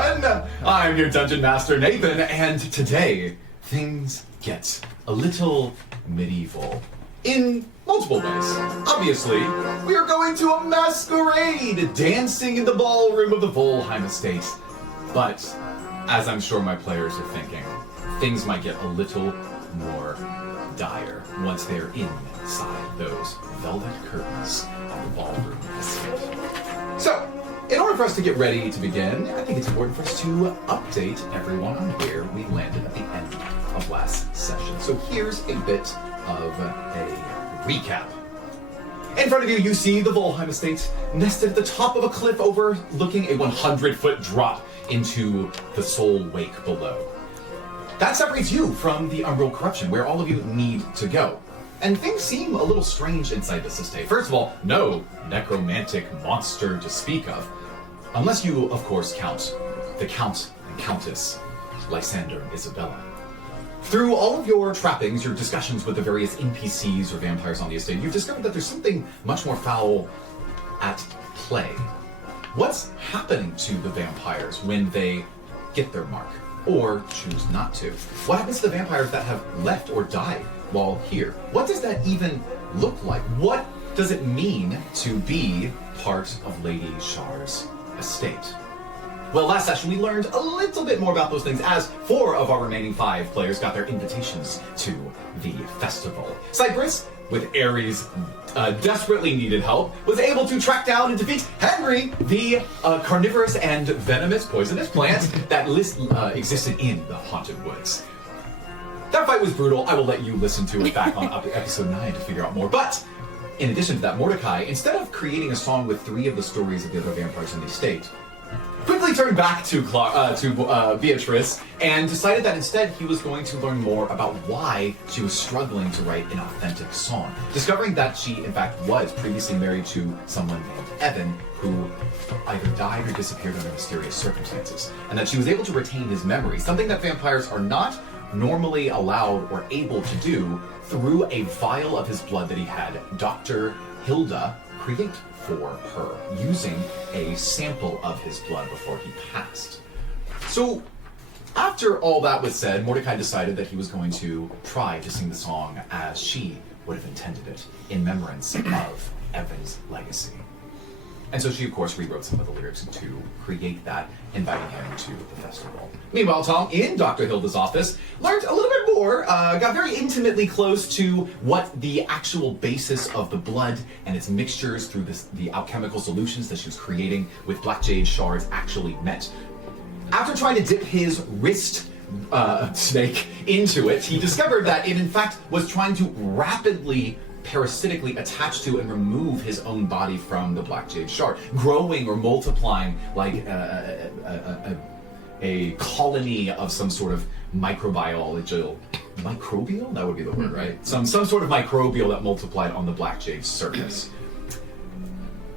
everyone! I'm your Dungeon Master, Nathan, and today, things get a little medieval. In multiple ways. Obviously, we are going to a masquerade, dancing in the ballroom of the Volheim estate. But, as I'm sure my players are thinking, things might get a little more dire once they're inside those velvet curtains of the ballroom estate. So, in order for us to get ready to begin, I think it's important for us to update everyone on where we landed at the end of last session. So here's a bit of a recap. In front of you, you see the Volheim estate nested at the top of a cliff overlooking a 100-foot drop into the soul wake below. That separates you from the Umbral corruption, where all of you need to go. And things seem a little strange inside this estate. First of all, no necromantic monster to speak of. Unless you, of course, count the Count and Countess, Lysander and Isabella. Through all of your trappings, your discussions with the various NPCs or vampires on the estate, you've discovered that there's something much more foul at play. What's happening to the vampires when they get their mark, or choose not to? What happens to the vampires that have left or died while here? What does that even look like? What does it mean to be part of Lady Char's estate? Well, last session we learned a little bit more about those things as 4 of our remaining 5 players got their invitations to the festival. Cypress, with Ares' desperately needed help, was able to track down and defeat Henry, the carnivorous and venomous poisonous plant that existed in the Haunted Woods. That fight was brutal. I will let you listen to it back on episode 9 to figure out more. But in addition to that, Mordecai, instead of creating a song with 3 of the stories of the other vampires in the estate, quickly turned back to Beatrice and decided that instead he was going to learn more about why she was struggling to write an authentic song. Discovering that she, in fact, was previously married to someone named Evan, who either died or disappeared under mysterious circumstances, and that she was able to retain his memory, something that vampires are not normally allowed or able to do, through a vial of his blood that he had Dr. Hilda create for her, using a sample of his blood before he passed. So, after all that was said, Mordecai decided that he was going to try to sing the song as she would have intended it, in remembrance of Evan's legacy. And so she, of course, rewrote some of the lyrics to create that, inviting him to the festival. Meanwhile, Tom, in Dr. Hilda's office, learned a little bit more, got very intimately close to what the actual basis of the blood and its mixtures through the alchemical solutions that she was creating with Black Jade shards actually meant. After trying to dip his wrist snake into it, he discovered that it, in fact, was trying to rapidly parasitically attach to and remove his own body from the Black Jade shard, growing or multiplying like a colony of some sort of microbial, that would be the word, right? Some sort of microbial that multiplied on the Black Jade's surface.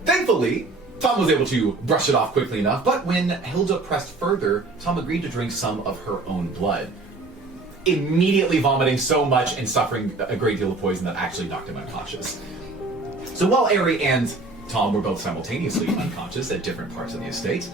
Thankfully, Tom was able to brush it off quickly enough, but when Hilda pressed further, Tom agreed to drink some of her own blood, immediately vomiting so much and suffering a great deal of poison that actually knocked him unconscious. So while Ari and Tom were both simultaneously unconscious at different parts of the estate,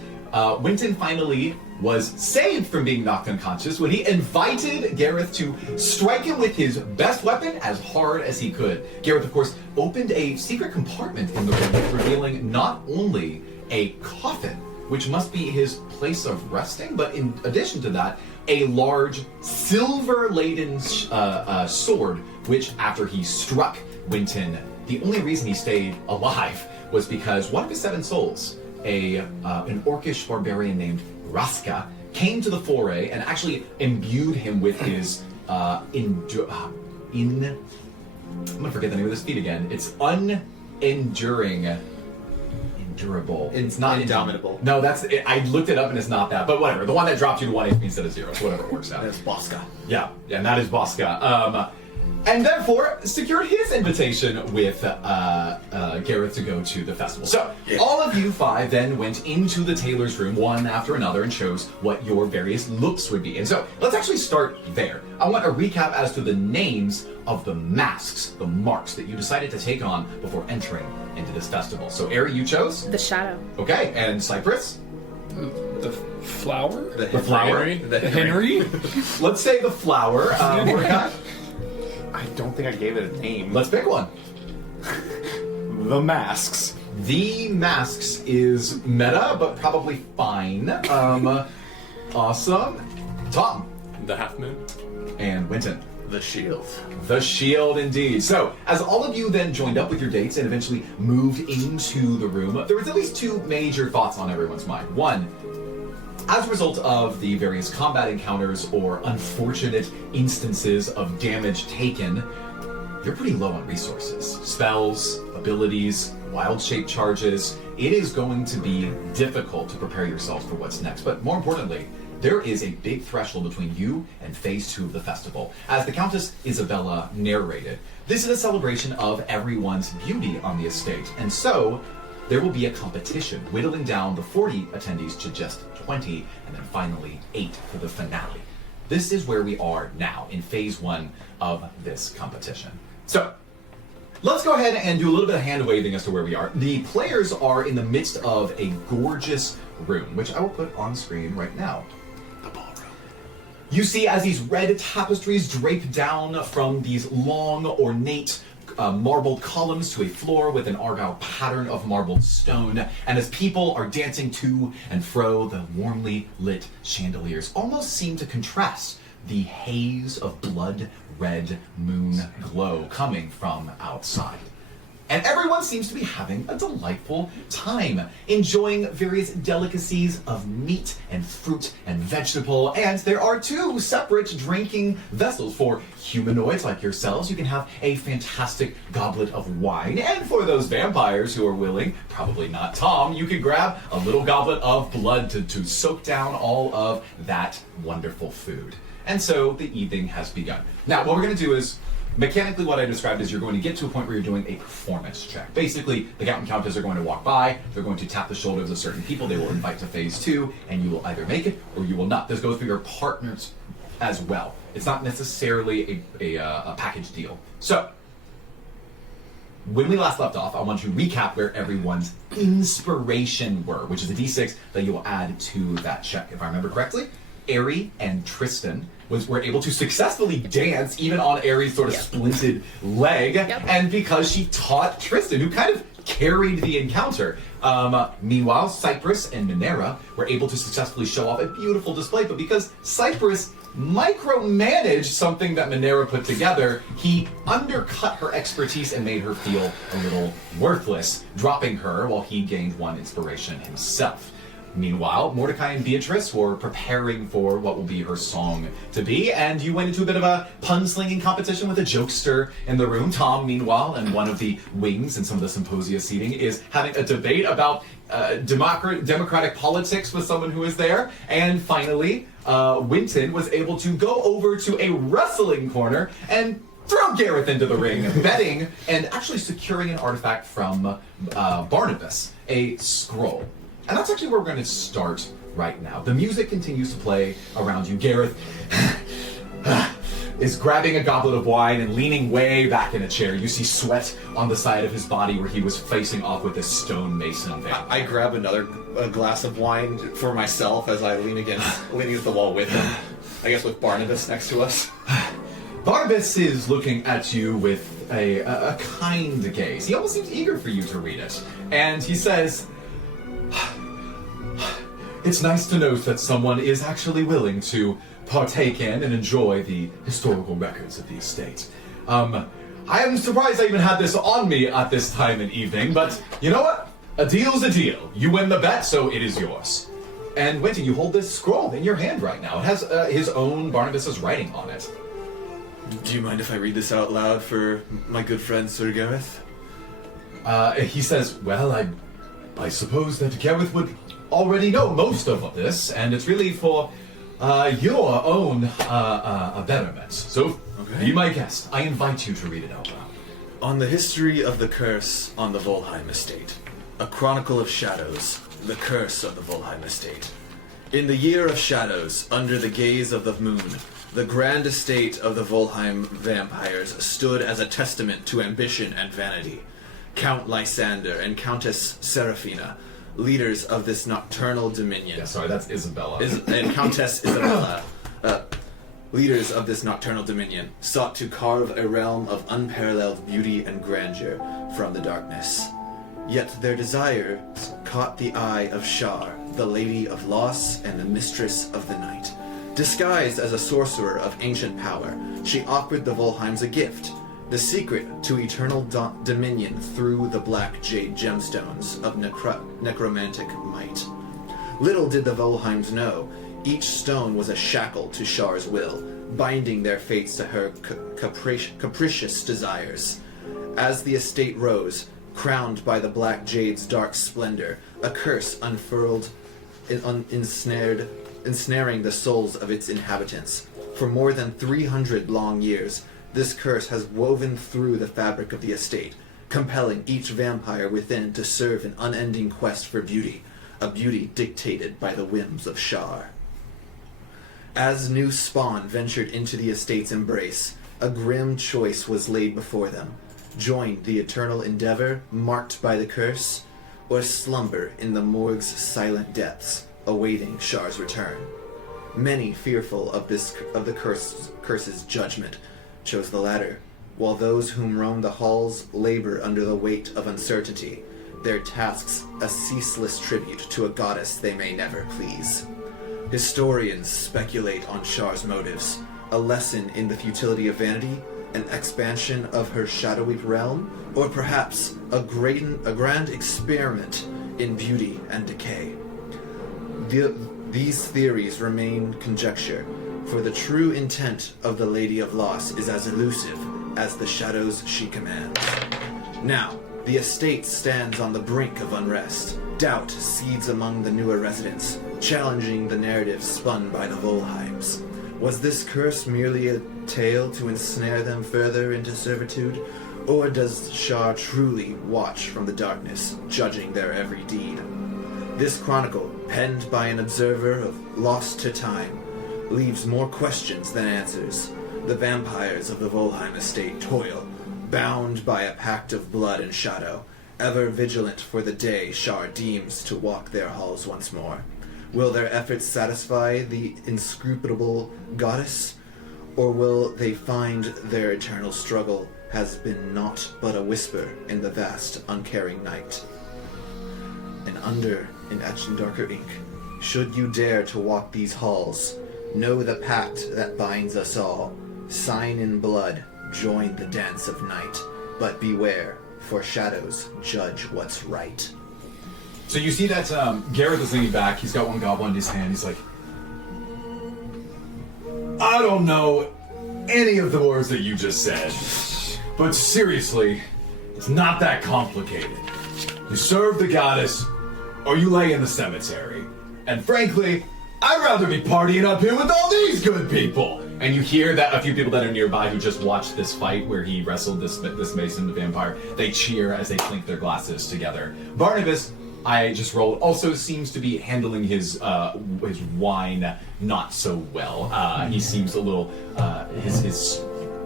Winton finally was saved from being knocked unconscious when he invited Gareth to strike him with his best weapon as hard as he could. Gareth, of course, opened a secret compartment in the room, revealing not only a coffin, which must be his place of resting, but in addition to that, a large silver-laden sword, which after he struck Winton, the only reason he stayed alive was because one of his 7 souls, an orcish barbarian named Raska, came to the foray and actually imbued him with his I'm gonna forget the name of this feat again. It's unenduring. Durable. It's not indomitable. No, that's it. I looked it up and it's not that, but whatever. The one that dropped you to 1 HP instead of 0, so whatever it works out. That's Bosca. Yeah, and that is Bosca. And therefore secured his invitation with Gareth to go to the festival. So all of you 5 then went into the tailor's room one after another and chose what your various looks would be. And so let's actually start there. I want a recap as to the names of the masks, the marks that you decided to take on before entering into this festival. So Ari, you chose? The Shadow. Okay, and Cypress? The flower? The flower? The Henry? Let's say the flower. Mordecai? I don't think I gave it a name. Let's pick one. The masks. The masks is meta, but probably fine. Awesome. Tom. The half moon. And Winton. The shield. The shield, indeed. So, as all of you then joined up with your dates and eventually moved into the room, there was at least two major thoughts on everyone's mind. One, as a result of the various combat encounters or unfortunate instances of damage taken, you're pretty low on resources. Spells, abilities, wild-shaped charges. It is going to be difficult to prepare yourselves for what's next. But more importantly, there is a big threshold between you and Phase 2 of the festival. As the Countess Isabella narrated, this is a celebration of everyone's beauty on the estate. And so, there will be a competition, whittling down the 40 attendees to just 20, and then finally 8 for the finale. This is where we are now, in Phase 1 of this competition. So, let's go ahead and do a little bit of hand-waving as to where we are. The players are in the midst of a gorgeous room, which I will put on screen right now. The ballroom. You see as these red tapestries drape down from these long, ornate, marbled columns to a floor with an argyle pattern of marbled stone, and as people are dancing to and fro, the warmly lit chandeliers almost seem to contrast the haze of blood-red moon glow coming from outside. And everyone seems to be having a delightful time, enjoying various delicacies of meat and fruit and vegetable, and there are 2 separate drinking vessels. For humanoids like yourselves, you can have a fantastic goblet of wine, and for those vampires who are willing, probably not Tom, you can grab a little goblet of blood to soak down all of that wonderful food. And so the evening has begun. Now, what we're going to do is, mechanically, what I described is you're going to get to a point where you're doing a performance check. Basically, the Count and Countess are going to walk by, they're going to tap the shoulders of certain people, they will invite to Phase 2, and you will either make it or you will not. This goes for your partners as well. It's not necessarily a package deal. So, when we last left off, I want to recap where everyone's inspiration were, which is a d6 that you will add to that check. If I remember correctly, Aerie and Tristan were able to successfully dance even on Aerie's sort of splinted leg, and because she taught Tristan, who kind of carried the encounter. Meanwhile, Cypress and Minera were able to successfully show off a beautiful display, but because Cypress micromanaged something that Minera put together, he undercut her expertise and made her feel a little worthless, dropping her while he gained 1 inspiration himself. Meanwhile, Mordecai and Beatrice were preparing for what will be her song to be, and you went into a bit of a pun-slinging competition with a jokester in the room. Tom, meanwhile, and one of the wings and some of the symposia seating is having a debate about democratic politics with someone who is there. And finally, Winton was able to go over to a wrestling corner and throw Gareth into the ring, betting and actually securing an artifact from Barnabas, a scroll. And that's actually where we're going to start right now. The music continues to play around you. Gareth is grabbing a goblet of wine and leaning way back in a chair. You see sweat on the side of his body where he was facing off with this stonemason vampire. I grab another glass of wine for myself as I leaning against the wall with him. I guess with Barnabas next to us. Barnabas is looking at you with a kind gaze. He almost seems eager for you to read it. And he says, "It's nice to note that someone is actually willing to partake in and enjoy the historical records of the estate. I am surprised I even had this on me at this time and evening, but you know what? A deal's a deal. You win the bet, so it is yours." And Winton, you hold this scroll in your hand right now. It has his own Barnabas's writing on it. Do you mind if I read this out loud for my good friend Sir Gareth? He says, "Well, I suppose that Gareth would already know most of this, and it's really for your own betterment. So, be my guest. I invite you to read it out loud." On the history of the curse on the Volheim estate. A chronicle of shadows. The curse of the Volheim estate. In the year of shadows, under the gaze of the moon, the grand estate of the Volheim vampires stood as a testament to ambition and vanity. Count Lysander and Countess Seraphina leaders of this nocturnal dominion. Yeah, sorry, that's Isabella. And Countess Isabella, leaders of this nocturnal dominion, sought to carve a realm of unparalleled beauty and grandeur from the darkness. Yet their desire caught the eye of Shar, the Lady of Loss and the Mistress of the Night. Disguised as a sorcerer of ancient power, she offered the Volheims a gift, the secret to eternal dominion through the black jade gemstones of necromantic might. Little did the Volheims know, each stone was a shackle to Shar's will, binding their fates to her capricious desires. As the estate rose, crowned by the black jade's dark splendor, a curse unfurled, ensnaring the souls of its inhabitants. For more than 300 long years, this curse has woven through the fabric of the estate, compelling each vampire within to serve an unending quest for beauty, a beauty dictated by the whims of Shar. As new spawn ventured into the estate's embrace, a grim choice was laid before them. Join the eternal endeavor marked by the curse, or slumber in the morgue's silent depths, awaiting Shar's return. Many, fearful of the curse's judgment, chose the latter, while those whom roam the halls labor under the weight of uncertainty, their tasks a ceaseless tribute to a goddess they may never please. Historians speculate on Shar's motives, a lesson in the futility of vanity, an expansion of her shadowy realm, or perhaps a grand experiment in beauty and decay. These theories remain conjecture, for the true intent of the Lady of Loss is as elusive as the shadows she commands. Now, the estate stands on the brink of unrest. Doubt seeds among the newer residents, challenging the narrative spun by the Volheims. Was this curse merely a tale to ensnare them further into servitude? Or does Shar truly watch from the darkness, judging their every deed? This chronicle, penned by an observer lost to time, leaves more questions than answers. The vampires of the Volheim estate toil, bound by a pact of blood and shadow, ever vigilant for the day Shar deems to walk their halls once more. Will their efforts satisfy the inscrutable goddess, or will they find their eternal struggle has been naught but a whisper in the vast, uncaring night? And under, in etched in darker ink, should you dare to walk these halls, know the pact that binds us all. Sign in blood, join the dance of night, but beware, for shadows judge what's right. So you see that Gareth is leaning back. He's got one goblin in his hand. He's like, I don't know any of the words that you just said, but seriously, it's not that complicated. You serve the goddess, or you lay in the cemetery. And frankly, I'd rather be partying up here with all these good people. And you hear that a few people that are nearby who just watched this fight where he wrestled this mason, the vampire, they cheer as they clink their glasses together. Barnabas, I just rolled, also seems to be handling his wine not so well. He seems a little, his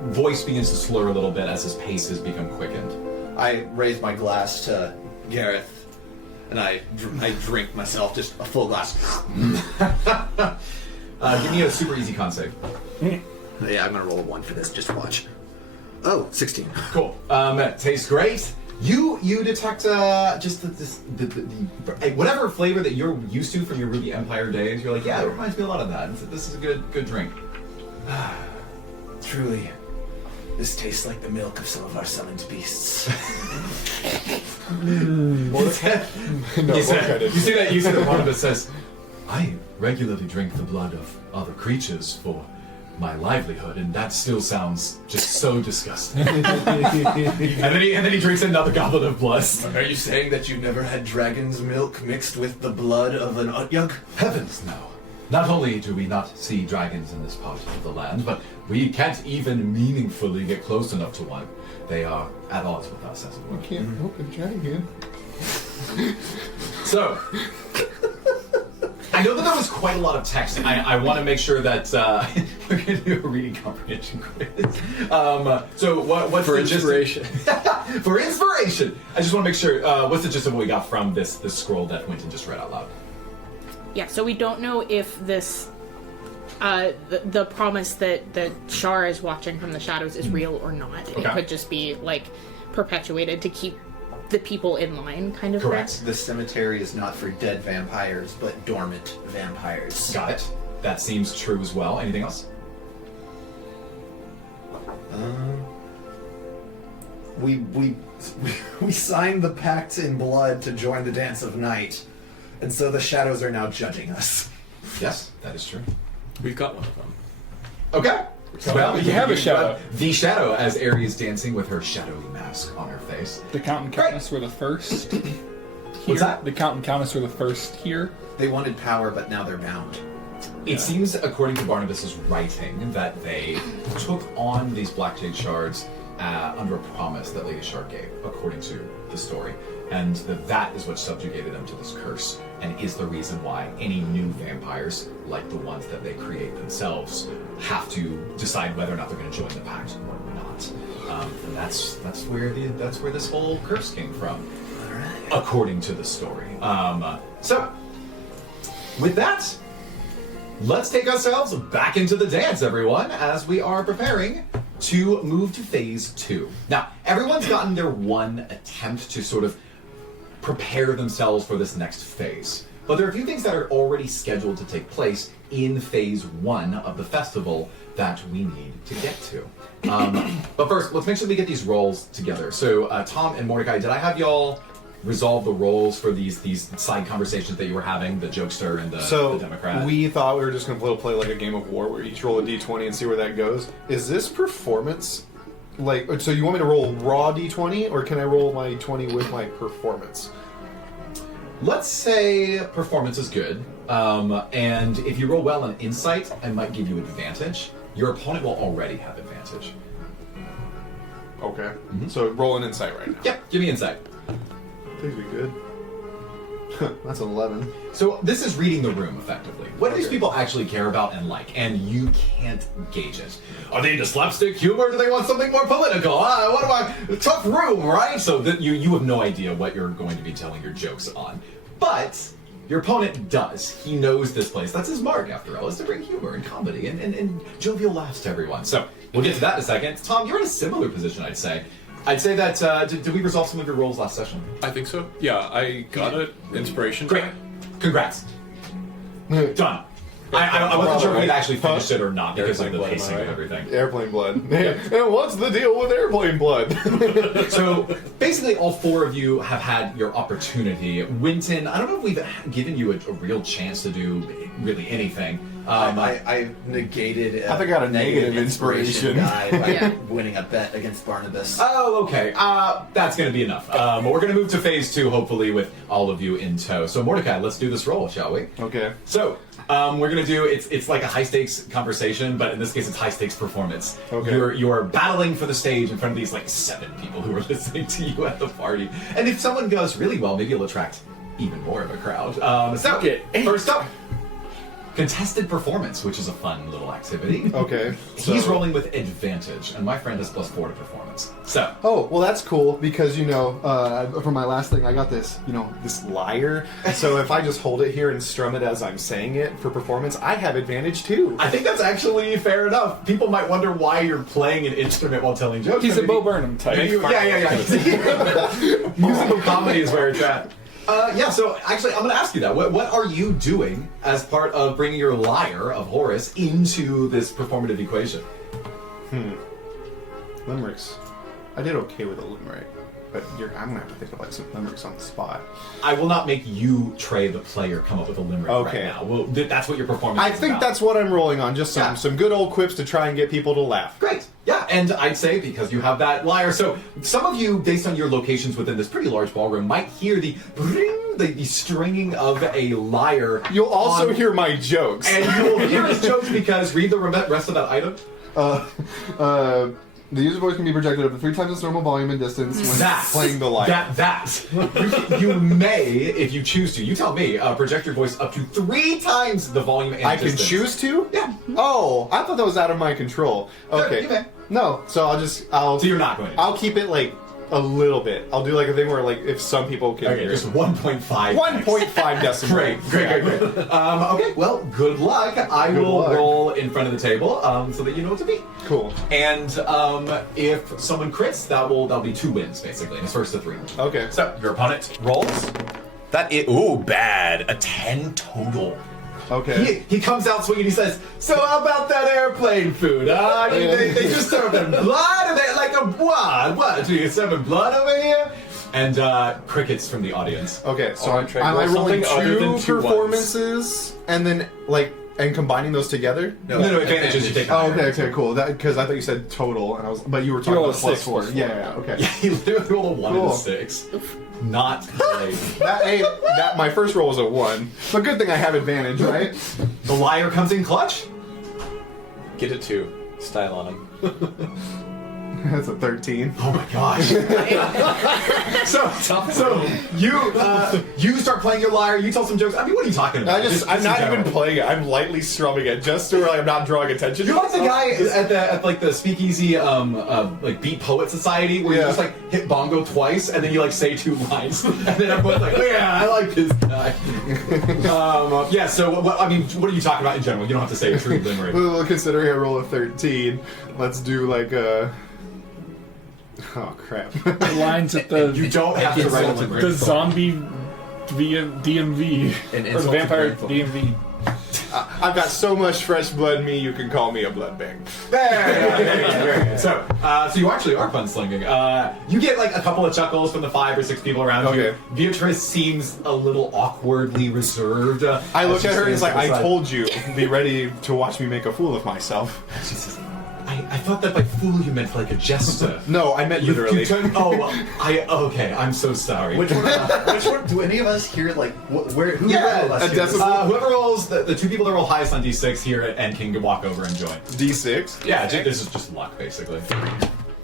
voice begins to slur a little bit as his pace has become quickened. I raise my glass to Gareth, and I drink myself just a full glass. Give me a super easy con save. Yeah, I'm gonna roll a 1 for this, just watch. Oh, 16. Cool. Tastes great. You detect just the whatever flavor that you're used to from your Ruby Empire days. You're like, yeah, it reminds me a lot of that. This is a good drink. Truly, this tastes like the milk of some of our summoned beasts. You see that Barnabas says, I regularly drink the blood of other creatures for my livelihood, and that still sounds just so disgusting. and then he drinks another goblet of blood. Are you saying that you never had dragon's milk mixed with the blood of an Utyug? Heavens, no. Not only do we not see dragons in this part of the land, but we can't even meaningfully get close enough to one. They are at odds with us, as it were. You can't milk a dragon. So, I know that there was quite a lot of text. I want to make sure that we're going to do a reading comprehension quiz. So what's For the inspiration. For inspiration. I just want to make sure. What's the gist of what we got from this scroll that Winton just read out loud? Yeah, so we don't know if this, the promise that Shar is watching from the shadows is real or not. It Okay. could just be, like, perpetuated to keep the people in line, kind of. Correct. The cemetery is not for dead vampires, but dormant vampires. Got it. That seems true as well. Anything else? We signed the pact in blood to join the Dance of Night, and so the shadows are now judging us. Yes, that is true. We've got one of them. Okay. Well, you have a you've shadow. got the shadow as Aerie is dancing with her shadowy mask on her face. The Count and Countess were the first. What's that? The Count and Countess were the first here. They wanted power, but now they're bound. It seems, according to Barnabas's writing, that they took on these Black Jade shards under a promise that Lady Shard gave, according to the story. And that is what subjugated them to this curse, and is the reason why any new vampires, like the ones that they create themselves, have to decide whether or not they're going to join the pact or not. And that's where this whole curse came from, according to the story. So, with that, let's take ourselves back into the dance, everyone, as we are preparing to move to phase 2. Now, everyone's gotten their one attempt to sort of prepare themselves for this next phase. But there are a few things that are already scheduled to take place in phase 1 of the festival that we need to get to. But first, let's make sure we get these roles together. So, Tom and Mordecai, did I have y'all resolve the roles for these side conversations that you were having, the jokester and the Democrat? We thought we were just going to play like a game of war where each roll a d20 and see where that goes. Is this performance? Like, so you want me to roll raw d20, or can I roll my 20 with my performance? Let's say performance is good, and if you roll well on insight, I might give you advantage. Your opponent will already have advantage. Okay. So roll an insight right now. Yep, give me insight. Things be good. That's an 11. So this is reading the room, effectively. What do these people actually care about and like? And you can't gauge it. Are they into slapstick humor? Do they want something more political? What am I? Tough room, right? So that you have no idea what you're going to be telling your jokes on. But your opponent does. He knows this place. That's his mark, after all, is to bring humor and comedy and jovial laughs to everyone. So we'll get to that in a second. Tom, you're in a similar position, I'd say. I'd say that, did we resolve some of your roles last session? I think so. Yeah, I got an inspiration. Great. Congrats. Done. I wasn't sure if we'd actually finished it or not because of the Airplane blood, pacing am I of right? everything. Airplane blood. And what's the deal with airplane blood? So basically, all four of you have had your opportunity. Winton, I don't know if we've given you a real chance to do really anything. I negated. I think I got a negative inspiration guy by Yeah. winning a bet against Barnabas. Oh, okay. That's going to be enough. We're going to move to phase 2, hopefully, with all of you in tow. So, Mordecai, let's do this roll, shall we? Okay. So, we're going to do, it's like a high-stakes conversation, but in this case, it's high-stakes performance. Okay. You're battling for the stage in front of these, 7 people who are listening to you at the party. And if someone goes really well, maybe you'll attract even more of a crowd. First up, contested performance, which is a fun little activity. Okay. He's rolling with advantage, and my friend has +4 to performance. So, Oh, well, that's cool because, for my last thing, I got this, this lyre. So if I just hold it here and strum it as I'm saying it for performance, I have advantage too. I think that's actually fair enough. People might wonder why you're playing an instrument while telling jokes. He's a Maybe- Bo Burnham type. Yeah. Musical comedy is where it's at. So actually, I'm going to ask you that. What are you doing as part of bringing your lyre of Horus into this performative equation? Limericks. I did okay with a limerick, but I'm going to have to think of some limericks on the spot. I will not make you, Trey, the player, come up with a limerick Okay. right now. Well, that's what your performance I is think about. that's what I'm rolling on, just some good old quips to try and get people to laugh. Great. Yeah, and I'd say because you have that lyre, so some of you, based on your locations within this pretty large ballroom, might hear the stringing of a lyre. You'll also hear my jokes. And you will hear his jokes because read the rest of that item. The user voice can be projected up to 3 times its normal volume and distance when playing the lyre. You may, if you choose to. You tell me. Project your voice up to 3 times the volume and I distance. can choose to? Yeah. Oh, I thought that was out of my control. Okay. You may. No, so So you're not going to. I'll keep it like a little bit. I'll do like a thing where like if some people can Okay, hear just it. 1.5. 1.5 decibels. Great. Okay, well, good luck. I will luck. roll in front of the table so that you know what to beat. Cool. And if someone crits, that'll be 2 wins basically. And it's first to 3. Okay. So your opponent rolls. That is bad. A 10 total. Okay. He comes out swinging. He says, "So how about that airplane food? They just serving blood, and they like a what? What? Do you serving blood over here?" And crickets from the audience. Okay, so Oh, am trying to I roll rolling something other than 2 two ones. performances and then and combining those together? No, advantages you take. Oh, okay, cool. Because I thought you said total, and but you were talking rolled about a plus 6 4. plus 4. Yeah, okay. Yeah, he literally rolled a 1 and Cool. a 6. Not great. That my first roll was a 1. But good thing I have advantage, right? The liar comes in clutch. Get a 2. Style on him. That's a 13. Oh my gosh. so you start playing your lyre, you tell some jokes. I mean, what are you talking about? I'm not in even general. playing it. I'm lightly strumming it just so I'm not drawing attention. You're like the guy at like the speakeasy like beat poet society where you Yeah. just like hit bongo twice and then you like say 2 lines and then everyone's like, oh, yeah, I like this guy. Yeah. So what are you talking about in general? You don't have to say a true limerick. Well, considering I roll a 13, let's do like a. Oh crap! The lines at the You don't have to write a limerick. the zombie via DMV An or the insult to vampire grateful. DMV. I've got so much fresh blood in me, you can call me a blood bank. There. So you actually are fun slinging. You get like a couple of chuckles from the 5 or 6 people around you. Okay. Beatrice seems a little awkwardly reserved. I look as at she her and it's like, stands I beside- told you, be ready to watch me make a fool of myself. She says, I thought that by fool you meant like a jester. No, I meant literally. You turned, okay, I'm so sorry. Which one? Do any of us hear like where? Who Yeah, rolled us a here? decibel. Whoever rolls, the 2 people that roll highest on D6 here and can walk over and join. D6? Yeah, this is just luck, basically.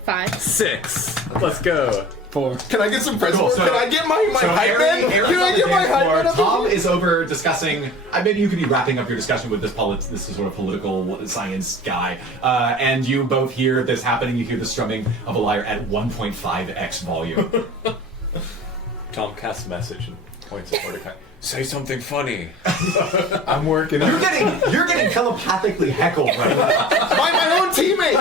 5. 6. Let's go. 4. Can I get some friends? Cool, so- Can I get my hype man? Aaron's Can I on the get my dance hype floor. man up Tom in here? is over discussing. Maybe you could be wrapping up your discussion with this sort of political science guy, and you both hear this happening. You hear the strumming of a lyre at 1.5x volume. Tom casts a message and points at Mordecai. Say something funny. I'm working. You're getting telepathically heckled right now. by my own teammates.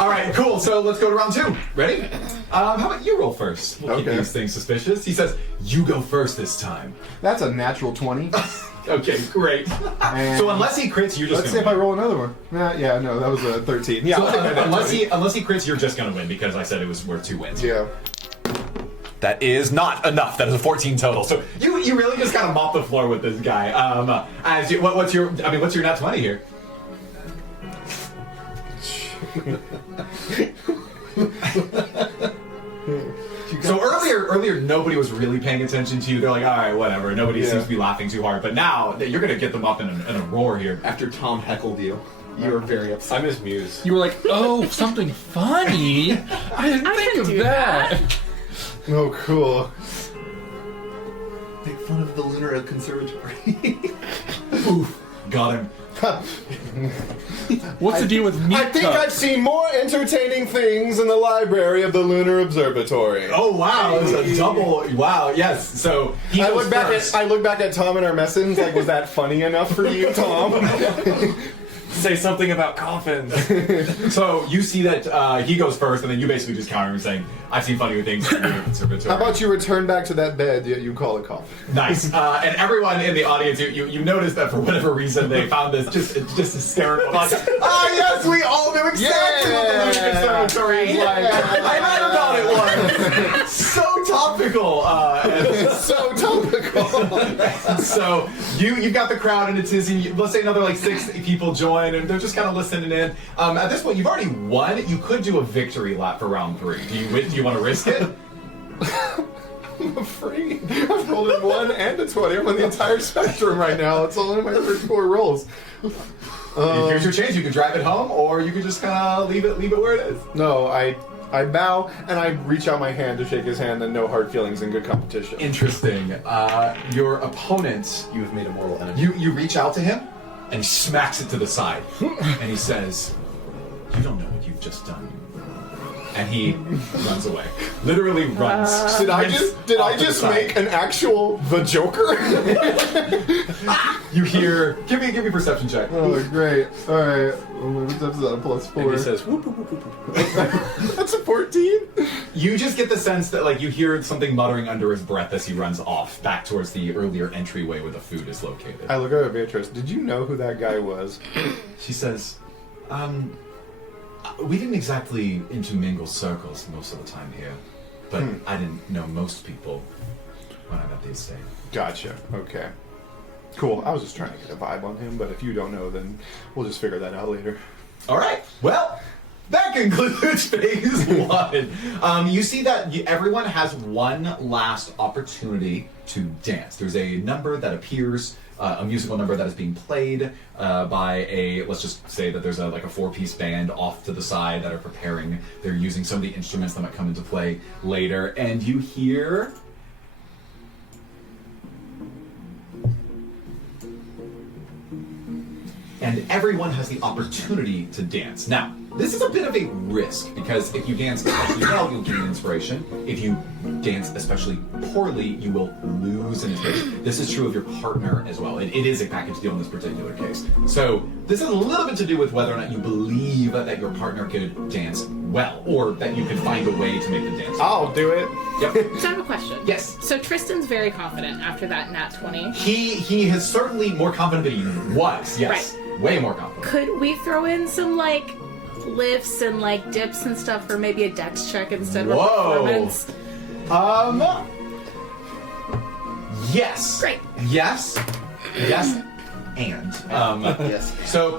All right, cool. So let's go to round 2. Ready? How about you roll first? We'll keep Okay. these things suspicious. He says, "You go first this time." That's a natural 20. Okay, great. And So unless he crits, you're just let's see gonna if I win. roll another one. Yeah, no, that was a 13. Yeah, So, I'll take that unless 20. he crits, you're just gonna win because I said it was worth 2 wins. Yeah. That is not enough. That is a 14 total. So you really just kind of mop the floor with this guy. What's your nat 20 here? So earlier nobody was really paying attention to you. They're like, all right, whatever. Nobody Yeah. seems to be laughing too hard. But now that you're gonna get them up in a roar here. After Tom heckled you, you were very upset. I'm his muse. You were like, oh, something funny. I didn't think can of do that. Oh, cool. Make fun of the Lunar Conservatory. Oof, got him. What's the deal with meat I think cups? I've seen more entertaining things in the library of the Lunar Observatory. Oh wow, it's a double. Wow, yes. So he I goes look back first. at Tom and our message. Like, was that funny enough for you, Tom? Say something about coffins. So you see that he goes first, and then you basically just counter him saying, "I've seen funnier things in the conservatory." How about you return back to that bed you call a coffin? Nice. And everyone in the audience, you notice that for whatever reason they found this just hysterical. Like, yes, we all knew exactly what the Lunar Conservatory is like. I read about it once. So topical. So topical. So you've got the crowd in a tizzy. Let's say another like 6 people join, and they're just kind of listening in. At this point, you've already won. You could do a victory lap for round 3. Do you want to risk it? I'm afraid. I've rolled a 1 and a 20. I'm on the entire spectrum right now. It's all in my first 4 rolls. Here's your chance. You can drive it home, or you can just kind of leave it where it is. No, I bow and I reach out my hand to shake his hand, and no hard feelings in good competition. Interesting. Your opponent, You have made a mortal enemy. you reach out to him, and he smacks it to the side, and he says, "You don't know what you've just done." And he runs away. Literally runs. Did I just make an actual the Joker? You hear? Give me a perception check. Oh, great. All right. What's that? +4. And he says, whoop, whoop, whoop, whoop, whoop. That's a 14. You just get the sense that like you hear something muttering under his breath as he runs off back towards the earlier entryway where the food is located. I look over at Beatrice. Did you know who that guy was? She says, we didn't exactly intermingle circles most of the time here, but I didn't know most people when I'm at the estate." Gotcha. Okay. Cool. I was just trying to get a vibe on him, but if you don't know, then we'll just figure that out later. All right. Well, that concludes phase 1. You see that everyone has one last opportunity to dance. There's a number that appears, a musical number that is being played by let's just say that there's a 4-piece band off to the side that are preparing. They're using some of the instruments that might come into play later, and you hear... And everyone has the opportunity to dance. Now, this is a bit of a risk, because if you dance especially well, you'll gain inspiration. If you dance especially poorly, you will lose an inspiration. This is true of your partner as well. It is a package deal in this particular case. So this has a little bit to do with whether or not you believe that your partner could dance well, or that you can find a way to make them dance. I'll do it. Yep. So I have a question. Yes. So Tristan's very confident after that nat 20. He is certainly more confident than he was. Yes. Right. Way more confident. Could we throw in some lifts and dips and stuff for maybe a dex check instead of a performance? Yes. Great. Yes. And Yes. So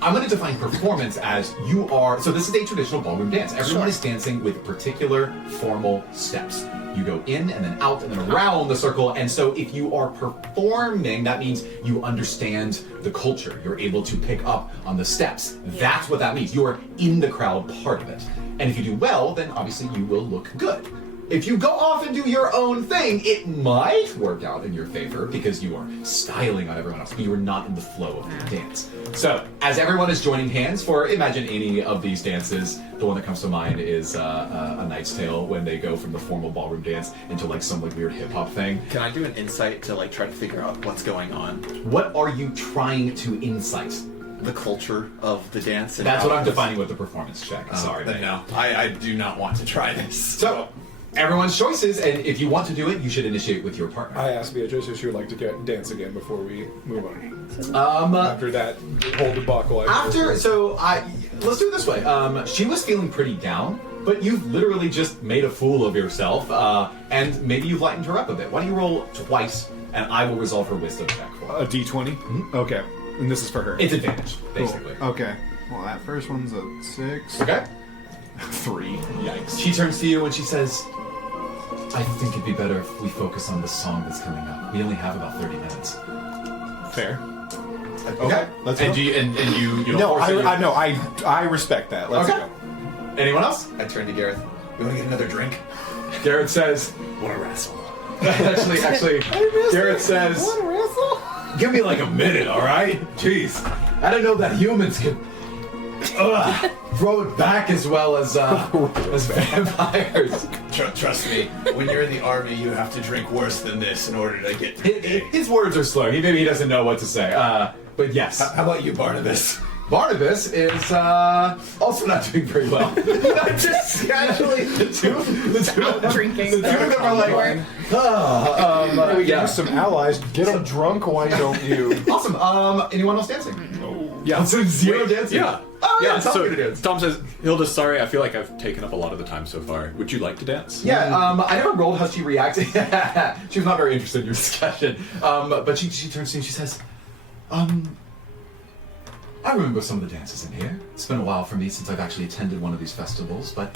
I'm going to define performance as you are. So this is a traditional ballroom dance. Everyone is dancing with particular formal steps. You go in and then out and then around the circle. And so if you are performing, that means you understand the culture. You're able to pick up on the steps. That's what that means. You're in the crowd part of it. And if you do well, then obviously you will look good. If you go off and do your own thing, it might work out in your favor because you are styling on everyone else, but you are not in the flow of the dance. So, as everyone is joining hands for, imagine any of these dances, the one that comes to mind is A Knight's Tale, when they go from the formal ballroom dance into some weird hip-hop thing. Can I do an insight to try to figure out what's going on? What are you trying to insight? The culture of the dance. And That's how what I'm it's- defining with the performance check. Sorry, Then mate. no, I do not want to try this. So, everyone's choices, and if you want to do it, you should initiate with your partner. I asked Beatrice if she would like to dance again before we move on. After that whole debacle. Let's do it this way. She was feeling pretty down, but you've literally just made a fool of yourself, and maybe you've lightened her up a bit. Why don't you roll twice, and I will resolve her wisdom check for her. A D20? Okay. And this is for her. It's advantage, basically. Cool. Okay. Well, that first one's a 6. Okay? 3. Yikes. She turns to you and she says, "I think it'd be better if we focus on the song that's coming up. We only have about 30 minutes. Fair. Okay. Let's and go. you No, force her- I respect that. Let's Okay. go. Anyone else? I turn to Gareth. You want to get another drink? Garrett says, Want to wrestle? actually, Garrett says, "Give me a minute, all right? Jeez, I didn't know that humans could throw it back as well as vampires." Trust me, when you're in the army, you have to drink worse than this in order to get through the day. His words are slow. Maybe he doesn't know what to say. But yes, How about you, Barnabas? Barnabas is also not doing very well. Just casually, the two Drinking. The two of them are We have some allies. Get them drunk. Why don't you? Awesome. Anyone else dancing? Yeah. So zero dancing. Yeah. Oh yeah. Yeah, Tell so me to dance. Tom says, Hilda, sorry, I feel like I've taken up a lot of the time so far. Would you like to dance? Yeah, I never rolled how she reacted. She was not very interested in your discussion. But she turns to you and she says, I remember some of the dances in here. It's been a while for me since I've actually attended one of these festivals, but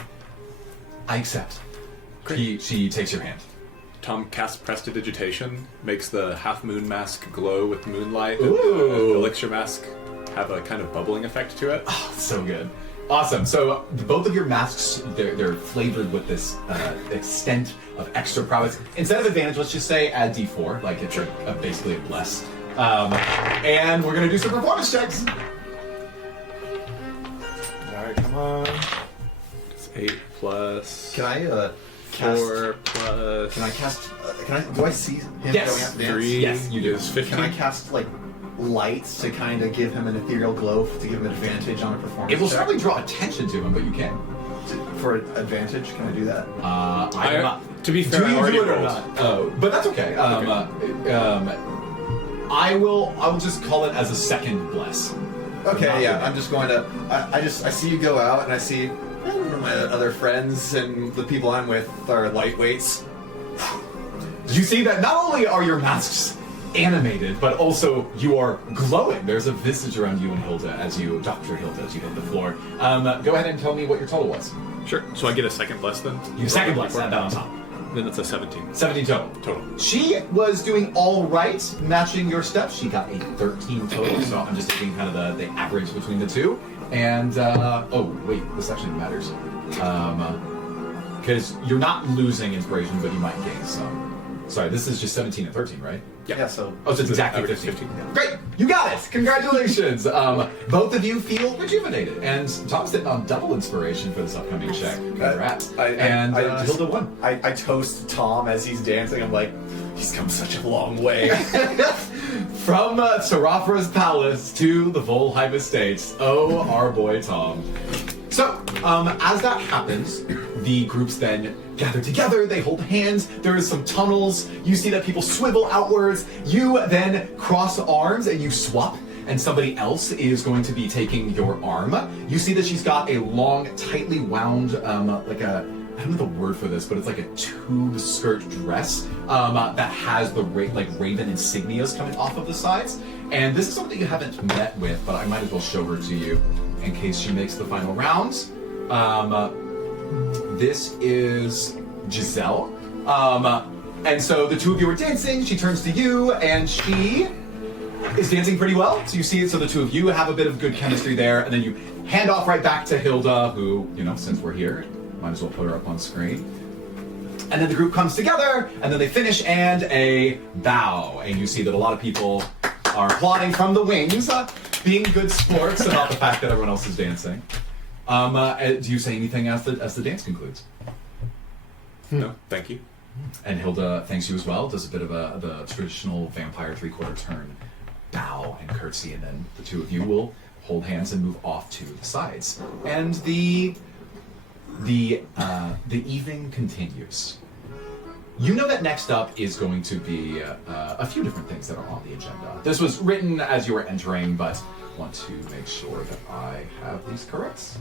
I accept. She takes your hand. Tom casts prestidigitation, makes the half moon mask glow with moonlight, and Ooh. the elixir mask have a kind of bubbling effect to it. So good. Awesome. So both of your masks, they're flavored with this extent of extra prowess. Instead of advantage, let's just say add D4, like it's basically a bless. And we're gonna do some performance checks. Alright, come on. It's 8 plus Can I 4 plus. Can I cast? Do I see him Yes. going out to dance? 3 Yes, you do. is 15. Can I cast like lights to kind of give him an ethereal glow to give him advantage on a performance? It will check? certainly draw attention to him, but you can. For advantage. Can I do that? I am not. To be fair, Do I you already do it or rolled. not? Oh, but that's okay. I will just call it as a second bless. Okay, Not yeah. for I'm just going to. I see you go out, and I see my other friends and the people I'm with are lightweights. You see that not only are your masks animated, but also you are glowing. There's a visage around you and Hilda Dr. Hilda, as you hit the floor. Go ahead and tell me what your total was. Sure. So I get a second bless then? You second bless, add that on top. Then it's a 17. 17 total. Total. She was doing all right, matching your steps. She got a 13 total, so I'm just taking kind of the average between the two. And, oh, wait, this actually matters. Because you're not losing inspiration, but you might gain some. Sorry, this is just 17 and 13, right? Yeah. So. Oh, so it's exactly average 15. 15. Great! You got it! Congratulations! Both of you feel rejuvenated. And Tom's sitting on double inspiration for this upcoming check. Congrats. And Hilda won. I toast Tom as he's dancing. I'm like, he's come such a long way. From Serafra's palace to the Volheim Estates. Oh, our boy Tom. So, as that happens, the groups then gather together, they hold hands, there is some tunnels, you see that people swivel outwards, you then cross arms and you swap, and somebody else is going to be taking your arm. You see that she's got a long, tightly wound, like a, I don't know the word for this, but it's like a tube skirt dress that has the raven insignias coming off of the sides. And this is something you haven't met with, but I might as well show her to you in case she makes the final rounds. This is Giselle. And so the two of you are dancing, she turns to you, and she is dancing pretty well. So you see it, so the two of you have a bit of good chemistry there, and then you hand off right back to Hilda, who, since we're here, might as well put her up on screen. And then the group comes together, and then they finish, and a bow. And you see that a lot of people are applauding from the wings, being good sports about the fact that everyone else is dancing. Do you say anything as the dance concludes? No, thank you. And Hilda thanks you as well, does a bit of the traditional vampire three-quarter turn bow and curtsy, and then the two of you will hold hands and move off to the sides. And the evening continues. You know that next up is going to be a few different things that are on the agenda. This was written as you were entering, but want to make sure that I have these correct.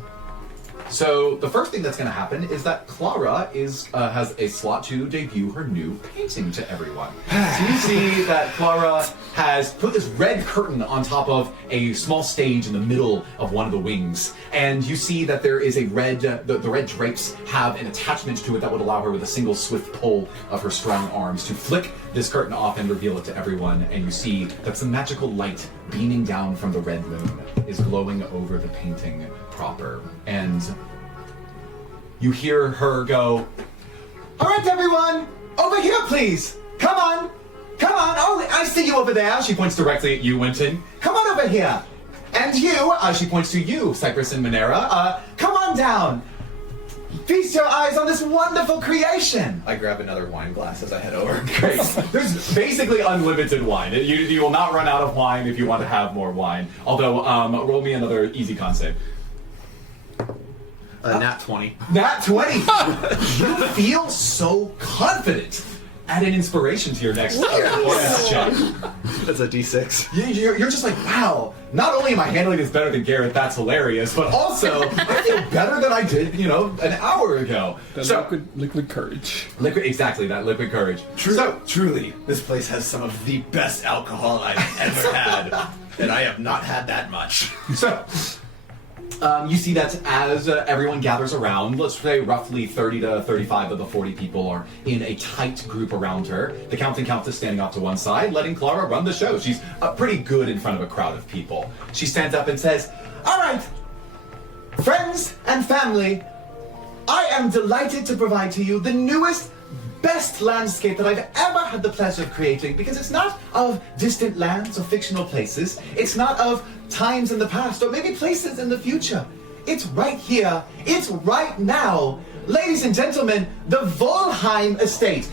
So the first thing that's going to happen is that Clara has a slot to debut her new painting to everyone. So you see that Clara has put this red curtain on top of a small stage in the middle of one of the wings, and you see that there is a red. The red drapes have an attachment to it that would allow her, with a single swift pull of her strong arms, to flick this curtain off and reveal it to everyone. And you see that some magical light beaming down from the red moon is glowing over the painting proper, and you hear her go, "All right, everyone, over here, please. Come on. Oh, I see you over there." She points directly at you, Winton. "Come on over here. And you," she points to you, Cypress and Monera, "come on down. Feast your eyes on this wonderful creation." I grab another wine glass as I head over. Great. There's basically unlimited wine. You will not run out of wine if you want to have more wine. Although, roll me another easy con save. Nat 20. Nat 20! You feel so confident. Add an inspiration to your next performance check. That's a D6. You're just like, wow, not only am I handling this better than Garrett, that's hilarious, but also, I feel better than I did, an hour ago. That liquid courage. Exactly, that liquid courage. Truly, this place has some of the best alcohol I've ever had, and I have not had that much. So, You see that as everyone gathers around, let's say roughly 30 to 35 of the 40 people are in a tight group around her. The Counting Countess standing off to one side, letting Clara run the show. She's pretty good in front of a crowd of people. She stands up and says, "All right, friends and family, I am delighted to provide to you the newest, best landscape that I've ever had the pleasure of creating, because it's not of distant lands or fictional places. It's not of times in the past or maybe places in the future. It's right here. It's right now. Ladies and gentlemen, the Volheim estate."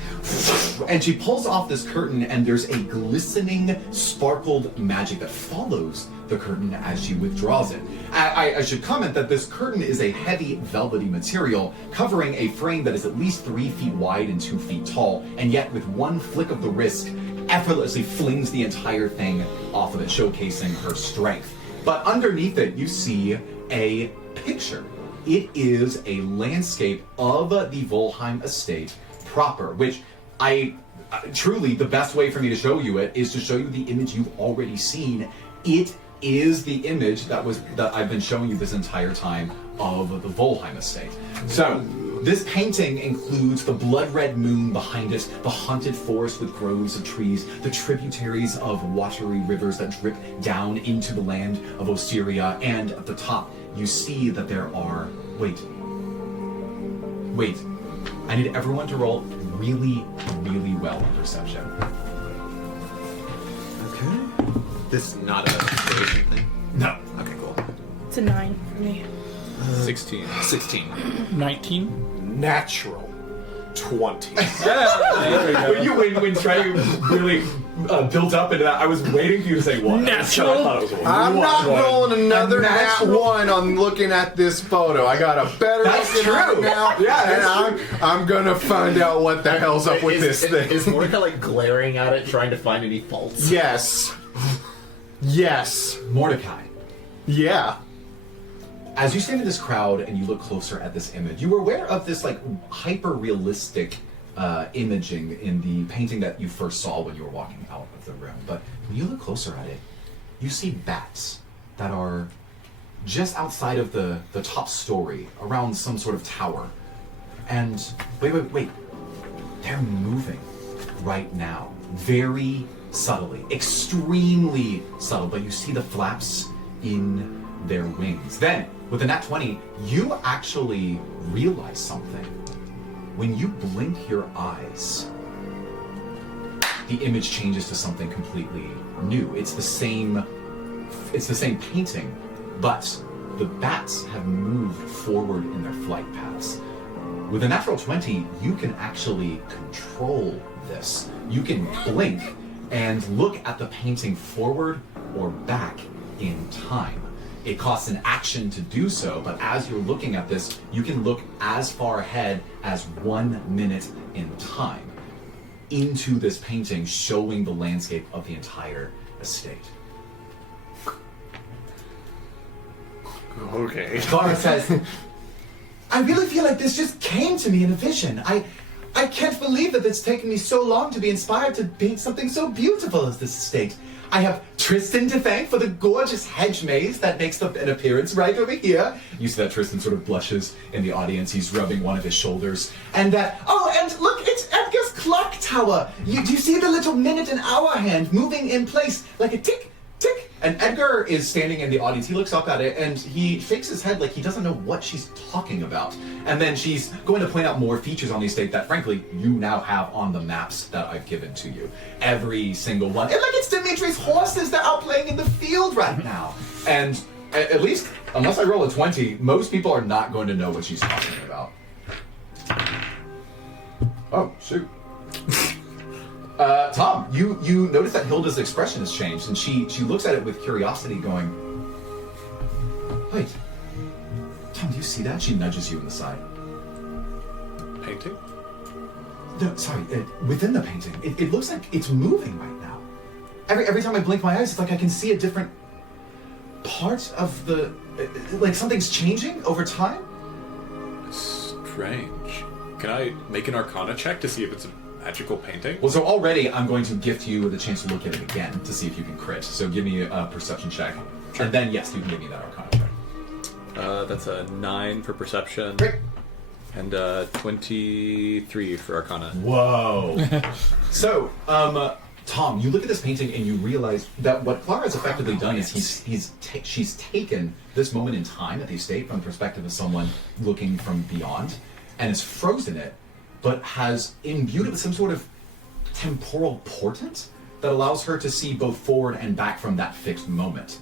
And she pulls off this curtain, and there's a glistening, sparkled magic that follows the curtain as she withdraws it. I should comment that this curtain is a heavy, velvety material covering a frame that is at least 3 feet wide and 2 feet tall, and yet with one flick of the wrist, effortlessly flings the entire thing off of it, showcasing her strength. But underneath it, you see a picture. It is a landscape of the Volheim estate proper, which truly, the best way for me to show you it is to show you the image you've already seen. It is the image that I've been showing you this entire time of the Volheim estate. So, this painting includes the blood-red moon behind it, the haunted forest with groves of trees, the tributaries of watery rivers that drip down into the land of Osiria, and at the top, you see that there are... Wait. I need everyone to roll really, really well on perception. Okay. This is not a creation thing? No. Okay, cool. It's a 9 for me. 16. 16. 19. Natural 20. When Trey really built up into that, I was waiting for you to say one. Natural. I thought it was one. I'm not rolling another A nat natural- 1 on looking at this photo. I got a better That's looking at it true. now. Yeah, and I'm gonna find out what the hell's up with this thing. Is Mordecai like glaring at it, trying to find any faults? Yes. Yes. Mordecai, Yeah. as you stand in this crowd and you look closer at this image, you were aware of this like hyper-realistic imaging in the painting that you first saw when you were walking out of the room. But when you look closer at it, you see bats that are just outside of the top story, around some sort of tower. And wait. They're moving right now. Very subtly. Extremely subtle, but you see the flaps in their wings. Then, with a nat 20, you actually realize something. When you blink your eyes, the image changes to something completely new. It's the same painting, but the bats have moved forward in their flight paths. With a natural 20, you can actually control this. You can blink and look at the painting forward or back in time. It costs an action to do so, but as you're looking at this, you can look as far ahead as 1 minute in time into this painting, showing the landscape of the entire estate. Okay. Clara says, "I really feel like this just came to me in a vision. I can't believe that it's taken me so long to be inspired to paint something so beautiful as this estate. I have Tristan to thank for the gorgeous hedge maze that makes an appearance right over here." You see that Tristan sort of blushes in the audience. He's rubbing one of his shoulders. And and look, it's Edgar's clock tower. Do you see the little minute and hour hand moving in place like a tick, tick? And Edgar is standing in the audience. He looks up at it and he shakes his head like he doesn't know what she's talking about. And then she's going to point out more features on the estate that, frankly, you now have on the maps that I've given to you. Every single one. And like it's Dimitri's horses that are out playing in the field right now. And at least, unless I roll a 20, most people are not going to know what she's talking about. Oh, shoot. Tom, you notice that Hilda's expression has changed, and she looks at it with curiosity, going, "Wait, Tom, do you see that?" She nudges you in the side. Painting? No, sorry, within the painting, it looks like it's moving right now. Every time I blink my eyes, it's like I can see a different part of the, like something's changing over time. Strange. Can I make an Arcana check to see if it's a magical painting? Well, so already I'm going to gift you the chance to look at it again to see if you can crit. So give me a perception check. And then, yes, you can give me that Arcana check. That's a 9 for perception. Great. And 23 for Arcana. Whoa. So, Tom, you look at this painting and you realize that what Clara has effectively done is she's taken this moment in time at the estate from the perspective of someone looking from beyond, and has frozen it, but has imbued it with some sort of temporal portent that allows her to see both forward and back from that fixed moment.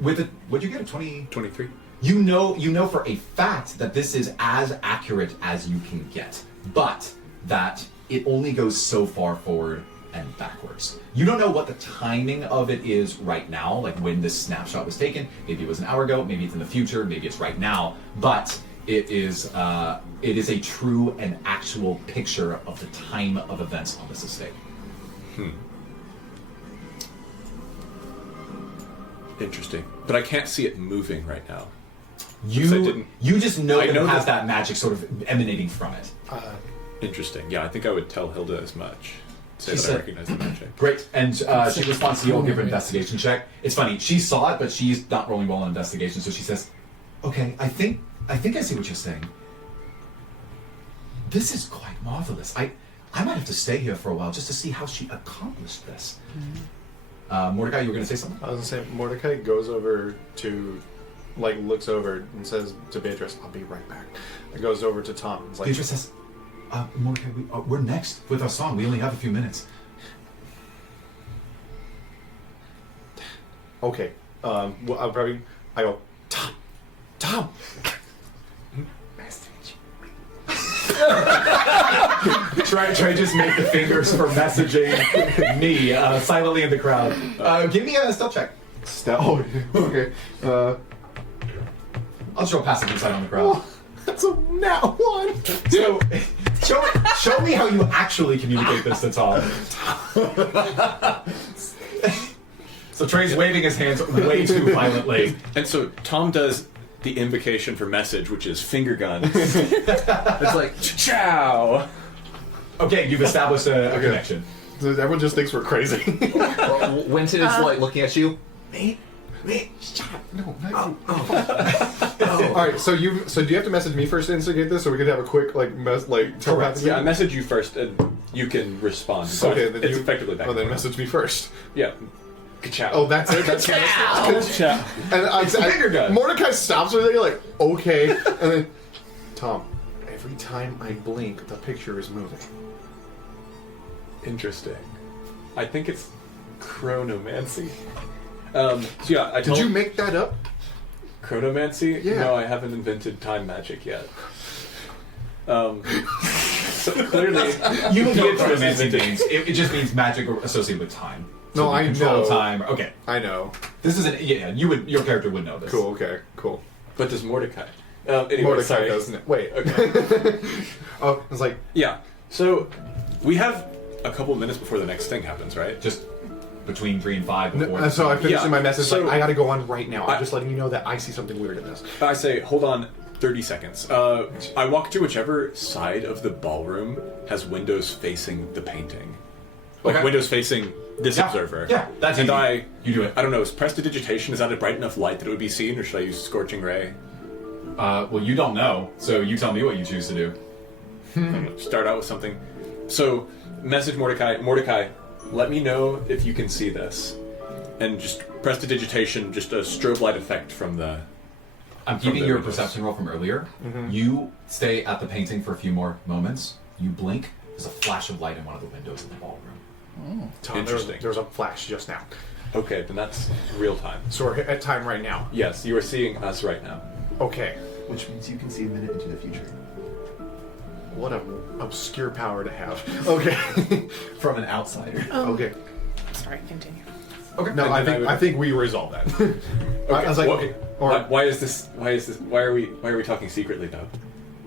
With it, what'd you get? A 23. You know for a fact that this is as accurate as you can get, but that it only goes so far forward and backwards. You don't know what the timing of it is right now, like when this snapshot was taken. Maybe it was an hour ago, maybe it's in the future, maybe it's right now, but it is a true and actual picture of the time of events on this estate. Interesting. But I can't see it moving right now. You just know that it has that magic sort of emanating from it. Interesting. Yeah, I think I would tell Hilda as much. Say that I recognize the magic. Great. And she responds to you. I'll give her an investigation check. It's funny. She saw it, but she's not rolling well on investigation. So she says, "Okay, I think I see what you're saying. This is quite marvelous. I might have to stay here for a while just to see how she accomplished this." Mordecai, you were going to say something? I was going to say, Mordecai goes over to, looks over and says to Beatrice, "I'll be right back." It goes over to Tom. It's like, Beatrice says, "Mordecai, we're next with our song. We only have a few minutes." Okay. I go, Tom. Try just make the fingers for messaging me silently in the crowd. Give me a stealth check. Stealth. Okay. I'll show passive insight on the crowd. That's a nat 1. So, show me how you actually communicate this to Tom. So Trey's waving his hands way too violently. And so Tom does the invocation for message, which is finger guns. It's like, chow! Okay, you've established a connection. So everyone just thinks we're crazy. Winton is like looking at you. Wait, shut up. No, not you. All right, so do you have to message me first to instigate this, or we could have a quick Correct. Yeah, I message you first, and you can respond. So Okay, then it's you effectively back. Oh, then message me first. Yeah. Ka-chow. Oh, that's it. That's Ka-chow. And finger gun. Mordecai stops her there. You're like, okay, and then Tom. Every time I blink, the picture is moving. Interesting. I think it's chronomancy. So yeah, I Did you make that up? chronomancy? Yeah. No, I haven't invented time magic yet. So clearly, You will know chronomancy means. It just means magic associated with time. So No, the I control know. time. Okay, I know. this is your character would know this. Cool. Okay. Cool. but does Mordecai? Anyway, Mordecai sorry. doesn't it? Wait. Okay. Oh, it's like Yeah. So we have a couple of minutes before the next thing happens, right? Just between 3 and 5 before. so I finished Yeah, my message. so- I got to go on right now. I'm I- just letting you know that I see something weird in this. I say, hold on 30 seconds. I walk to whichever side of the ballroom has windows facing the painting. Like Okay. windows facing this Yeah. observer. Yeah, that's and easy. You do it. I don't know, is prestidigitation, is that a bright enough light that it would be seen, or should I use scorching ray? Well, you don't know, so you tell me what you choose to do. I'm gonna start out with something. So, message Mordecai. Mordecai, let me know if you can see this. And just prestidigitation, just a strobe light effect from the... I'm From keeping the your windows. perception roll from earlier. You stay at the painting for a few more moments. You blink. There's a flash of light in one of the windows in the ballroom. Tom, Interesting. There was a flash just now. Okay, then that's real time. So we're at time right now. Yes, you are seeing us right now. Okay. Which means you can see a minute into the future. What a obscure power to have. Okay. From an outsider. Okay. Sorry, continue. Okay. No, And then I think we resolved that. I was like, What- okay. Or why is this? Why are we talking secretly though?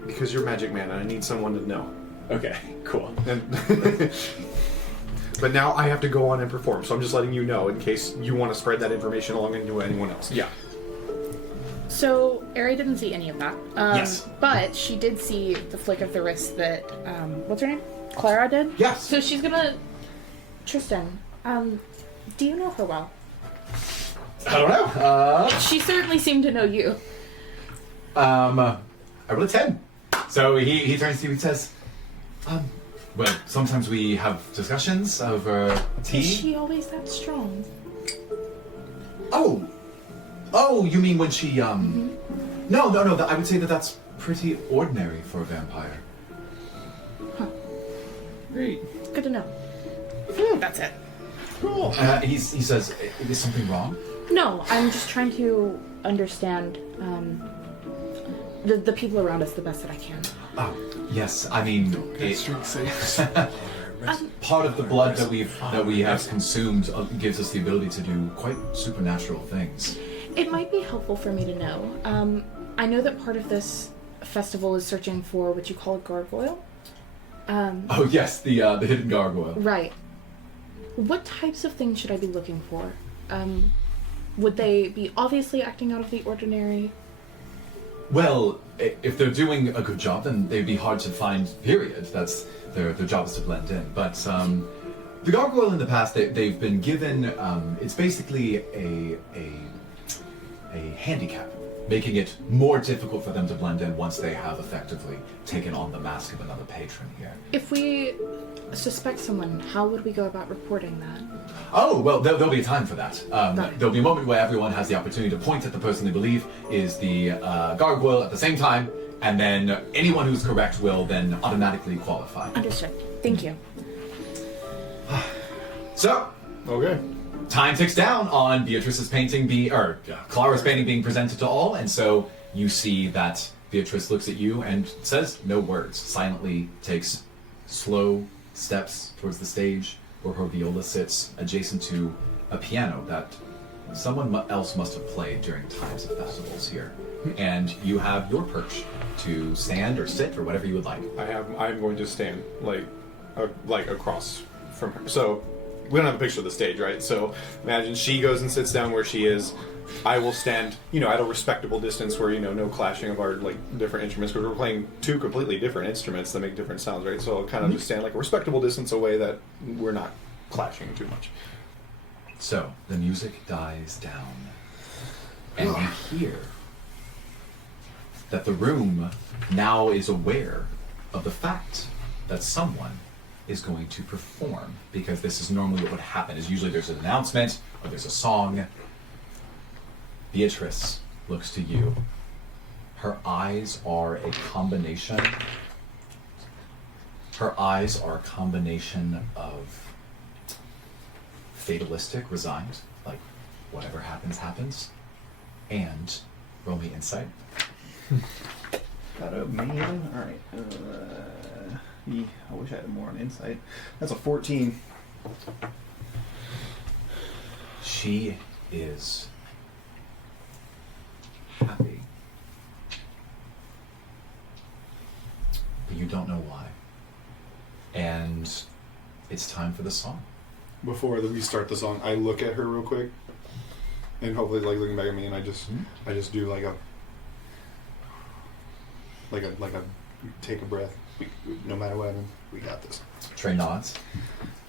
because you're Magic Man, and I need someone to know. Okay, cool. And but now I have to go on and perform, so I'm just letting you know in case you want to spread that information along into anyone else. Yeah. So, Ari didn't see any of that. Yes. But she did see the flick of the wrist that, what's her name? Clara did? Yes. So she's gonna... Tristan, do you know her well? I don't know. She certainly seemed to know you. I rolled a 10. So he turns to you and says, well, sometimes we have discussions over tea. Is she always that strong? Oh, you mean when she, No, I would say that's pretty ordinary for a vampire. Great. Good to know. That's it. Cool. He says, is something wrong? No, I'm just trying to understand the people around us the best that I can. Oh, yes, I mean, part of the blood that we have consumed gives us the ability to do quite supernatural things. It might be helpful for me to know. I know that part of this festival is searching for what you call a gargoyle. Oh yes, the hidden gargoyle. Right. What types of things should I be looking for? Would they be obviously acting out of the ordinary? Well, if they're doing a good job, then they'd be hard to find. Period. That's their job is to blend in. But the gargoyle in the past, they've been given. It's basically a handicap, making it more difficult for them to blend in once they have effectively taken on the mask of another patron here. If we suspect someone, how would we go about reporting that? Oh, well, there'll be a time for that. Right. There'll be a moment where everyone has the opportunity to point at the person they believe is the gargoyle at the same time, and then anyone who's correct will then automatically qualify. Understood. Thank you. So, Okay. time ticks down on Beatrice's painting Clara's painting being presented to all, and so you see that Beatrice looks at you and says no words, silently takes slow steps towards the stage where her viola sits adjacent to a piano that someone else must have played during times of festivals here. And you have your perch to stand or sit or whatever you would like. I'm going to stand like across from her. So we don't have a picture of the stage, right? So imagine she goes and sits down where she is. I will stand, at a respectable distance where, no clashing of our different instruments, because we're playing two completely different instruments that make different sounds, right? So I'll kind of just stand like a respectable distance away that we're not clashing too much. So the music dies down, and you hear that the room now is aware of the fact that someone is going to perform, because this is normally what would happen. Is usually there's an announcement or there's a song. Beatrice looks to you. Her eyes are a combination. Her eyes are a combination of fatalistic, resigned, like whatever happens, happens, and roll me insight. Got a man. All right. I wish I had more on insight. That's a 14. She is happy, but you don't know why. And it's time for the song. Before we start the song, I look at her real quick, and hopefully, looking back at me, and I just do like a take a breath. No matter what happens, we got this. Trey nods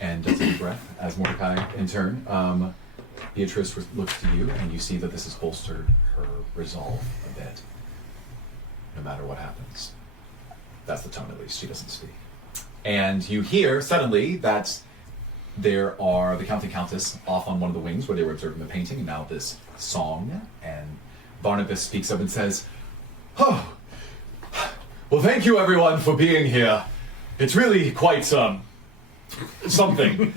and does a deep breath as Mordecai, in turn, Beatrice looks to you, and you see that this has bolstered her resolve a bit. No matter what happens. That's the tone, at least. She doesn't speak. And you hear, suddenly, that there are the Count and Countess off on one of the wings where they were observing the painting, and now this song, and Barnabas speaks up and says, "Oh, well, thank you, everyone, for being here. It's really quite, something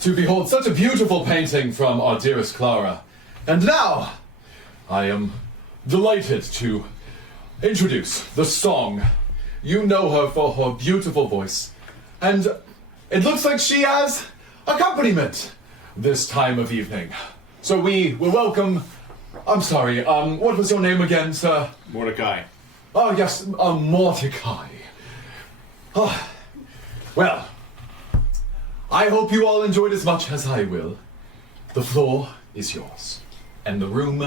to behold such a beautiful painting from our dearest Clara. And now, I am delighted to introduce the song. You know her for her beautiful voice, and it looks like she has accompaniment this time of evening. So we will welcome, I'm sorry, what was your name again, sir? Mordecai. Oh, yes, Mordecai. Oh, well, I hope you all enjoyed as much as I will. The floor is yours. And the room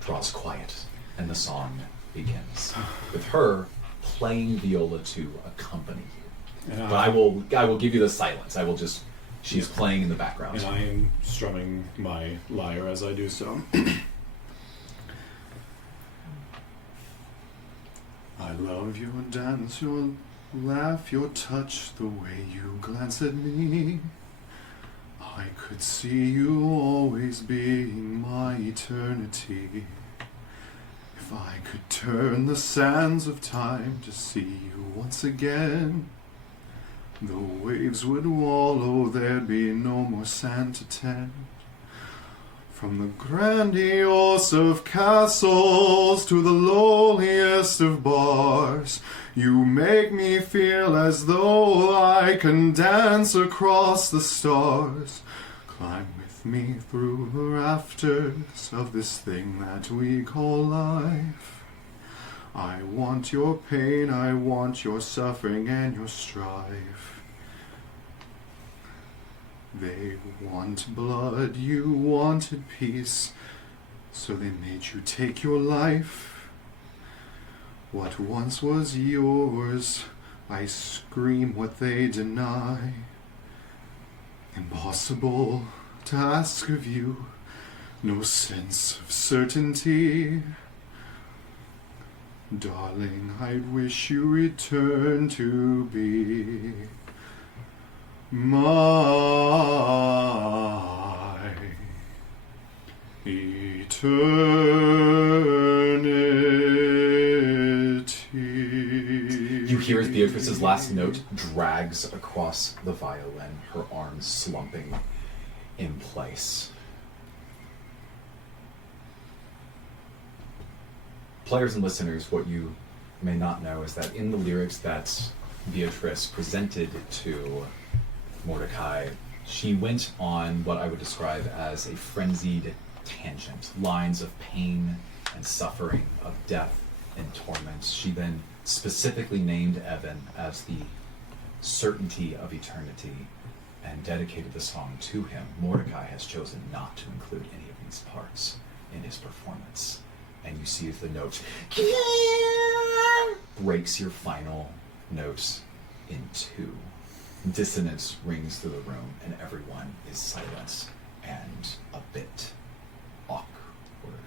draws quiet, and the song begins, with her playing viola to accompany you. But I will give you the silence. She's playing in the background. And I am strumming my lyre as I do so. I love your dance, your laugh, your touch, the way you glance at me. I could see you always being my eternity. If I could turn the sands of time to see you once again, the waves would wallow, there'd be no more sand to tend. From the grandiose of castles to the lowliest of bars, you make me feel as though I can dance across the stars. Climb with me through the rafters of this thing that we call life. I want your pain, I want your suffering and your strife. They want blood, you wanted peace, so they made you take your life. What once was yours, I scream what they deny. Impossible to ask of you, no sense of certainty. Darling, I'd wish you returned to be my eternity. You hear as Beatrice's last note drags across the violin, her arms slumping in place. Players and listeners, what you may not know is that in the lyrics that Beatrice presented to Mordecai, she went on what I would describe as a frenzied tangent, lines of pain and suffering, of death and torment. She then specifically named Evan as the certainty of eternity and dedicated the song to him. Mordecai has chosen not to include any of these parts in his performance. And you see as the note breaks your final note in two. Dissonance rings through the room, and everyone is silent and a bit awkward.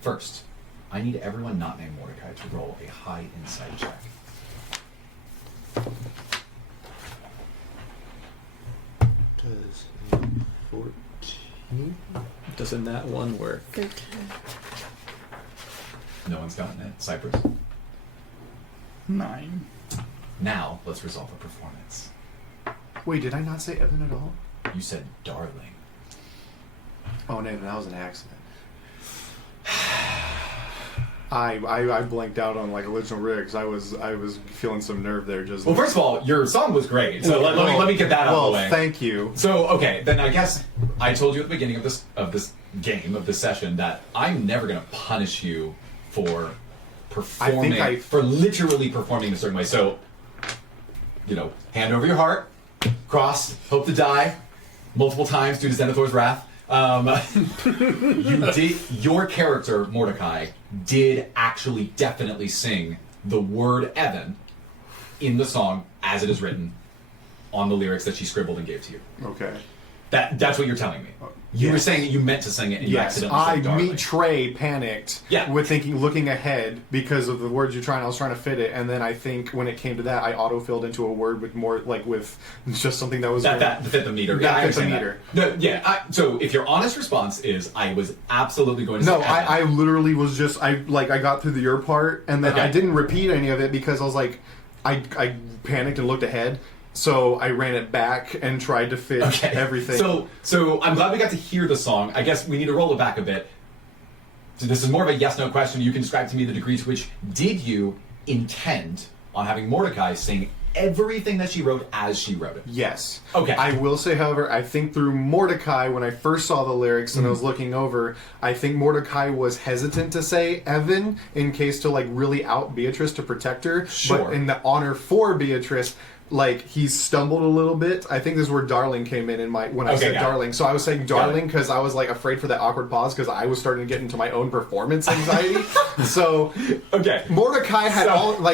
First, I need everyone not named Mordecai to roll a high insight check. Does 14? Doesn't that one work? 13. No one's gotten it. Cypress. 9. Now, let's resolve the performance. Wait, did I not say Evan at all? You said darling. Oh, Nathan, that was an accident. I blanked out on like original rigs. I was feeling some nerve there. Just Well, first of all, your song was great, so let me get that out of the way. Thank you. So, okay, then I guess I told you at the beginning of this game, of this session, that I'm never going to punish you for performing, for literally performing a certain way. So, hand over your heart, cross, hope to die, multiple times due to Zenithor's wrath. Your character, Mordecai, did actually definitely sing the word Evan in the song as it is written on the lyrics that she scribbled and gave to you. Okay. That's what you're telling me. You were saying that you meant to sing it and you accidentally said darling. Me, Trey, panicked with looking ahead because of the words I was trying to fit it, and then I think when it came to that, I auto-filled into a word with more, with just something that was... That fit the meter. That fit the meter. No, so if your honest response is, I was absolutely going to say Evan. I literally was just, I got through the your part, and then I didn't repeat any of it because I was like, I panicked and looked ahead. So I ran it back and tried to fit everything. So I'm glad we got to hear the song. I guess we need to roll it back a bit. So this is more of a yes/no question. You can describe to me the degree to which did you intend on having Mordecai sing everything that she wrote as she wrote it? Yes. Okay. I will say, however, I think through Mordecai, when I first saw the lyrics and I was looking over, I think Mordecai was hesitant to say Evan in case to really out Beatrice to protect her. Sure. But in the honor for Beatrice, he stumbled a little bit. I think this is where darling came in when I said darling. So I was saying darling because I was afraid for that awkward pause because I was starting to get into my own performance anxiety. So Mordecai had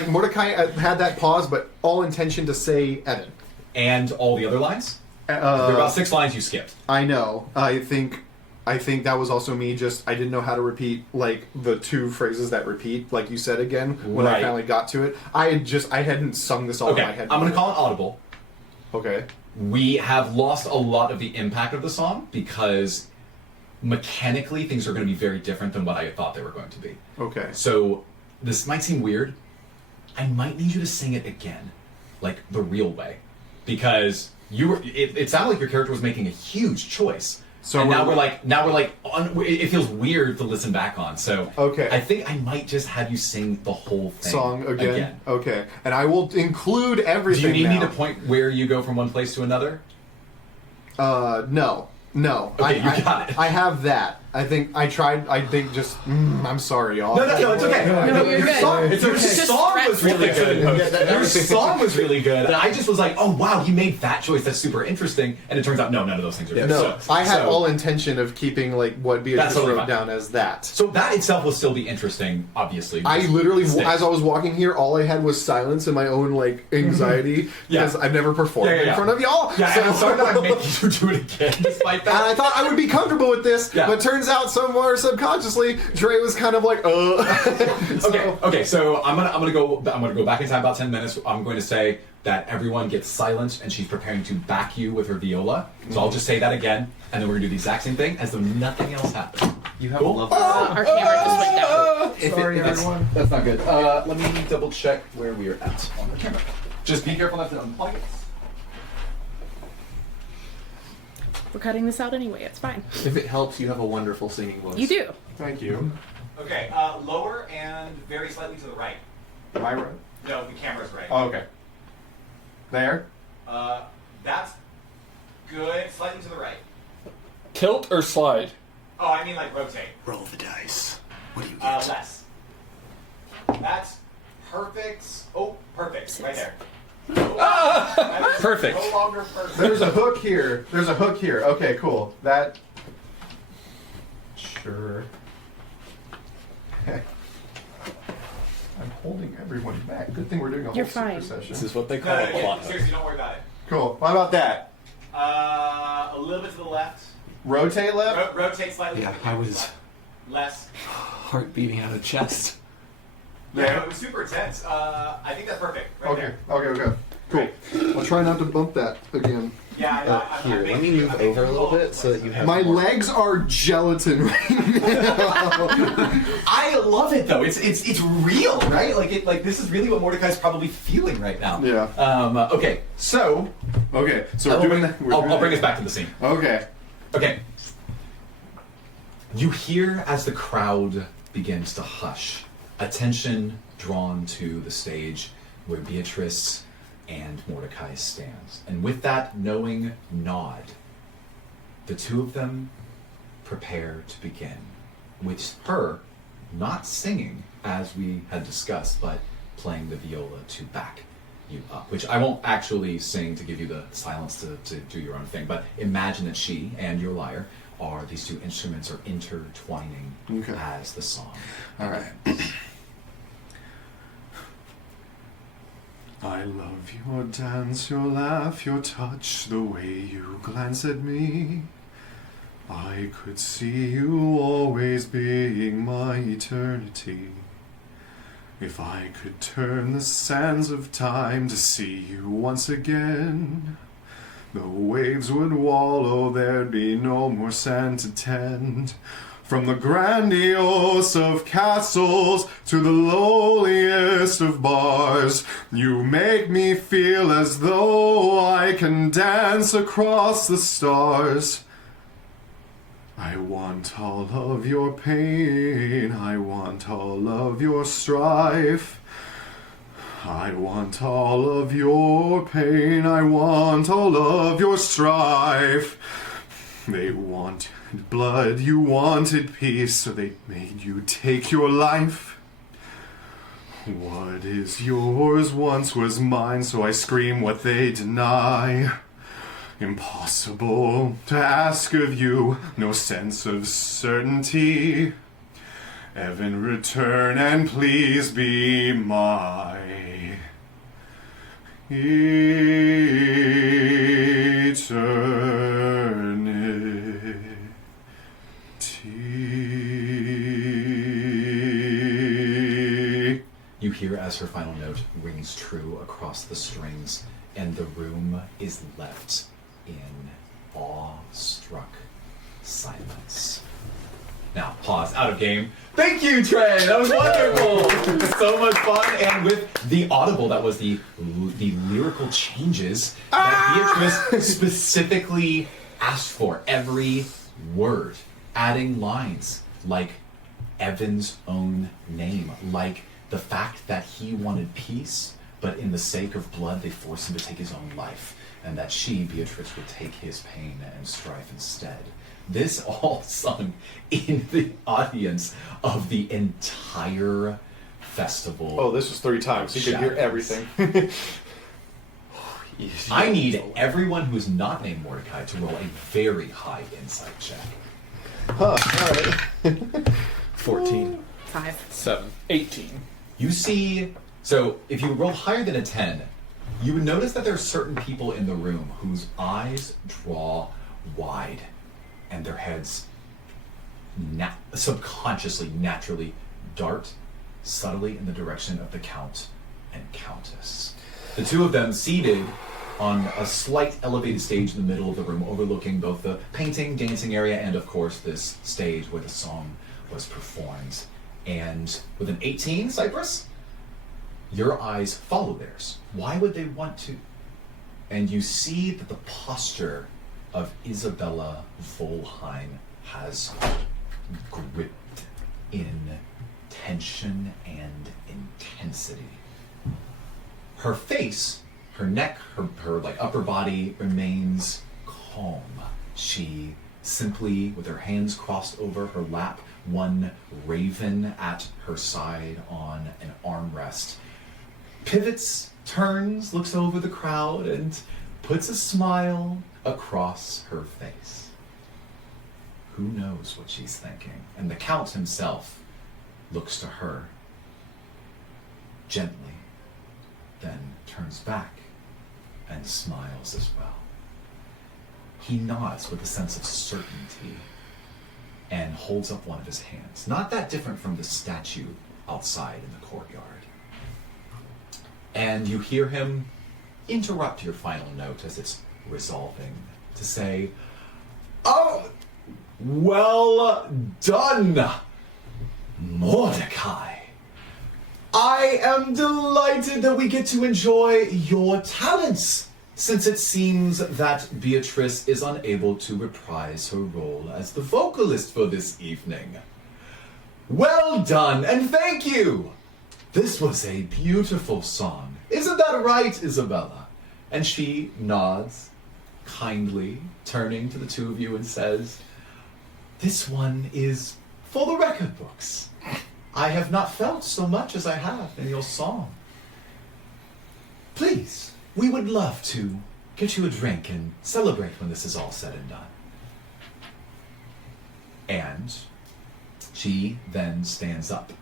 Mordecai had that pause, but all intention to say Evan. And all the other lines? There are about 6 lines you skipped. I know. I think I think that was also me. Just I didn't know how to repeat like the two phrases that repeat, like you said again. When I Right. finally got to it, I hadn't sung this all Okay, in my head. I'm gonna call it audible. Okay. We have lost a lot of the impact of the song because mechanically things are going to be very different than what I thought they were going to be. Okay. So this might seem weird. I might need you to sing it again, like the real way, because it sounded like your character was making a huge choice. So and now we're like, it feels weird to listen back on. So Okay. I think I might just have you sing the whole thing Song again. Okay. And I will include Do everything. you need me now. to point where you go from one place to another? No. Okay, you got it. I have that. I think I tried. I think just. I'm sorry, y'all. No, it's okay. No, you're your good. song, It's your okay. song was Just really stress good. Your song was really good. I just was like, oh wow, he made that choice. That's super interesting. And it turns out, no, none of those things are good. No, So- I had so- all intention of keeping like what Beatrice That's totally wrote fine. down as that. So that itself will still be interesting, obviously. I literally, Stick. as I was walking here, all I had was silence and my own like anxiety Yeah. because I've never performed Yeah. in front of y'all. Yeah, and I'm sorry that I'm making you do it again, despite that. And I thought I would be comfortable with this, Yeah. but turns out somewhere subconsciously, Dre was kind of like, Okay. So I'm gonna go back in time about 10 minutes. I'm going to say that everyone gets silent, and she's preparing to back you with her viola. So I'll just say that again, and then we're gonna do the exact same thing as though nothing else happened. You have Cool. a lovely. Our camera just went down. Sorry, everyone. That's not good. Let me double check where we are at on the camera. Just be careful not to unplug it. We're cutting this out anyway. It's fine. If it helps, you have a wonderful singing voice. You do. Thank you. Okay, lower and very slightly to the right. My right. No, the camera's right. Oh, okay. There. That's good. Slightly to the right. Tilt or slide? Oh, I mean like rotate. Roll the dice. What do you Less. That's perfect. Oh, perfect. Right there. Perfect. No longer perfect. There's a hook here. There's a hook here. Okay, cool. That. Sure. I'm holding everyone back. Good thing we're doing a whole You're super fine. session. This is what they call a plot hook. seriously, don't worry about it. Cool. What about that? A little bit to the left. Rotate left? Rotate slightly. Yeah, I was Less. heart beating out of chest. Yeah, it was super intense. I think that's perfect. Right Okay. there. Okay. Cool. I'll try not to bump that again. Yeah, I know. I'm Here, let making- me move I'm making over a little all bit so that you have My more. legs are gelatin right now. I love it though. It's real, right? Like this is really what Mordecai's probably feeling right now. Yeah. Okay. So Okay. So I'll we're doing bring, that. we're I'll doing bring that. us back to the scene. Okay. Okay. You hear as the crowd begins to hush, attention drawn to the stage where Beatrice and Mordecai stands. And with that knowing nod, the two of them prepare to begin, with her not singing as we had discussed, but playing the viola to back you up, which I won't actually sing to give you the silence to do your own thing, but imagine that she and your lyre are these two instruments are intertwining Okay. as the song. All right. I love your dance, your laugh, your touch, the way you glance at me. I could see you always being my eternity. If I could turn the sands of time to see you once again, the waves would wallow, there'd be no more sand to tend. From the grandiose of castles to the lowliest of bars, you make me feel as though I can dance across the stars. I want all of your pain, I want all of your strife. I want all of your pain, I want all of your strife. They wanted blood, you wanted peace, so they made you take your life. What is yours once was mine, so I scream what they deny. Impossible to ask of you, no sense of certainty. Evan, return and please be my eternity. You hear as her final note rings true across the strings, and the room is left in awestruck silence. Now, pause, out of game. Thank you, Trey! That was wonderful! So much fun, and with the audible, that was the lyrical changes that Beatrice specifically asked for. Every word, adding lines like Evan's own name, like the fact that he wanted peace, but in the sake of blood, they forced him to take his own life, and that she, Beatrice, would take his pain and strife instead. This all sung in the audience of the entire festival. Oh, this was 3 times. You could hear everything. I need everyone who is not named Mordecai to roll a very high insight check. Huh, alright. 14. 5. 7. 18. You see, so if you roll higher than a 10, you would notice that there are certain people in the room whose eyes draw wide and their heads subconsciously, naturally dart subtly in the direction of the Count and Countess. The two of them seated on a slight elevated stage in the middle of the room, overlooking both the painting, dancing area, and of course this stage where the song was performed. And with an 18, Cypress, your eyes follow theirs. Why would they want to? And you see that the posture of Isabella Volheim has gripped in tension and intensity. Her face, her neck, her like upper body remains calm. She simply, with her hands crossed over her lap, one raven at her side on an armrest, pivots, turns, looks over the crowd, and puts a smile across her face. Who knows what she's thinking? And the Count himself looks to her gently, then turns back and smiles as well. He nods with a sense of certainty and holds up one of his hands, not that different from the statue outside in the courtyard. And you hear him interrupt your final note as it's resolving to say, "Oh, well done, Mordecai. I am delighted that we get to enjoy your talents, since it seems that Beatrice is unable to reprise her role as the vocalist for this evening. Well done, and thank you! This was a beautiful song. Isn't that right, Isabella?" And she nods kindly, turning to the two of you and says, "This one is for the record books. I have not felt so much as I have in your song. Please, we would love to get you a drink and celebrate when this is all said and done." And she then stands up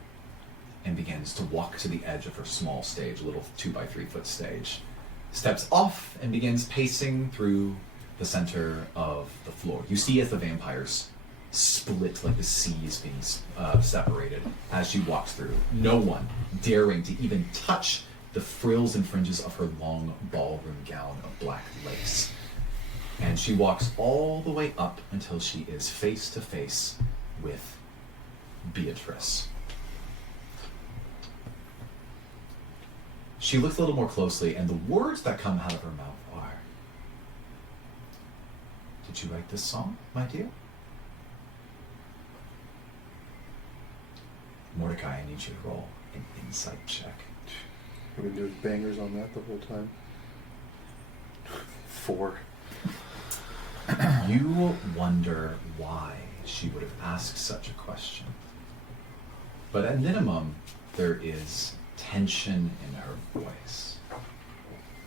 and begins to walk to the edge of her small stage, a little 2x3 foot stage, steps off and begins pacing through the center of the floor. You see as the vampires split like the seas being separated as she walks through, no one daring to even touch the frills and fringes of her long ballroom gown of black lace. And she walks all the way up until she is face to face with Beatrice. She looks a little more closely, and the words that come out of her mouth are, "Did you write this song, my dear?" Mordecai, I need you to roll an insight check. I've been doing bangers on that the whole time. 4. You wonder why she would have asked such a question. But at minimum, there is tension in her voice.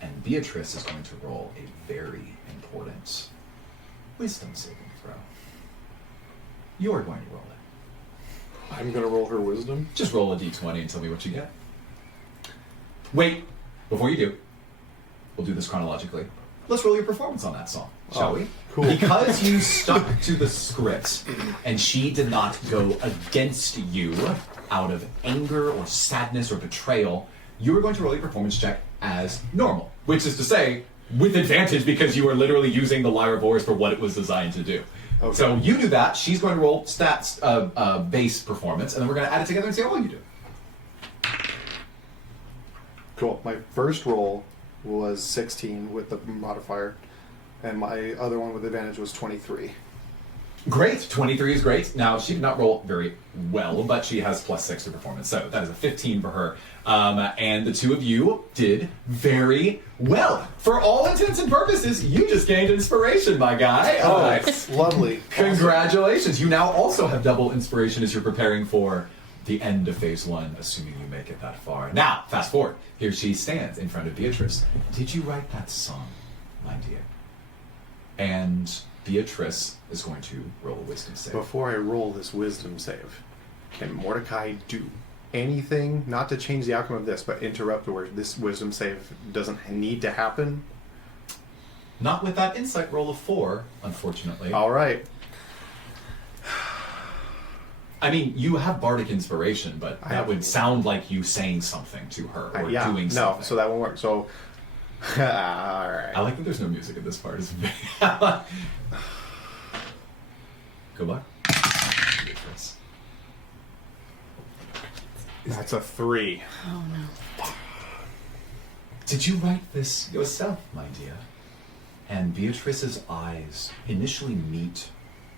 And Beatrice is going to roll a very important wisdom saving throw. You're going to roll it. I'm gonna roll her wisdom. Just roll a d20 and tell me what you get. Wait, before you do, we'll do this chronologically. let's roll your performance on that song, shall we? cool. Because you stuck to the script, and she did not go against you out of anger or sadness or betrayal, you are going to roll your performance check as normal, which is to say, with advantage because you are literally using the Lyre of Horrors for what it was designed to do. Okay. So you do that, she's going to roll stats, base performance, and then we're going to add it together and see how well you do. Cool. My first roll was 16 with the modifier, and my other one with advantage was 23. Great, 23 is great. Now, she did not roll very well, but she has +6 to performance, so that is a 15 for her. And the two of you did very well. For all intents and purposes, you just gained inspiration, my guy. Oh, Nice. lovely. Congratulations. You now also have double inspiration as you're preparing for the end of phase 1, assuming you make it that far. Now, fast forward. Here she stands in front of Beatrice. Did you write that song, my dear? And Beatrice is going to roll a wisdom save. Before I roll this wisdom save, can Mordecai do anything, not to change the outcome of this, but interrupt where this wisdom save doesn't need to happen? Not with that insight roll of 4, unfortunately. All right. I mean, you have bardic inspiration, but I that have- would sound like you saying something to her or Yeah, doing no, something. so that won't work. So, all right. I like that there's no music in this part. It's very... Good luck. Beatrice. That's a 3. Oh no. Did you write this yourself, my dear? And Beatrice's eyes initially meet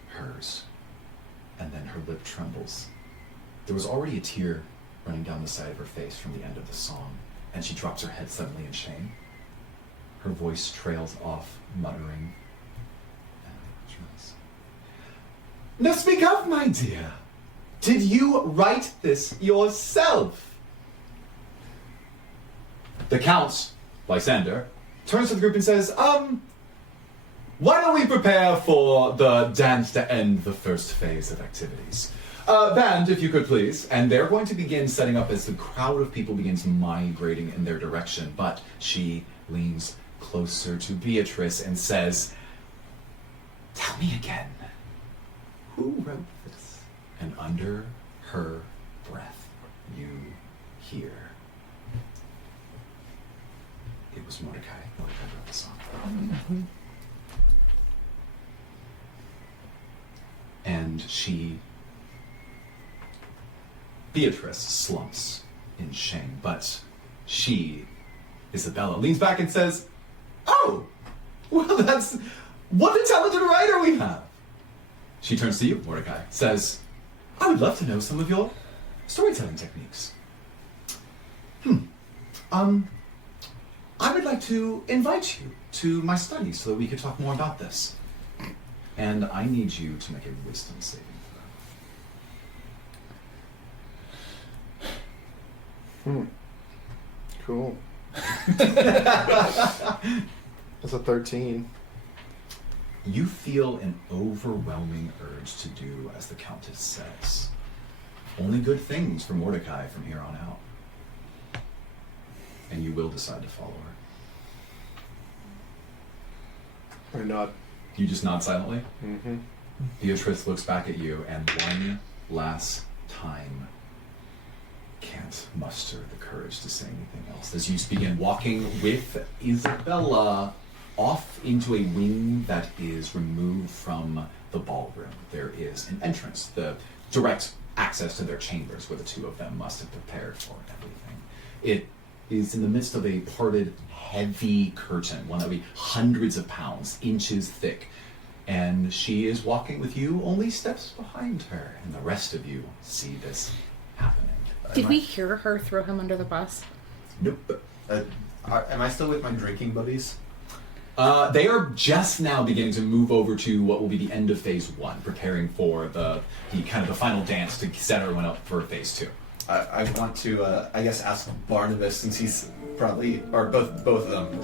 hers, and then her lip trembles. There was already a tear running down the side of her face from the end of the song, and she drops her head suddenly in shame. Her voice trails off, muttering, "Now speak up, my dear. Did you write this yourself?" The Count, Lysander, turns to the group and says, why don't we prepare for the dance to end the first phase of activities? Band, if you could please. And they're going to begin setting up as the crowd of people begins migrating in their direction. But she leans closer to Beatrice and says, tell me again, who wrote this? And under her breath, you hear, it was Mordecai. Mordecai wrote the song. And Beatrice slumps in shame, but she, Isabella, leans back and says, oh, well what a talented writer we have. She turns to you, Mordecai, says, I would love to know some of your storytelling techniques. I would like to invite you to my study so that we could talk more about this. And I need you to make a wisdom saving throw. Cool. That's a 13. You feel an overwhelming urge to do as the Countess says. Only good things for Mordecai from here on out. And you will decide to follow her. I nod. You just nod silently? Mm-hmm. Beatrice looks back at you and one last time can't muster the courage to say anything else. As you begin walking with Isabella off into a wing that is removed from the ballroom. There is an entrance, the direct access to their chambers where the two of them must have prepared for everything. It is in the midst of a parted, heavy curtain, one that would be hundreds of pounds, inches thick. And she is walking with you only steps behind her, and the rest of you see this happening. Did we hear her throw him under the bus? Nope. Am I still with my drinking buddies? They are just now beginning to move over to what will be the end of phase 1, preparing for the kind of the final dance to set everyone up for phase 2. I want to, I guess, ask Barnabas, since he's probably, or both of them.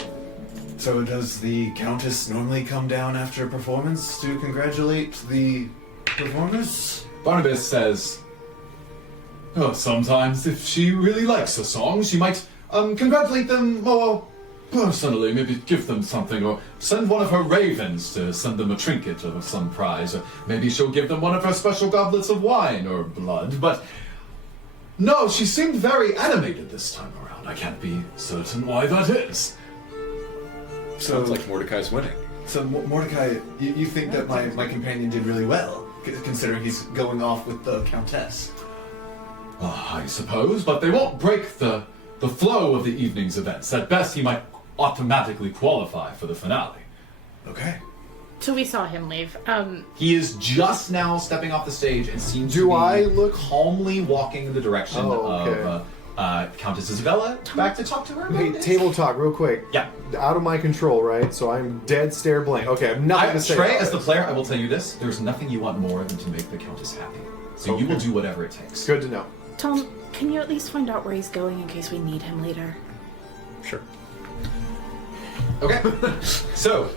So does the Countess normally come down after a performance to congratulate the performers? Barnabas says, oh, sometimes if she really likes a song, she might congratulate them more personally maybe give them something, or send one of her ravens to send them a trinket of some prize, or maybe she'll give them one of her special goblets of wine or blood, but no, she seemed very animated this time around. I can't be certain why that is. Sounds like Mordecai's winning. So Mordecai, you think that my companion did really well, considering he's going off with the Countess? I suppose, but they won't break the flow of the evening's events. At best, he might automatically qualify for the finale. Okay. So we saw him leave. He is just now stepping off the stage and seems Do to be I look- calmly walking in the direction okay. of Countess Isabella back to talk to her. Hey, about it. table talk, real quick. Yeah. Out of my control, right? So I'm dead stare blank. Okay, I have nothing to say. Trey, about as the this. player, I will tell you this. There's nothing you want more than to make the Countess happy. So you will do whatever it takes. Good to know. Tom, can you at least find out where he's going in case we need him later? Sure. Okay. So,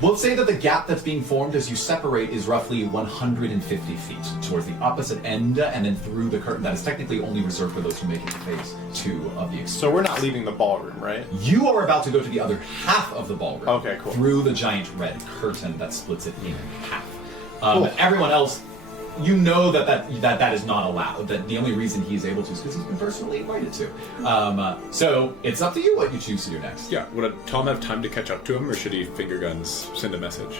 we'll say that the gap that's being formed as you separate is roughly 150 feet towards the opposite end and then through the curtain that is technically only reserved for those who make it to phase 2 of the experience. So we're not leaving the ballroom, right? You are about to go to the other half of the ballroom. Okay, cool. Through the giant red curtain that splits it in half. Cool. Everyone else, you know that is not allowed. That the only reason he's able to is because he's been personally invited to. So it's up to you what you choose to do next. Yeah, would Tom have time to catch up to him, or should he finger guns send a message?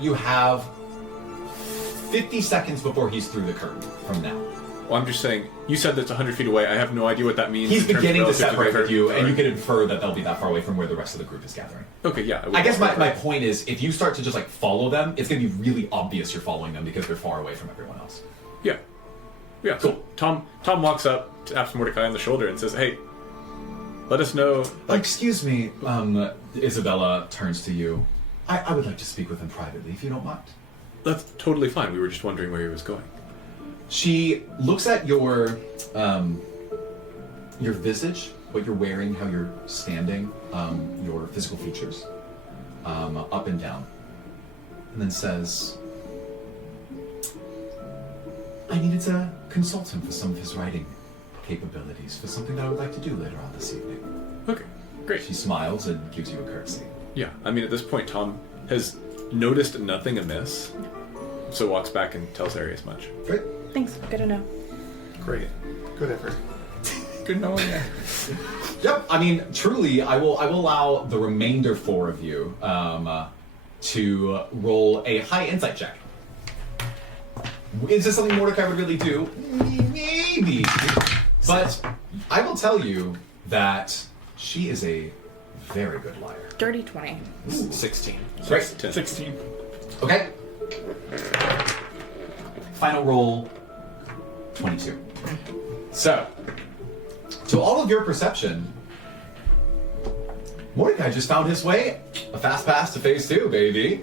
You have 50 seconds before he's through the curtain from now. Well, I'm just saying, you said that's 100 feet away. I have no idea what that means. He's in terms beginning to relative the separate with curtain. you, and you Alright. can infer that they'll be that far away from where the rest of the group is gathering. Okay, yeah. I guess my point is, if you start to just like follow them, it's going to be really obvious you're following them because they're far away from everyone else. Yeah. Yeah, cool. Tom walks up, taps Mordecai on the shoulder, and says, "Hey, let us know." Excuse me, Isabella turns to you. I would like to speak with him privately, if you don't mind. That's totally fine. We were just wondering where he was going. She looks at your visage, what you're wearing, how you're standing, your physical features, up and down, and then says, I needed to consult him for some of his writing capabilities, for something that I would like to do later on this evening. Okay, great. She smiles and gives you a curtsy. Yeah, I mean, at this point, Tom has noticed nothing amiss, so walks back and tells Harry as much. Great. Thanks. Good to know. Great. Good effort. Good knowing you. Yep. I mean, truly, I will allow the remainder 4 of you to roll a high insight check. Is this something Mordecai would really do? Maybe. But I will tell you that she is a very good liar. Dirty 20. 16. Great. 10. 16. Okay. Final roll, 22. So, to all of your perception, Mordecai just found his way. A fast pass to phase 2, baby.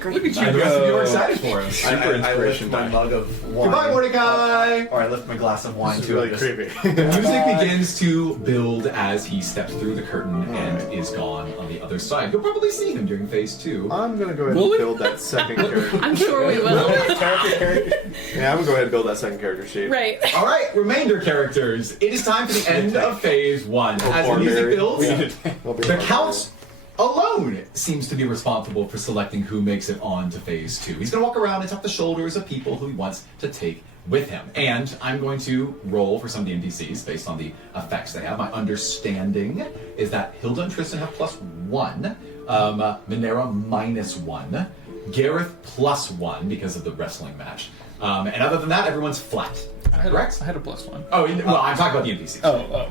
Great. The rest of you are excited for him. Super I lift inspiration my time. mug of wine. Goodbye, Mordecai! Or I lift my glass of wine This is too. really and just- creepy. The music begins to build as he steps through the curtain and is gone on the other side. You'll probably see him during phase 2. I'm gonna go ahead Will and we? build that second character. I'm sure we will. Yeah, I'm gonna go ahead and build that second character sheet. Right. All right, remainder characters. It is time for the end of phase 1. As the music Barbarian. builds, I'll be the a Count alone seems to be responsible for selecting who makes it on to phase 2. He's going to walk around and tap the shoulders of people who he wants to take with him. And I'm going to roll for some of the NPCs based on the effects they have. My understanding is that Hilda and Tristan have +1, Minera -1, Gareth +1 because of the wrestling match. And other than that, everyone's flat. Correct? I had a +1. Oh, well, I'm talking about the NPCs. Oh.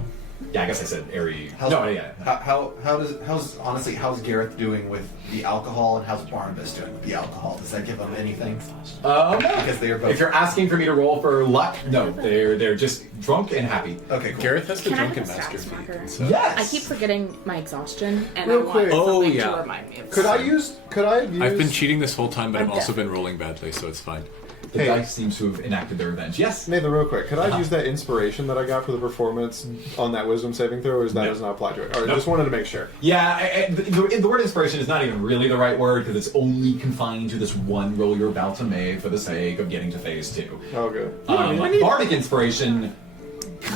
Yeah, I guess I said Airy. How's, No, yeah. how's Gareth doing with the alcohol, and how's Barnabas doing with the alcohol? Does that give them anything? Because they are both. If you're asking for me to roll for luck, no, they're just drunk and happy. Okay, cool. Gareth has the Can I drunken have a master stats feat. marker? and so- Yes. I keep forgetting my exhaustion, and Real I want quick. Oh, something yeah. to remind me of Could this. I have used? I've been cheating this whole time, but I've I'm also deaf. been rolling badly, so it's fine. The Hey. dice seems to have enacted their revenge. Yes. Nathan, real quick, could I use that inspiration that I got for the performance on that wisdom saving throw, or does that No. does not apply to it? Or No. just wanted to make sure. Yeah, the word inspiration is not even really the right word because it's only confined to this one roll you're about to make for the sake of getting to phase 2. Oh, good. Bardic inspiration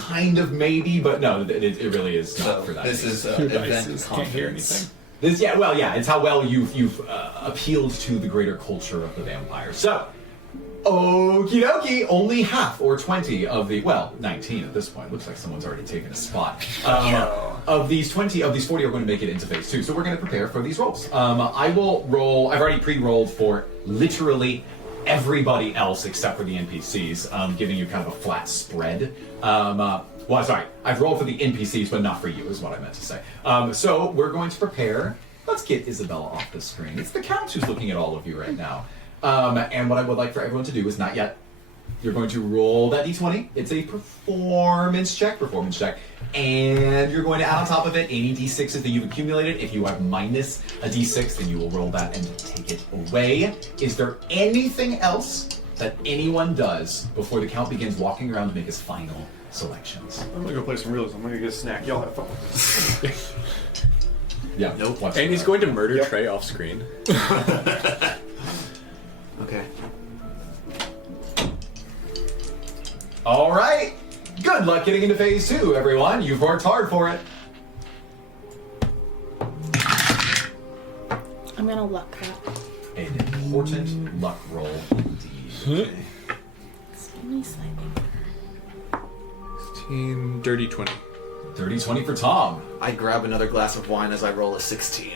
kind of maybe, but no, it really is not So for that. this is Your event dices can't hear confidence. anything. It's how well you've appealed to the greater culture of the vampire. So, okie dokie, only half or 20 of the 19 at this point. Looks like someone's already taken a spot. Of these 40 are going to make it into phase 2. So we're going to prepare for these rolls. I will roll. I've already pre-rolled for literally everybody else except for the NPCs, giving you kind of a flat spread. Sorry, I've rolled for the NPCs, but not for you, is what I meant to say. So we're going to prepare. Let's get Isabella off the screen. It's the Count who's looking at all of you right now. And what I would like for everyone to do is not yet. You're going to roll that d20. It's a performance check. And you're going to add on top of it any d6s that you've accumulated. If you have minus a d6, then you will roll that and take it away. Is there anything else that anyone does before the Count begins walking around to make his final selections? I'm gonna go play some realism. I'm gonna get a snack. Y'all have fun. Yeah, nope. And he's going to murder Trey off screen. Okay. All right. Good luck getting into phase 2, everyone. You've worked hard for it. I'm gonna luck that. An important luck roll indeed. It's only slightly. 16, dirty 20. 30-20 for Tom. I grab another glass of wine as I roll a 16.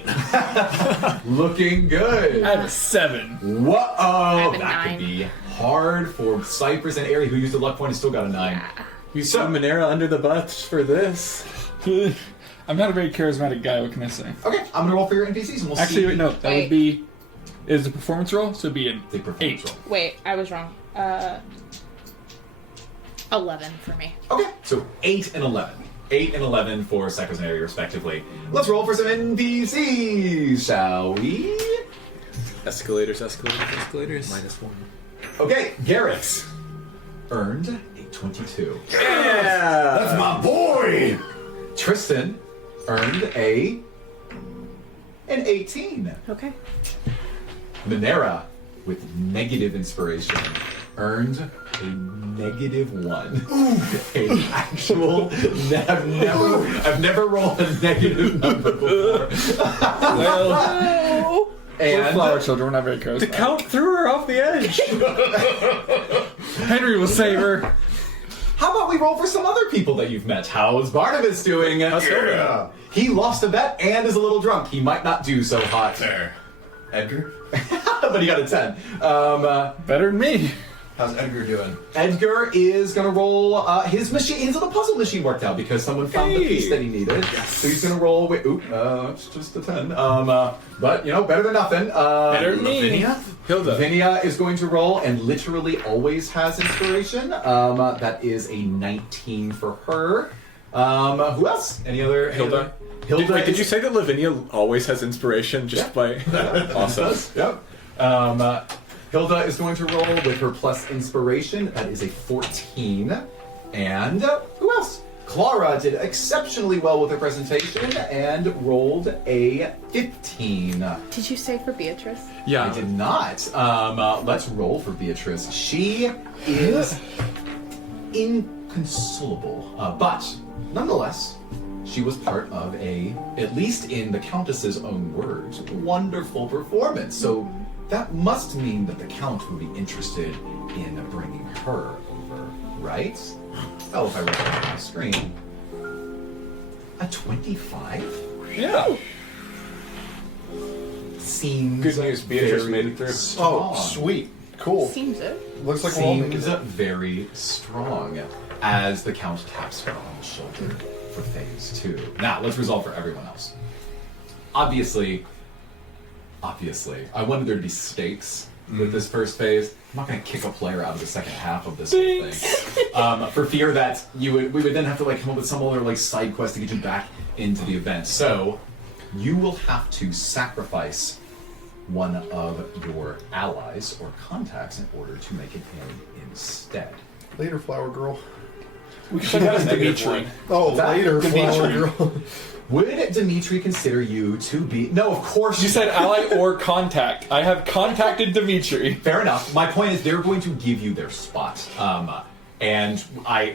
Looking good. I have a 7. Whoa! have a That 9. could be hard for Cypress and Ari, who used a luck point and still got a 9. You saw Monera under the bus for this. I'm not a very charismatic guy. What can I say? Okay, I'm gonna roll for your NPCs and we'll see. Actually, wait, no. That Wait. would be. Is a performance roll, so it'd be an The performance 8. roll. Wait, I was wrong. 11 for me. Okay, so 8 and 11. 8 and 11 for Cypress and Ari, respectively. Let's roll for some NPCs, shall we? Escalators. -1. Okay, Garrett earned a 22. Yeah! That's my boy! Tristan earned an 18. Okay. Monera, with negative inspiration, earned a -1. A actual. I've never rolled a negative number before. Well, we're flower And children. We're not very The charismatic. Count threw her off the edge. Henry will save her. how about we roll for some other people that you've met? How's Barnabas doing? Yeah. He lost a bet and is a little drunk. He might not do so hot. There. Edgar? But he got a 10. Better than me. How's Edgar doing? Edgar is gonna roll his machine. His little puzzle machine worked out because someone found the piece that he needed. So he's gonna roll. It's just a 10. But better than nothing. Better than me. Lavinia? Hilda. Vinia is going to roll and literally always has inspiration. That is a 19 for her. Who else? Any other? Hilda. Hilda. Did is- you say that Lavinia always has inspiration just by... Awesome. Yep. Hilda is going to roll with her plus inspiration. That is a 14. And who else? Clara did exceptionally well with her presentation and rolled a 15. Did you say for Beatrice? Yeah. I did not. Let's roll for Beatrice. She is inconsolable, but nonetheless, she was part of at least in the Countess's own words, wonderful performance. So that must mean that the Count would be interested in bringing her over, right? Oh, if I write that on the screen. A 25? Yeah. Seems Good news, Beatrice very made it through. strong. Oh, sweet. Cool. Seems it. Looks like we're all making Seems it. very strong as the Count taps her on the shoulder for phase 2. Now, let's resolve for everyone else. Obviously, I wanted there to be stakes with this first phase. I'm not going to kick a player out of the second half of this whole thing. For fear that we would then have to come up with some other side quest to get you back into the event. So, you will have to sacrifice one of your allies or contacts in order to make it in instead. Later, flower girl. We can check out Dimitri. Oh, That- later, flower Dimitri. girl. Would Dimitri consider you to be... No, of course You said ally or contact. I have contacted Dimitri. Fair enough. My point is they're going to give you their spot. And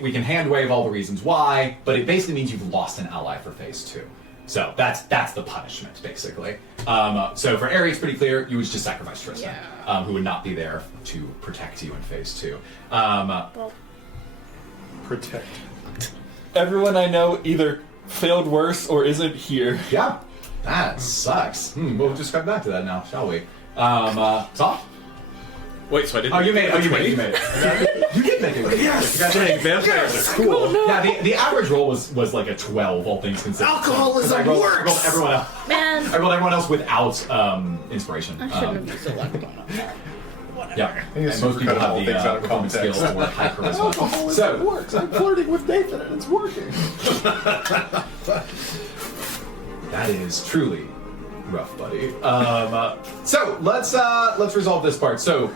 we can hand wave all the reasons why, but it basically means you've lost an ally for phase 2. So that's the punishment, basically. So for Aerie, it's pretty clear. You would just sacrifice Tristan, who would not be there to protect you in phase 2. Protect. Everyone I know either failed worse or isn't here. Yeah, that sucks. We'll just come back to that now, shall we? Tom? Wait, so I didn't. Oh, you made it. You made it. You did make it. Yes. Dang, vampires are cool. Yeah, the average roll was like a 12, all things considered. Alcoholism I rolled works! everyone else. Man, I rolled everyone else without inspiration. I shouldn't have used a luck. Yeah, and it's most people super have cut all the things out of performance context. skills or high charisma. Alcoholism So works. I'm flirting with Nathan and it's working. that is truly rough, buddy. So let's resolve this part. So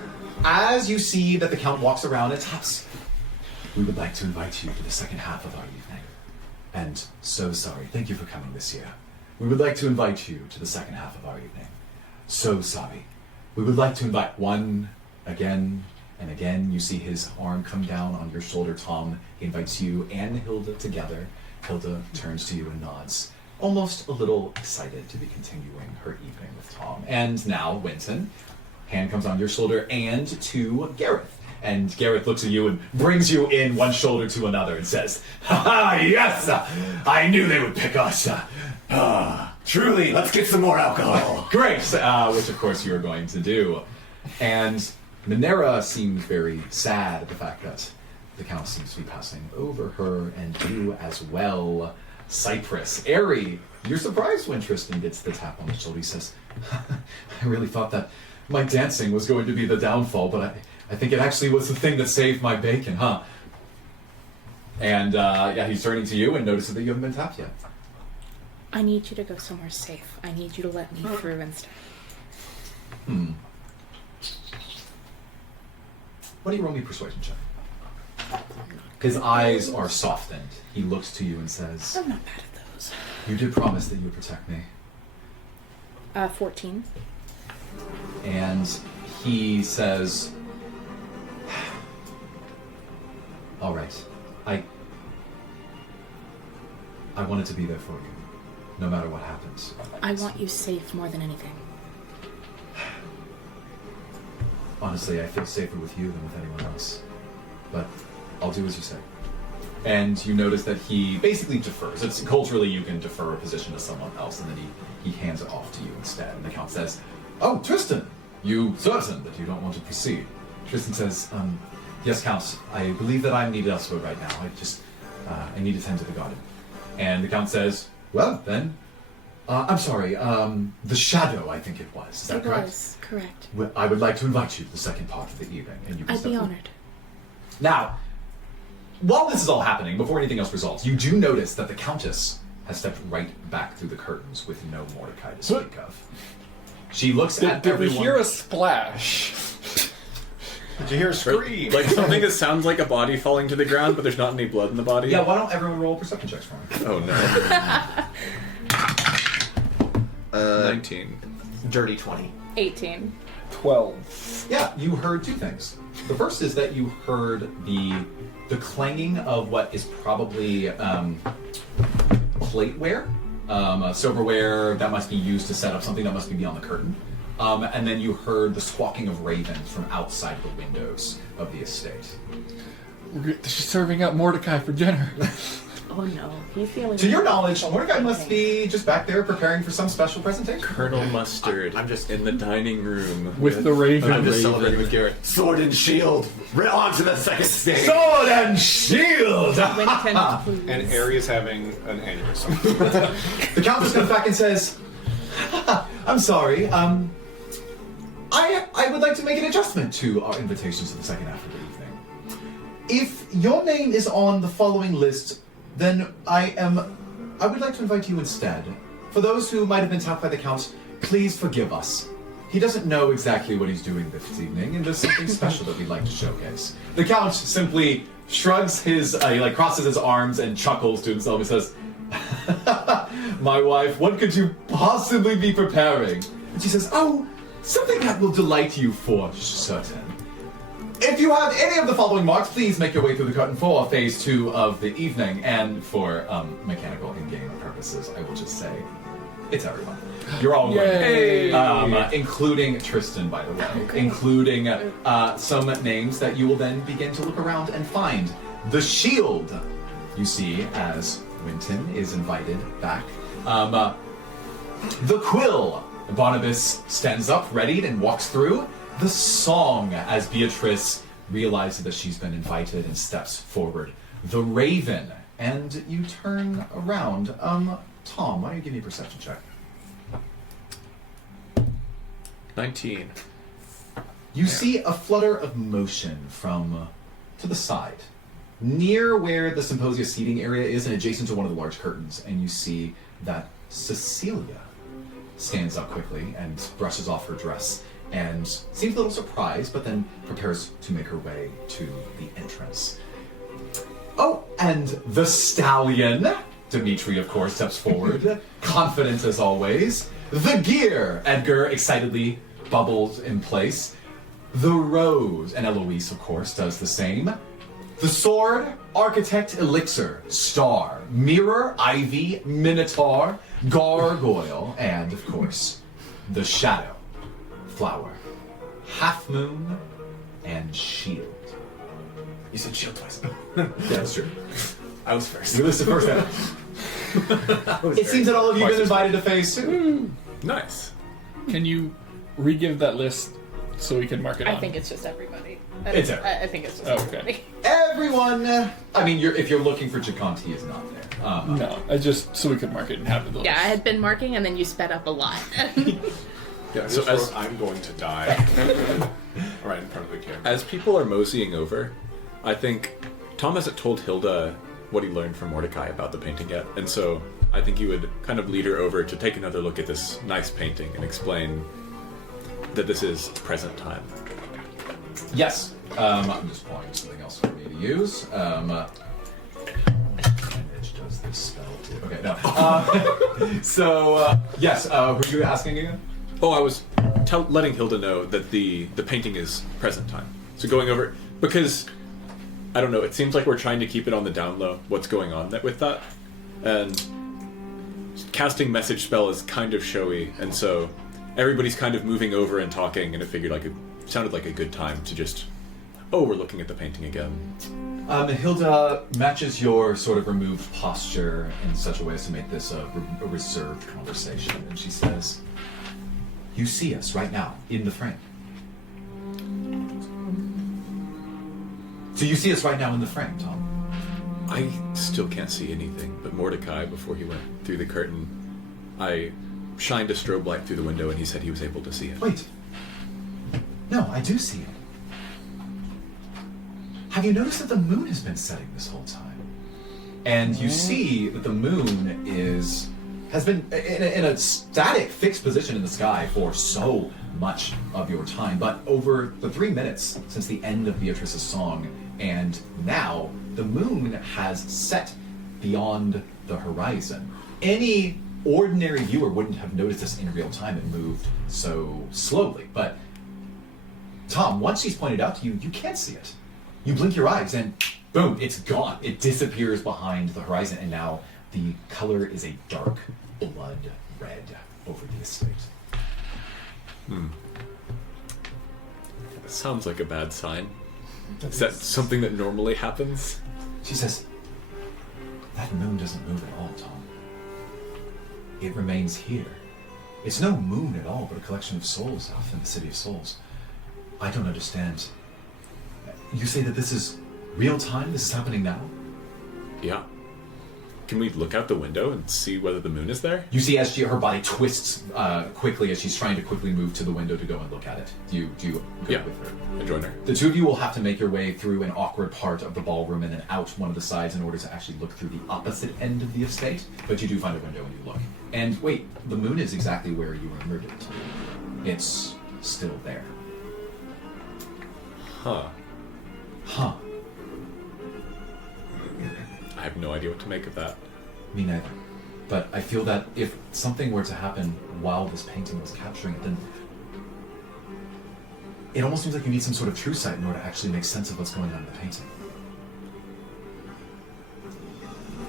as you see that the Count walks around its house, we would like to invite you to the second half of our evening. And so sorry. Thank you for coming this year. We would like to invite you to the second half of our evening. So sorry. We would like to invite one again and again. You see his arm come down on your shoulder, Tom. He invites you and Hilda together. Hilda turns to you and nods, almost a little excited to be continuing her evening with Tom. And now, Winton, hand comes on your shoulder and to Gareth. And Gareth looks at you and brings you in one shoulder to another and says, "Ha yes! I knew they would pick us. Truly, let's get some more alcohol. Great!" Which, of course, you are going to do. And Minera seems very sad at the fact that the Count seems to be passing over her, and you as well. Cypress. Aerie, you're surprised when Tristan gets the tap on the shoulder. He says, "I really thought that my dancing was going to be the downfall, but I think it actually was the thing that saved my bacon, huh?" And he's turning to you and notices that you haven't been tapped yet. I need you to go somewhere safe. I need you to let me through instead. Why don't you roll me a persuasion check? His eyes are softened. He looks to you and says, I'm not bad at those. "You did promise that you would protect me." 14. And he says, "All right, I wanted to be there for you, no matter what happens. I want you safe more than anything. Honestly, I feel safer with you than with anyone else. But I'll do as you say." And you notice that he basically defers. It's culturally you can defer a position to someone else, and then he hands it off to you instead. And the Count says, "Oh, Tristan, you certain that you don't want to proceed?" Tristan says, "Yes, Count. I believe that I'm needed elsewhere right now. I need to tend to the garden." And the Count says, "Well, then, I'm sorry, the Shadow, I think it was. Is that correct?" It was, correct. Well, I would like to invite you to the second part of the evening. And you can I'd step be forward. honored. Now, while this is all happening, before anything else resolves, you do notice that the Countess has stepped right back through the curtains with no Mordecai to speak of. She looks at Did we everyone. hear a splash? Did you hear a scream? Like something that sounds like a body falling to the ground, but there's not any blood in the body? Yeah, why don't everyone roll perception checks for me? Oh no. 19. Dirty 20. 18. 12. Yeah, you heard two things. The first is that you heard the clanging of what is probably plateware, silverware that must be used to set up something that must be beyond the curtain. And then you heard the squawking of ravens from outside the windows of the estate. She's serving up Mordecai for dinner. Oh no, he's feeling. To your knowledge, Mordecai must be just back there preparing for some special presentation. Colonel Mustard. I'm just in the dining room With the raven. I'm just celebrating with Garrett. Sword and shield. On to the second stage. Sword and shield! Winton, please. And Aerie is having an aneurysm. The Countess comes back and says, "I'm sorry, I would like to make an adjustment to our invitations to the second half of the evening. If your name is on the following list, then I would like to invite you instead. For those who might have been tapped by the Count, please forgive us. He doesn't know exactly what he's doing this evening, and there's something special that we'd like to showcase." The Count simply shrugs his, he crosses his arms and chuckles to himself and says, "My wife, what could you possibly be preparing?" And she says, "Oh, something that will delight you for certain. If you have any of the following marks, please make your way through the curtain for phase 2 of the evening. And for mechanical in-game purposes, I will just say, it's everyone. You're all winning. Including Tristan, by the way. Including some names that you will then begin to look around and find. The Shield, you see, as Winton is invited back. The Quill, Barnabas stands up, readied, and walks through. The Song, as Beatrice realizes that she's been invited and steps forward. The Raven, and you turn around. Tom, why don't you give me a perception check? 19. You see a flutter of motion from to the side, near where the Symposia seating area is and adjacent to one of the large curtains, and you see that Cecilia stands up quickly and brushes off her dress and seems a little surprised, but then prepares to make her way to the entrance. Oh, and the Stallion, Dimitri, of course, steps forward, confident as always. The Gear, Edgar excitedly bubbles in place. The Rose, and Eloise, of course, does the same. The Sword, Architect, Elixir, Star, Mirror, Ivy, Minotaur, Gargoyle, and, of course, the Shadow, Flower, Half Moon, and Shield. You said shield twice. Yeah, that's true. I was first. You listed first. It seems that all of you have been invited to phase 2. Nice. Can you re-give that list so we can mark it on? I think it's just everybody. It's everybody. I think it's just Okay. everybody. Everyone, I mean, if you're looking for Jacont, he is not there. No, I just so we could mark it and have the list. Yeah, I had been marking, and then you sped up a lot. Yeah, so as I'm going to die right in front of the camera. as people are moseying over, I think Tom hasn't told Hilda what he learned from Mordecai about the painting yet, and so I think you would kind of lead her over to take another look at this nice painting and explain that this is present time. Yes. I'm just pulling something else for me to use. Edge does this spell too. Okay, no. Yes, were you asking again? Oh, I was letting Hilda know that the painting is present time. So going over, because, I don't know, it seems like we're trying to keep it on the down low, what's going on with that. And casting message spell is kind of showy, and so everybody's kind of moving over and talking, and it sounded like a good time to just, we're looking at the painting again. Hilda matches your sort of removed posture in such a way as to make this a reserved conversation, and she says, "You see us right now, in the frame. So you see us right now in the frame, Tom." I still can't see anything, but Mordecai, before he went through the curtain, I shined a strobe light through the window and he said he was able to see it. Wait. No, I do see it. Have you noticed that the moon has been setting this whole time? And you see that the moon has been in a static, fixed position in the sky for so much of your time. But over the 3 minutes since the end of Beatrice's song, and now, the moon has set beyond the horizon. Any ordinary viewer wouldn't have noticed this in real time. It moved so slowly. But, Tom, once she's pointed out to you, you can't see it. You blink your eyes and, boom, it's gone. It disappears behind the horizon, and now the color is a dark blood red over the estate. That sounds like a bad sign. Is that something that normally happens? She says, "That moon doesn't move at all, Tom. It remains here. It's no moon at all, but a collection of souls off in the City of Souls. I don't understand. You say that this is real time? This is happening now?" Yeah. Can we look out the window and see whether the moon is there? You see as her body twists quickly as she's trying to quickly move to the window to go and look at it. Do you go with her? I join her. The two of you will have to make your way through an awkward part of the ballroom and then out one of the sides in order to actually look through the opposite end of the estate. But you do find a window and you look. And wait, the moon is exactly where you were murdered. It's still there. Huh. Huh. I have no idea what to make of that. Me neither. But I feel that if something were to happen while this painting was capturing it, then it almost seems like you need some sort of true sight in order to actually make sense of what's going on in the painting.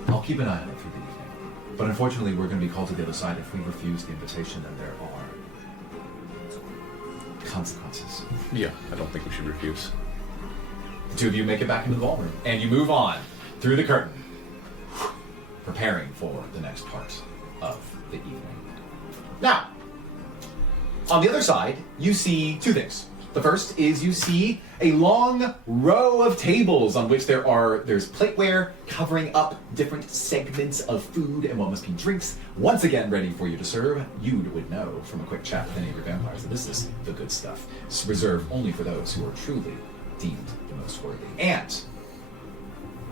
I'll keep an eye on it through the evening. But unfortunately, we're going to be called to the other side. If we refuse the invitation, then there are consequences. Yeah, I don't think we should refuse. The two of you make it back into the ballroom, and you move on through the curtain, preparing for the next part of the evening. Now, on the other side, you see two things. The first is you see a long row of tables on which there's plateware covering up different segments of food and what must be drinks, once again ready for you to serve. You would know from a quick chat with any of your vampires that this is the good stuff. It's reserved only for those who are truly deemed the most worthy. And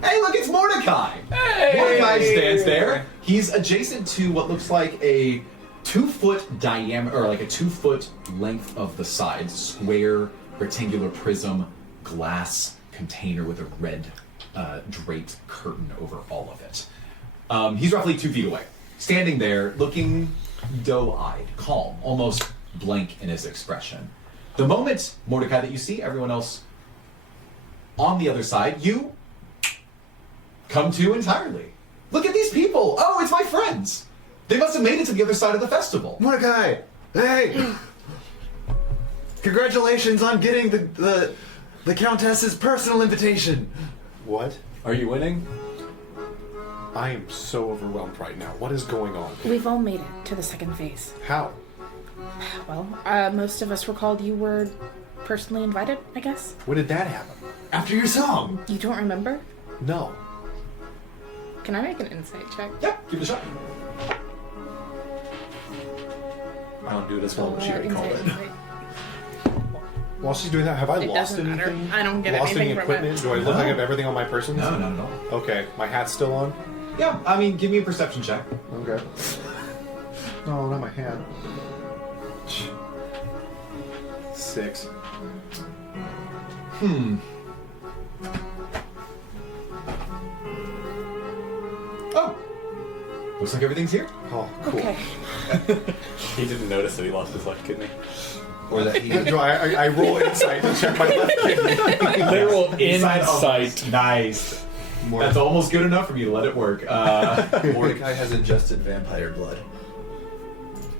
hey, look, it's Mordecai! Hey! Mordecai stands there. He's adjacent to what looks like a 2-foot diameter, or like a 2-foot length of the sides, square, rectangular prism, glass container with a red draped curtain over all of it. He's roughly 2 feet away, standing there, looking doe-eyed, calm, almost blank in his expression. The moment, Mordecai, that you see everyone else on the other side, you come to entirely. Look at these people! Oh, it's my friends! They must have made it to the other side of the festival. Mordecai! Hey! Congratulations on getting the Countess's personal invitation! What? Are you winning? I am so overwhelmed right now. What is going on? We've all made it to the second phase. How? Well, most of us recalled you were personally invited, I guess. When did that happen? After your song! You don't remember? No. Can I make an insight check? Yeah, give it a shot. I don't do it as well as she would call it. While she's doing that, have I It lost doesn't matter. anything? I don't get lost anything any from equipment? it. Do I look like I No. have everything on my person? No, not at all. Okay, my hat's still on? Yeah, I mean, give me a perception check. Okay. No, not my hat. 6. Oh! Looks like everything's here. Oh, cool. Okay. He didn't notice that he lost his left kidney. Or that he Do I roll insight to check my left kidney? Literal Inside insight. Nice. That's almost good enough for me to let it work. Mordecai has ingested vampire blood.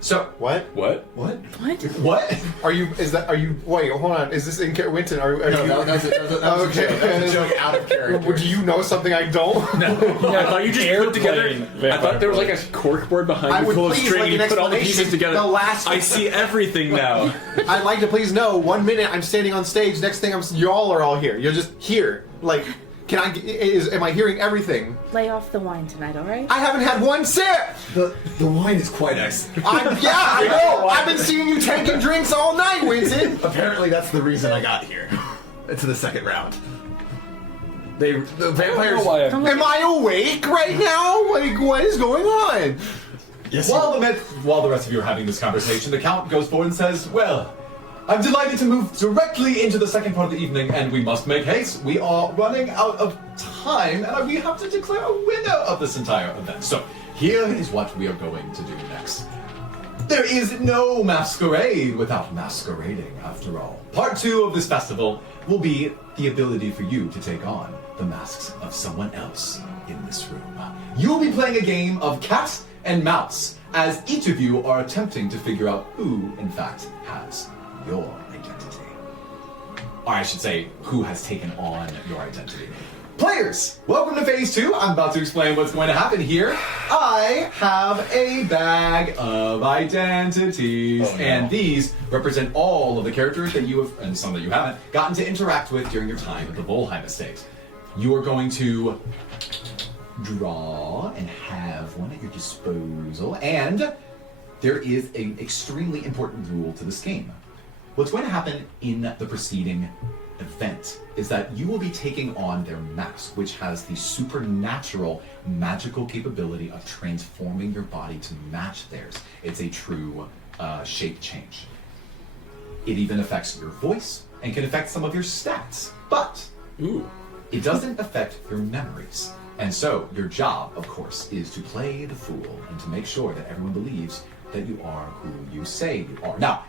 So, What? What? What? What? Wait, hold on. Is this in Winton? Are No, you... that was a Okay. joke. That was a joke out of character. Do you know something I don't? I thought you just put together. Airplane I thought there was like a corkboard behind I you would full of please string. like You an put all the explanation. pieces together. The last- I see everything now. I'd like to please know. 1 minute I'm standing on stage. Next thing y'all are all here. You're just here. Like, am I hearing everything? Lay off the wine tonight, alright? I haven't had one sip. The wine is quite nice. I know. I've been seeing you taking drinks all night, Winston. Apparently, that's the reason I got here. It's the second round. The vampires. Am I awake right now? Like, what is going on? Yes. while the rest of you are having this conversation, the Count goes forward and says, "Well, I'm delighted to move directly into the second part of the evening, and we must make haste. We are running out of time, and we have to declare a winner of this entire event. So, here is what we are going to do next. There is no masquerade without masquerading, after all. Part 2 of this festival will be the ability for you to take on the masks of someone else in this room. You will be playing a game of cat and mouse, as each of you are attempting to figure out who, in fact, has your identity. Or I should say, who has taken on your identity. Players, welcome to Phase 2. I'm about to explain what's going to happen here. I have a bag of identities, and these represent all of the characters that you have, and some that you haven't, gotten to interact with during your time at the Volheim estate. You are going to draw and have one at your disposal, and there is an extremely important rule to this game. What's going to happen in the preceding event is that you will be taking on their mask, which has the supernatural magical capability of transforming your body to match theirs. It's a true shape change. It even affects your voice and can affect some of your stats, but it doesn't affect your memories. And so your job, of course, is to play the fool and to make sure that everyone believes that you are who you say you are. Now,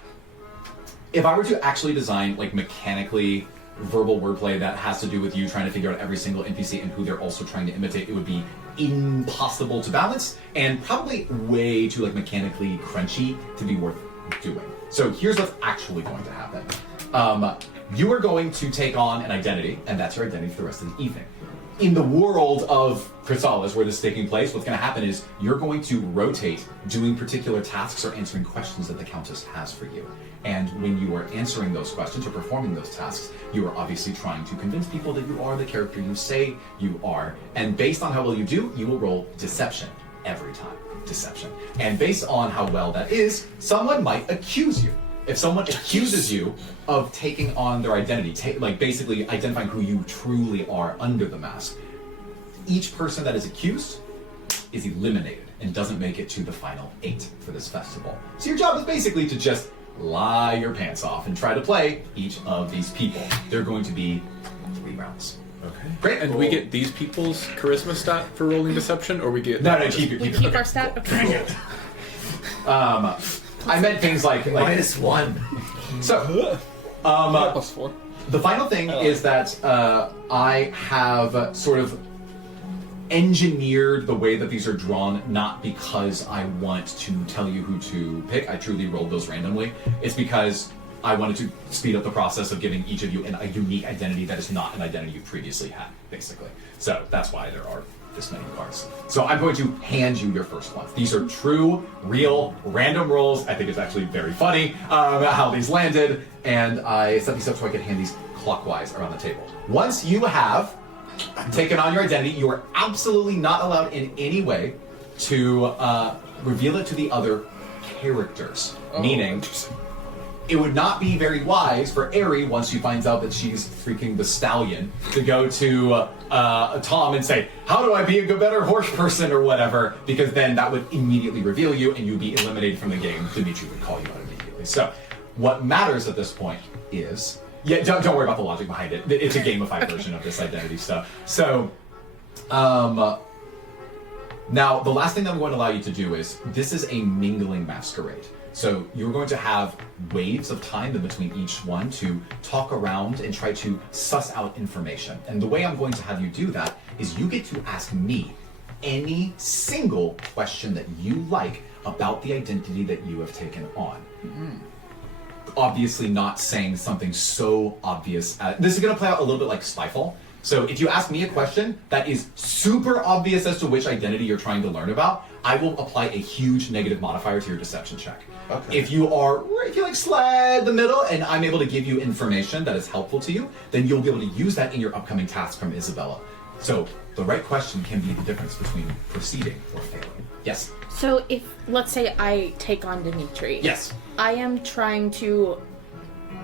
if I were to actually design like mechanically verbal wordplay that has to do with you trying to figure out every single NPC and who they're also trying to imitate, it would be impossible to balance and probably way too like mechanically crunchy to be worth doing. So here's what's actually going to happen. You are going to take on an identity, and that's your identity for the rest of the evening. In the world of Chrysalis, where this is taking place, what's going to happen is you're going to rotate doing particular tasks or answering questions that the Countess has for you. And when you are answering those questions or performing those tasks, you are obviously trying to convince people that you are the character you say you are. And based on how well you do, you will roll deception every time. Deception. And based on how well that is, someone might accuse you. If someone accuses you of taking on their identity, like basically identifying who you truly are under the mask, each person that is accused is eliminated and doesn't make it to the final 8 for this festival. So your job is basically to just lie your pants off and try to play each of these people. They're going to be 3 rounds. Okay. Great. And do we get these people's charisma stat for rolling deception, or we get... No, keep Keep our stat? Okay. I meant things like -1. So, +4. the final thing is that I have sort of engineered the way that these are drawn, not because I want to tell you who to pick. I truly rolled those randomly. It's because I wanted to speed up the process of giving each of you a unique identity that is not an identity you previously had, basically. So that's why there are this many cards. So I'm going to hand you your first ones. These are true, real, random rolls. I think it's actually very funny how these landed, and I set these up so I could hand these clockwise around the table. Once you have taken on your identity, you are absolutely not allowed in any way to reveal it to the other characters. Meaning, it would not be very wise for Aerie, once she finds out that she's freaking the stallion, to go to Tom and say, how do I be a better horse person or whatever, because then that would immediately reveal you and you'd be eliminated from the game. Dimitri would call you out immediately. So what matters at this point is, don't worry about the logic behind it. It's a gamified version of this identity stuff. So, now the last thing that I'm going to allow you to do is, this is a mingling masquerade. So you're going to have waves of time in between each one to talk around and try to suss out information. And the way I'm going to have you do that is you get to ask me any single question that you like about the identity that you have taken on. Mm-hmm. Obviously not saying something so obvious. This is going to play out a little bit like Spyfall. So if you ask me a question that is super obvious as to which identity you're trying to learn about, I will apply a huge negative modifier to your deception check. Okay. If you like slide the middle and I'm able to give you information that is helpful to you, then you'll be able to use that in your upcoming task from Isabella. So the right question can be the difference between proceeding or failing. Yes? So if, let's say I take on Dimitri. Yes. I am trying to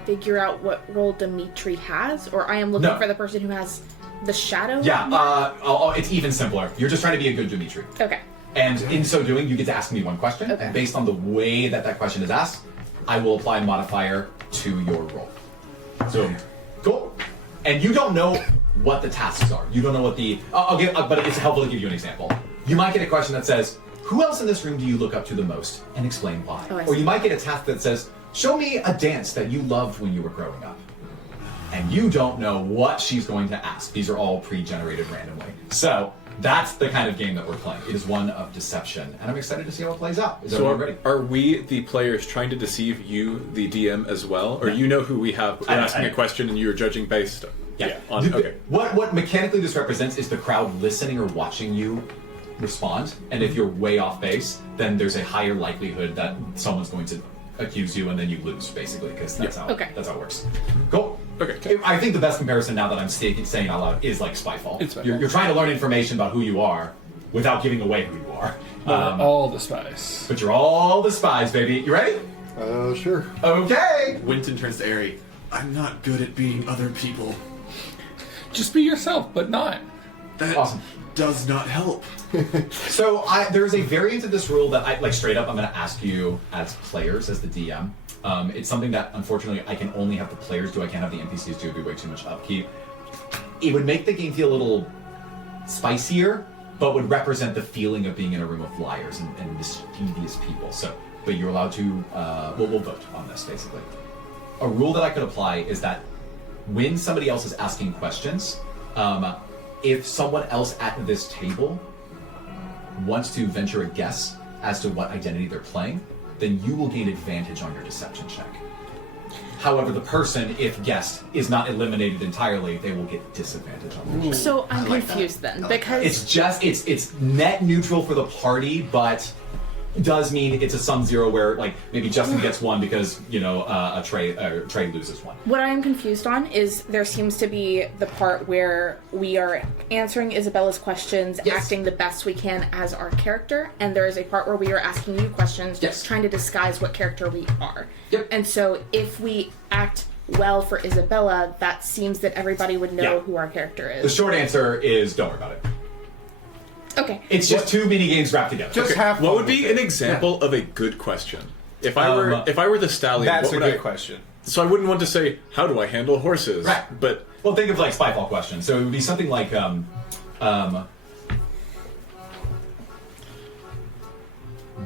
figure out what role Dimitri has, or I am looking for the person who has the shadow? Yeah, it's even simpler. You're just trying to be a good Dimitri. Okay. And in so doing, you get to ask me one question, and based on the way that question is asked, I will apply a modifier to your role. So, cool. And you don't know what the tasks are. You don't know what but it's helpful to give you an example. You might get a question that says, who else in this room do you look up to the most, and explain why? Or you might get a task that says, show me a dance that you loved when you were growing up. And you don't know what she's going to ask. These are all pre-generated randomly. So that's the kind of game that we're playing. It is one of deception, and I'm excited to see how it plays out. Is everyone ready? Are we, the players, trying to deceive you, the DM, as well? Or you know who we have? We're asking a question and you're judging based... Okay. What mechanically this represents is the crowd listening or watching you respond, and if you're way off base, then there's a higher likelihood that someone's going to accuse you and then you lose, basically, because that's how it works. Cool. Okay. I think the best comparison now that I'm saying out loud is like Spyfall. It's Spyfall. You're trying to learn information about who you are without giving away who you are. All the spies. But you're all the spies, baby. You ready? Sure. Okay. Winton turns to Aerie. I'm not good at being other people. Just be yourself, but not. That does not help. So there's a variant of this rule that I straight up I'm going to ask you as players, as the DM. It's something that unfortunately I can only have the players do. I can't have the NPCs do. It'd be way too much upkeep. It would make the game feel a little spicier, but would represent the feeling of being in a room of liars and mischievous people. So, but you're allowed to. We'll vote on this basically. a rule that I could apply is that when somebody else is asking questions, if someone else at this table wants to venture a guess as to what identity they're playing, then you will gain advantage on your deception check. However, the person, if guessed, is not eliminated entirely, they will get disadvantage on their check. So I'm confused then, because It's net neutral for the party, but does mean it's a sum zero where, like, maybe Justin gets one because, Trey loses one. what I am confused on is there seems to be the part where we are answering Isabella's questions, Yes. acting the best we can as our character, and there is a part where we are asking you questions, Yes. trying to disguise what character we are. Yep. And so if we act well for Isabella, that seems that everybody would know Yeah. who our character The is. short answer is don't worry about it. Okay. It's just two mini games wrapped together. Just have fun What would with be it. an example of a good question? If I were the stallion, That's what a would good I, question. So I wouldn't want to say, how do I handle horses? Right. But Well, think of like Spyfall questions. So it would be something like,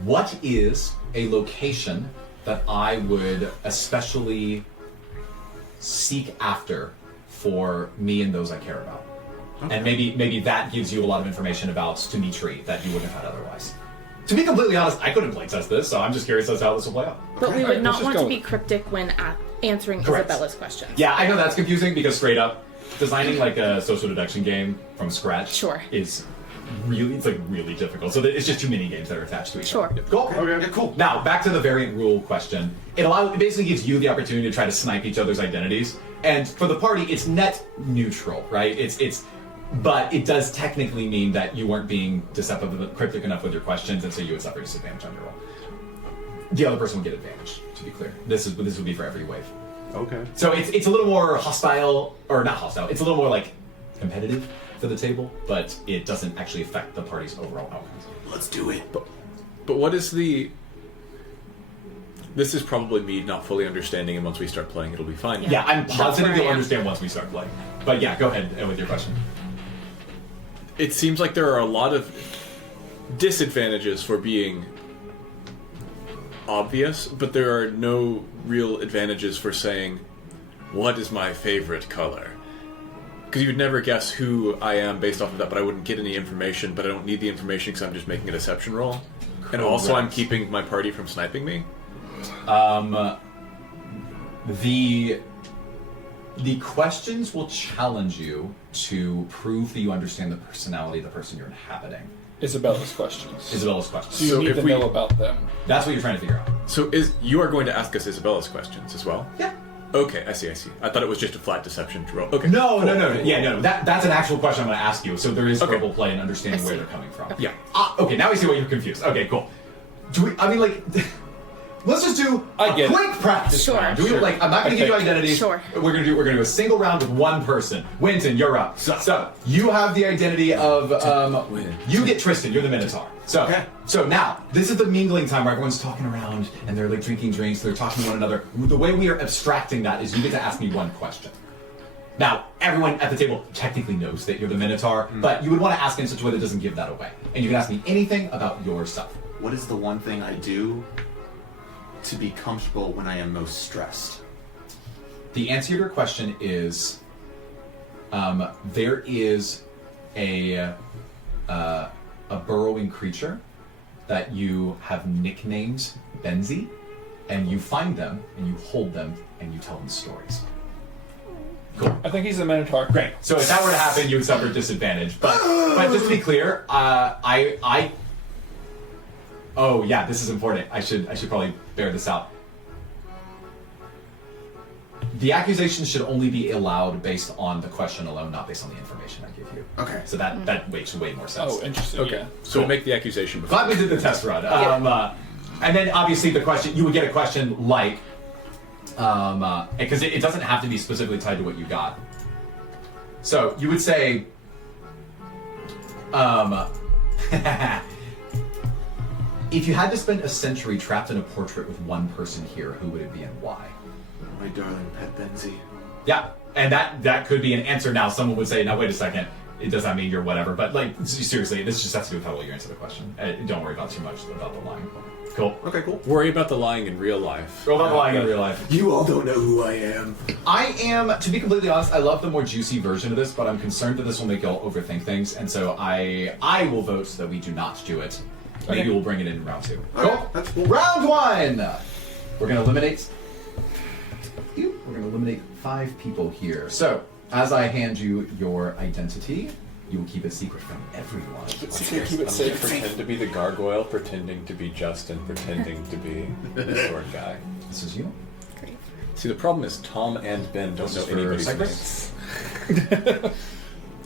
what is a location that I would especially seek after for me and those I care about? And maybe that gives you a lot of information about Dimitri that you wouldn't have had otherwise. To be completely honest, I couldn't playtest this, so I'm just curious as to how this will play out. But we would Alright, not let's just want go to be with it. cryptic when answering Correct. Isabella's questions. Yeah, I know that's confusing because straight up, designing like a social deduction game from scratch Sure. is really difficult. So it's just too many games that are attached to each Sure. other. Cool. Okay. Yeah, cool. Now back to the variant rule question. It basically gives you the opportunity to try to snipe each other's identities, and for the party, it's net neutral, right? But it does technically mean that you weren't being deceptive, cryptic enough with your questions, and so you would suffer disadvantage on your roll. The other person would get advantage. To be clear, this would be for every wave. Okay. So it's a little more hostile, or not hostile. It's a little more like competitive for the table, but it doesn't actually affect the party's overall outcomes. Let's do it. But what is the... This is probably me not fully understanding, and once we start playing, it'll be fine. Yeah, I'm positive where I you'll am. understand once we start playing. But yeah, go ahead with your question. It seems like there are a lot of disadvantages for being obvious, but there are no real advantages for saying, what is my favorite color? Because you would never guess who I am based off of that, but I wouldn't get any information, but I don't need the information because I'm just making a deception roll. And also I'm keeping my party from sniping me. The questions will challenge you to prove that you understand the personality of the person you're inhabiting. Isabella's questions. Isabella's questions. So you So need if to we- know about them. That's what you're trying to figure out. So you are going to ask us Isabella's questions as well? Yeah. Okay, I see. I thought it was just a flat deception roll. Okay. No. Yeah, no. That's an actual question I'm going to ask you. So there is Okay. verbal play and understanding I where see. they're coming from. Yeah. Okay, now I see why you're confused. Okay, cool. Let's just do I a get it. quick practice Sure. round. I'm not going to give you Okay. identities. Sure. We're gonna do a single round with one person. Winton, you're up. So you have the identity of you get Tristan. You're the Minotaur. So now this is the mingling time where everyone's talking around and they're like drinking drinks. They're talking to one another. The way we are abstracting that is you get to ask me one question. Now, everyone at the table technically knows that you're the Minotaur, but you would want to ask in such a way that doesn't give that away. And you can ask me anything about yourself. What is the one thing I do to be comfortable when I am most stressed? The answer to your question is there is a burrowing creature that you have nicknamed Benzie, and you find them and you hold them and you tell them stories. Cool. I think he's a Minotaur. Great. So if that were to happen, you would suffer disadvantage. But just to be clear, oh yeah, this is important. I should probably bear this out. The accusations should only be allowed based on the question alone, not based on the information I give you. Okay. So that makes way more sense. Oh, interesting. Okay. So we'll make the accusation before. Glad we did the test run. And then obviously the question, you would get a question like, because it doesn't have to be specifically tied to what you got. So you would say, if you had to spend a century trapped in a portrait with one person here, who would it be and why? My darling pet Benzie. Yeah, and that could be an answer now. Someone would say, now wait a second, it does not mean you're whatever. But like seriously, this just has to do with how well you answer the question. Don't worry about too much about the lying. Cool. Okay, cool. Worry about the lying in real life. About the lying in real life. You all don't know who I am. I am, to be completely honest, I love the more juicy version of this, but I'm concerned that this will make y'all overthink things, and so I will vote that we do not do it. Maybe we'll bring it in round 2. Cool. That's cool. Round 1! We're gonna eliminate 5 people here. So, as I hand you your identity, you will keep it secret from everyone. Keep it safe. Pretend to be the gargoyle, pretending to be Justin, pretending to be the sword guy. This is you. Great. See, the problem is Tom and Ben don't know anybody's Cypress. names.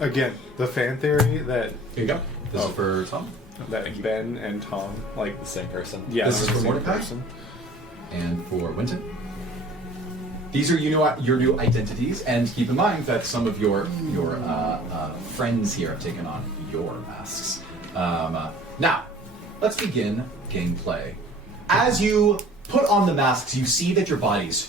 Again, the fan theory that Here you go. This is for Tom. Ben and Tom, like The same person. yeah, This is they're for the same Mordecai? person. And for Winton. These are your new identities, and keep in mind that some of your friends here have taken on your masks. Now, let's begin gameplay. As you put on the masks, you see that your bodies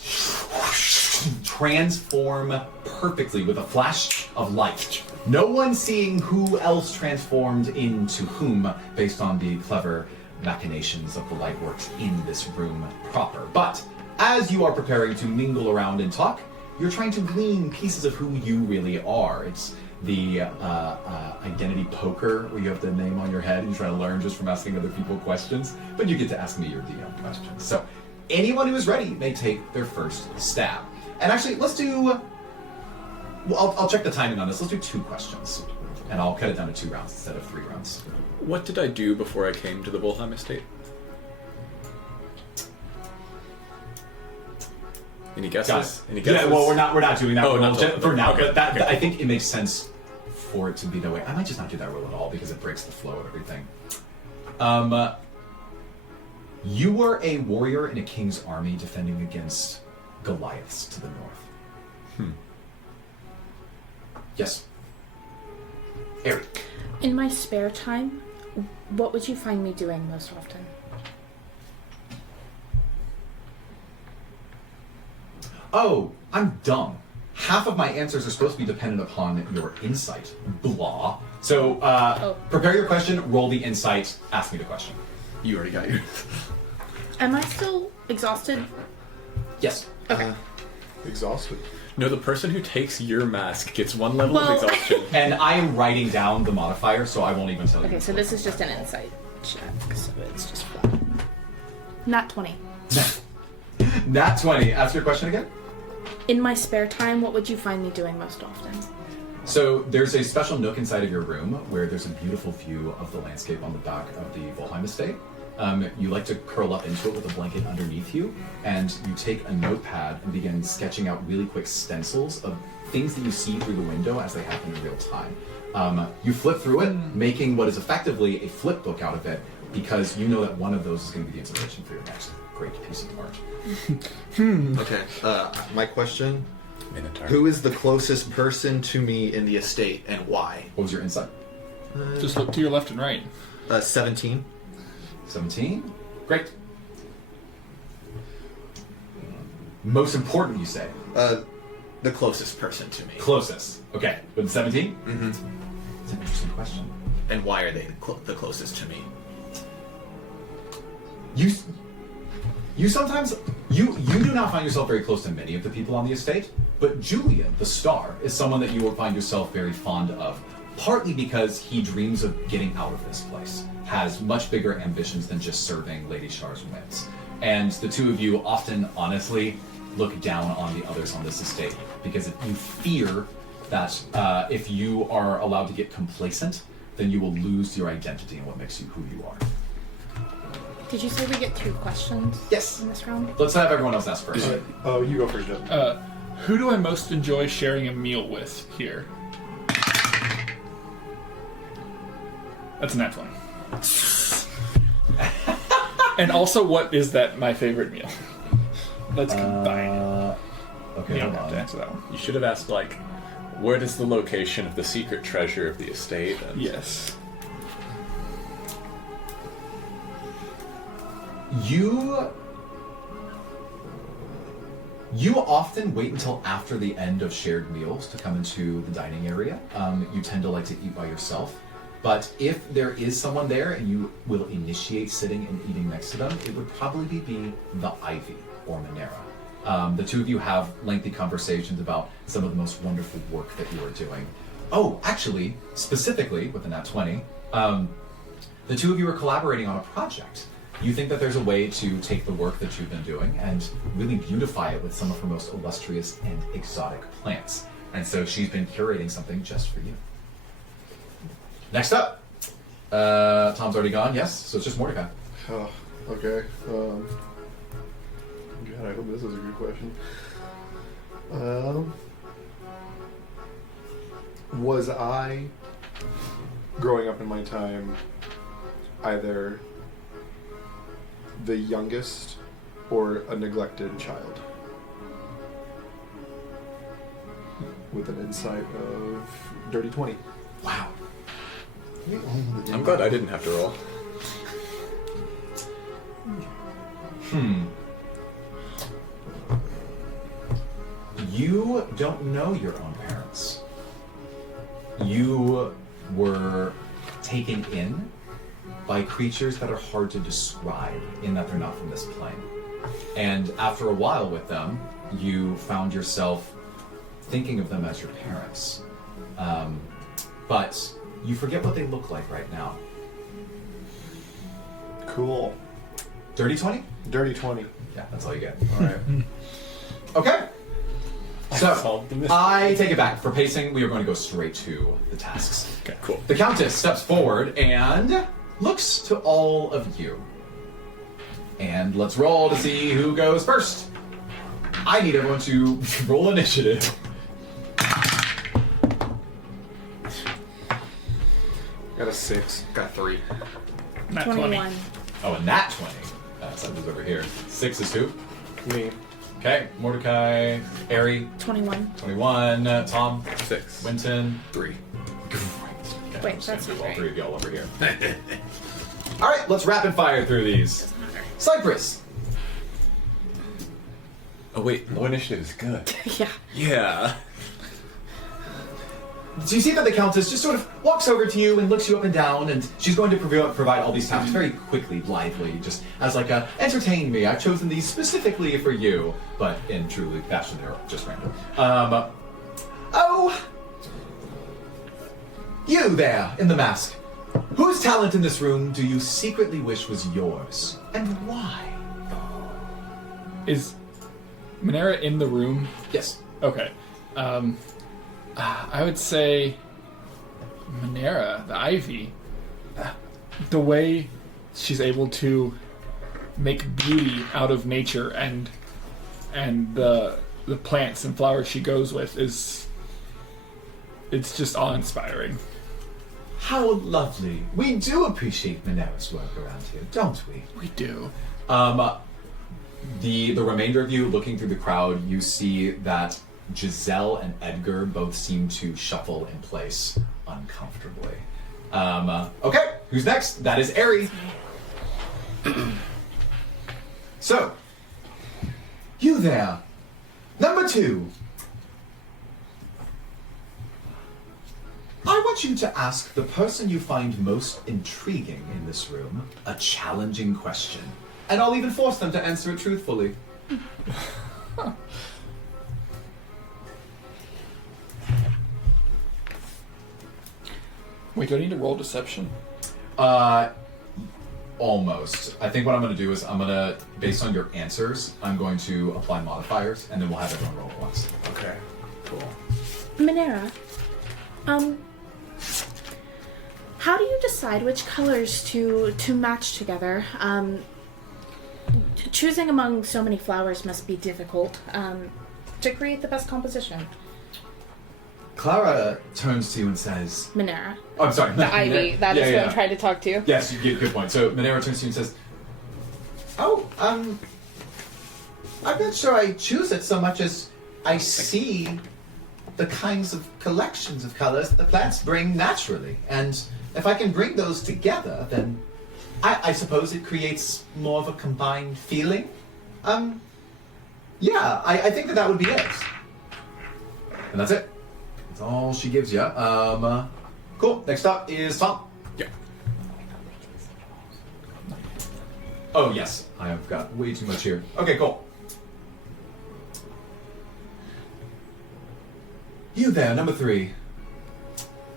transform perfectly with a flash of light. No one seeing who else transformed into whom based on the clever machinations of the Lightworks in this room proper. But as you are preparing to mingle around and talk, you're trying to glean pieces of who you really are. It's the identity poker where you have the name on your head and you try to learn just from asking other people questions, but you get to ask me your DM questions. So anyone who is ready may take their first stab. And actually, let's do... Well, I'll check the timing on this. Let's do 2 questions. And I'll cut it down to 2 rounds instead of 3 rounds. What did I do before I came to the Volheim estate? Any guesses? Guys, Any guesses? yeah, well, we're not doing that Oh, rule not till- for now. okay, But that, okay. I think it makes sense for it to be that way. I might just not do that rule at all because it breaks the flow of everything. You were a warrior in a king's army defending against Goliaths to the north. Yes. Eric. In my spare time, what would you find me doing most often? Oh, I'm dumb. Half of my answers are supposed to be dependent upon your insight. Blah. So, prepare your question, roll the insight, ask me the question. You already got yours. Am I still exhausted? Yes. Okay. Exhausted. No, the person who takes your mask gets 1 level Well- of exhaustion. And I am writing down the modifier, so I won't even tell you. Okay, so this is just an insight check, so it's just flat. Not 20. Nat 20. Ask your question again. In my spare time, what would you find me doing most often? So there's a special nook inside of your room where there's a beautiful view of the landscape on the back of the Volheim estate. You like to curl up into it with a blanket underneath you, and you take a notepad and begin sketching out really quick stencils of things that you see through the window as they happen in real time. You flip through it, making what is effectively a flip book out of it, because you know that one of those is going to be the inspiration for your next great piece of art. Okay, my question. Minotaur. Who is the closest person to me in the estate and why? What was your insight? Just look to your left and right. 17. 17? Great. Most important, you say? The closest person to me. Closest. Okay. With 17? Mm-hmm. That's an interesting question. And why are they the closest to me? You sometimes you do not find yourself very close to many of the people on the estate, but Julian, the star, is someone that you will find yourself very fond of, partly because he dreams of getting out of this place, has much bigger ambitions than just serving Lady Char's whims. And the two of you often honestly look down on the others on this estate because you fear that if you are allowed to get complacent, then you will lose your identity and what makes you who you are. Did you say we get 2 questions? Yes. In this round? Let's have everyone else ask first. Oh, you go first, Justin. Who do I most enjoy sharing a meal with here? That's a nat 20. And also, what is that my favorite meal? Let's combine. Okay, You don't hold have on. to answer that one. You should have asked, like, what is the location of the secret treasure of the estate? And Yes. You often wait until after the end of shared meals to come into the dining area. You tend to like to eat by yourself. But if there is someone there and you will initiate sitting and eating next to them, it would probably be the Ivy or Monera. The two of you have lengthy conversations about some of the most wonderful work that you are doing. Oh, actually, specifically with the Nat 20, the two of you are collaborating on a project. You think that there's a way to take the work that you've been doing and really beautify it with some of her most illustrious and exotic plants. And so she's been curating something just for you. Next up, Tom's already gone, yes, so it's just Mordecai. Oh, okay. God, I hope this is a good question. Was I, growing up in my time, either the youngest or a neglected child? With an insight of dirty 20. Wow. I'm glad I didn't have to roll. You don't know your own parents. You were taken in by creatures that are hard to describe in that they're not from this plane. And after a while with them, you found yourself thinking of them as your parents. But you forget what they look like right now. Cool. Dirty 20? Dirty 20. Yeah, that's all you get. Alright. Okay. So, solved the mystery. I take it back. For pacing, we are going to go straight to the tasks. Okay, cool. The Countess steps forward and looks to all of you. And let's roll to see who goes first. I need everyone to roll initiative. Got a 6. Got 3. Nat 21. Oh, and that 20. Something's over here. 6 is who? Me. Okay, Mordecai, Ari, 21. 21, Tom, 6. Winton, 3. Great. Okay, Wait, I'm just gonna that's do not all right. 3 of y'all over here. All right, let's rapid fire through these. Doesn't matter. Cypress. Oh wait, low initiative is good. Yeah. Yeah. So you see that the Countess just sort of walks over to you and looks you up and down, and she's going to provide all these tasks very quickly, blithely, just as like a, entertain me, I've chosen these specifically for you, but in truly fashion, they're just random. Oh, you there, in the mask. Whose talent in this room do you secretly wish was yours, and why? Is Monera in the room? Yes. Okay. I would say Monera, the Ivy. The way she's able to make beauty out of nature and the plants and flowers she goes with it's just awe-inspiring. How lovely. We do appreciate Monera's work around here, don't we? We do. The remainder of you looking through the crowd, you see that Giselle and Edgar both seem to shuffle in place uncomfortably. Okay, who's next? That is Ari. So, you there. Number 2. I want you to ask the person you find most intriguing in this room a challenging question. And I'll even force them to answer it truthfully. Wait, do I need to roll deception? Almost. I think what I'm going to do is based on your answers, I'm going to apply modifiers, and then we'll have everyone roll at once. Okay. Cool. Monera, how do you decide which colors to match together? Choosing among so many flowers must be difficult to create the best composition. Clara turns to you and says, Monera. Oh, I'm sorry. The Ivy. That is who I'm trying to talk to. Yes, you get good point. So Monera turns to you and says, I'm not sure I choose it so much as I see the kinds of collections of colors that the plants bring naturally. And if I can bring those together, then I suppose it creates more of a combined feeling. Yeah, I think that would be it. And that's it. That's all she gives you. Cool. Next up is Tom. Yeah. Oh, yes. I have got way too much here. Okay, cool. You there, number 3.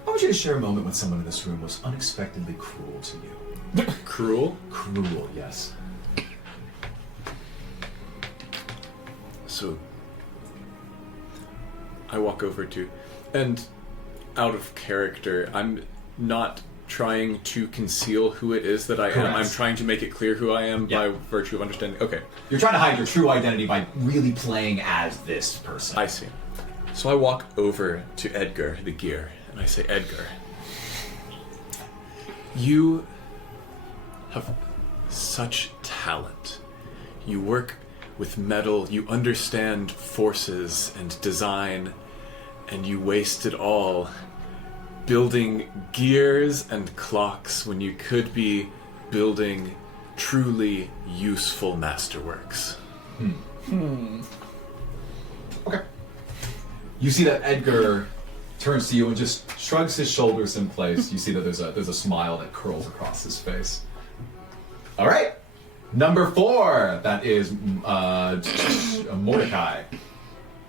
I want you to share a moment when someone in this room was unexpectedly cruel to you. Cruel? Cruel, yes. So I walk over to, and out of character, I'm not trying to conceal who it is that I am. Correct. I'm trying to make it clear who I am by virtue of understanding. Okay, You're trying to hide your true identity by really playing as this person. I see. So I walk over to Edgar, the gear, and I say, Edgar, you have such talent. You work with metal, you understand forces and design, and you waste it all building gears and clocks when you could be building truly useful masterworks. Okay. You see that Edgar turns to you and just shrugs his shoulders in place. You see that there's a smile that curls across his face. All right. Number 4. That is Mordecai.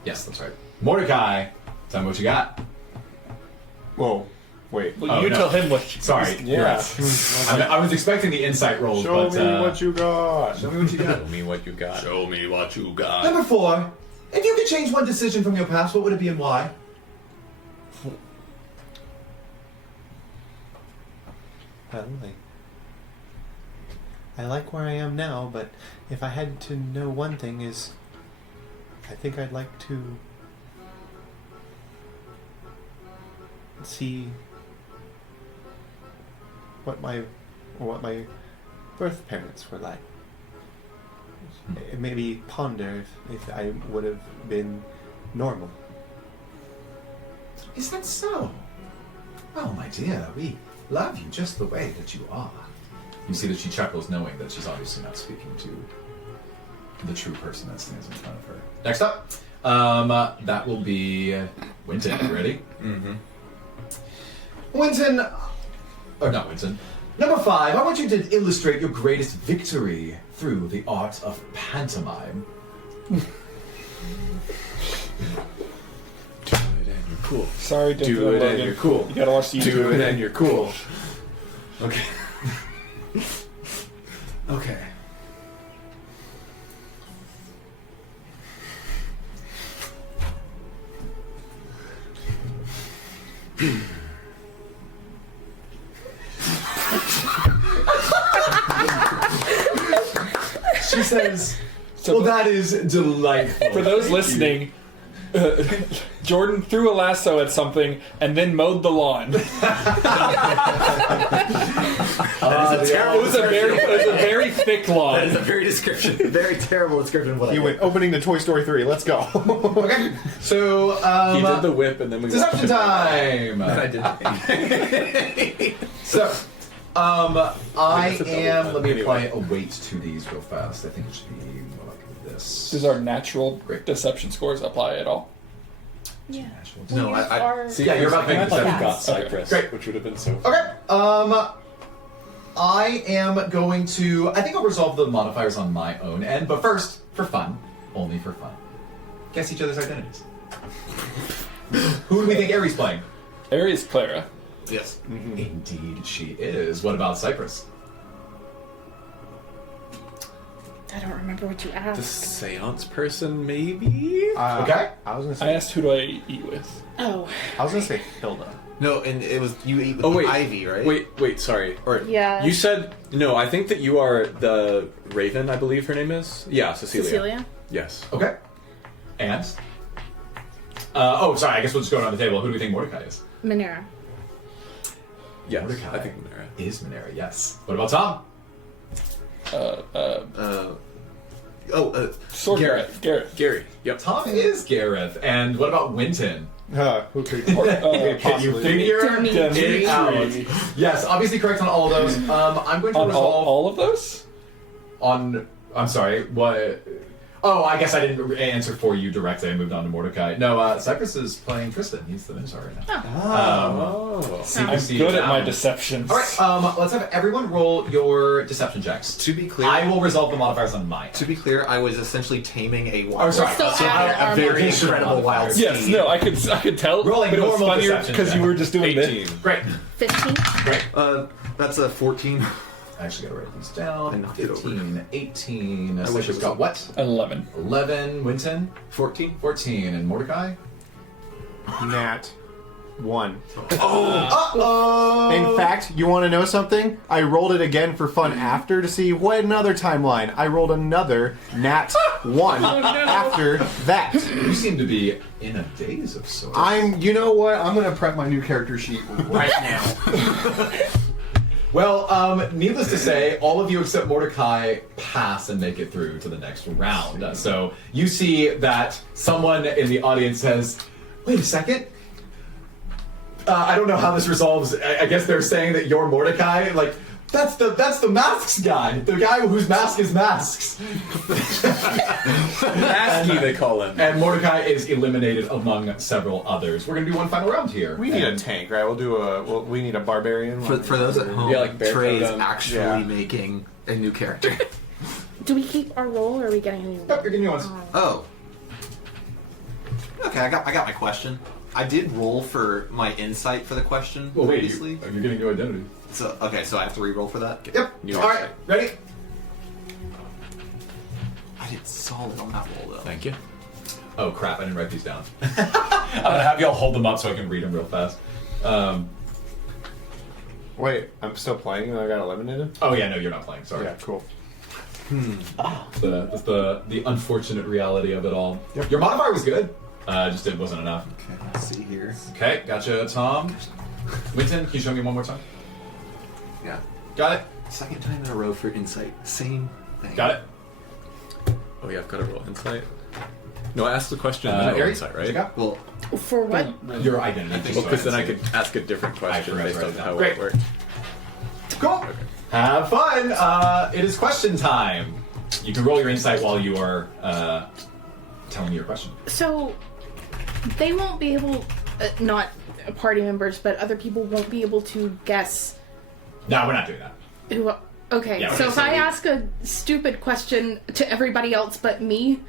Yes, that's right. Mordecai. Tell me what you got. Whoa. Wait. Well, Oh, you no. tell him what. Sorry. Yeah. I was expecting the insight roll, Show but me what you got. show me what you got. Show me what you got. Show me what you got. Number 4. If you could change one decision from your past, what would it be and why? I like where I am now, but if I had to know one thing is, I think I'd like to see what my birth parents were like. Maybe ponder if I would have been normal. Is that so? Oh, my dear, we love you just the way that you are. You see that she chuckles, knowing that she's obviously not speaking to the true person that stands in front of her. Next up, that will be Winton. You ready? Mm-hmm. Winton, or not Winton. Number 5, I want you to illustrate your greatest victory through the art of pantomime. Do it and you're cool. Sorry, Do Dinklage it and Logan. you're cool. You gotta watch the YouTube. Do it and you're cool. Okay. Okay. She says, So well, that is delightful. for those listening, Jordan threw a lasso at something and then mowed the lawn. It was a very thick lawn. That is a very terrible description of what I He did. went opening to Toy Story 3. Let's go. Okay, so, He did the whip and then we watched deception it. time! I did. So, I It's a double am. cut. Let me Anyway. apply a weight to these real fast. I think it should be more like this. Does our natural Great. deception scores apply at all? Yeah. No, We use I- our- See, Yeah, you're about I thought you to got Cypress, Great. which would have been so. Okay. I am going to. I think I'll resolve the modifiers on my own end, but first, for fun, only for fun, guess each other's identities. Who do we think Aries playing? Aries Clara. Yes. Indeed, she is. What about Cypress? I don't remember what you The asked. seance person, maybe? Okay. I was gonna I say. asked who do I eat with? Oh. I was gonna say Hilda. No, and it was you eat with Oh, wait. Ivy, right? Wait, sorry. Or Yeah. You said no. I think that you are the Raven. I believe her name is. Yeah, Cecilia. Cecilia? Yes. Okay. And. Oh, sorry. I guess we'll just go around the table. Who do we think Mordecai is? Monera. Yes. Mordecai. I think Monera. Is Monera? Yes. What about Tom? Sword Gareth. Gareth. Gary. Yep. Tom is Gareth. And what about Winton? Who could? Or, Can you possibly. figure Dimitri. it out? Yes, obviously correct on all of those. I'm going to On resolve all of those? on. I'm sorry. What? Oh, I guess I didn't answer for you directly. I moved on to Mordecai. No, Cypress is playing Tristan. He's the Minotaur right now. Oh. I'm Secrecy good at my down. deceptions. All right, let's have everyone roll your deception checks. To be clear, I will resolve the modifiers on mine. To be clear, I was essentially taming a wild. Oh, sorry. So So add a our very modifier. incredible wild steed. Yes, no, I could tell. Rolling but it was normal funnier deception because you check. were just doing 18. this. Great. 15. Great. That's a 14. I actually gotta write these I down. knocked it over. 15, 18. I wish it Cypress was got what? 11. 11. Winton? 14. 14. And Mordecai? Nat 1. Uh-oh! In fact, you want to know something? I rolled it again for fun after to see what another timeline. I rolled another Nat 1 after that. You seem to be in a daze of sorts. You know what? I'm gonna prep my new character sheet right now. Well, needless to say, all of you except Mordecai pass and make it through to the next round. So you see that someone in the audience says, wait a second. I don't know how this resolves. I guess they're saying that you're Mordecai. Like, that's the masks guy. The guy whose mask is masks. Masky, they call him. And Mordecai is eliminated among several others. We're going to do one final round here. We need a tank, right? We need a barbarian. For those at home, Yeah, like bear Trey is totem. actually Yeah. making a new character. Do we keep our roll or are we getting a new roll? Yep, you're getting new ones. Oh. Okay, I got my question. I did roll for my insight for the question Well, wait, previously. you're getting new identity. So so I have to re-roll for that. Yep. New All right, insight. ready? I did solid on that roll though. Thank you. Oh crap! I didn't write these down. I'm gonna have y'all hold them up so I can read them real fast. Wait, I'm still playing and I got eliminated? Oh yeah, no, you're not playing. Sorry. Yeah, cool. That's the unfortunate reality of it all. Yep. Your modifier was good. Just it wasn't enough. Okay, let's see here. Okay, gotcha, Tom. Winton, can you show me one more time? Yeah. Got it. Second time in a row for insight. Same thing. Got it. Oh yeah, I've got to roll insight. No, I asked the question and then roll Ari, insight, what you right? got? Well, For what? Your identity. Well, because then I could ask a different question forgot to based write on it how down. it Great. worked. Cool. Have fun. It is question time. You can roll your insight while you are telling me your question. So, they won't be able, not party members, but other people won't be able to guess No, we're not doing that. who. Okay, Yeah, so okay, if so I we- ask a stupid question to everybody else but me,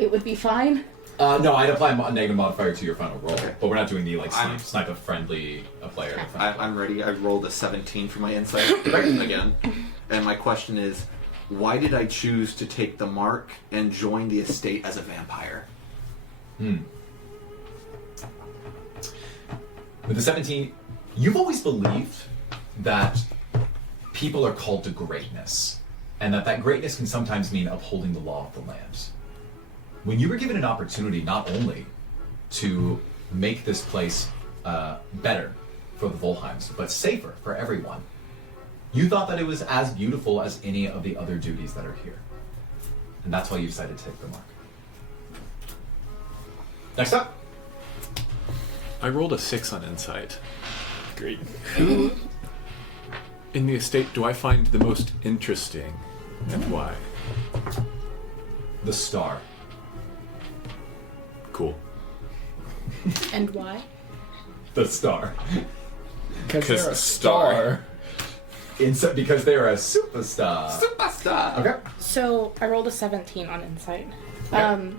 it would be fine. No, I'd apply a negative modifier to your final roll, Okay. but we're not doing the like I'm- snipe a friendly player. I'm ready. I rolled a 17 for my insight again. And my question is, why did I choose to take the mark and join the estate as a vampire? With the 17, you've always believed that people are called to greatness, and that greatness can sometimes mean upholding the law of the land. When you were given an opportunity not only to make this place better for the Volheims, but safer for everyone, you thought that it was as beautiful as any of the other duties that are here. And that's why you decided to take the mark. Next up. I rolled a 6 on insight. Great. Who in the estate do I find the most interesting, and why? The star. Cool. And why? The star. Because they're a star. star. Because they're a superstar. Superstar! Okay. So, I rolled a 17 on insight. Okay.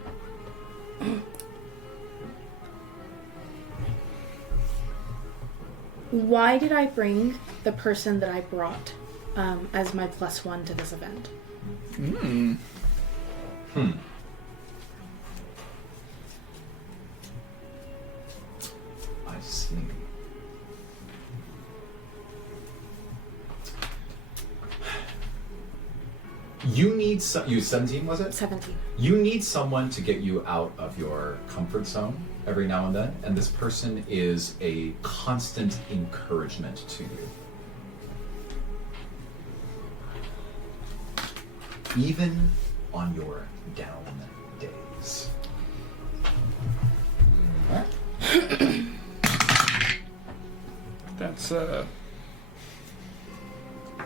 Why did I bring the person that I brought as my +1 to this event? I see. You need you 17 was it? 17. You need someone to get you out of your comfort zone every now and then, and this person is a constant encouragement to you. Even on your down days. That's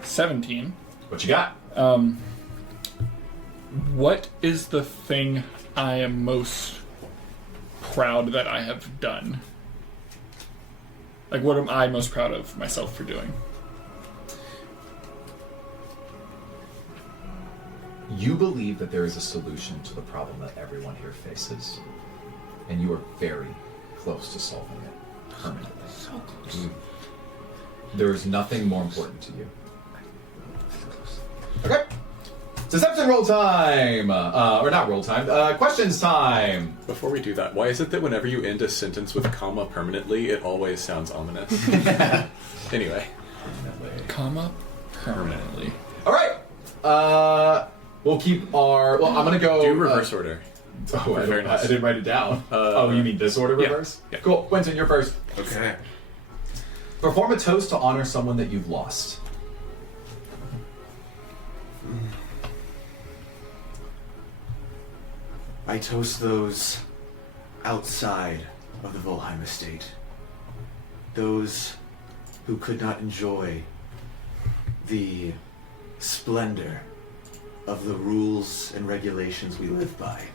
17. What you got? What is the thing I am most proud that I have done? Like, what am I most proud of myself for doing? You believe that there is a solution to the problem that everyone here faces, and you are very close to solving it permanently. So close. There is nothing more important to you. Okay. Deception roll time! Or not roll time, questions time! Before we do that, why is it that whenever you end a sentence with comma permanently, it always sounds ominous? Anyway. Comma permanently. Alright! We'll keep our... Well, I'm gonna go... Do reverse order. Oh, I Very nice. didn't write it down. You mean this order yeah. reverse? Yeah. Cool. Quentin, you're first. Okay. Perform a toast to honor someone that you've lost. I toast those outside of the Volheim estate. Those who could not enjoy the splendor of the rules and regulations we live by,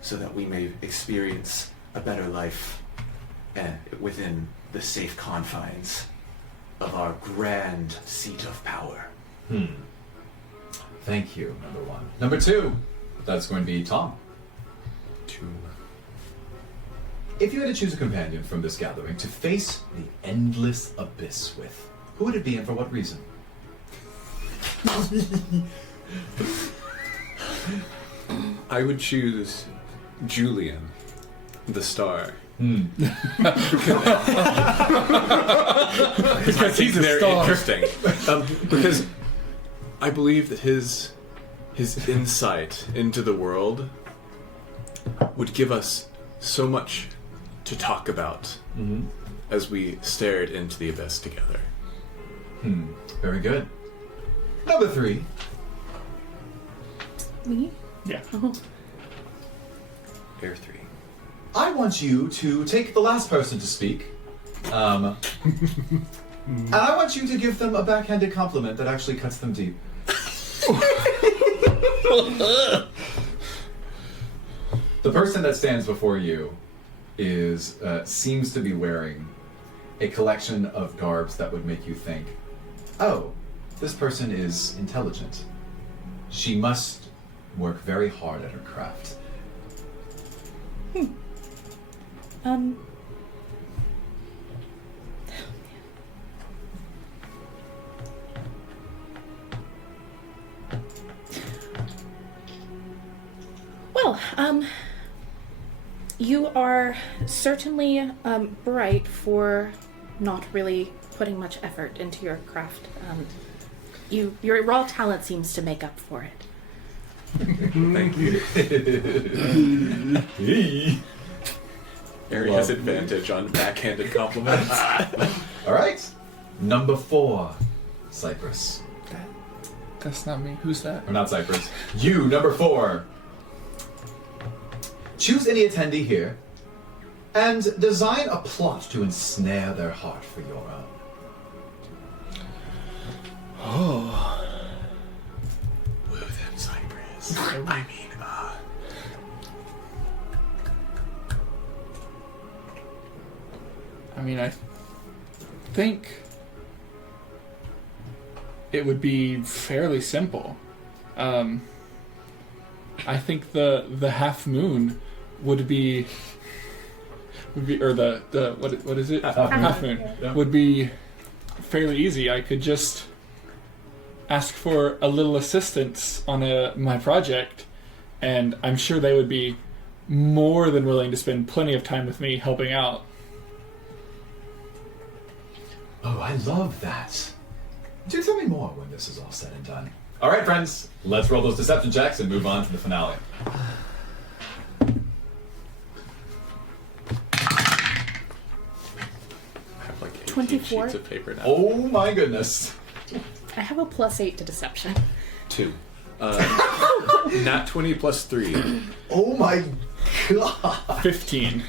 so that we may experience a better life within the safe confines of our grand seat of power. Thank you, number one. Number two, that's going to be Tom. If you had to choose a companion from this gathering to face the endless abyss with, who would it be and for what reason? I would choose Julian, the star. Because he's a They're star. interesting. Because I believe that his insight into the world would give us so much to talk about as we stared into the abyss together. Very good. Number three. Me? Yeah. Air 3. I want you to take the last person to speak, and I want you to give them a backhanded compliment that actually cuts them deep. The person that stands before you seems to be wearing a collection of garbs that would make you think, oh, this person is intelligent. She must work very hard at her craft. Well, you are certainly bright for not really putting much effort into your craft. Your raw talent seems to make up for it. Thank you. Harry has advantage on backhanded compliments. All right. Number 4, Cypress. That's not me. Who's that? Or not Cypress. You, number 4. Choose any attendee here and design a plot to ensnare their heart for your own. Oh. Woo them, Cypress. I think it would be fairly simple. I think the half moon would be or the what is it? Half moon would be fairly easy. I could just ask for a little assistance on my project, and I'm sure they would be more than willing to spend plenty of time with me helping out. Oh, I love that. Do tell me more when this is all said and done. All right, friends, let's roll those deception checks and move on to the finale. I have like 18 24? sheets of paper now. Oh my goodness. I have a +8 to deception. 2. Nat 20 plus 3. Oh my god. 15.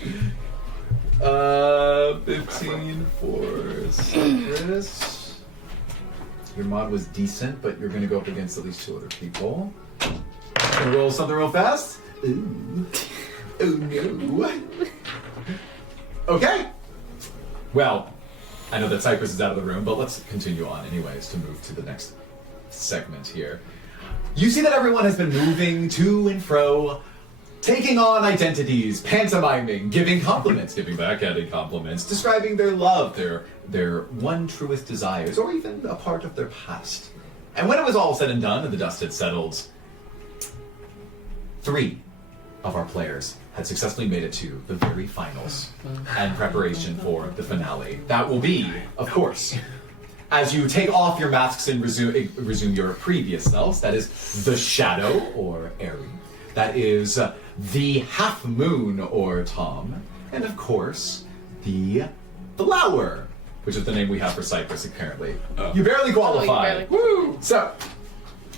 15 for Cypress. Your mod was decent, but you're going to go up against at least 2 other people. Roll something real fast. Ooh. Oh no. Okay. Well, I know that Cypress is out of the room, but let's continue on anyways to move to the next segment here. You see that everyone has been moving to and fro, taking on identities, pantomiming, giving compliments, giving backhanded compliments, describing their love, their one truest desires, or even a part of their past. And when it was all said and done and the dust had settled, 3 of our players had successfully made it to the very finals and preparation for the finale. That will be, of course, as you take off your masks and resume your previous selves, that is the Shadow, or Airy. That is the Half Moon, or Tom. And of course, the Flower, which is the name we have for Cypress, apparently. You barely qualify. Woo! So,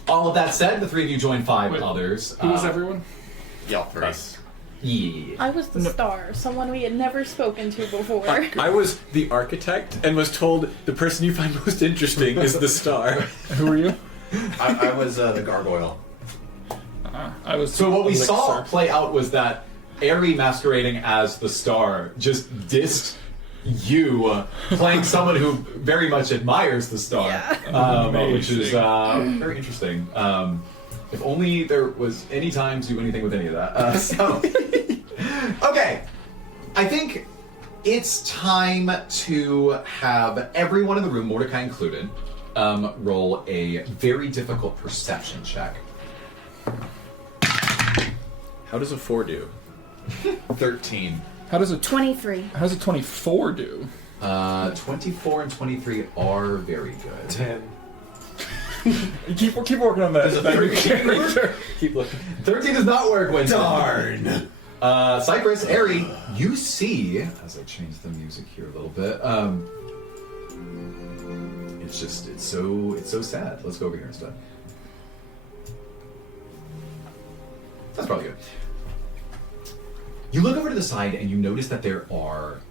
all of that said, the 3 of you join 5 others. Who was everyone? Y'all 3. Yeah. I was the star, someone we had never spoken to before. I was the architect and was told the person you find most interesting is the star. Who were you? I was the gargoyle. I was. So what we Elixir. saw play out was that Airy masquerading as the star just dissed you, playing someone who very much admires the star, which is very interesting. If only there was any time to do anything with any of that. Okay, I think it's time to have everyone in the room, Mordecai included, roll a very difficult perception check. How does a 4 do? 13. How does a 23. How does a 24 do? 24 and 23 are very good. 10. Keep working on that. Keep looking. 13 does not work, Winston. Darn! Cypress, Airy, you see, as I change the music here a little bit, it's so sad. Let's go over here instead. That's probably good. You look over to the side and you notice that there are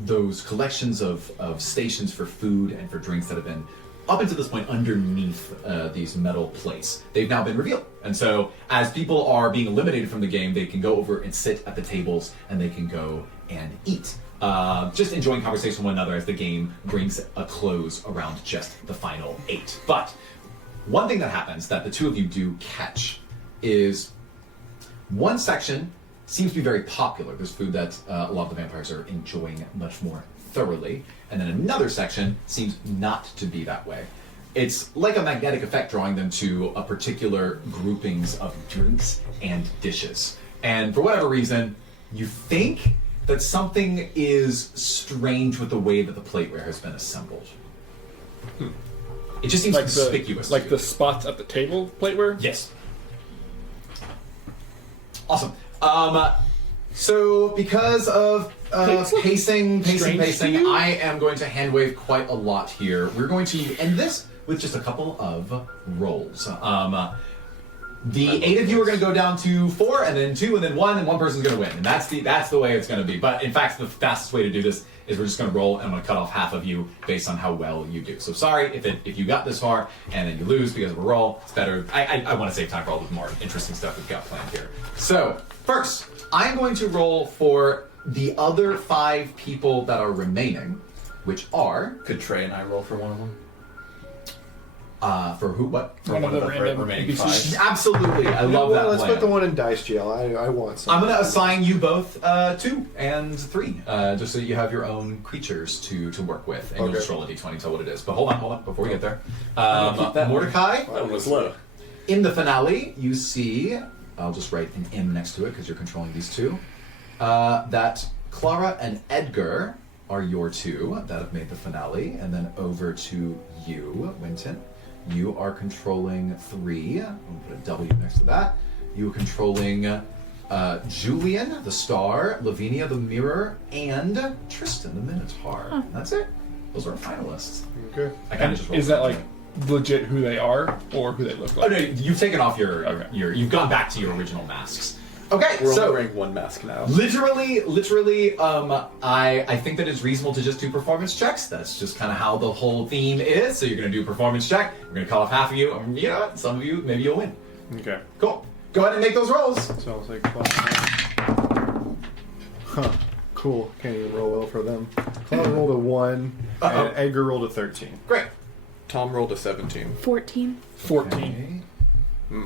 those collections of stations for food and for drinks that have been, up until this point, underneath these metal plates. They've now been revealed. And so, as people are being eliminated from the game, they can go over and sit at the tables and they can go and eat. Just enjoying conversation with one another as the game brings a close around just the final 8. But one thing that happens that the 2 of you do catch is one section seems to be very popular. There's food that a lot of the vampires are enjoying much more thoroughly. And then another section seems not to be that way. It's like a magnetic effect drawing them to a particular groupings of drinks and dishes. And for whatever reason, you think that something is strange with the way that the plateware has been assembled. It just seems conspicuous. Like the spots at the table plateware? Yes. Awesome. So because of pacing, I am going to hand wave quite a lot here. We're going to end this with just a couple of rolls. The 8 of you are going to go down to 4, and then 2, and then 1, and one person's going to win. And that's the way it's going to be. But in fact, the fastest way to do this is we're just going to roll, and I'm going to cut off half of you based on how well you do. So sorry if you got this far and then you lose because of a roll. It's better. I want to save time for all the more interesting stuff we've got planned here. So first, I'm going to roll for the other 5 people that are remaining, which are... Could Trey and I roll for one of them? For who? What? For one of the remaining 5. Absolutely. I love that Let's plan. put the one in dice jail. I want some. I'm going to assign you both 2 and 3, just so you have your own creatures to work with, and you'll just roll a d20, tell what it is. But hold on, before we get there. Mordecai, That one was low. in the finale, you see, I'll just write an M next to it because you're controlling these 2, that Clara and Edgar are your 2 that have made the finale, and then over to you, Winton. You are controlling 3. I'm going to put a W next to that. You are controlling Julian, the Star, Lavinia, the Mirror, and Tristan, the Minotaur. And that's it. Those are our finalists. Okay. I kind of just rolled Is that like legit who they are or who they look like? Oh no, you've taken off your Okay. you've gone back to your original masks. Okay, We're so only wearing one mask now. literally, I think that it's reasonable to just do performance checks. That's just kind of how the whole theme is. So you're going to do a performance check. We're going to cut off half of you. You know what? Some of you, maybe you'll win. Okay. Cool. Go ahead and make those rolls. So I'll say Cloud. Huh. Cool. Can't even roll well for them. Cloud rolled a 1, and Edgar rolled a 13. Great. Tom rolled a 17. 14. 14.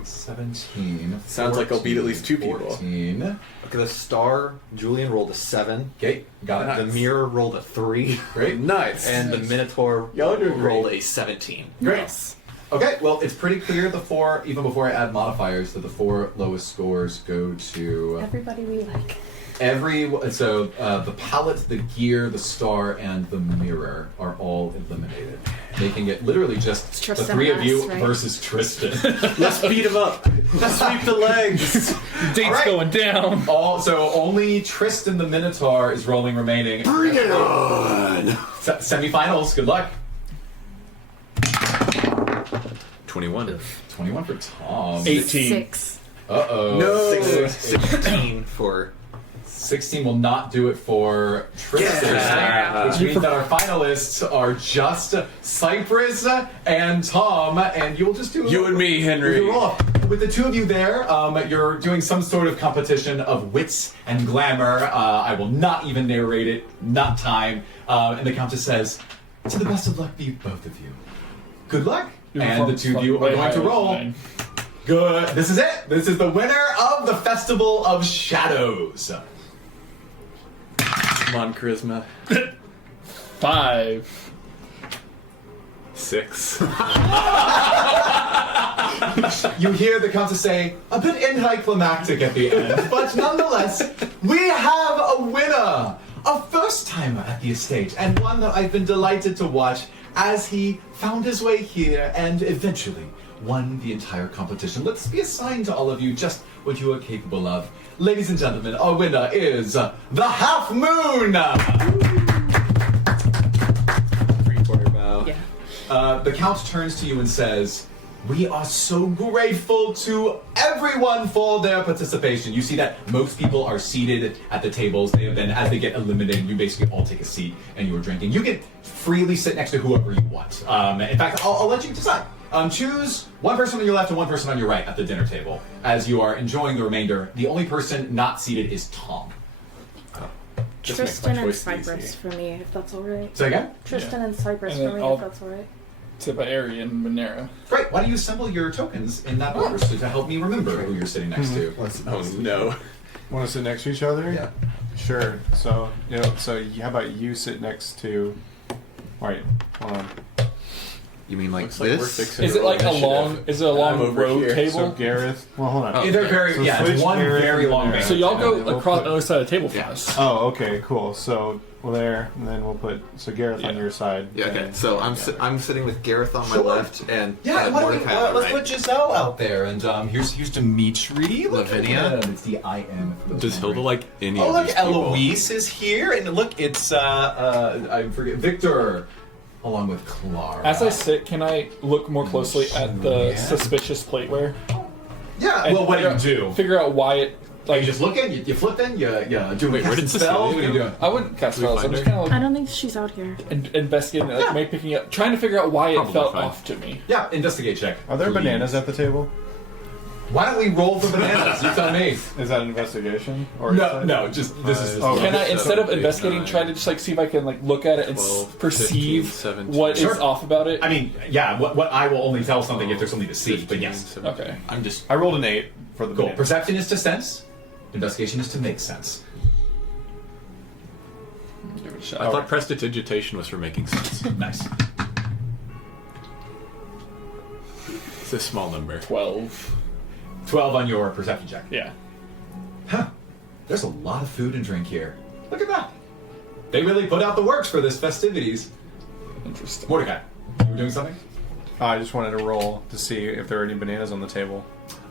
17. Sounds like I'll beat at least 2 people. 14. Okay, the star, Julian rolled a 7. Okay, got it. The mirror rolled a 3. Great. Nice. And the Minotaur Y'all are doing great. rolled a 17. Great. Okay, well, it's pretty clear the 4, even before I add modifiers, that the 4 lowest scores go to Everybody we like. the palette, the gear, the star, and the mirror are all eliminated, making it literally just It's the Tristan 3 of and you us, right? versus Tristan. Let's beat him up. Sweep the legs. Date's All right. going down. So only Tristan the Minotaur is rolling remaining. Bring it on! Semifinals, good luck. 21. 21 for Tom. 18. 6. Uh-oh. No. 16 for... 16 will not do it for Tristan, which means that our finalists are just Cypress and Tom, and you'll just do You and me, Henry. you roll up. With the 2 of you there, you're doing some sort of competition of wits and glamour. I will not even narrate it, not time. And the Countess says, "To the best of luck be both of you. Good luck." And the 2 of you are going to roll. Good. This is it. This is the winner of the Festival of Shadows. Come on, charisma. 5. 6. You hear the Countess say, a bit anticlimactic at the end, but nonetheless, we have a winner! A first-timer at the estate, and one that I've been delighted to watch as he found his way here and eventually won the entire competition. Let's be assigned to all of you just what you are capable of. Ladies and gentlemen, our winner is the Half Moon! 3/4 bow. Yeah. The Count turns to you and says, "We are so grateful to everyone for their participation." You see that most people are seated at the tables. They have been, as they get eliminated, you basically all take a seat and you are drinking. You can freely sit next to whoever you want. In fact, I'll let you decide. Choose one person on your left and one person on your right at the dinner table. As you are enjoying the remainder, the only person not seated is Tom. Just makes Tristan my and choice Cypress easy. for me, if that's alright. Say again? Tristan and Cypress And for then me, I'll- if that's alright. Tibaeri and Monera. Great. Why don't you assemble your tokens in that order to help me remember who you're sitting next to? Oh no. Want to sit next to each other? Yeah. Sure. So, how about you sit next to... Wait, hold on. You mean like Looks like we're this? fixing Is it like a initiative. long? Is it a I'm long over row here. table? So Gareth... Well, hold on. They're very, So yeah, switch it's one Gareth very and long Monera. band. So y'all And go then we'll across put- the other side of the table for Yeah. us. Oh, okay, cool. So, there, and then we'll put... So Gareth on Yeah. your side. Yeah, okay. and- So I'm sitting with Gareth on my Sure. left and Yeah, why don't we, Mordecai on my let's right. put Giselle out there, and here's Dimitri. Look at Lavinia. him. It's the IM. for those Does Hilda wondering. like any Oh, of look, these people? Eloise is here, and look, it's I forget Victor, along with Clara. As I sit, can I look more closely at the suspicious plateware? Yeah. And Well, what do figure you out- do? Figure out why it. Like Like, you just looking, you flipping, you doing Wait, where did casting Cecilia spells. What are you go? doing? I wouldn't cast Did we spells. I'm find just her? kind of I like don't think she's out here. investigating, like Yeah. maybe picking up, trying to figure out why it Probably felt fine. off to me. Yeah, investigate check. Are there Please. bananas at the table? Why don't we roll for bananas? You tell me. Is that an investigation? Or No, insight? no, just this is. Oh, Can I, okay. instead of 8, investigating, 9, try to just like see if I can like look at it and 12, perceive 15, 17. what is Sure. off about it? I mean, yeah. What I will only tell something if there's something to see. But yes, Okay. I'm just I rolled an 8 for the cool. bananas. Perception is to sense. Investigation is to make sense. Give it a shot. I thought prestidigitation was for making sense. Nice. It's a small number. 12. 12 on your perception check. Yeah. Huh. There's a lot of food and drink here. Look at that. They really put out the works for this festivities. Interesting. Mordecai, you were doing something? I just wanted to roll to see if there are any bananas on the table.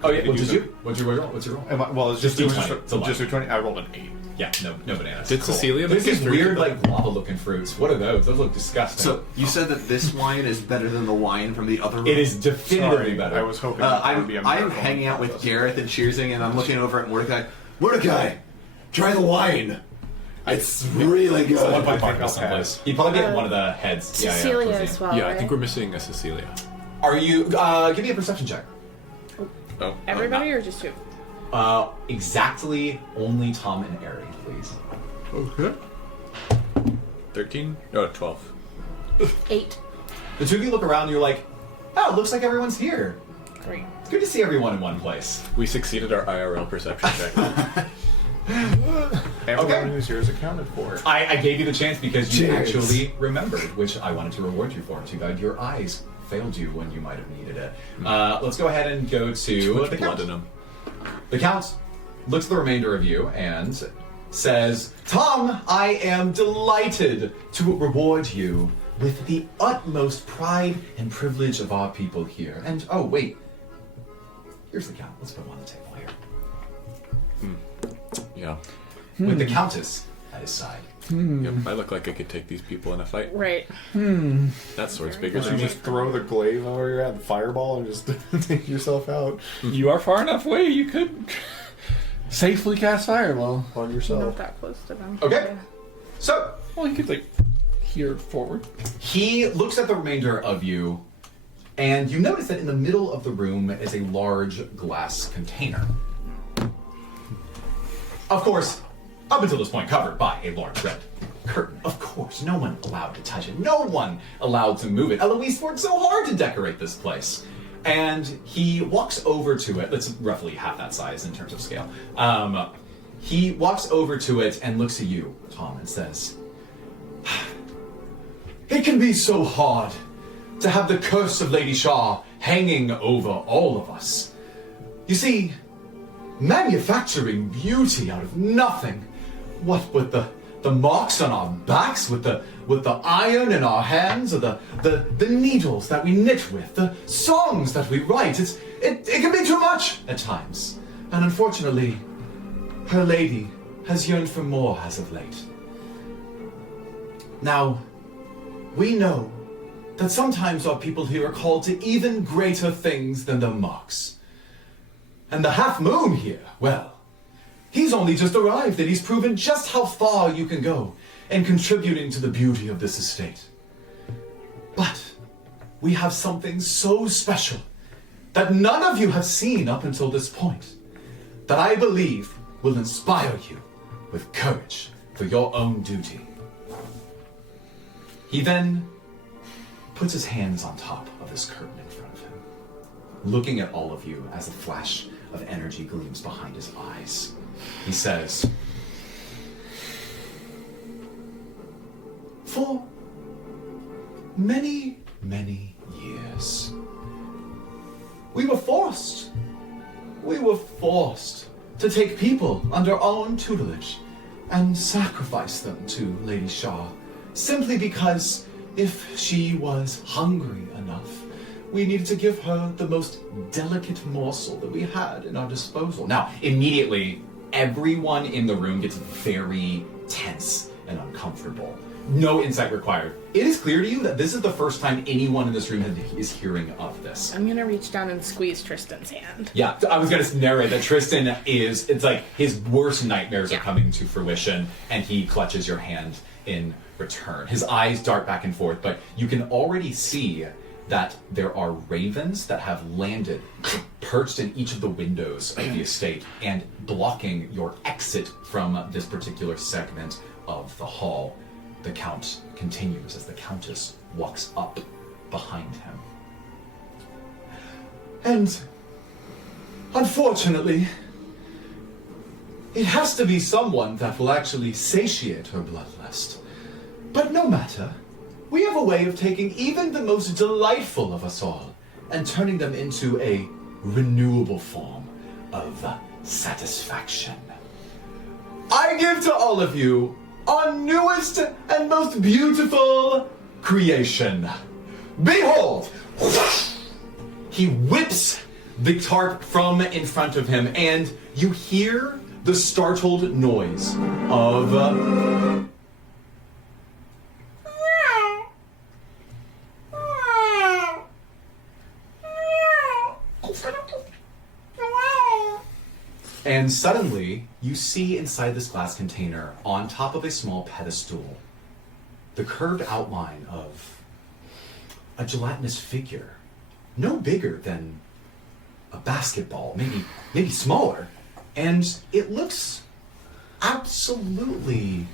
Oh yeah. What use did you? What's your roll? What's your roll? Well, it's Just just, D20. It's a lot. just a 20. I rolled an 8. Yeah. No bananas. Did Cecilia There's make these it weird, through? like lava-looking fruits. What are those? Those look disgusting. So you said that this wine is better than the wine from the other room. it is definitively Sorry, better. I was hoping that would be a I'm miracle. hanging out with Gareth and cheersing, and I'm looking over at Mordecai. Mordecai, try the wine. It's really good. One by I think Marcus I'll someplace. He'd probably be at one of the heads. Cecilia Yeah, as well, Yeah, right? I think we're missing a Cecilia. Are you? Give me a perception check. Oh, Everybody or just you? Exactly only Tom and Ari, please. Okay. 13? No, 12. 8. The two of you look around and you're like, oh, it looks like everyone's here. Great. It's good to see everyone in one place. We succeeded our IRL perception check. Everyone who's here is accounted for. I gave you the chance because you Cheers. actually remembered, which I wanted to reward you for. Too bad your eyes failed you when you might have needed it. Let's go ahead and go to the Blood Count. in them. The Count looks at the remainder of you and says, Tom, I am delighted to reward you with the utmost pride and privilege of our people here. And, oh, wait. Here's the Count. Let's put him on the table here. Yeah. With the Countess at his side. Yep. I look like I could take these people in a fight. Right. That sword's bigger You than me. just throw the glaive over your head, the fireball, and just take yourself out You are far enough away. You could safely cast fireball. on Not yourself. that close to them. Okay. So, Well, you could like here forward. he looks at the remainder of you, and you notice that in the middle of the room is a large glass container. Of course, up until this point covered by a large red curtain. Of course, no one allowed to touch it. No one allowed to move it. Eloise worked so hard to decorate this place. And he walks over to it. That's roughly half that size in terms of scale. He walks over to it and looks at you, Tom, and says, it can be so hard to have the curse of Lady Shaw hanging over all of us. You see, manufacturing beauty out of nothing. What with the marks on our backs, with the iron in our hands, or the needles that we knit with, the songs that we write, it can be too much at times. And unfortunately, her lady has yearned for more as of late. Now, we know that sometimes our people here are called to even greater things than their marks. And the half moon here, well, he's only just arrived and he's proven just how far you can go in contributing to the beauty of this estate. But we have something so special that none of you have seen up until this point that I believe will inspire you with courage for your own duty. He then puts his hands on top of this curtain in front of him, looking at all of you as a flash of energy gleams behind his eyes. He says, for many, many years, we were forced to take people under our own tutelage and sacrifice them to Lady Shaw, simply because if she was hungry enough, we needed to give her the most delicate morsel that we had in our disposal. Now, immediately, everyone in the room gets very tense and uncomfortable. No insight required. It is clear to you that this is the first time anyone in this room is hearing of this. I'm gonna reach down and squeeze Tristan's hand. Yeah, I was going to narrate that Tristan it's like his worst nightmares are coming to fruition, and he clutches your hand in return. His eyes dart back and forth, but you can already see that there are ravens that have landed, perched in each of the windows of the estate, and blocking your exit from this particular segment of the hall. The Count continues as the Countess walks up behind him. And unfortunately, it has to be someone that will actually satiate her bloodlust. But no matter, we have a way of taking even the most delightful of us all and turning them into a renewable form of satisfaction. I give to all of you our newest and most beautiful creation. Behold! He whips the tarp from in front of him, and you hear the startled noise of and suddenly, you see inside this glass container, on top of a small pedestal, the curved outline of a gelatinous figure, no bigger than a basketball, maybe smaller, and it looks absolutely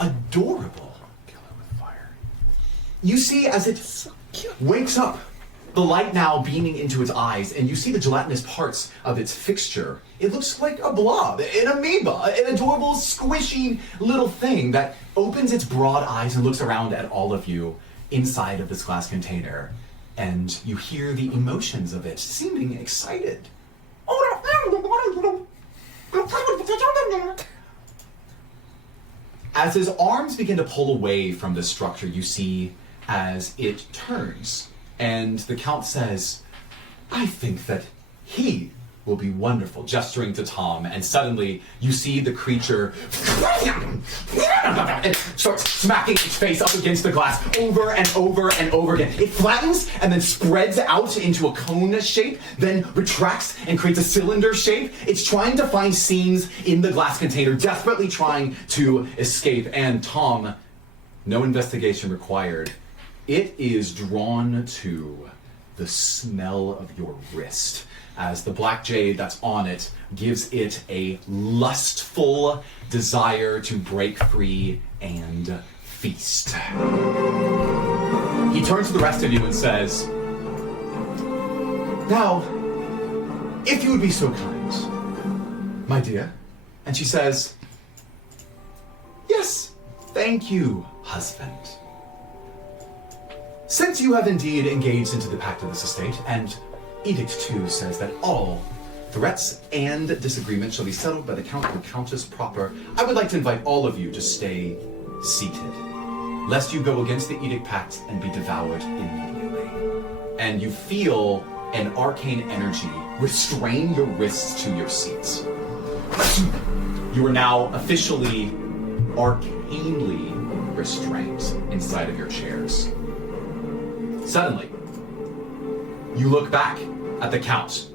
adorable. Kill it with fire. You see as it wakes up, the light now beaming into its eyes, and you see the gelatinous parts of its fixture. It looks like a blob, an amoeba, an adorable, squishy little thing that opens its broad eyes and looks around at all of you inside of this glass container. And you hear the emotions of it, seeming excited. As his arms begin to pull away from the structure, you see as it turns. And the Count says, I think that he will be wonderful, gesturing to Tom, and suddenly you see the creature and starts smacking its face up against the glass over and over and over again. It flattens and then spreads out into a cone shape, then retracts and creates a cylinder shape. It's trying to find seams in the glass container, desperately trying to escape. And Tom, no investigation required, it is drawn to the smell of your wrist, as the black jade that's on it gives it a lustful desire to break free and feast. He turns to the rest of you and says, now, if you would be so kind, my dear. And she says, yes, thank you, husband. Since you have indeed engaged into the pact of this estate, and Edict 2 says that all threats and disagreements shall be settled by the Count and Countess proper, I would like to invite all of you to stay seated, lest you go against the Edict Pact and be devoured immediately. And you feel an arcane energy restrain your wrists to your seats. You are now officially arcanely restrained inside of your chairs. Suddenly, you look back at the Count,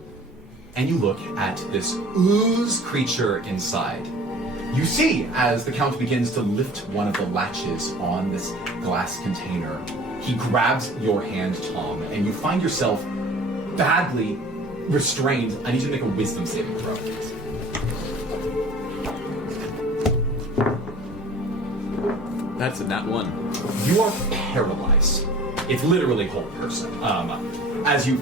and you look at this ooze creature inside. You see, as the Count begins to lift one of the latches on this glass container, he grabs your hand, Tom, and you find yourself badly restrained. I need you to make a wisdom saving throw. That's a nat 1. You are paralyzed. It's literally whole person. As you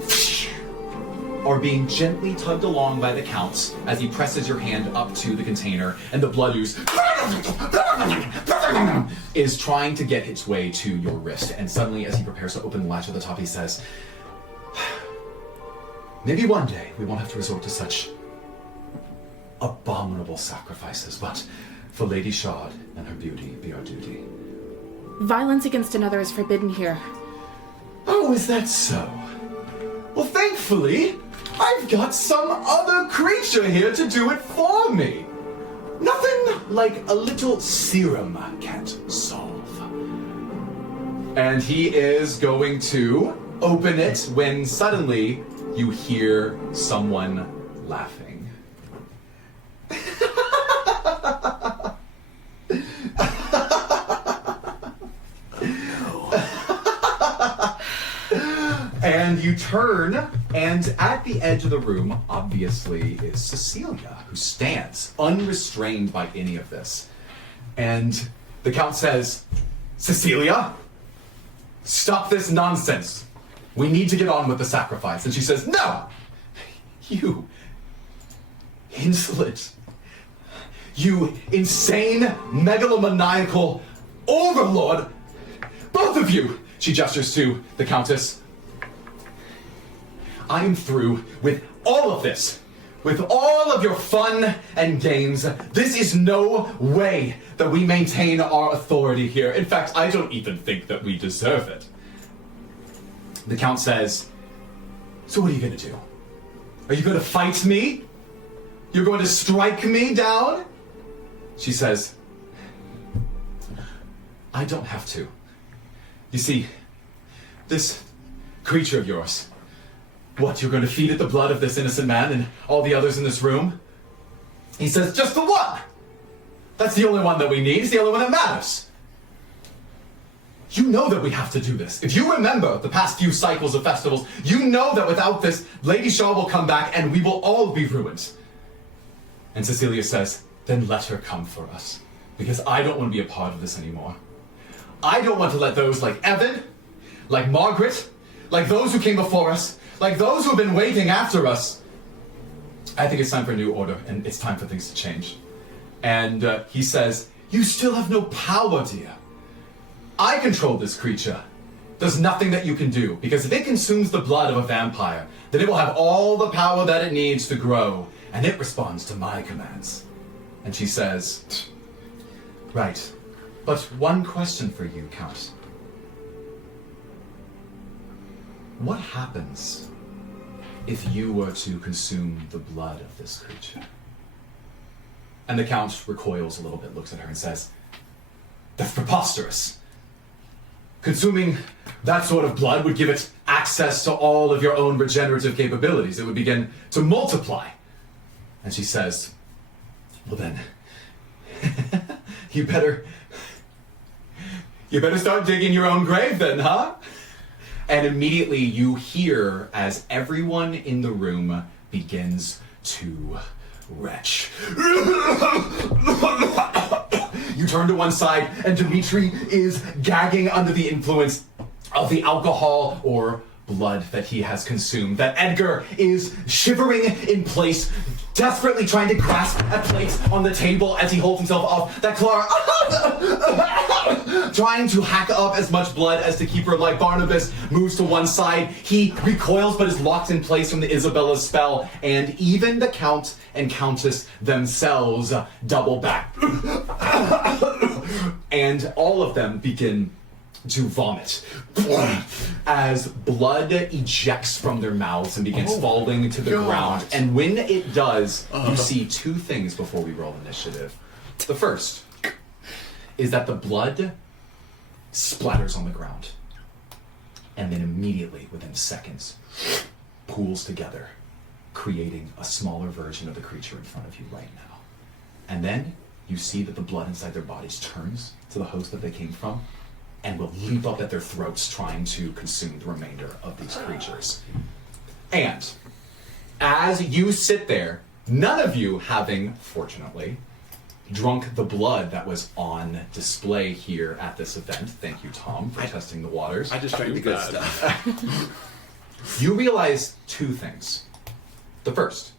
are being gently tugged along by the Count as he presses your hand up to the container, and the blood ooze is trying to get its way to your wrist. And suddenly, as he prepares to open the latch at the top, he says, maybe one day we won't have to resort to such abominable sacrifices, but for Lady Shard and her beauty be our duty. Violence against another is forbidden here. Oh, is that so? Well, thankfully, I've got some other creature here to do it for me. Nothing like a little serum can't solve. And he is going to open it when suddenly you hear someone laughing. And you turn, and at the edge of the room, obviously, is Cecilia, who stands unrestrained by any of this. And the Count says, Cecilia, stop this nonsense. We need to get on with the sacrifice. And she says, no! You insolent, you insane, megalomaniacal overlord, both of you! She gestures to the Countess. I am through with all of this. With all of your fun and games. This is no way that we maintain our authority here. In fact, I don't even think that we deserve it. The Count says, so what are you going to do? Are you going to fight me? You're going to strike me down? She says, I don't have to. You see, this creature of yours, what, you're going to feed it the blood of this innocent man and all the others in this room? He says, just the one! That's the only one that we need. It's the only one that matters. You know that we have to do this. If you remember the past few cycles of festivals, you know that without this, Lady Shaw will come back and we will all be ruined. And Cecilia says, then let her come for us. Because I don't want to be a part of this anymore. I don't want to let those like Evan, like Margaret, like those who came before us, like those who have been waiting after us. I think it's time for a new order, and it's time for things to change. And he says, you still have no power, dear. I control this creature. There's nothing that you can do, because if it consumes the blood of a vampire, then it will have all the power that it needs to grow, and it responds to my commands. And she says, right, but one question for you, Count. What happens if you were to consume the blood of this creature? And the Count recoils a little bit, looks at her and says, that's preposterous. Consuming that sort of blood would give it access to all of your own regenerative capabilities. It would begin to multiply. And she says, well then, you better start digging your own grave then, huh? And immediately you hear as everyone in the room begins to retch. You turn to one side, and Dimitri is gagging under the influence of the alcohol or blood that he has consumed. That Edgar is shivering in place, desperately trying to grasp at plates on the table as he holds himself off. That Clara trying to hack up as much blood as to keep her alive. Barnabas moves to one side. He recoils but is locked in place from the Isabella's spell. And even the Count and Countess themselves double back. And all of them begin to vomit as blood ejects from their mouths and begins falling to the ground. And when it does, you see two things before we roll initiative. The first is that the blood splatters on the ground and then immediately, within seconds, pools together, creating a smaller version of the creature in front of you right now. And then you see that the blood inside their bodies turns to the host that they came from and will leap up at their throats trying to consume the remainder of these creatures. And as you sit there, none of you having, fortunately, drunk the blood that was on display here at this event. Thank you, Tom, for testing the waters. I just drank the good stuff. You realize two things. The first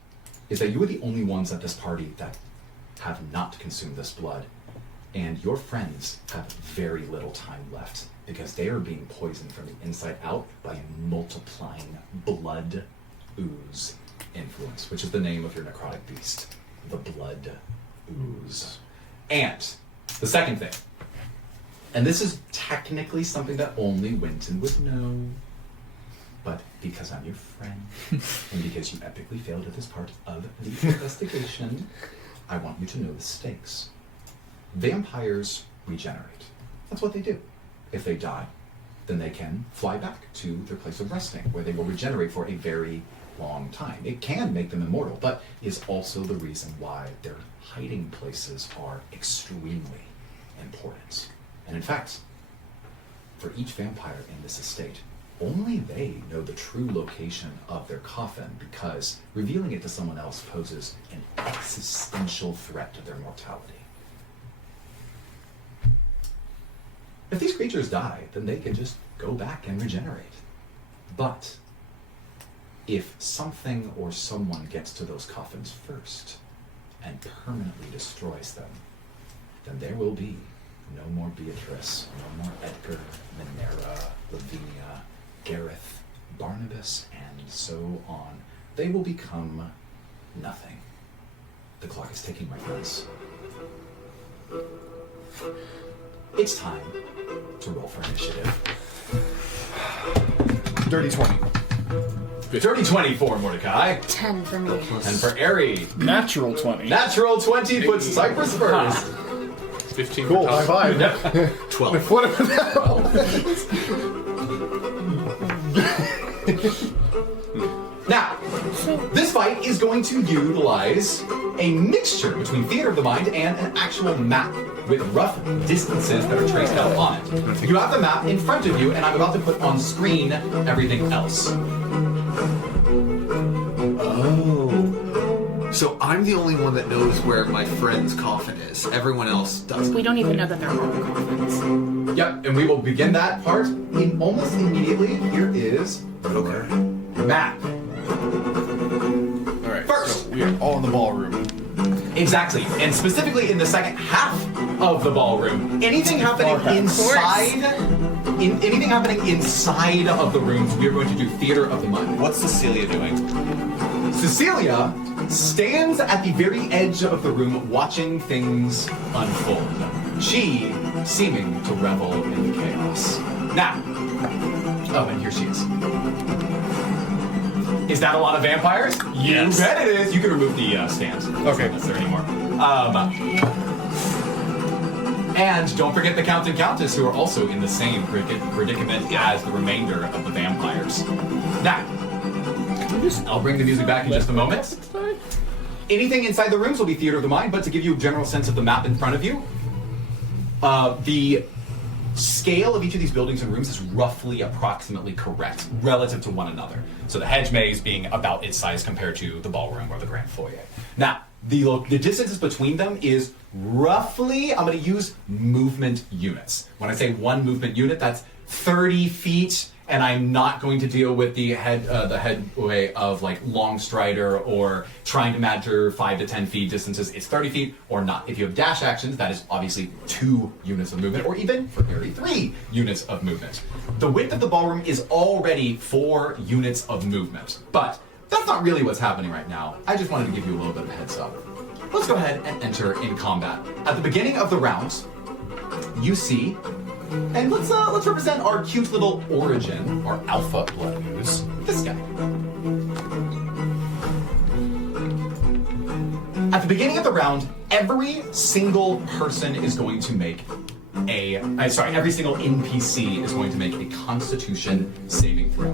is that you are the only ones at this party that have not consumed this blood. And your friends have very little time left because they are being poisoned from the inside out by a multiplying blood ooze influence, which is the name of your necrotic beast, the blood ooze. And the second thing, and this is technically something that only Winton would know, but because I'm your friend, and because you epically failed at this part of the investigation, I want you to know the stakes. Vampires regenerate. That's what they do. If they die, then they can fly back to their place of resting, where they will regenerate for a very long time. It can make them immortal, but is also the reason why their hiding places are extremely important. And in fact, for each vampire in this estate, only they know the true location of their coffin, because revealing it to someone else poses an existential threat to their mortality. If these creatures die, then they can just go back and regenerate. But if something or someone gets to those coffins first and permanently destroys them, then there will be no more Beatrice, no more Edgar, Minerva, Lavinia, Gareth, Barnabas, and so on. They will become nothing. The clock is ticking, my friends. It's time to roll for initiative. Dirty 20. Dirty 20 for Mordecai. 10 for me. And for Ari. Natural 20. Natural 20 puts Cypress first. 15 Cool, for high Tom. five. 12. What Now, this fight is going to utilize a mixture between theater of the mind and an actual map with rough distances that are traced out on it. You have the map in front of you, and I'm about to put on screen everything else. Oh. So I'm the only one that knows where my friend's coffin is. Everyone else doesn't. We don't even know that they're all coffins. Yep, and we will begin that part in almost immediately. Here is your map. Alright, First. so we are all in the ballroom. Exactly, and specifically in the second half of the ballroom. Anything happening inside, anything happening inside of the rooms, we are going to do theater of the mind. What's Cecilia doing? Cecilia stands at the very edge of the room, watching things unfold. She seeming to revel in the chaos. Now, oh, and here she is. Is that a lot of vampires? Yes. You bet it is. You can remove the stand. Okay. It's not there anymore. And don't forget the Count and Countess, who are also in the same predicament as the remainder of the vampires. Now, I'll bring the music back in just a moment. Anything inside the rooms will be theater of the mind, but to give you a general sense of the map in front of you, the scale of each of these buildings and rooms is roughly approximately correct relative to one another. So the hedge maze being about its size compared to the ballroom or the grand foyer. Now, the distances between them is roughly, I'm going to use movement units. When I say one movement unit, that's 30 feet, and I'm not going to deal with the headway of like long strider or trying to measure 5 to 10 feet distances. It's 30 feet or not. If you have dash actions, that is obviously 2 units of movement, or even for Harry 3 units of movement. The width of the ballroom is already 4 units of movement, but that's not really what's happening right now. I just wanted to give you a little bit of a heads up. Let's go ahead and enter in combat. At the beginning of the round, you see. And let's represent our cute little origin, our alpha blood ooze. This guy. At the beginning of the round, every single person is going to make every single NPC is going to make a Constitution saving throw.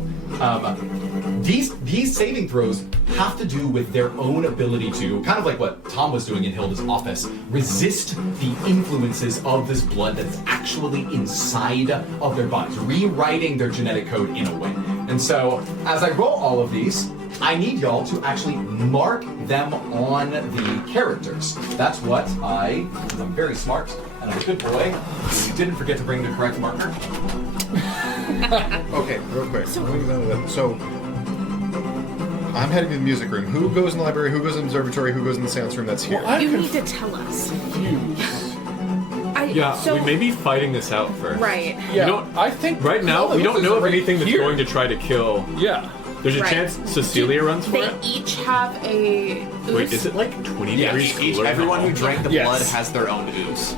These saving throws have to do with their own ability to, kind of like what Tom was doing in Hilda's office, resist the influences of this blood that's actually inside of their bodies, rewriting their genetic code in a way. And so, as I roll all of these, I need y'all to actually mark them on the characters. That's what I'm very smart, and I'm a good boy. You didn't forget to bring the correct marker. Okay, real quick. So, I'm heading to the music room. Who goes in the library? Who goes in the observatory? Who goes in the seance room? That's here. You need to tell us. We may be fighting this out first. Right. Yeah. I think Right now, we don't know of anything that's going to try to kill. Yeah. There's a Right. chance Cecilia runs for They it. each have a ooze. Wait, is it like 20 degrees cooler? Everyone who drank the Yes. blood has their own ooze.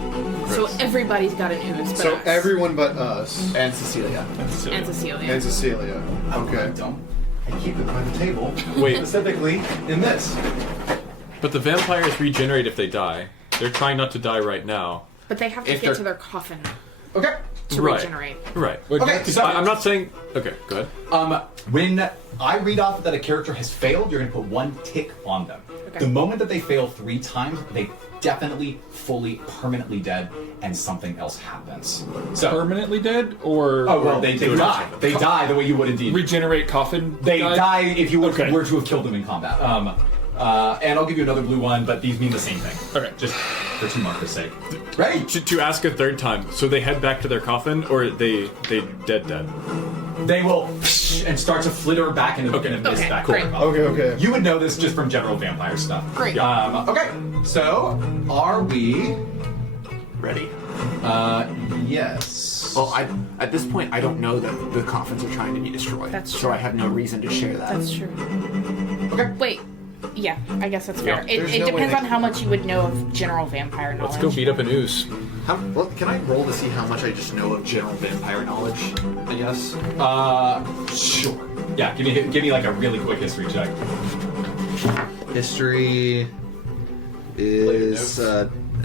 So everybody's got an ooze but So us. everyone but us And Cecilia. and Cecilia. and Cecilia. Okay. I keep it by the table. Wait. Specifically in this. But the vampires regenerate if they die. They're trying not to die right now. But they have to If get they're- to their coffin Okay. to Right. regenerate. Right. Okay, so I'm not saying... Okay, go ahead. when I read off that a character has failed, you're going to put 1 tick on them. Okay. The moment that they fail 3 times, they definitely, fully, permanently dead, and something else happens. So, permanently dead or oh well, they die. They die the way you would indeed. regenerate coffin. They guy? die if you were Okay. to have killed them in combat. And I'll give you another blue one, but these mean the same thing. Okay. Just for 2 markers' sake. Ready? To ask a third time, so they head back to their coffin, or they dead? They will and start to flitter back into the Okay. mist Okay, back great. over. Okay. You would know this just from general vampire stuff. Great. Okay, so are we? Ready? Yes. Well, at this point, I don't know that the coffins are trying to be destroyed. That's so true. I have no reason to share that. That's true. Okay. Wait. Yeah, I guess that's fair. Yeah. It, There's it no way depends they on how much you would know of general vampire knowledge. Let's go beat up an ooze. Well, can I roll to see how much I just know of general vampire knowledge? I guess. Sure. Yeah, give me like a really quick history check. History is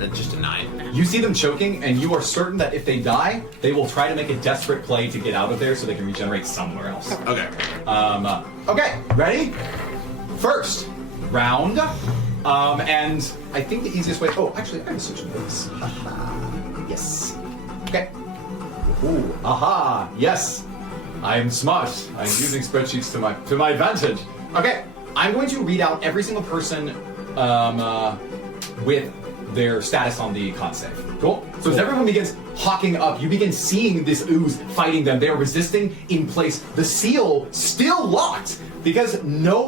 Just a 9. You see them choking, and you are certain that if they die, they will try to make a desperate play to get out of there so they can regenerate somewhere else. Okay. Okay, ready? First round. And I think the easiest way. Oh, actually, I have a switch of this. Yes. Okay. Ooh, aha, yes. I am smart. I'm using spreadsheets to my advantage. Okay, I'm going to read out every single person with their status on the con save. Cool. So as everyone begins hawking up, you begin seeing this ooze fighting them. They are resisting in place. The seal still locked because no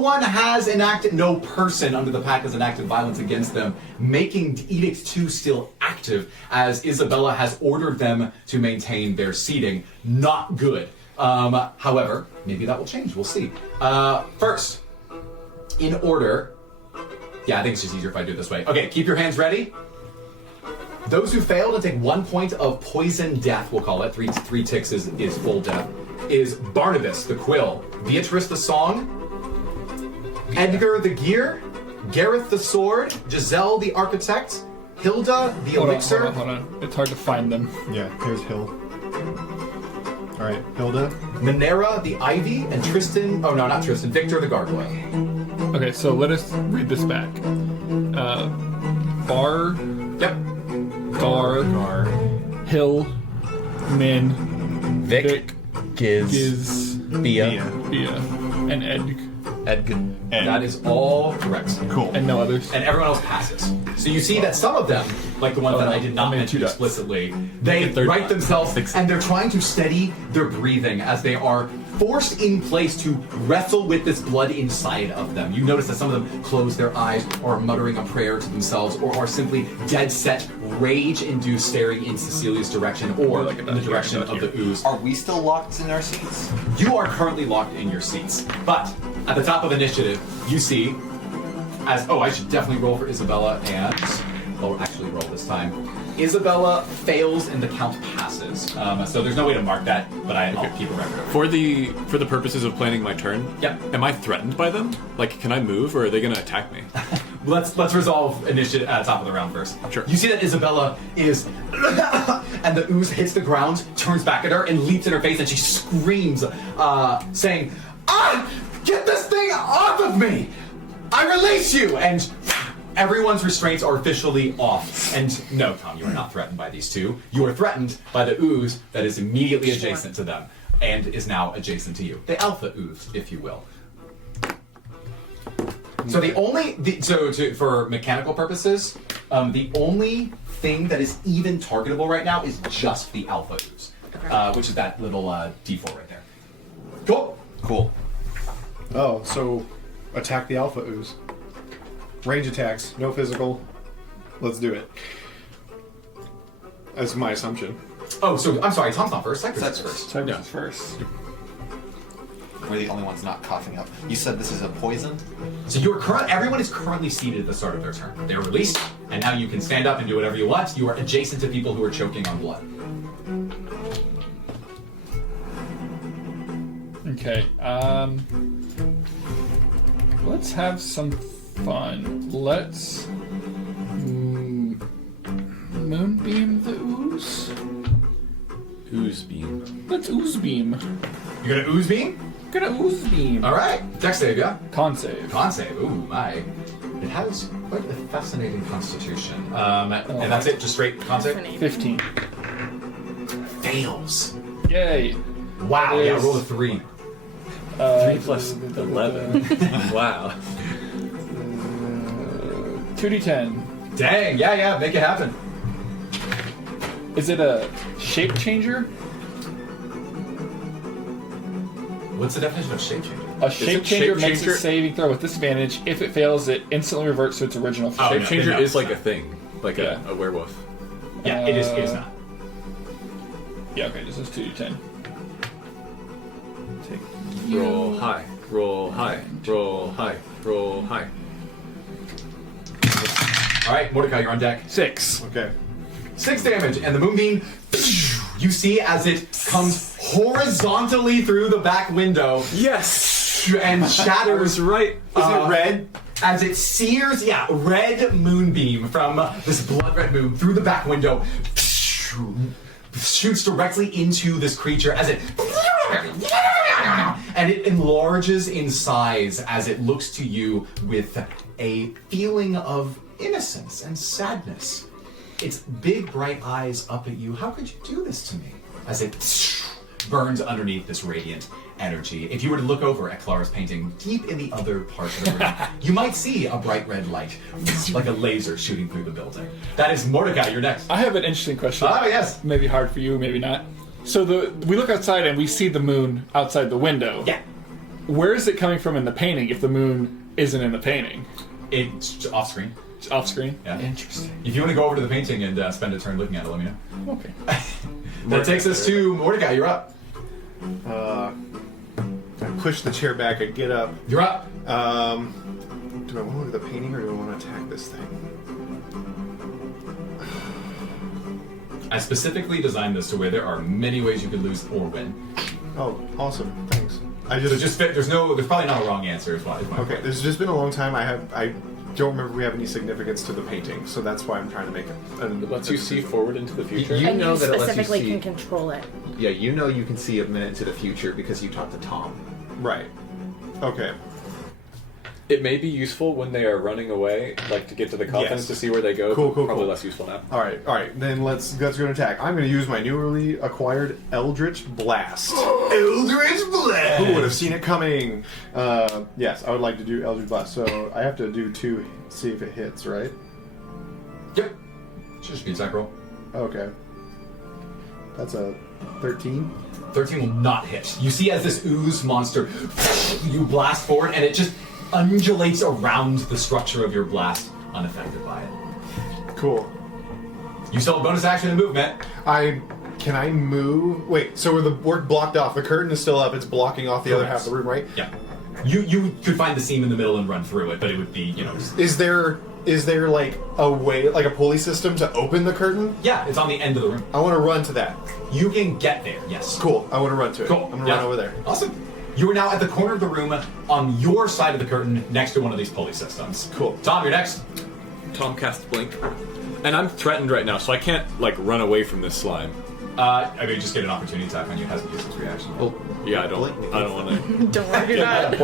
person under the pact has enacted violence against them, making Edict 2 still active as Isabella has ordered them to maintain their seating. Not good. However, maybe that will change. We'll see. First, in order. Yeah, I think it's just easier if I do it this way. Okay, keep your hands ready. Those who fail to take 1 point of poison death, we'll call it, three ticks is full death, is Barnabas the Quill, Beatrice the Song, Edgar the Gear, Gareth the Sword, Giselle the Architect, Hilda the Elixir. Hold on. It's hard to find them. Yeah, here's Hill. Alright, Hilda. Minera the Ivy, and Tristan, oh no, not Tristan, Victor the Gargoyle. Okay, so let us read this back. Bar, Yep. Gar, Hill, Min, Vic, Giz, Bia. Bia, and Edgar. That is all correct. Cool. and no others. And everyone else passes. So you see that some of them, like the ones that I did not mention explicitly, they right themselves and they're trying to steady their breathing as they are forced in place to wrestle with this blood inside of them. You notice that some of them close their eyes or are muttering a prayer to themselves or are simply dead set, rage-induced staring in Cecilia's direction or in the direction of the ooze. Are we still locked in our seats? You are currently locked in your seats. But at the top of initiative, you see as I should definitely roll for Isabella and I'll actually roll this time. Isabella fails and the count passes. So there's no way to mark that, but I'll keep a record of it. For the purposes of planning my turn, Yep. am I threatened by them? Like, can I move, or are they going to attack me? Let's resolve initiative at the top of the round first. Sure. You see that Isabella is, and the ooze hits the ground, turns back at her, and leaps in her face, and she screams, saying, get this thing off of me! I release you! And everyone's restraints are officially off. And no, Tom, you are not threatened by these two. You are threatened by the ooze that is immediately adjacent to them and is now adjacent to you. The alpha ooze, if you will. So for mechanical purposes, the only thing that is even targetable right now is just the alpha ooze, which is that little D4 right there. Cool. Oh, so attack the Alpha Ooze. Range attacks, no physical. Let's do it. That's my assumption. Oh, so I'm sorry, Tom's not first. Cypress is first. Cypress is first. We're the only ones not coughing up. You said this is a poison? So everyone is currently seated at the start of their turn. They're released, and now you can stand up and do whatever you want. You are adjacent to people who are choking on blood. Okay, let's have some fun. Let's moonbeam the ooze. Ooze beam. Let's ooze beam. You're gonna ooze beam? Gonna ooze beam. All right, dex save, yeah. Con save. Con save. Ooh, my. It has quite a fascinating constitution. And that's it, just straight con save? 15. Fails. Yay. Wow, It yeah, is- roll a 3. 3 plus 11. Wow. 2d10. Dang, yeah, make it happen. Is it a shape changer? What's the definition of shape changer? A shape changer makes shape-changer- a saving throw with disadvantage. If it fails, it instantly reverts to its original form. Oh, Shape changer no, is like it's a thing, like Yeah. a werewolf. Yeah, it is not. Yeah, okay, this is 2d10. Roll high, roll high, roll high, roll high. All right, Mordecai, you're on deck. 6. Okay. 6 damage, and the moonbeam, you see as it comes horizontally through the back window. Yes! and shatters. Right. Is it red? As it sears, red moonbeam from this blood red moon through the back window shoots directly into this creature as it and it enlarges in size as it looks to you with a feeling of innocence and sadness. Its big bright eyes up at you. How could you do this to me? As it burns underneath this radiant energy. If you were to look over at Clara's painting, deep in the other part of the room, you might see a bright red light, like a laser shooting through the building. That is Mordecai, you're next. I have an interesting question. Oh, yes. Maybe hard for you, maybe not. So we look outside and we see the moon outside the window. Yeah. Where is it coming from in the painting if the moon isn't in the painting? It's off screen. It's off screen? Yeah. Interesting. If you want to go over to the painting and spend a turn looking at it, let me know. Okay. That takes us to Mordecai, you're up. I push the chair back. I get up. You're up. Do I want to look at the painting or do I want to attack this thing? I specifically designed this to where there are many ways you could lose or win. Oh, awesome! Thanks. So just fit. There's probably not a wrong answer. Is my Okay, point. there's just been a long time. I don't remember we have any significance to the painting, so that's why I'm trying to make it. It lets you see forward into the future. You And know you that it lets you specifically see. can control it. Yeah, you know you can see a minute into the future because you talked to Tom. Right. Okay. It may be useful when they are running away, like to get to the coffins Yes. to see where they go. Cool, but cool, Probably cool. less useful now. All right. Then let's go to attack. I'm going to use my newly acquired Eldritch Blast. Eldritch Blast. Who would have seen it coming? Yes, I would like to do Eldritch Blast. So I have to do 2, see if it hits, right? Yep. Just be attack roll. Okay. That's a 13. 13 will not hit. You see as this ooze monster, you blast forward and it just undulates around the structure of your blast, unaffected by it. Cool. You still have bonus action and movement. Can I move? Wait, so we're blocked off. The curtain is still up. It's blocking off the other half of the room, right? Yeah. You could find the seam in the middle and run through it, but it would be, Is there like a way, like a pulley system to open the curtain? Yeah, it's on the end of the room. I want to run to that. You can get there, yes. Cool. I want to run to it. Cool. I'm going to run over there. Awesome. You are now at the corner of the room on your side of the curtain next to one of these pulley systems. Cool. Tom, you're next. Tom casts Blink. And I'm threatened right now, so I can't, run away from this slime. Just get an opportunity attack on you. It hasn't used its reaction. Well, Yeah, I don't want to. Don't want to do that.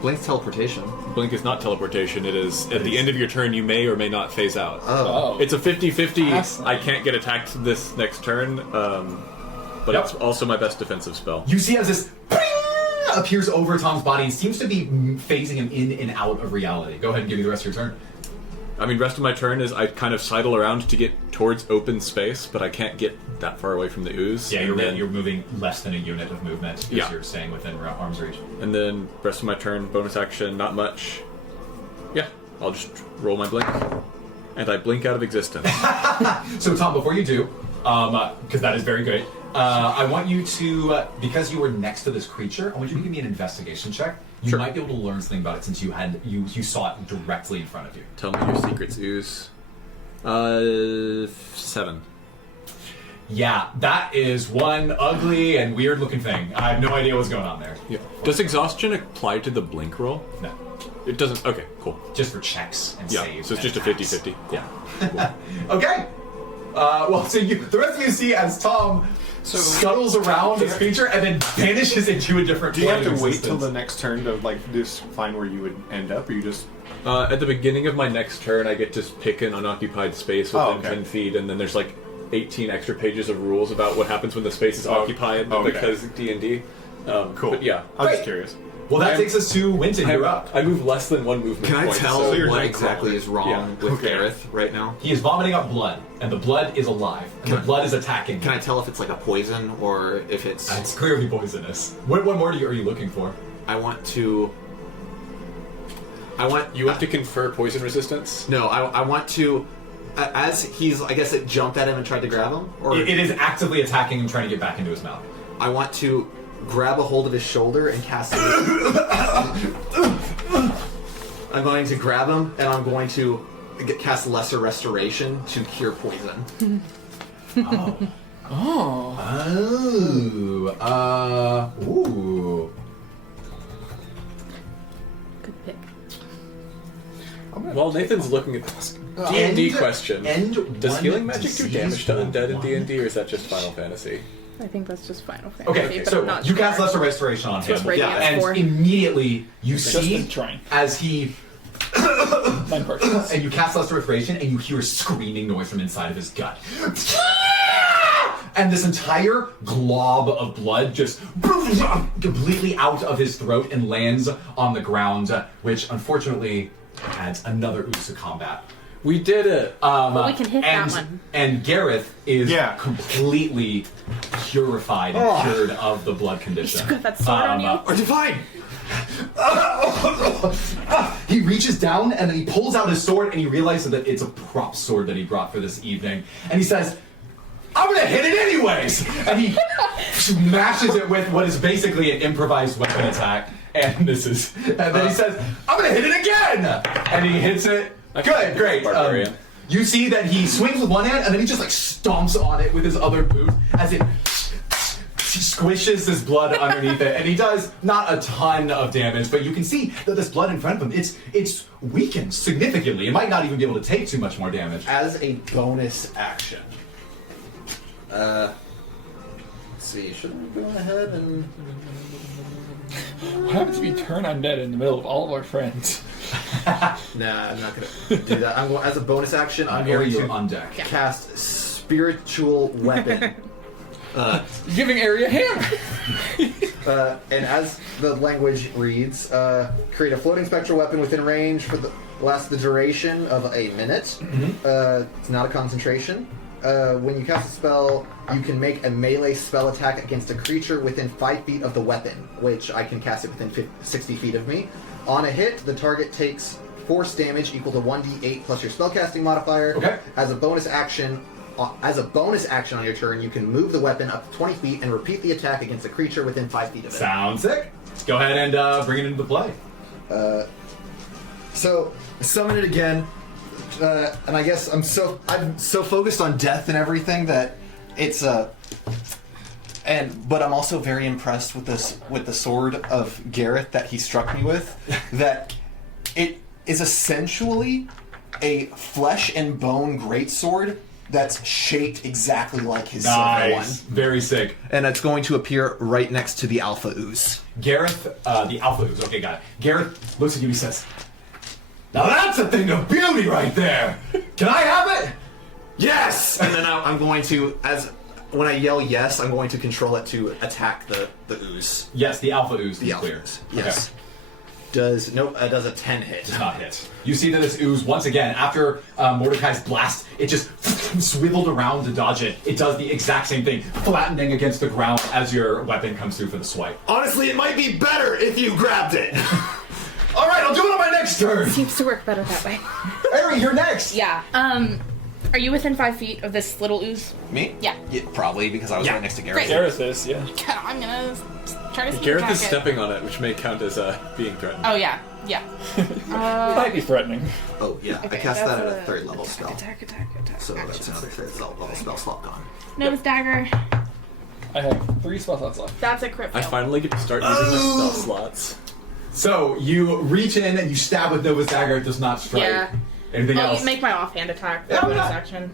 Blink's teleportation. Blink is not teleportation. It is at the end of your turn. You may or may not phase out. Oh. It's a 50-50. Awesome. I can't get attacked this next turn, but Yep. it's also my best defensive spell. You see as this appears over Tom's body and seems to be phasing him in and out of reality. Go ahead and give me the rest of your turn. Rest of my turn is I kind of sidle around to get towards open space, but I can't get that far away from the ooze. Yeah, and you're moving less than a unit of movement because Yeah. you're staying within arm's reach. And then rest of my turn, bonus action, not much. Yeah, I'll just roll my blink, and I blink out of existence. So, Tom, before you do, because that is very good, I want you to, because you were next to this creature, I want you to give me an investigation check. You Sure. might be able to learn something about it since you saw it directly in front of you. Tell me your secrets, ooze. 7. Yeah, that is one ugly and weird looking thing. I have no idea what's going on there. Yeah. Does exhaustion apply to the blink roll? No, It doesn't. Okay, cool. just for checks and Yeah, saves. so it's and just a attacks. 50-50. Cool. Yeah. Okay. So the rest of you see as Tom scuttles around this creature and then vanishes into a different Do you have plane to of wait till existence. the next turn to just find where you would end up, or you just? At the beginning of my next turn, I get to pick an unoccupied space within Oh, okay. 10 feet, and then there's 18 extra pages of rules about what happens when the space is occupied okay. because D&D. Cool. But yeah, I was Great. just curious. Well, that takes us to Winton. You're up. I move less than one movement Can I point, tell so you're what night exactly crawler. is wrong Yeah. with Okay. Gareth right now? He is vomiting up blood, and the blood is alive, and the blood is attacking. Can I tell if it's like a poison or if it's? It's clearly poisonous. What more are you looking for? I want to. you have to confer poison resistance? No, I want to. As he's, I guess it jumped at him and tried to grab him, or It is actively attacking him, trying to get back into his mouth. I want to grab a hold of his shoulder and cast. I'm going to grab him and I'm going to cast Lesser Restoration to cure poison. Ooh. Good pick. While Nathan's looking at this D&D question, does one healing magic do disease damage to will undead in one. D&D, or is that just Final Fantasy? I think that's just Final Fantasy. Okay, but so I'm not you sure. cast Lesser Restoration on him. Just breaking it and for- immediately you Just see been trying. as he 9 parts. and you cast Lesser Restoration, and you hear a screaming noise from inside of his gut. And this entire glob of blood just completely out of his throat and lands on the ground, which unfortunately adds another ooze to combat. We did it! Well, we can hit and, that one. And Gareth is Yeah. completely purified and cured of the blood You condition. still got that sword on you? Are you fine? He reaches down and then he pulls out his sword and he realizes that it's a prop sword that he brought for this evening. And he says, I'm gonna hit it anyways! And he smashes it with what is basically an improvised weapon attack and misses. And then he says, I'm gonna hit it again! And he hits it. Good, great. Barbarian. You see that he swings with one hand and then he just like stomps on it with his other boot as it squishes his blood underneath it, and he does not a ton of damage, but you can see that this blood in front of him, it's weakened significantly. It might not even be able to take too much more damage. As a bonus action. Let's see, should we go ahead and... What happens if you turn undead in the middle of all of our friends? Nah, I'm not gonna do that. I'm going, as a bonus action, I'm Area, going you're to on deck. cast Spiritual Weapon. You're giving Area a hammer! And as the language reads, create a floating spectral weapon within range for the the duration of a minute. It's not a concentration. When you cast a spell, you can make a melee spell attack against a creature within 5 feet of the weapon, which I can cast it within 60 feet of me. On a hit, the target takes force damage equal to 1d8 plus your spellcasting modifier. Okay. As a bonus action on your turn, you can move the weapon up to 20 feet and repeat the attack against a creature within 5 feet of it. Sounds sick. Go ahead and bring it into play. So summon it again, and I guess I'm so focused on death and everything that it's but I'm also very impressed with the sword of Gareth that he struck me with. That it is essentially a flesh and bone greatsword that's shaped exactly like his silver one. Very sick. And it's going to appear right next to the Alpha Ooze. Gareth, the Alpha Ooze. Okay, got it. Gareth looks at you and he says, now that's a thing of beauty right there. Can I have it? Yes! And then I'm going to, when I yell yes, I'm going to control it to attack the ooze. Yes, the Alpha Ooze is The Alpha clear. Ooze. Yes. Does a 10 hit. Does not hit. You see that this ooze, once again, after Mordecai's blast, it just swiveled around to dodge it. It does the exact same thing, flattening against the ground as your weapon comes through for the swipe. Honestly, it might be better if you grabbed it. All right, I'll do it on my next turn. Seems to work better that way. Harry, you're next. Yeah. Are you within 5 feet of this little ooze? Me? Yeah. Probably, because I was right next to Gareth. Great. Gareth is, yeah. I'm gonna try to sneak Gareth attack is it. stepping on it, which may count as being threatened. Oh yeah, yeah. Might be threatening. Oh, yeah. Okay, I cast that's that at a 3rd level spell. Attack. So that's another 3rd level spell slot gone. Notice dagger. I have 3 spell slots left. That's a crit I fail. finally get to start using my spell slots. So you reach in and you stab with Nova's dagger. It does not strike. Yeah. Anything I'll else? make my offhand attack for Yeah, bonus yeah. action.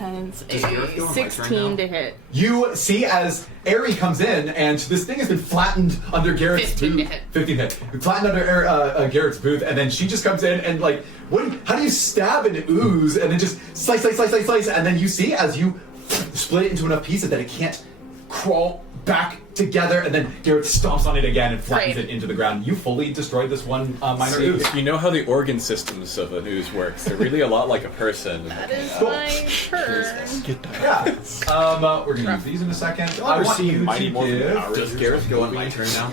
And it's Does Gareth go a on my turn 16 now? to hit. You see as Aerie comes in, and this thing has been flattened under Garrett's 15 booth. to hit. 15 hit. Flattened under Garrett's booth, and then she just comes in and like, how do you stab an ooze and then just slice, and then you see as you split it into enough pieces that it can't crawl back together, and then Garrett stomps on it again and flattens Great. it into the ground. You fully destroyed this one minor See, ooze. you know how the organ systems of an ooze works. They're really a lot like a person. That is my turn. Yeah. We're gonna use these in a second. I want you Mighty to Morphin give. Power Does Gareth go on my turn now?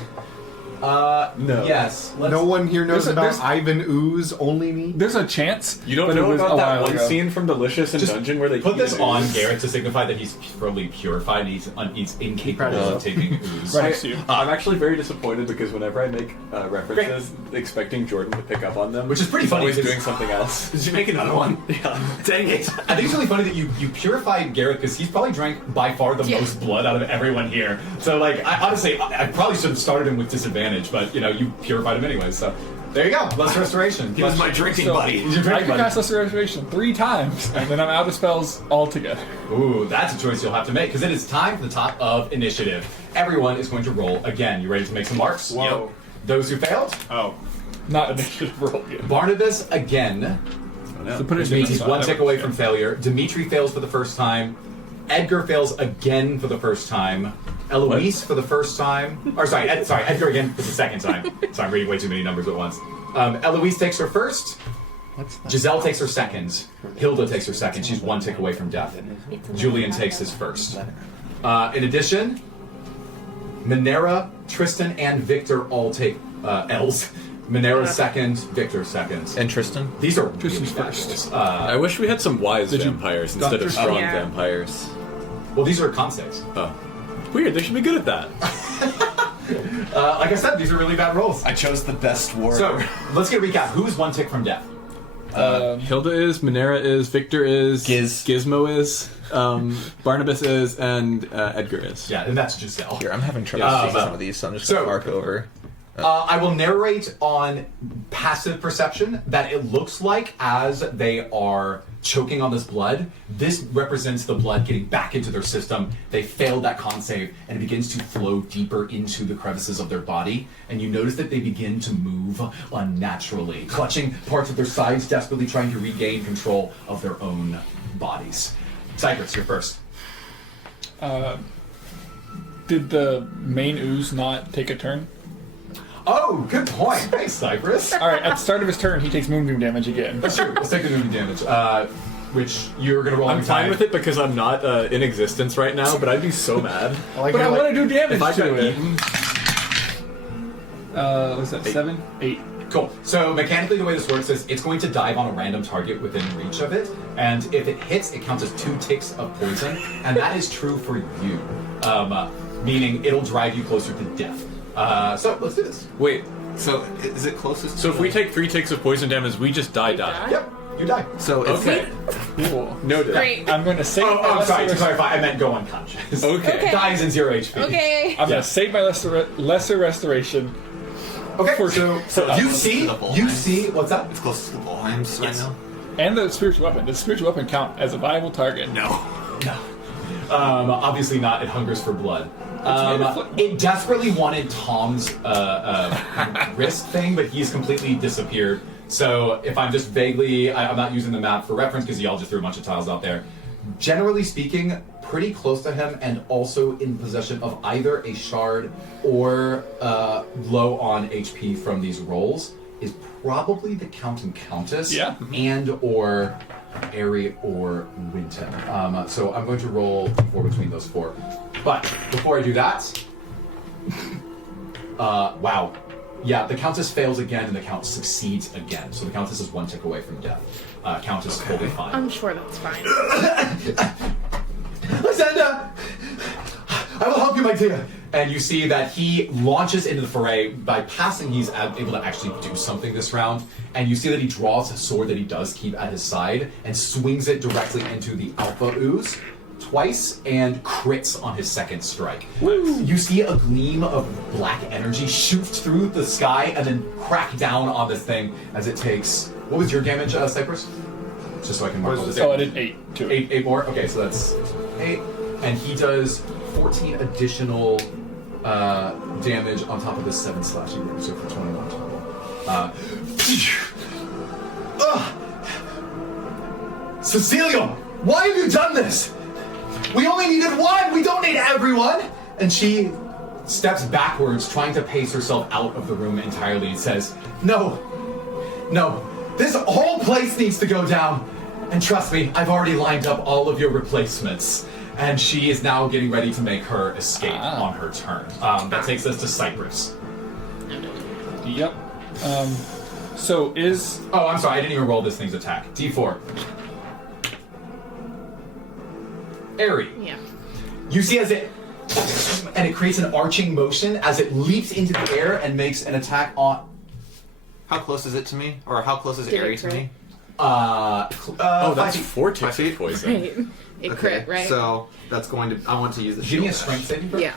No. Yes. Let's, No one here knows There's a- about there's- Ivan Ooze, only me. There's a chance. You don't but know it was about a that while one ago. scene from Delicious in Just Dungeon where they put eat this an on ooze? Garrett to signify that he's probably purified and he's incapable of taking ooze. Right next to you. I'm actually very disappointed because whenever I make references expecting Jordan to pick up on them, Which is pretty he's funny always because- doing something else. Did you make another one? Yeah. Dang it. I think it's really funny that you purified Garrett because he's probably drank by far the Yeah. most blood out of everyone here. So like, honestly, I probably should have started him with disadvantage, but you know, you purified him anyway. So There you go. Lesser restoration. He was my drinking buddy. He's your I drinking can buddy. cast Lesser Restoration 3 times, and then I'm out of spells altogether. Ooh, that's a choice you'll have to make because it is time for the top of initiative. Everyone is going to roll again. You ready to make some marks? Whoa. Yep. Those who failed, Not initiative roll yet. Barnabas again. So put it Which in means he's spot. one tick away from failure. Dimitri fails for the first time. Edgar fails again for the first time. Eloise for the first time. Or sorry, Edgar again for the second time. Sorry, I'm reading way too many numbers at once. Eloise takes her first. Giselle takes her second. Hilda takes her second. She's one tick away from death. Julian takes his first. In addition, Minera, Tristan, and Victor all take L's. Minera's second, Victor's second. And Tristan? These are Tristan's really bad first. rolls. I wish we had some wise Did you- vampires instead of Doctor- strong Yeah. vampires. Well, these are con saves. Oh. Weird, they should be good at that. Like I said, these are really bad rolls. I chose the best word. So, let's get a recap. Who's one tick from death? Hilda is, Minera is, Victor is, Gizmo is, Barnabas is, and Edgar is. Yeah, and that's Giselle. Here, I'm having trouble Yeah, seeing but- some of these, so I'm just going to mark over. I will narrate on passive perception that it looks like as they are choking on this blood, this represents the blood getting back into their system. They failed that con save, and it begins to flow deeper into the crevices of their body. And you notice that they begin to move unnaturally, clutching parts of their sides, desperately trying to regain control of their own bodies. Cypress, you're first. Did the main ooze not take a turn? Oh, good point. Thanks, Cypress. All right, at the start of his turn, he takes moonbeam damage again. That's true. Let's take the moving damage, which you're going to roll I'm every fine time. with it because I'm not in existence right now, but I'd be so mad. But I want to do damage If I got to it. eaten, What's that? 7? 8. Cool. So mechanically, the way this works is it's going to dive on a random target within reach of it, and if it hits, it counts as 2 ticks of poison, and that is true for you, meaning it'll drive you closer to death. So let's do this. wait, So, is it closest so if we take 3 ticks of poison damage, we just die. Yep, you die. So, it's Okay. Cool. Noted. Great. I'm going to save my I'm sorry. To lesser. clarify, I meant go unconscious. Okay. Dies in 0 HP. Okay. I'm going to save my lesser restoration. Okay. For- So for you us. see, what's that? It's closest to the Volheims right now? And the spiritual weapon. Does the spiritual weapon count as a viable target? No. No. Obviously not. It hungers for blood. made of fl- It desperately wanted Tom's wrist thing, but he's completely disappeared. So if I'm just vaguely, I'm not using the map for reference because y'all just threw a bunch of tiles out there. Generally speaking, pretty close to him and also in possession of either a shard or low on HP from these rolls is probably the Count and Countess. Yeah. And or Airy or Winton. So I'm going to roll 4 between those 4. But before I do that, wow. Yeah, the Countess fails again and the Count succeeds again. So the Countess is 1 tick away from death. Countess totally fine. I'm sure that's fine. Lysander! I will help you, my dear. And you see that he launches into the foray. By passing, he's able to actually do something this round. And you see that he draws a sword that he does keep at his side and swings it directly into the Alpha Ooze twice and crits on his second strike. You see a gleam of black energy shoot through the sky and then crack down on this thing as it takes... What was your damage, Cypress? Just so I can mark all this. Oh, I did 8 too. 8 more? Okay, so that's 8. And he does 14 additional damage on top of the 7 slashing damage, so for 21 total. Cecilia, why have you done this? We only needed 1! We don't need everyone! And she steps backwards, trying to pace herself out of the room entirely, and says, No, this whole place needs to go down. And trust me, I've already lined up all of your replacements. And she is now getting ready to make her escape on her turn. That takes us to Cyprus. Yep. So is... Oh, I'm sorry, I didn't even roll this thing's attack. D4. Airy. Yeah. You see as it... And it creates an arching motion as it leaps into the air and makes an attack on... How close is it to me? Or how close is Did it Aerie to crit? me? oh, that's 4 ticks 5 feet? of poison. Right. It crit, right? So, that's going to... I want to use the Give me a shield strength saving throw. yeah.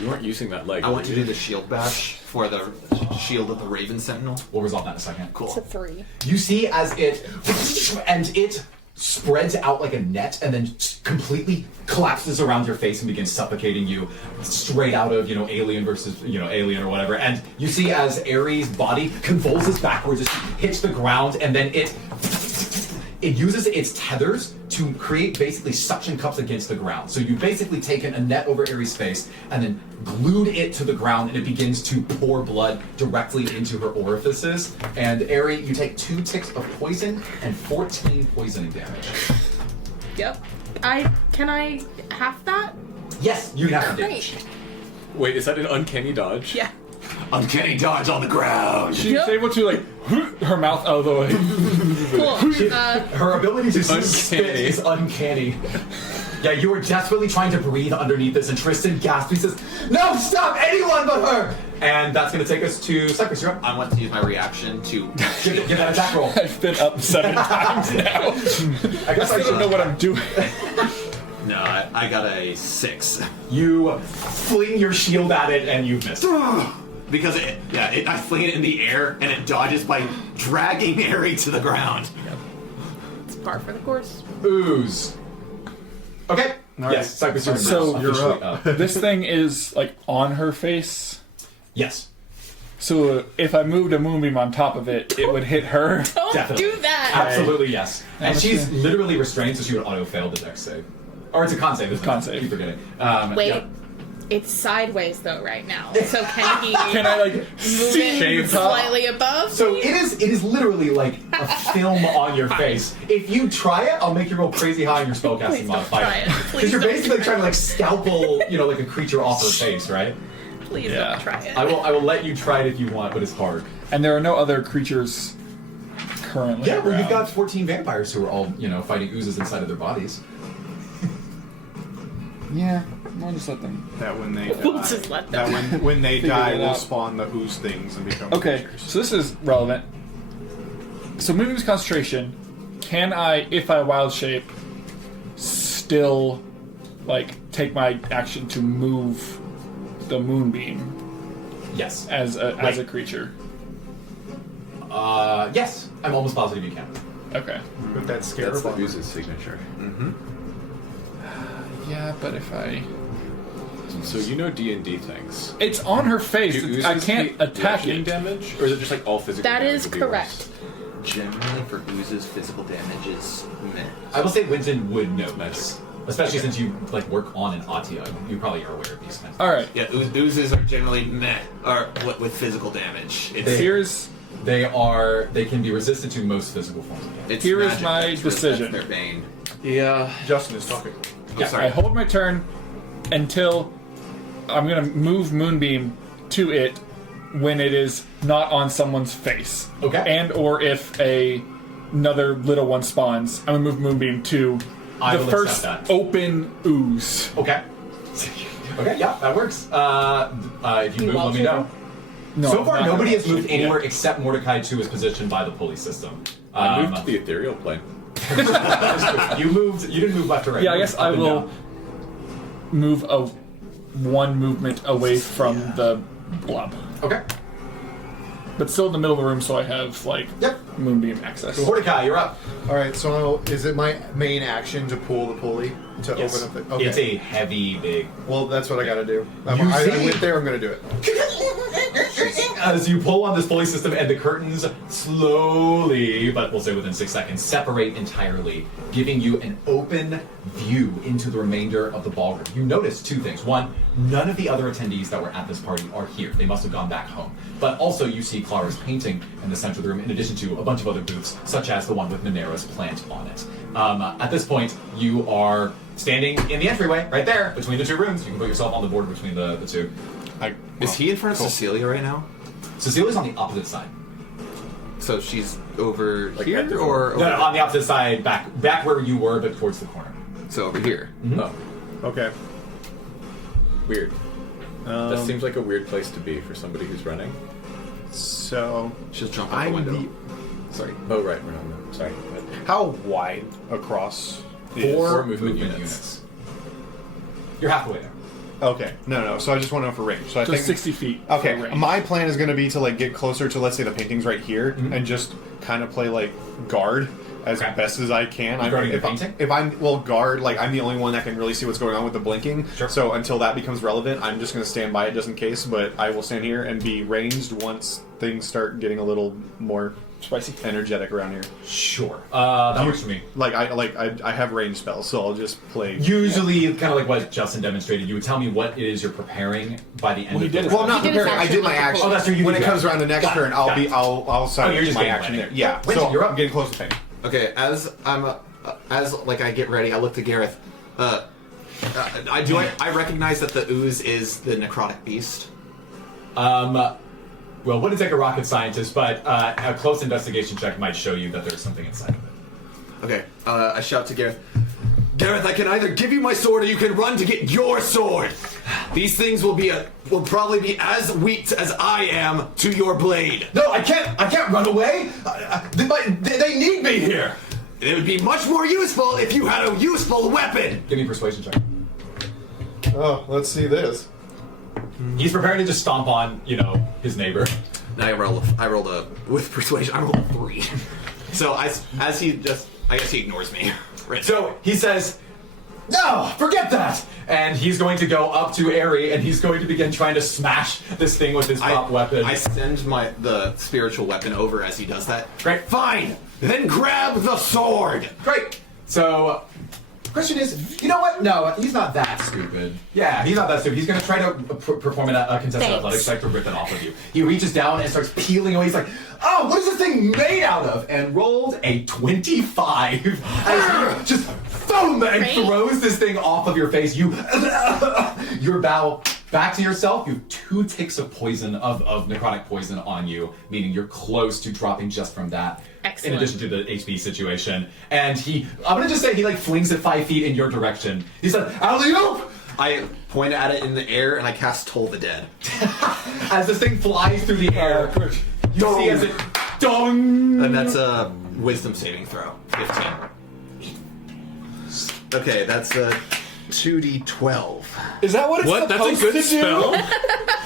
You weren't using that leg. I want were to do you? the shield bash for the shield of the Raven Sentinel. We'll resolve that in a second. Cool. It's a 3. You see as it spreads out like a net and then completely collapses around your face and begins suffocating you straight out of, Alien versus, Alien or whatever. And you see as Ares' body convulses backwards as she hits the ground, and then it uses its tethers to create basically suction cups against the ground. So you've basically taken a net over Ares' face and then glued it to the ground, and it begins to pour blood directly into her orifices. And Ares, you take 2 ticks of poison and 14 poisoning damage. Yep. Can I half that? Yes, you have damage. Great. Wait, is that an uncanny dodge? Yeah. Uncanny dodge on the ground. She's Yep. able to her mouth out of the way. Cool. Her ability to spit Uncanny. is uncanny. Yeah, you are desperately trying to breathe underneath this, and Tristan gasps. He says, "No, stop! Anyone but her!" And that's going to take us to Cypress. You're up. I want to use my reaction to Give that attack roll. I've been up 7 times now. I guess I I don't should know what I'm doing. No, I got a 6. You fling your shield at it, and you've missed. Because I fling it in the air and it dodges by dragging Harry to the ground. It's par for the course. Ooze. Okay. Yes, Cypress, you're So now you're officially up. up. This thing is on her face. Yes. So if I moved a moonbeam on top of it, it would hit her. Don't Definitely. do that. Absolutely, yes. And Let's she's see. literally restrained, so she would auto-fail the dex save. Or it's a con save, isn't it? Con save. Keep forgetting. Wait. yeah. It's sideways though right now. So can he Can I move see it top? slightly above? So it is literally like a film on your face. If you try it, I'll make you roll crazy high on your spellcasting Please don't modifier. try it. Please Because you're don't basically try trying to it. like scalpel, like a creature off her face, right? Please Yeah. don't try it. I will let you try it if you want, but it's hard. And there are no other creatures currently. Yeah, well, you've around. got 14 vampires who are all, fighting oozes inside of their bodies. Yeah, I'll just let them. That when they We'll die, just let that them. when they Figure die, it will out. spawn the ooze things and become Okay, creatures. so this is relevant. So moving concentration, can I, if I wild shape, still take my action to move the moonbeam Yes. as a creature? Yes. I'm almost positive you can. Okay. But that's scare That's the bomber. ooze's signature. Yeah, but if I, So D&D things. it's on her face. Do I oozes can't take attack bludgeoning it. damage, or is it just all physical? That damage is would be correct. worse? Generally, for oozes, physical damage is meh. I will say Winston would know this. Especially since you work on an Atia. You probably are aware of these kinds of All right. Yeah, oozes are generally meh, or with physical damage. It's, Here's They can be resistant to most physical forms of damage. it's here is magic, my that's decision. their bane. Yeah. Justin is talking. Yeah, I hold my turn until I'm gonna move Moonbeam to it when it is not on someone's face. Okay. And or if another little one spawns, I'm gonna move Moonbeam to I the will first accept that. open ooze. Okay. Okay, yeah, that works. If you move, let me know. No, So far, not nobody gonna has moved shoot. anywhere except Mordecai to his position by the pulley system. I moved to the ethereal plane. You moved. You didn't move left or right. Yeah, I You guess moved I up and will down. move one movement away from the blob. Okay. But still in the middle of the room, so I have Yep. Moonbeam access. Mordecai, you're up. All right, so is it my main action to pull the pulley to Yes. open up the? Okay. It's a heavy, big. Well, that's what I got to do. I see- went there. I'm going to do it. As you pull on this pulley system, and the curtains slowly, but we'll say within 6 seconds, separate entirely, giving you an open view into the remainder of the ballroom. You notice 2 things. One, none of the other attendees that were at this party are here. They must have gone back home. But also, you see Clara's painting in the center of the room, in addition to a bunch of other booths, such as the one with Minera's plant on it. At this point, you are standing in the entryway, right there, between the 2 rooms. You can put yourself on the border between the 2. Is he in front of Cecilia right now? Cecilia's on the opposite side. So she's over here, at the- or over No, on the opposite side, back where you were, but towards the corner. so over here. Oh, Okay. weird. That seems like a weird place to be for somebody who's running. So She'll jump out the I'm window. Sorry. Oh, right. Sorry. how wide across? 4 movement movement units. You're halfway there. Okay, no. So I just want to know for range. So I So think 60 feet. Okay, for range. my plan is going to be to like get closer to, let's say, the paintings right here, and just kind of play like guard as Okay. best as I can. Guarding the if painting? if I'm guard, like I'm the only one that can really see what's going on with the blinking. Sure. So until that becomes relevant, I'm just going to stand by it just in case. But I will stand here and be ranged once things start getting a little more Spicy. energetic around here. Sure. That works for me. I have range spells, so I'll just play. Usually, kind of like what Justin demonstrated, you would tell me what it is you're preparing by the end Well, he of did the it. Well, I'm not He did his preparing. I action did my like a action. Oh, that's true, you when did it your comes around the next Got it, turn, got it. I'll sign you're just my getting action ready. there. Yeah. Winston, So you're up. I'm getting close to painting. Okay, as I get ready, I look to Gareth. I recognize that the ooze is the necrotic beast. Well, wouldn't take a rocket scientist, but a close investigation check might show you that there's something inside of it. Okay, I shout to Gareth. Gareth, I can either give you my sword or you can run to get your sword. These things will probably be as weak as I am to your blade. No, I can't run away. They need me here. It would be much more useful if you had a useful weapon. Give me a persuasion check. Oh, let's see this. He's preparing to just stomp on, his neighbor. I rolled a with persuasion. I rolled a 3. So I guess he ignores me. Right. So he says, "No, forget that!" And he's going to go up to Aerie, and he's going to begin trying to smash this thing with his top weapon. I send the spiritual weapon over as he does that. Great. Fine. Then grab the sword. Great. So, question is, you know what? No, he's not that stupid. Yeah, he's not that stupid. He's going to try to perform a contested Thanks. athletics check to rip it off of you. He reaches down and starts peeling away. He's like, "Oh, what is this thing made out of?" And rolled a 25. As he just boom and Great. throws this thing off of your face. You bow back to yourself. You have 2 ticks of poison of necrotic poison on you, meaning you're close to dropping just from that. Excellent. In addition to the HP situation, and I'm gonna just say he flings it 5 feet in your direction. He said, "Alley-oop!" I point at it in the air and I cast Toll the Dead. As this thing flies through the air, you see as it dong. And that's a wisdom saving throw. 15. Okay, that's a 2d12. Is that what it's What? That's a supposed good to spell. do?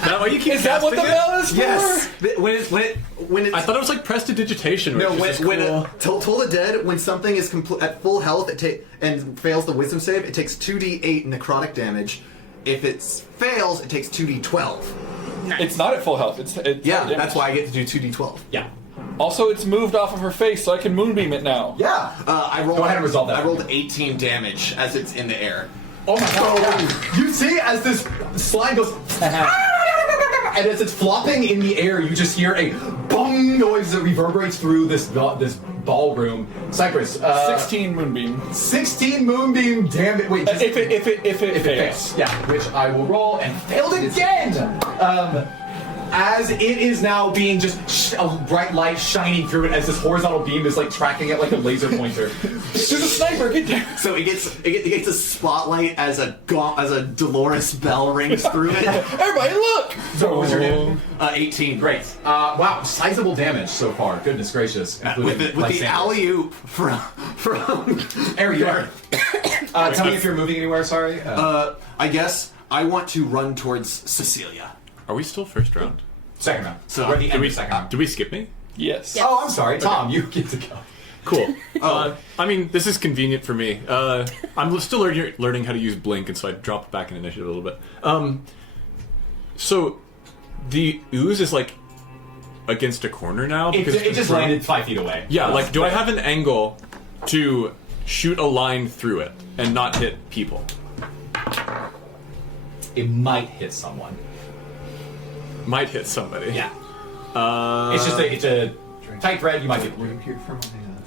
That why you keep Is that what the casting it? bell is for? Yes. When it's I thought it was like prestidigitation. no, which is when cool. Toll the Dead, when something is at full health, and fails the wisdom save, it takes 2d8 necrotic damage. If it fails, it takes 2d12. It's not at full health. It's Yeah, damage. that's why I get to do 2d12. Yeah. Also, it's moved off of her face, so I can moonbeam it now. Yeah. I rolled. Go ahead and resolve that. I rolled 18 damage as it's in the air. Oh my god. Yeah. You see as this slime goes and as it's flopping in the air, you just hear a bong noise that reverberates through this ballroom. Cypress, 16 moonbeam. 16 moonbeam. Damn it! Wait, just, If it fails. fails. Yeah, which I will roll and failed again. As it is now being just a bright light shining through it, as this horizontal beam is tracking it like a laser pointer. There's a sniper. Get there. So it gets a spotlight as a Dolores bell rings through it. Everybody, look. So what was your name? 18. Great. Wow, sizable damage so far. Goodness gracious. With the alley oop from There you are. Tell me if you're moving anywhere. Sorry. I guess I want to run towards Cecilia. Are we still first round? Second round. So, we're at the end Did of we the second round. Did we skip me? Yes. Yeah. Oh, I'm sorry, Tom. You get to go. Cool. I mean, this is convenient for me. I'm still learning how to use Blink, and so I dropped back in initiative a little bit. So the ooze is against a corner now because It just landed 5 feet away. Yeah, do I have an angle to shoot a line through it and not hit people? It might hit someone. Might hit somebody. Yeah. It's a tight thread. You might get.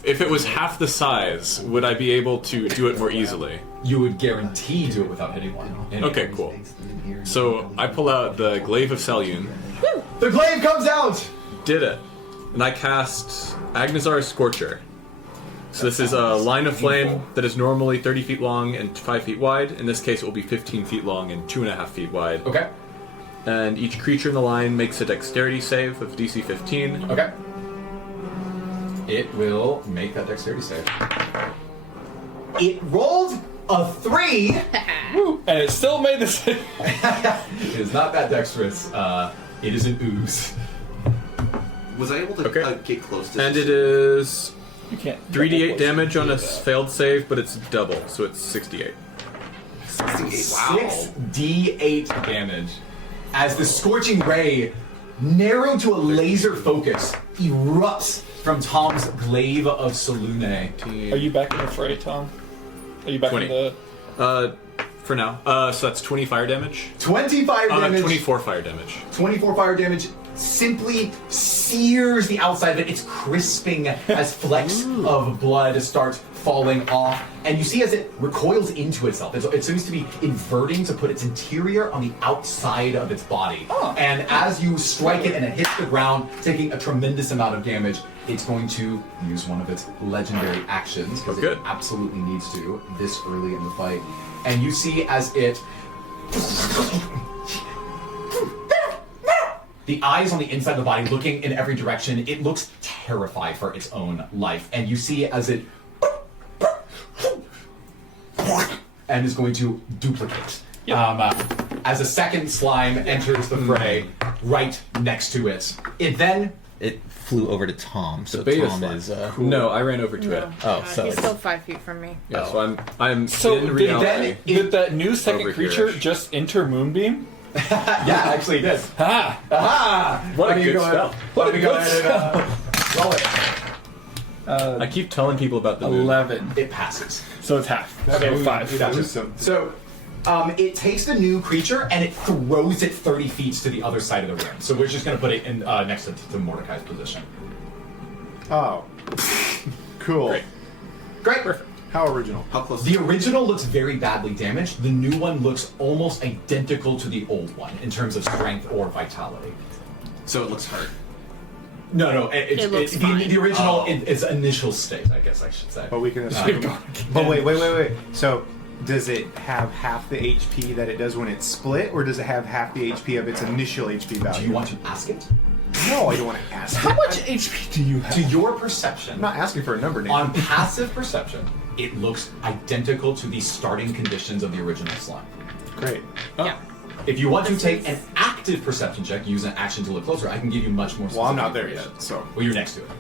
If it was half the size, would I be able to do it more easily? You would guarantee do it without hitting one. Okay, cool. So I pull out the Glaive of Selyun. The glaive comes out. Did it. And I cast Agnazar's Scorcher. So this is a line of flame that is normally 30 feet long and 5 feet wide. In this case, it will be 15 feet long and 2.5 feet wide. Okay. And each creature in the line makes a dexterity save of DC 15. Okay. It will make that dexterity save. It rolled A 3. And it still made the same. It is not that dexterous. It is an ooze. Was I able to get close to And this? it is You can't. 3d8 damage on a failed save, but it's double, so it's 68. 6d8 damage as the scorching ray, narrowed to a laser focus, erupts from Tom's glaive of Salune. Are you back in the fray, Tom? Are you back 20. in the? For now. So that's 20 fire damage. 20 fire damage. 24 fire damage. 24 fire damage simply sears the outside of it. It's crisping as flecks of blood start falling off. And you see as it recoils into itself, it seems to be inverting to put its interior on the outside of its body. And as you strike it and it hits the ground, taking a tremendous amount of damage, it's going to use one of its legendary actions, because it absolutely needs to this early in the fight. And you see as it... The eyes on the inside of the body looking in every direction, it looks terrified for its own life. And you see as it... and is going to duplicate. As a second slime enters the fray right next to it. It then... It flew over to Tom, so beta Tom slime. is... No, I ran over to it. Oh, so he's it's... still 5 feet from me. Yeah, so I'm So in did, reality. did that new second over creature here-ish. just enter Moonbeam? Yeah, actually it did. Ah! Aha! What Let a me good go ahead- spell. Let me go ahead and roll it. I keep telling people about the moon. 11. It passes. So it's half. Okay, 5. Gotcha. So, it takes the new creature and it throws it 30 feet to the other side of the room. So we're just going to put it in next to Mordecai's position. Oh. Cool. Great. Perfect. How original. How close? The original looks very badly damaged. The new one looks almost identical to the old one in terms of strength or vitality. So it looks hurt. No, It looks fine. the original, its initial state, I guess I should say. But we can assume. But wait. So, does it have half the HP that it does when it's split, or does it have half the HP of its initial HP value? Do you want to ask it? No, I don't want to ask. How much HP do you have? To your perception, I'm not asking for a number, Nate. on passive perception, it looks identical to the starting conditions of the original slime. Great. Yeah. If you want to take an active perception check, use an action to look closer, I can give you much more. Well, I'm not specific there information. yet, so. Well, you're next to it.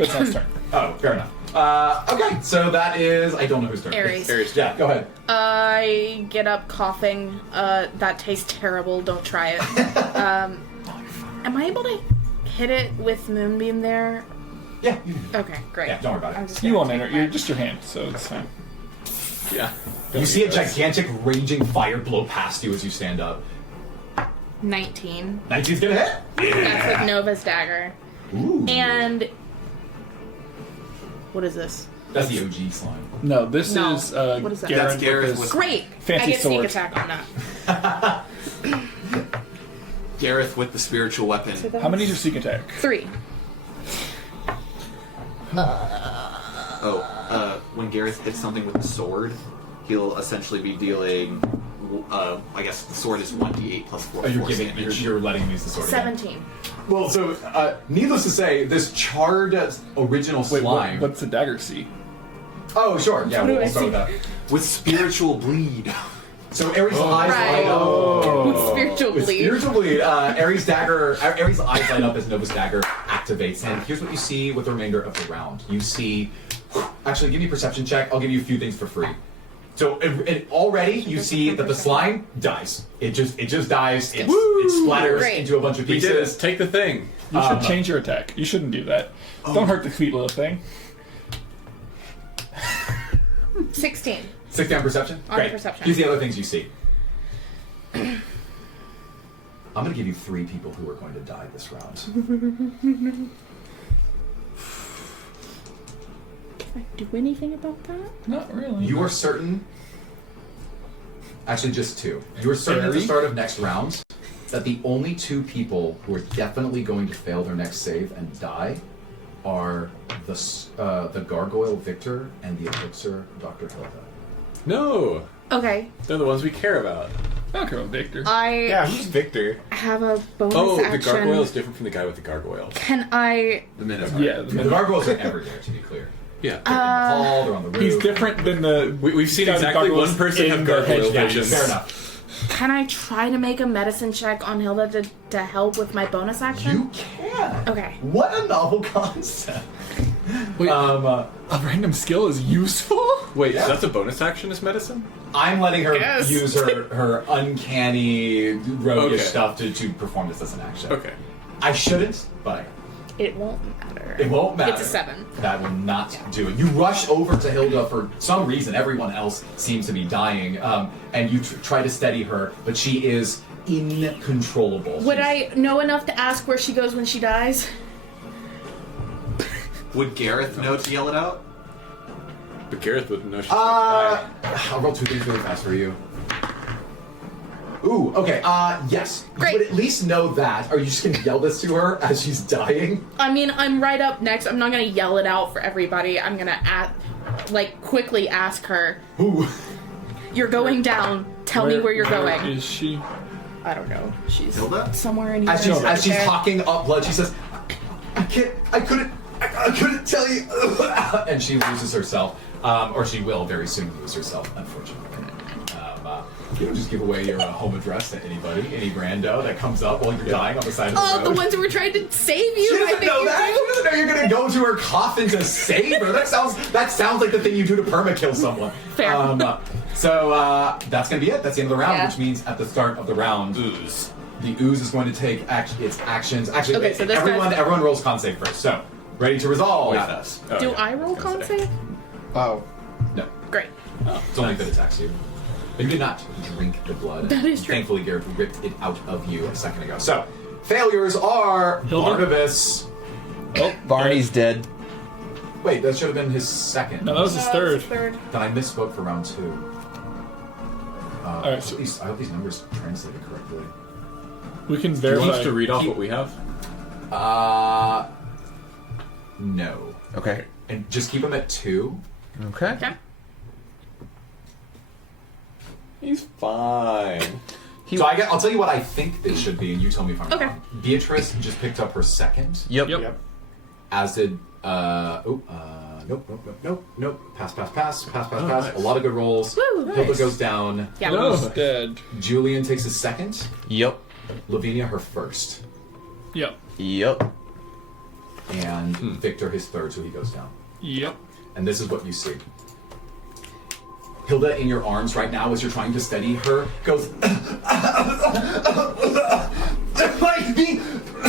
It's not turn. Oh, fair enough. Okay, so that is... I don't know whose turn. Ares. Ares, yeah, go ahead. I get up coughing. That tastes terrible. Don't try it. Am I able to hit it with Moonbeam there? Yeah. Okay, great. Yeah, don't worry about it. I'm just You gonna won't take enter. my- You're just your hand, so it's fine. Yeah. You see a gigantic raging fire blow past you as you stand up. 19. 19's gonna hit. That's with Nova's dagger. Ooh. And what is this? That's the OG slime. No, this No. is What is that? Gareth That's Gareth with with- his Great. fancy I get sneak sword. attack on that. Gareth with the spiritual weapon. So that's How many does your sneak attack? 3. When Gareth hits something with the sword, he'll essentially be dealing. I guess the sword is 1d8 plus 4 Oh, you're force giving, damage. you're letting me use the sword again. 17. Well, so, needless to say, this charred original Wait, slime... what's the dagger see? Oh, sure, yeah, What do we'll I start with see? that. With spiritual bleed. So Ares' eyes Right. light up. With spiritual With bleed. spiritual bleed, Ares' eyes light up as Nova's dagger activates, and here's what you see with the remainder of the round. You see... Actually, give me a perception check. I'll give you a few things for free. So already you see that the slime dies. It just dies. It splatters Great. into a bunch of We did pieces. it. Take the thing. You should change your attack. You shouldn't do that. Don't hurt the sweet little thing. 16. 6 down perception? On Great. perception. Here's the other things you see. I'm going to give you 3 people who are going to die this round. Can I do anything about that? Not really. You are certain... Actually, just 2. You are certain at the Very? start of next round that the only 2 people who are definitely going to fail their next save and die are the Gargoyle Victor and the Elixir Dr. Hilda. No. Okay. They're the ones we care about. I don't care about Victor. I who's Victor? have a bonus Oh, the action. gargoyle is different from the guy with the gargoyles. Can I... The Minotaur. Yeah, The Gargoyles are everywhere, to be clear. Yeah. They're in the hall, they're on the roof. He's different than the. We've seen guy with exactly goggles one person in have the gargoyle hedge visions. Fair enough. Can I try to make a medicine check on Hilda to help with my bonus action? You can. Okay. What a novel concept. Wait, a random skill is useful? Wait, Yeah. that's a bonus action as medicine? I'm letting her Yes. use her uncanny roguish Okay. stuff to perform this as an action. Okay. I shouldn't, but It won't matter. it won't matter. It's a 7. That will not do it. You rush over to Hilda for some reason. Everyone else seems to be dying, and you try to steady her, but she is incontrollable. Would I know enough to ask where she goes when she dies? Would Gareth know to yell it out? But Gareth wouldn't know she's I'll roll 2 things really fast for you. Ooh, okay, yes. Great. You would at least know that. Are you just gonna yell this to her as she's dying? I mean, I'm right up next. I'm not gonna yell it out for everybody. I'm gonna quickly ask her. Ooh. You're going down. Tell me where you're going. Is she? I don't know. She's Hilda? somewhere in here. As she's There. talking up blood, she says, I couldn't tell you. And she loses herself. Or she will very soon lose herself, unfortunately. You don't just give away your home address to anybody, any rando that comes up while you're dying on the side of the Oh, road. the ones who were trying to save you. She I doesn't think know you that. do. She doesn't know you're gonna go to her coffin to save her. That sounds like the thing you do to permakill someone. Fair. So that's gonna be it. That's the end of the round, Yeah. which means at the start of the round, Ooze. the ooze is going to take its actions. Actually, Okay, so this everyone rolls con save first. So ready to resolve? Not us. Oh, Do yeah. I roll con save? Oh. No, Great. it's only if it attacks you. But you did not drink the blood. That is true. Thankfully, Garrett ripped it out of you a second ago. So failures are Hilda? Barnabas. Oh, Barney's dead. Wait, that should have been his second. No, that was his third. Then I misspoke for round 2. Alright, so I hope these numbers translated correctly. we can Do you verify. want us to read off what we have? No. Okay. And just keep them at 2. Okay. Okay. He's fine. So I'll tell you what I think they should be, and you tell me if I'm Okay. wrong. Beatrice just picked up her second, Yep. Yep. as did nope. Pass. nice. A lot of good rolls. Woo, Hilda nice. goes down. Yeah. Hilda's dead. Julian takes his second. Yep. Lavinia her first, Yep. Yep. and Victor his third, so he goes down. Yep. And this is what you see. Hilda, in your arms right now, as you're trying to steady her, goes. There might be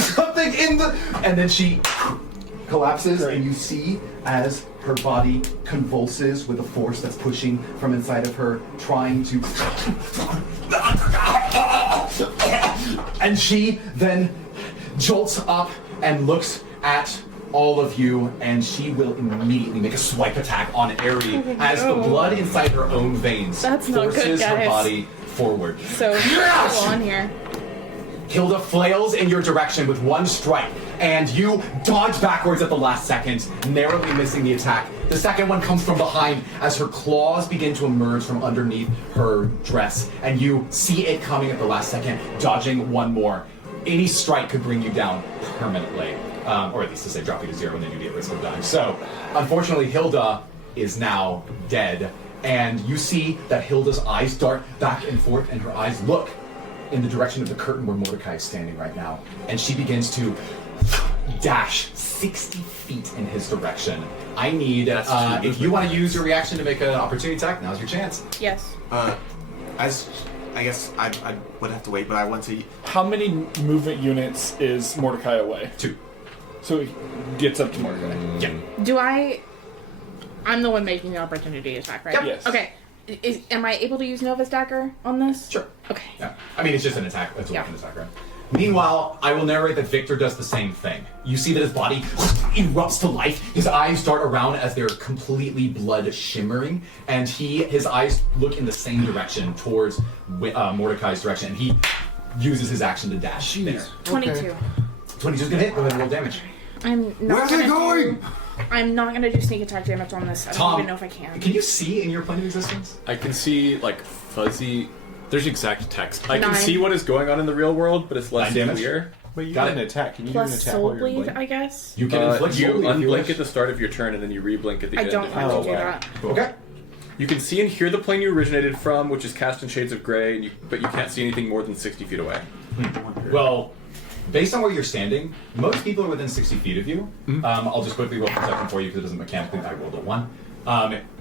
something in the. And then she collapses, and you see as her body convulses with a force that's pushing from inside of her, trying to. And she then jolts up and looks at all of you, and she will immediately make a swipe attack on Ari as the blood inside her own veins That's not good, forces her guys. body forward. So go on here. Hilda flails in your direction with one strike, and you dodge backwards at the last second, narrowly missing the attack. The second one comes from behind as her claws begin to emerge from underneath her dress, and you see it coming at the last second, dodging one more. Any strike could bring you down permanently, or at least to say drop you to 0 and then you'd be at risk of dying. So, unfortunately, Hilda is now dead, and you see that Hilda's eyes dart back and forth, and her eyes look in the direction of the curtain where Mordecai is standing right now, and she begins to dash 60 feet in his direction. I need, if you want to use your reaction to make an opportunity attack, now's your chance. Yes. As I guess I would have to wait, but I want to. How many movement units is Mordecai away? 2. So he gets up to Mordecai. Yeah. Do I'm the one making the opportunity attack, right? Yep. Yes. Okay. Am I able to use Nova's dagger on this? Sure. Okay. Yeah. I mean, it's just an attack. It's a Yeah. weapon attack, right? Meanwhile, I will narrate that Victor does the same thing. You see that his body erupts to life. His eyes dart around as they're completely blood shimmering, and his eyes look in the same direction towards Mordecai's direction, and he uses his action to dash there. 22. 22's gonna hit. Go ahead and roll damage. I'm not Where's it going? I'm not gonna do sneak attack damage on this. I don't Tom, even know if I can. Can you see in your plane of existence? I can see like fuzzy. There's exact text. I can 9. see what is going on in the real world, but it's less 9 damage? clear. Wait, you Got got an it. attack. Can you do an Plus attack soul while you're bleed, blinking? I guess. You can inflict You soul bleed if you unblink wish. at the start of your turn, and then you reblink at the I end. don't if have you to do roll. that. Okay. You can see and hear the plane you originated from, which is cast in shades of gray, but you can't see anything more than 60 feet away. Well, based on where you're standing, most people are within 60 feet of you. I'll just quickly roll perception for you because it doesn't mechanically. I rolled a 1.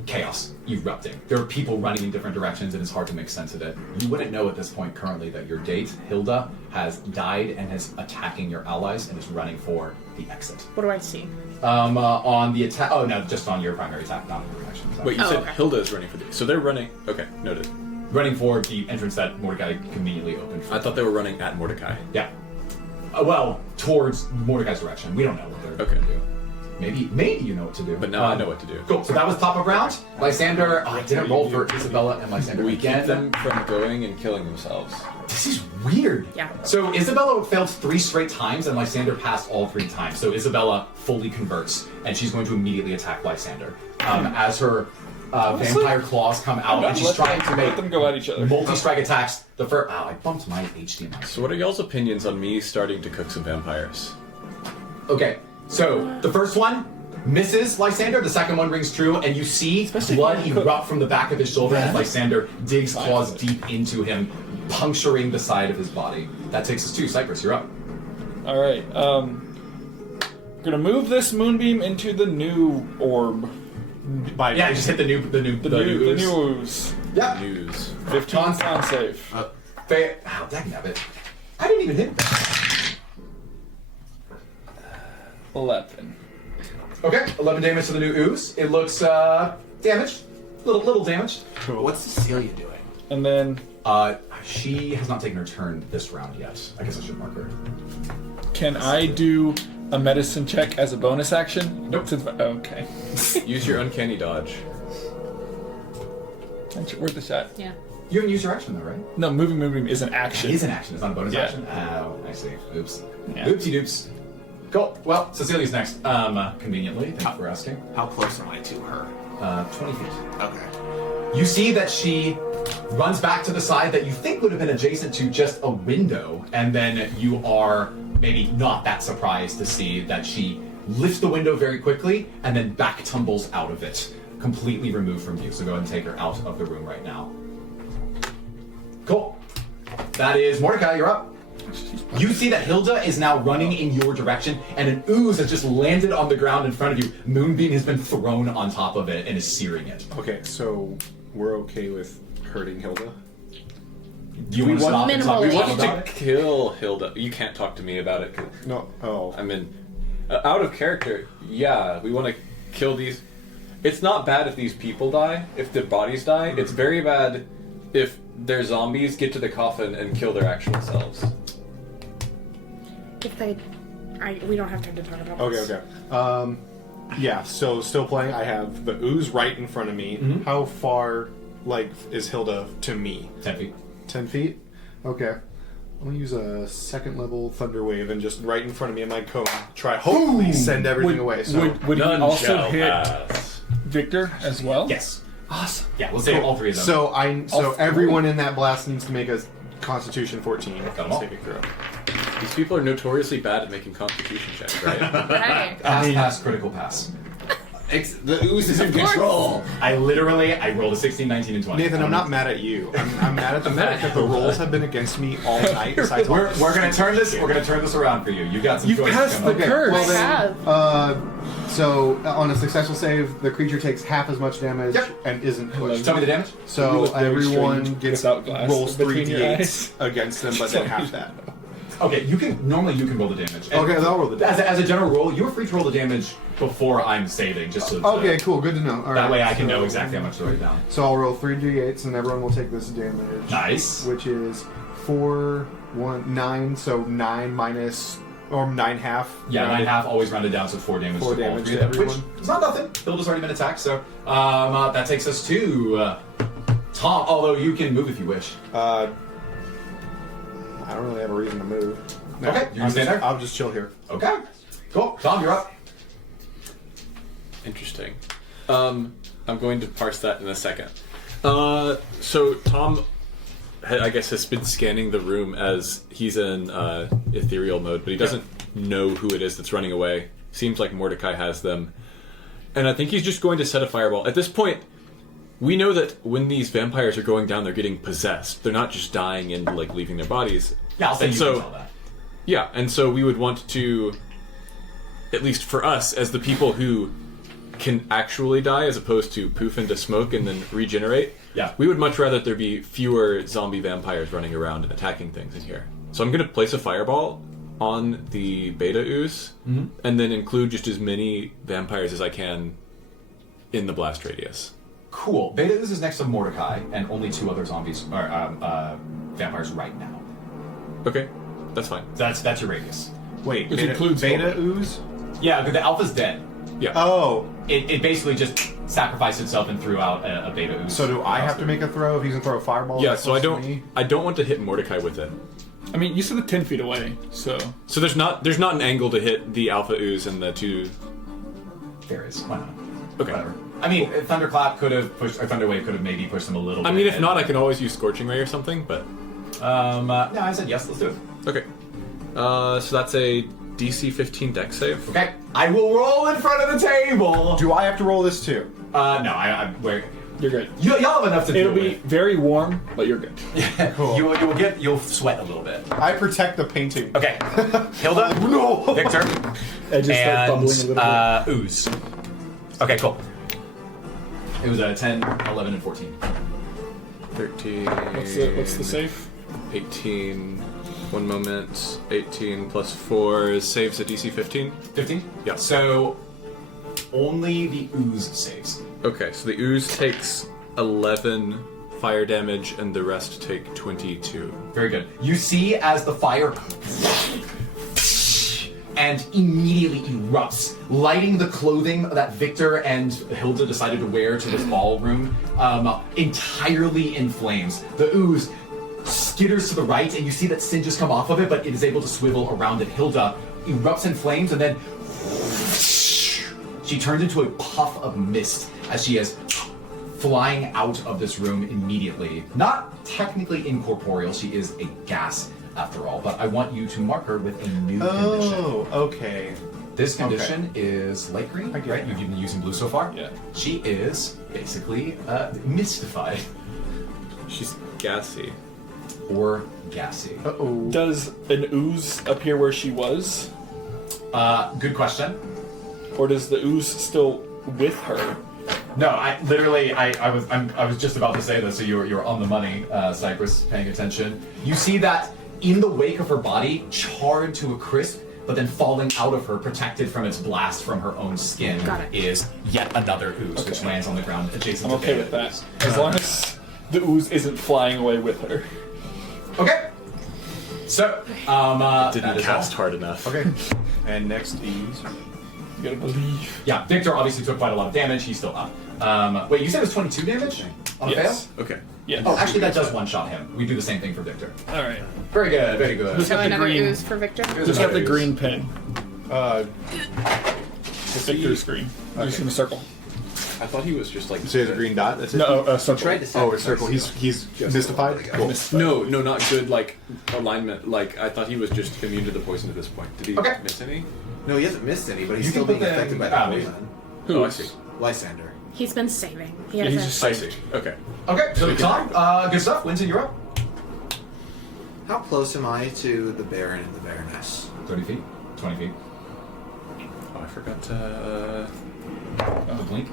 Chaos erupting. There are people running in different directions, and it's hard to make sense of it. You wouldn't know at this point currently that your date, Hilda, has died and is attacking your allies and is running for the exit. What do I see? On the attack. Oh no, just on your primary attack, not the protection. Wait, you Oh, said okay. Hilda is running for the... So they're running... Okay, noted. Running for the entrance that Mordecai conveniently opened. For. I thought they were running at Mordecai. Yeah. Well, towards Mordecai's direction. We don't know what they're going to do. Maybe you know what to do. But now I know what to do. Cool. So that was top of round. Lysander, I didn't roll for Isabella and Lysander We again. keep them from going and killing themselves. This is weird. Yeah. So Isabella failed 3 straight times, and Lysander passed all 3 times. So Isabella fully converts, and she's going to immediately attack Lysander. As her vampire claws come out, and she's trying to make Let them go at each other. multi-strike attacks. The first, I bumped my HDMI. So what are y'all's opinions on me starting to cook some vampires? Okay, so the first one misses Lysander, the second one rings true, and you see Especially blood if you erupt from the back of his shoulder as Lysander digs claws deep into him, puncturing the side of his body. That takes us to Cypress, you're up. All right. Gonna move this moonbeam into the new orb. Yeah, just hit the new ooze. ooze. Yep. News. 15 con save. Dagnabbit. I didn't even hit that. 11. Okay, 11 damage to the new ooze. It looks damaged. Little damaged. What's Cecilia doing? And then She has not taken her turn this round yet. I guess I should mark her. can I do a medicine check as a bonus action? Nope. Okay. Use your uncanny dodge. Where's the shot? Yeah. You haven't used your action though, right? No, moving moonbeam is an action. It is an action. It's not a bonus Yeah. action. Oh, I see. Oops. Yeah. Oopsie doops. Cool. Well, Cecilia's next. Conveniently. Thank you for asking. How close am I to her? 20 feet. Okay. You see that she runs back to the side that you think would have been adjacent to just a window, and then you are maybe not that surprised to see that she lifts the window very quickly and then back tumbles out of it, completely removed from you. So go ahead and take her out of the room right now. Cool. That is Mordecai, you're up. You see that Hilda is now running in your direction, and an ooze has just landed on the ground in front of you. Moonbeam has been thrown on top of it and is searing it. Okay, so we're okay with hurting Hilda? Do you want to stop and talk minimally. We want about to it? kill Hilda. You can't talk to me about it. 'Cause No. Oh. I'm in out of character. Yeah, we want to kill these. It's not bad if these people die, if the bodies die. It's very bad if their zombies get to the coffin and kill their actual selves. If they, we don't have time to talk about Okay, this. okay. Yeah, so still playing. I have the ooze right in front of me. Mhm. How far, is Hilda to me? 10 feet. 10 feet? Okay. I'm gonna use a second level thunder wave and just right in front of me in my cone try hopefully send everything away. So Would he None also shall hit pass. Victor as well? Yes. Awesome. Yeah, we'll say all 3 of them. so everyone in that blast needs to make a Constitution 14 Got 'em all. saving throw. These people are notoriously bad at making constitution checks, right? Hey. Pass, critical pass. The ooze is in control. I rolled a 16, 19, and 20. Nathan, I'm not mad at you. I'm mad at the fact that the rolls have been against me all night. Besides We're gonna turn this. We're gonna turn this around for you. You got some You choices passed coming the up. curse. Well, I then, have. So on a successful save, the creature takes half as much damage Yep. and isn't pushed. Tell me the damage. You So look very everyone strange gets without glass rolls between 3 your d8s eyes. against them, but then half that. Okay, you can roll the damage. And Okay, I'll roll the damage. As a general rule, you are free to roll the damage before I'm saving, just so Okay, cool. Good to know. All that right, way I can so- know exactly how much to write down. So I'll roll 3d8s, and everyone will take this damage. Nice. Which is 4, 1, 9. So 9 minus. Or 9/2. Yeah, 9.5 always rounded down, so 4 damage 4 to all damage 3 to of them, which everyone. is not nothing. Hilda's already been attacked, so that takes us to Tom. Although you can move if you wish. I don't really have a reason to move. No, Okay, you can stay there. I'll just chill here. Okay, cool. Tom, you're up. Interesting. I'm going to parse that in a second. So Tom I guess, has been scanning the room as he's in ethereal mode, but he doesn't know who it is that's running away. Seems like Mordecai has them. And I think he's just going to set a fireball. At this point, we know that when these vampires are going down, they're getting possessed. They're not just dying and like leaving their bodies. Yeah, I'll say And you so, can tell that. Yeah, and so we would want to, at least for us, as the people who can actually die as opposed to poof into smoke and then regenerate, we would much rather there be fewer zombie vampires running around and attacking things in here. So I'm going to place a fireball on the beta ooze and then include just as many vampires as I can in the blast radius. Cool. Beta ooze is next to Mordecai, and only 2 other zombies or vampires right now. Okay, that's fine. That's your radius. Wait, Which includes beta ooze? Yeah, but the alpha's dead. Yeah. Oh, It basically just sacrificed itself and threw out a beta ooze. So do I have to make a throw if he's gonna throw a fireball? Yeah, that so I close to me? don't want to hit Mordecai with it. I mean, you said the 10 feet away, so So there's not an angle to hit the alpha ooze and the 2. There is. Why not? Okay. Whatever. I mean, Thunderclap could have pushed, or Thunderwave could have maybe pushed them a little bit. I mean, if not, I can always use Scorching Ray or something, but... no, I said yes, let's do it. Okay. So that's a DC 15 dex save. Okay, I will roll in front of the table. Do I have to roll this too? No, I'm where you're good. y'all have enough to It'll deal be very warm, but you're good. with. Cool. You'll sweat a little bit. I protect the painting. Okay, Hilda, No. Victor, I just start bubbling a little bit. Ooze. Okay, cool. It was a 10, 11, and 14. 13... What's the save? 18... One moment. 18 plus 4 saves a DC 15. 15? Yeah. So, only the ooze saves. Okay, so the ooze takes 11 fire damage and the rest take 22. Very good. You see as the fire and immediately erupts, lighting the clothing that Victor and Hilda decided to wear to this ballroom entirely in flames. The ooze skitters to the right, and you see that sin just come off of it, but it is able to swivel around it. Hilda erupts in flames, and then she turns into a puff of mist as she is flying out of this room immediately. Not technically incorporeal, she is a gas after all, but I want you to mark her with a new condition. Oh, okay. This condition is light green, right? You've been using blue so far? Yeah. She is basically mystified. She's gassy. Or gassy. Uh-oh. Does an ooze appear where she was? Good question. Or does the ooze still with her? No, I was just about to say this, so you're on the money, Cypress, paying attention. You see that in the wake of her body, charred to a crisp, but then falling out of her, protected from its blast from her own skin, Got it. is yet another ooze, which lands on the ground adjacent I'm to okay Beta with that. ooze. As long as the ooze isn't flying away with her. Okay. So, Didn't cast hard enough. Okay. And next is You gotta believe. Yeah, Victor obviously took quite a lot of damage. He's still up. Wait, you said it was 22 damage on a Yes. fail? Okay. Yes. Oh, actually, that does one-shot him. We do the same thing for Victor. Alright. Very good, very good. Who's So got the another green? ooze for Victor. Who's got the green pin? Deceive. Victor's green. Just in a circle. I thought he was just like... So he has a green dot. That's it. No, a circle. Oh, a circle. He's mystified. Cool. No, not good, like, alignment. Like, I thought he was just immune to the poison at this point. Did he Okay. miss any? No, he hasn't missed any, but he's You still can being put them- affected by the maybe. poison. Oh, I see. Lysander. He's been saving. He Yeah, has he's a- just I see. Okay. Okay, so Tom, good stuff. Winston, you're up. How close am I to the Baron and the Baroness? 30 feet, 20 feet. Oh, I forgot to... The blink.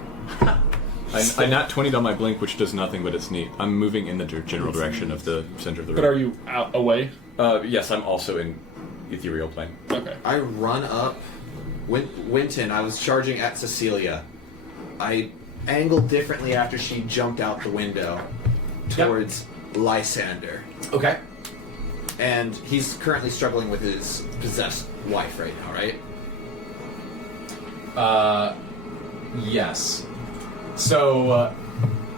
I nat 20'd on my blink, which does nothing, but it's neat. I'm moving in the general direction of the center of the room. But are you out away? Yes, I'm also in ethereal plane. Okay. I run up. Winton, I was charging at Cecilia. I angled differently after she jumped out the window towards Lysander. Okay. And he's currently struggling with his possessed wife right now, right? Yes. So,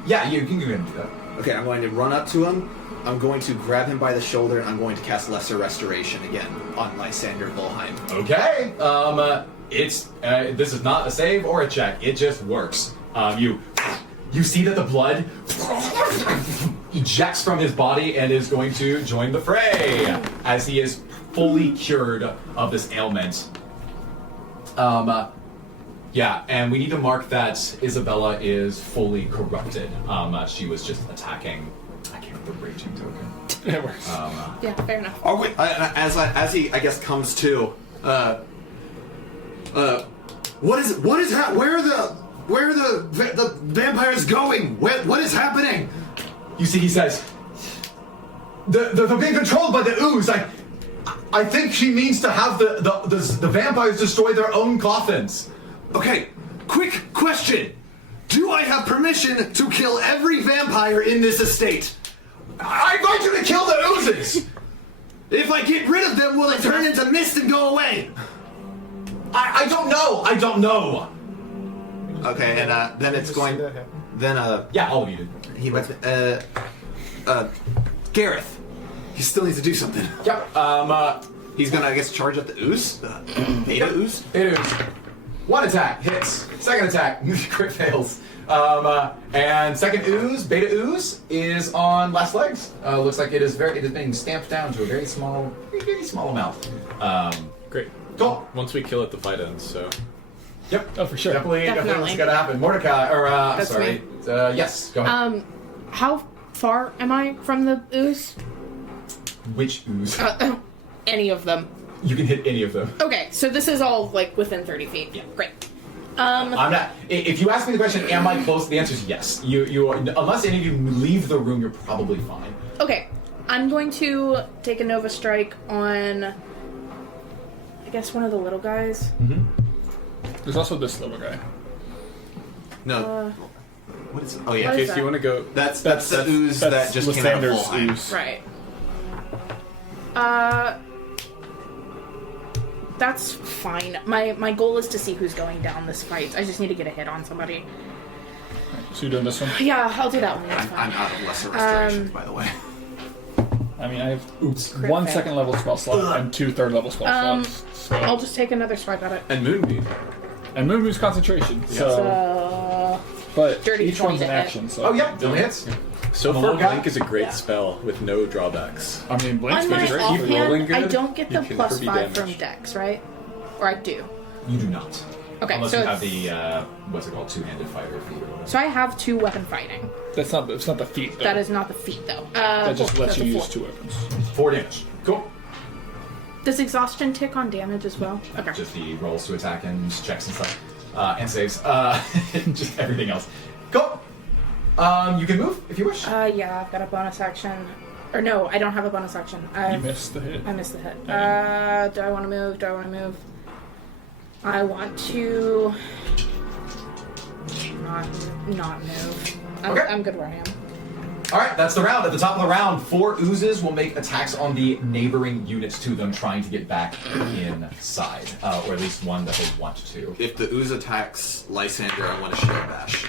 yeah, you can go ahead and do that. Okay, I'm going to run up to him. I'm going to grab him by the shoulder, and I'm going to cast Lesser Restoration again on Lysander Volheim. Okay. It's this is not a save or a check. It just works. You see that the blood ejects from his body and is going to join the fray as he is fully cured of this ailment. Yeah, and we need to mark that Isabella is fully corrupted. She was just attacking. I can't remember the raging token. It works. Yeah, fair enough. Are we, as he, I guess, comes to, what is where are the vampires going? What is happening? You see, he says, they're being controlled by the ooze. I think she means to have the vampires destroy their own coffins. Okay, quick question. Do I have permission to kill every vampire in this estate? I invite you to kill the oozes! If I get rid of them, will they turn into mist and go away? I don't know. Okay, and then it's going. Then yeah, all of you did. He went. Gareth. He still needs to do something. Yep. He's gonna, I guess, charge up the ooze. The beta ooze. Beta ooze. One attack hits. Second attack crit fails. And second ooze, beta ooze, is on last legs. Looks like it is being stamped down to a very small amount. Great. Cool. Once we kill it, the fight ends. So. Yep. Oh, for sure. Definitely what's gonna happen. Mordecai, or That's sorry. Yes. Go ahead. How far am I from the ooze? Which ooze? Any of them. You can hit any of them. Okay, so this is all like within 30 feet. Yeah. Great. I'm not. If you ask me the question, am I close? The answer is yes. You are, unless any of you leave the room, you're probably fine. Okay, I'm going to take a Nova Strike on, I guess, one of the little guys. Mm-hmm. There's also this little guy. No. What is it? Oh yeah. What In is case you that? want to go. That's the ooze that just came out of Lysander's Volheim. ooze. Right. That's fine. My goal is to see who's going down this fight. I just need to get a hit on somebody. So you're doing this one? Yeah, I'll do that one. That's I'm fine. out of lesser restorations, by the way. I mean, I have Crit one fail. second level spell slot and 2 third level spell slots. So. I'll just take another swipe at it. And Moonbeam. And Moonbeam's concentration. So, But Dirty each 20 one's an to hit. action. So. Oh yep, only hits. So The far, little guy? Blink is a great Yeah. spell with no drawbacks. I mean, Blink's on my pretty great. Keep rolling offhand, I good, don't get you the can plus never be 5 from damaged. Dex, right? Or I do. You do not. Okay, Unless so you have it's- the what's it called, two-handed fighter feat or whatever. So I have 2 weapon fighting. It's not the feat, though. That is not the feat, though. That just four. lets That's you a use 4. 2 weapons. 4 damage. Cool. Does exhaustion tick on damage as well? Okay. Just the rolls to attack and checks and stuff. And saves. Just everything else. Cool. You can move if you wish. Yeah, I've got a bonus action. Or no, I don't have a bonus action. You missed the hit. I missed the hit. Do I want to move? I want to not move. Okay. I'm good where I am. Alright, that's the round. At the top of the round, 4 oozes will make attacks on the neighboring units to them, trying to get back inside. Or at least one that they want to. If the ooze attacks Lysander, I want to shield bash.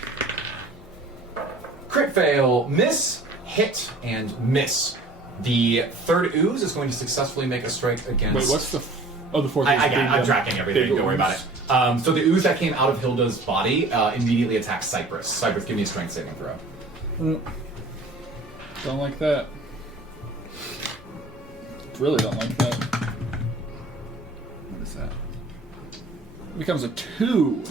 Crit fail, miss, hit, and miss. The third ooze is going to successfully make a strike against... Wait, what's the... the fourth is I'm tracking everything, big don't worry about ooze. it. So the ooze that came out of Hilda's body immediately attacks Cypress. Cypress, give me a strength saving throw. Don't like that. Really don't like that. What is that? It becomes a 2.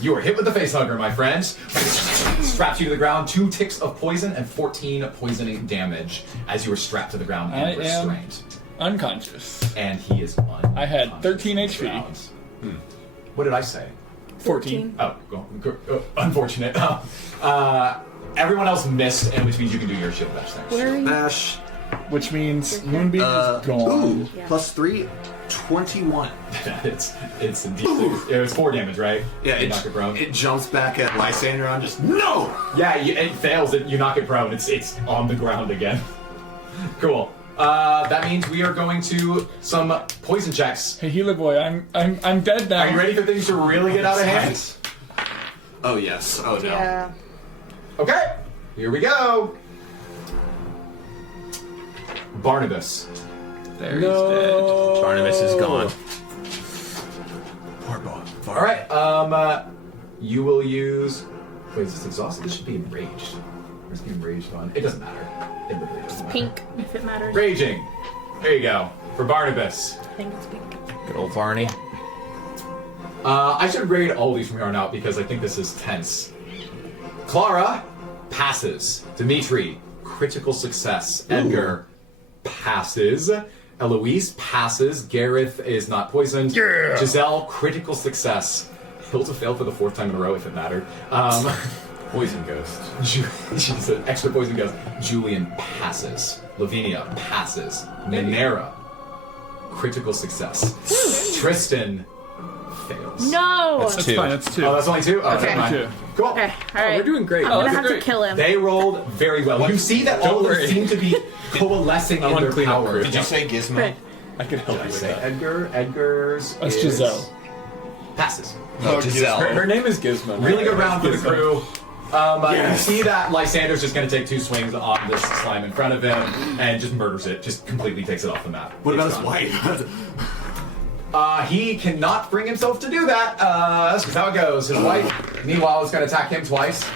You are hit with the facehugger, my friend. Straps you to the ground, 2 ticks of poison and 14 poisoning damage as you are strapped to the ground and I am restrained. unconscious. And he is I had 13 unconscious HP. round. What did I say? 14. Oh, unfortunate. Everyone else missed, and which means you can do your shield bash next. Where are you? Bash. Which means Moonbeam is gone. Ooh, Yeah. plus 3, 21. it's indeed. It was 4 damage, right? Yeah, You knock it prone. it jumps back at Lysander. I'm just, no! Yeah, it fails. You knock it prone. It's on the ground again. Cool. That means we are going to some poison checks. Hey, healer boy, I'm dead now. Are you ready for things to really get out of hand? Oh, yes. Oh, no. Yeah. Okay, here we go. Barnabas. There he's dead. Barnabas is gone. Poor boy. All right. You will use. Wait, is this exhausted? This should be enraged. Where's the enraged one? It doesn't matter. It literally doesn't matter. Pink, if it matters. Raging. There you go. For Barnabas. I think it's pink. Good old Barney. I should raid all these from here on out because I think this is tense. Clara passes. Dimitri, critical success. Edgar passes. Eloise passes. Gareth is not poisoned. Yeah. Giselle, critical success. Hilda failed for the 4th time in a row, if it mattered. Poison ghost. She's an extra poison ghost. Julian passes. Lavinia passes. Minera, critical success. Tristan fails. No! That's Two. fine. That's 2. Oh, that's only 2? Oh, Okay. never mind. 2. Cool. Okay, alright. We're doing great. I'm gonna We're have to great. kill him. They rolled very well. You see that all of them worry. seem to be coalescing I in wanna their clean up power. crew. Did you say Gizmo? Good. I can help Did I you with say that. Edgar? Edgar's That's is- Giselle. Passes. Oh, Giselle. Her name is Gizmo. Really good round for the Gizmo. crew. You see that Lysander's just going to take 2 swings on this slime in front of him and just murders it. Just completely takes it off the map. What about It's his gone. wife? He cannot bring himself to do that. That's just how it goes. His wife, meanwhile, is going to attack him twice.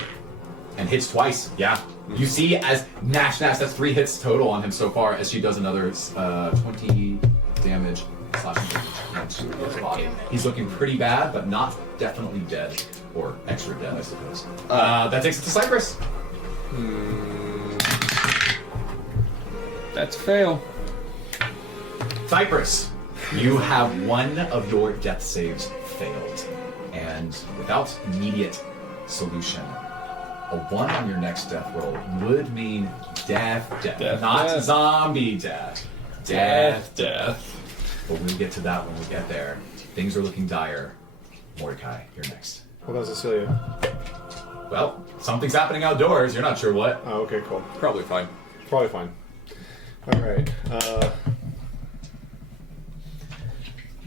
And hits twice. Yeah. You see as Nash, that's 3 hits total on him so far as she does another 20 damage. Slashing damage to his body. He's looking pretty bad, but not definitely dead. Or extra dead, I suppose. That takes it to Cypress. That's fail. Cypress, you have one of your death saves failed. And without immediate solution, a 1 on your next death roll would mean death. Death, Not death. zombie death. Death. But we'll get to that when we get there. Things are looking dire. Mordecai, you're next. What about Cecilia? Well, something's happening outdoors. You're not sure what. Oh, okay, cool. Probably fine. Probably fine. All right.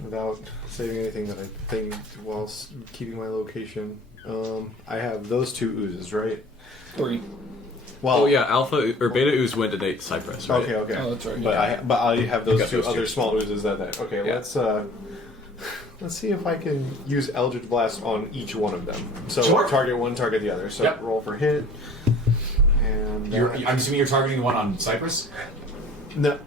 Without saving anything that I think while keeping my location, I have those 2 oozes, right? 3. Well, Oh yeah, Alpha or Beta Ooze went to Nate Cypress, right? Okay, okay. Oh, that's right, But yeah. but I have You those got 2 those other two. small oozes that. Okay, Yeah. let's see if I can use Eldritch Blast on each one of them. So Sure. target one, target the other. So Yep. roll for hit. And I'm assuming you're targeting the one on Cypress? no,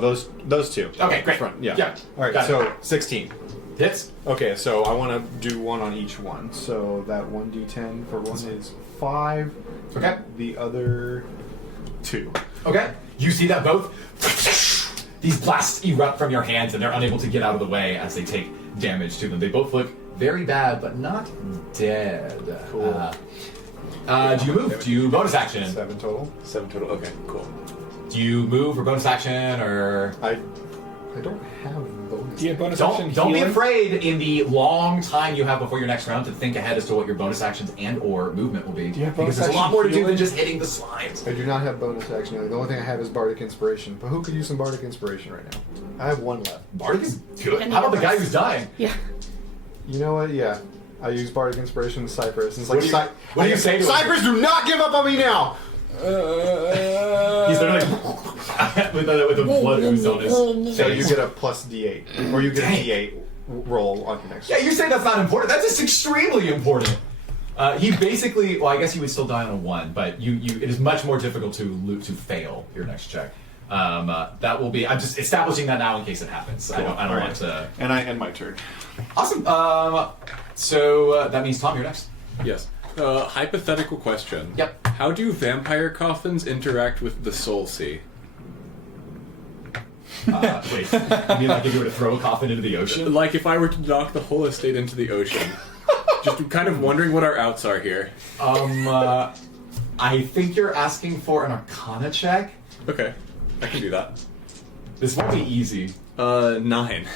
those 2. Okay, great. Front, yeah. Yeah, All right. got it. So 16. Hits. Okay, so I want to do 1 on each one. So that 1d10 for one is 5. Okay. The other 2. Okay. You see that both these blasts erupt from your hands and they're unable to get out of the way as they take damage to them. They both look very bad, but not dead. Cool. Do you move? Do you bonus action? 7 total. 7 total. Okay, cool. Do you move for bonus action or? I don't have bonus. Do you have bonus action Don't be healing? afraid in the long time you have before your next round to think ahead as to what your bonus actions and or movement will be. you have Because bonus there's a lot action more to do healing? than just hitting the slimes. I do not have bonus action. The only thing I have is Bardic Inspiration. But who could use some Bardic Inspiration right now? I have 1 left. Bardic is good. And How about the guy yours. who's dying? Yeah. You know what? Yeah. I use Bardic Inspiration to Cypress. And it's like, What do you say to him? Cypress, do not give up on me now! He's literally with a blood ooze on his So face. you get a plus D8. Or you get a D8 roll on your next Yeah, you say that's not important. That's just extremely important. He basically, well, I guess he would still die on a 1, but it is much more difficult to fail your next check. That will be. I'm just establishing that now in case it happens. I don't Alright. want to. And I end my turn. Awesome. So that means Tom, you're next. Yes. Hypothetical question. Yep. How do vampire coffins interact with the Soul Sea? Wait, you mean like if you were to throw a coffin into the ocean? Like if I were to knock the whole estate into the ocean. Just kind of wondering what our outs are here. I think you're asking for an Arcana check. Okay, I can do that. This won't be easy. 9.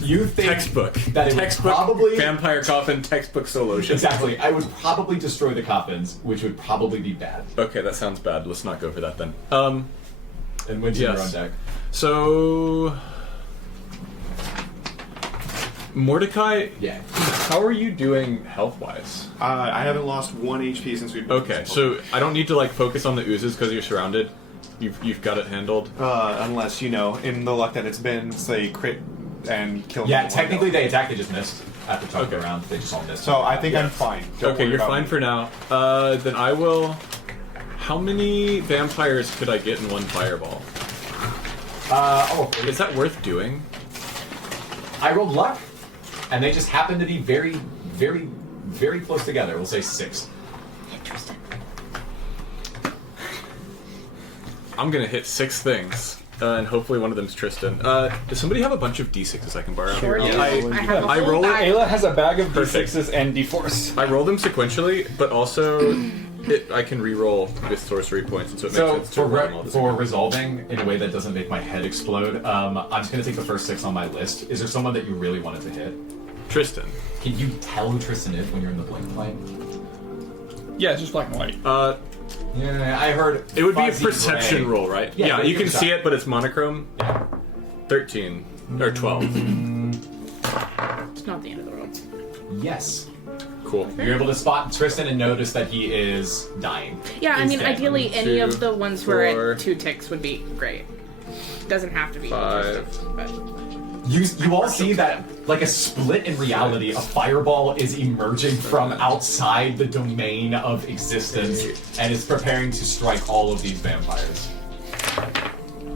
You think Textbook. that it would Textbook probably vampire coffin. Textbook Soul Ocean. exactly. I would probably destroy the coffins, which would probably be bad. Okay, that sounds bad. Let's not go for that then. And when you're on Yes. deck. So Mordecai, Yeah. how are you doing health-wise? I haven't lost 1 HP since we've been Okay, so I don't need to like focus on the oozes because you're surrounded. You've got it handled. Unless, in the luck that it's been, say, crit and kill me. Yeah, with technically one they attacked, they just missed. After talking Okay. around, they just all missed. So I think I'm fine. Don't Okay, worry you're about fine me. for now. Then I will. How many vampires could I get in one fireball? Is that worth doing? I rolled luck, and they just happen to be very, very, very close together. We'll say 6. Interesting. I'm gonna hit 6 things, and hopefully one of them's Tristan. Does somebody have a bunch of D6s I can borrow? Sure do. I have a I whole roll bag. Ayla has a bag of Perfect. D6s and D4s. I roll them sequentially, but also I can re-roll with sorcery points, and so it makes So sense to roll them all for together. resolving in a way that doesn't make my head explode, I'm just going to take the first 6 on my list. Is there someone that you really wanted to hit? Tristan. Can you tell who Tristan is when you're in the blink plane? Yeah, it's just black and white. Yeah, I heard It would be a fuzzy perception gray. roll, right? Yeah, you give can it a see shot. it, but it's monochrome. Yeah. 13 or 12. It's not the end of the world. Yes. Cool. You're able to spot Tristan and notice that he is dying. Yeah, I He's mean, dead. ideally, any 2, of the ones who are 4, at 2 ticks would be great. Doesn't have to be 5. Tristan, but You all see that, like a split in reality, a fireball is emerging from outside the domain of existence and is preparing to strike all of these vampires.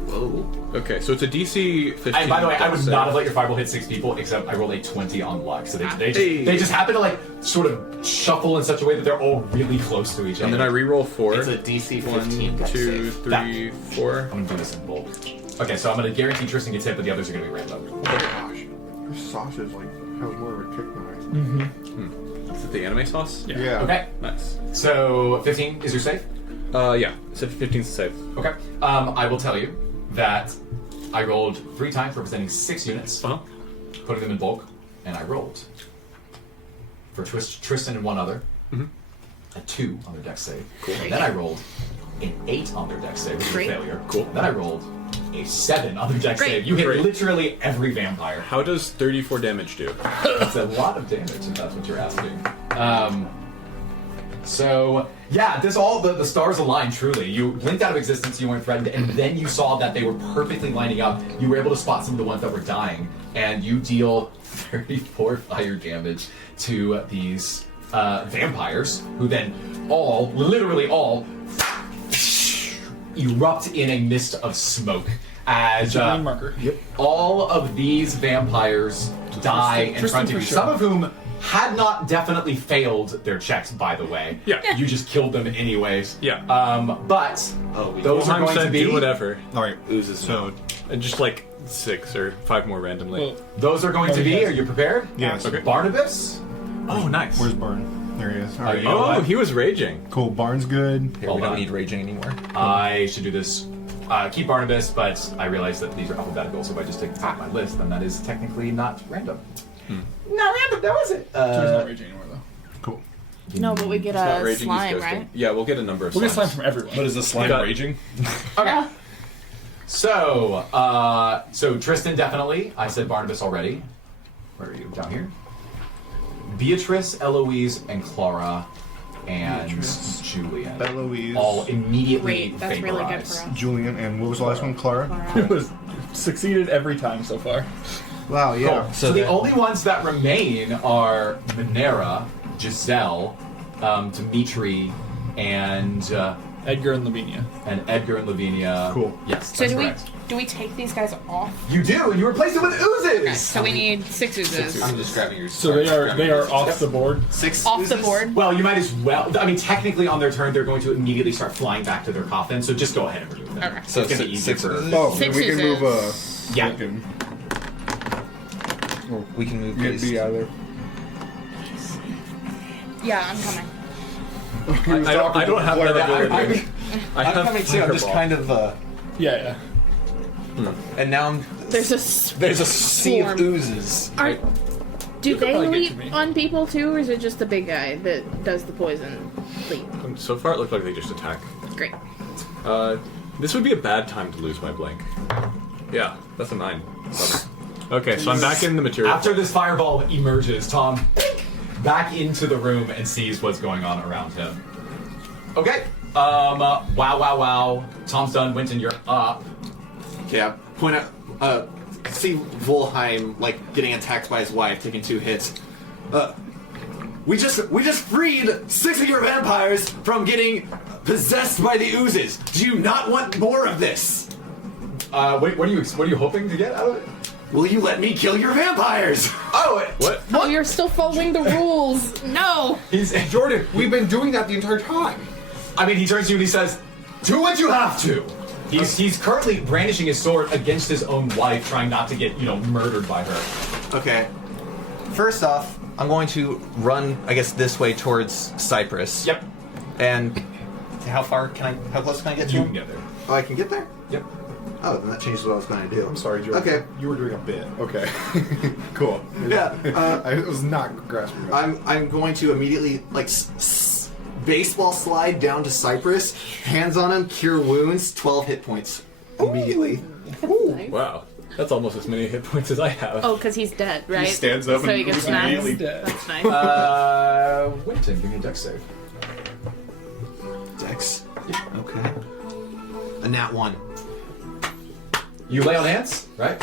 Whoa. Okay, so it's a DC 15. And by the way, I would save. not have let your fireball hit 6 people, except I rolled a 20 on luck. So they Hey. just happen to like sort of shuffle in such a way that they're all really close to each other. And then I re-roll 4. It's a DC 15 1, dex 2, save. 3, 4. I'm gonna do this in bulk. Okay, so I'm gonna guarantee Tristan gets hit, but the others are gonna be random. Oh my gosh. Your sausage like has more of a kick than I. Is it the anime sauce? Yeah. Okay, Nice. so 15 is your save? Yeah. So 15's the save. Okay. I will tell you that I rolled 3 times, representing 6 units, Uh-huh. putting them in bulk, and I rolled for Tristan and one other a 2 on their dex save. Cool. And then I rolled an 8 on their dex save, which was a Great. failure. Cool. Then I rolled a 7 on their dex Great. save. You hit Great. literally every vampire. How does 34 damage do? That's a lot of damage, if that's what you're asking. So yeah, this all the stars aligned truly. You blinked out of existence, you weren't threatened, and then you saw that they were perfectly lining up. You were able to spot some of the ones that were dying, and you deal 34 fire damage to these vampires, who then literally all, erupt in a mist of smoke as Green marker. all of these vampires die in Tristan front of for you. sure. Some of whom had not definitely failed their checks, by the way. Yeah. You just killed them anyways. Yeah. But those are Wilhelm going to said be do whatever. All right. Oozes So and just like 6 or 5 more randomly. Well, those are going to be. Are you prepared? yes. Okay. Barnabas. Oh, nice. Where's Barn? There he is. All right. you know Oh, what? he was raging. Cool. Barn's good. Here, Hold we don't on. need raging anymore. I should do this. Keep Barnabas, but I realize that these are alphabetical, so if I just take the top of my list, then that is technically not random. Not random, that was it. so he's not raging anymore though. Cool. no, but we get He's not a raging, slime, he's ghosting. right? Yeah, we'll get a number of We'll get slime slimes. from everyone. But is the slime Got- raging? Okay. So, Tristan definitely. I said Barnabas already. Where are you? Down here. Beatrice, Eloise, and Clara, and Beatrice, Julian. Eloise, All immediately Great, that's really good for us. Julian, and what was the last one? Clara. It was succeeded every time so far. Wow. Yeah. Cool. So the only ones that remain are Minera, Giselle, Dimitri, and Edgar and Lavinia. Edgar and Lavinia. Cool. Yes, So that's do correct. we take these guys off? You do, and you replace it with oozes. Okay, so we need 6 oozes. I'm just grabbing your. So they are off the board. 6 Off the oozes? board. Well, you might as well. I mean, technically, on their turn, they're going to immediately start flying back to their coffin. So just go ahead and remove them. Okay. So it's gonna be easier 6 for. oozes? Oh, Six we can oozes. move. Yeah. Lincoln. We can move Get these. B out of there. Yeah, I'm coming. I don't have that ability. I I'm have coming too. I'm just Fireball. kind of. Yeah. And now There's a there's a sea of swarm. oozes. Do they probably get leap to me. on people too, or is it just the big guy that does the poison leap? So far, it looked like they just attack. Great. This would be a bad time to lose my blink. Yeah, that's a 9. Okay, so I'm back in the material. After this fireball emerges, Tom back into the room and sees what's going on around him. Okay. Wow. Tom's done. Winton, you're up. Okay, I point out. See Volheim like getting attacked by his wife, taking 2 hits. We just freed 6 of your vampires from getting possessed by the oozes. Do you not want more of this? Wait, what are you hoping to get out of it? Will you let me kill your vampires? Oh, What? Oh, you're still following the rules. No. he's. Jordan, we've been doing that the entire time. I mean, he turns to you and he says, "Do what you have to." He's currently brandishing his sword against his own wife, trying not to get murdered by her. Okay. First off, I'm going to run, I guess, this way towards Cyprus. Yep. And how close can I get to You him? can get there. Oh, I can get there? Yep. Oh, then that changes what I was going to do. I'm sorry, Jordan. Okay. You were doing a bit. Okay. Cool. Yeah. I was not grasping that. I'm going to immediately baseball slide down to Cyprus, hands on him, cure wounds, 12 hit points immediately. Nice. Wow. That's almost as many hit points as I have. Oh, because he's dead, right? He stands up so and he gets is smashed. immediately dead. That's nice. Winton, give me a dex save. Dex. Okay. A nat 1. You lay on hands, right?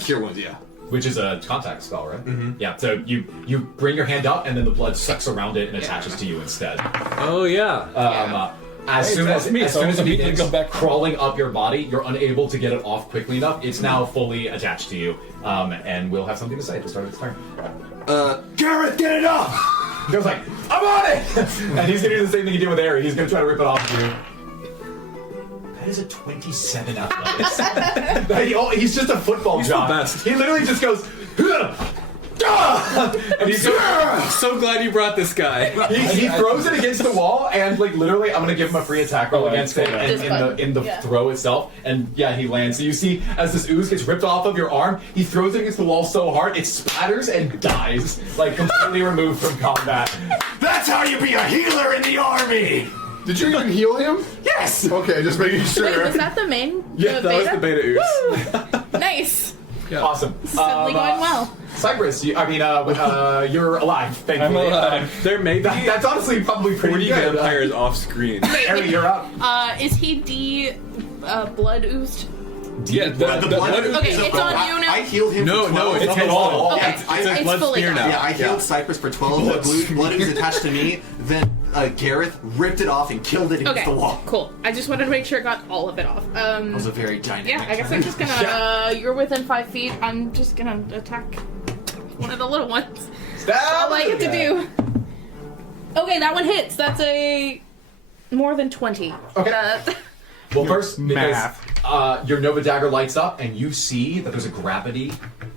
Cure wounds, yeah. Which is a contact spell, right? Mm-hmm. Yeah. So you bring your hand up, and then the blood sucks around it and attaches to you instead. Oh yeah. As soon as me, as so soon I as it immediately begins go back. crawling up your body, you're unable to get it off quickly enough. It's now fully attached to you, and we'll have something to say at the start of its turn. Gareth, get it off! He goes like, "I'm on it!" And he's gonna do the same thing he did with Aerie. He's gonna try to rip it off of you. That is a 27 athletics. He's just a football jock. the best. He literally just goes, and he's I'm so glad you brought this guy. he throws it against the wall, and literally, I'm gonna give him a free attack roll against it This in the button. throw itself, and yeah, he lands. So you see, as this ooze gets ripped off of your arm, he throws it against the wall so hard it splatters and dies, completely removed from combat. That's how you be a healer in the army! Did you even heal him? Yes! Okay, just making Wait, sure. was that the main? Yeah, that was the beta ooze. Woo! Nice. Awesome. Suddenly going well. Cyprus, you're alive. Thankfully. I'm alive. There may be That's honestly probably pretty 40 good. vampires off screen. Aerie, you're up. Is he blood oozed? Yeah, the blood Okay, it's on you now. I healed him No, for 12. no, it's on the his wall. Okay, It's a it's blood fully spear gone. now. Yeah, I healed Cyprus for 12. The blood ooze attached to me. Then Gareth ripped it off and killed it against Okay, the wall. cool. I just wanted to make sure I got all of it off. That was a very dynamic. Yeah, I guess I'm just gonna. You're within 5 feet. I'm just gonna attack one of the little ones. That's all I get to do. Okay, that one hits. That's a more than 20. Okay. Well, first, because Math. your Nova Dagger lights up, and you see that there's a gravity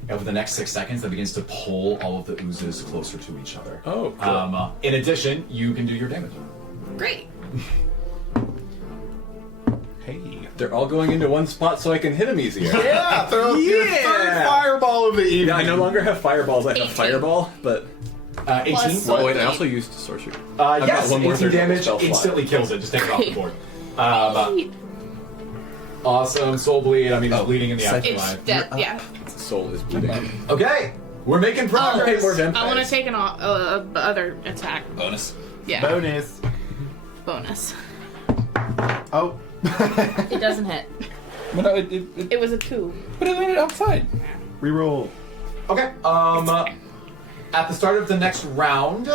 over the next 6 seconds that begins to pull all of the oozes closer to each other. Oh, cool. In addition, you can do your damage. Great. Hey, they're all going into one spot so I can hit them easier. Yeah, throw your third fireball of the evening. Yeah, I no longer have fireballs. I have 18. Fireball, but 18. Plus- oh wait, I also used sorcery. I've Yes, got one more 18 third level damage spell slot. instantly kills it. Just take it off the Great. board. Awesome. Soul bleed. I mean, it's bleeding in the It's afterlife. dead. Yeah. Soul is bleeding. Okay, we're making progress. more I vampires. want to take an other attack. Bonus. Yeah. Bonus. Bonus. Oh. It doesn't hit. Well, no, It was a 2. but it landed outside. Reroll. Okay. At the start of the next round,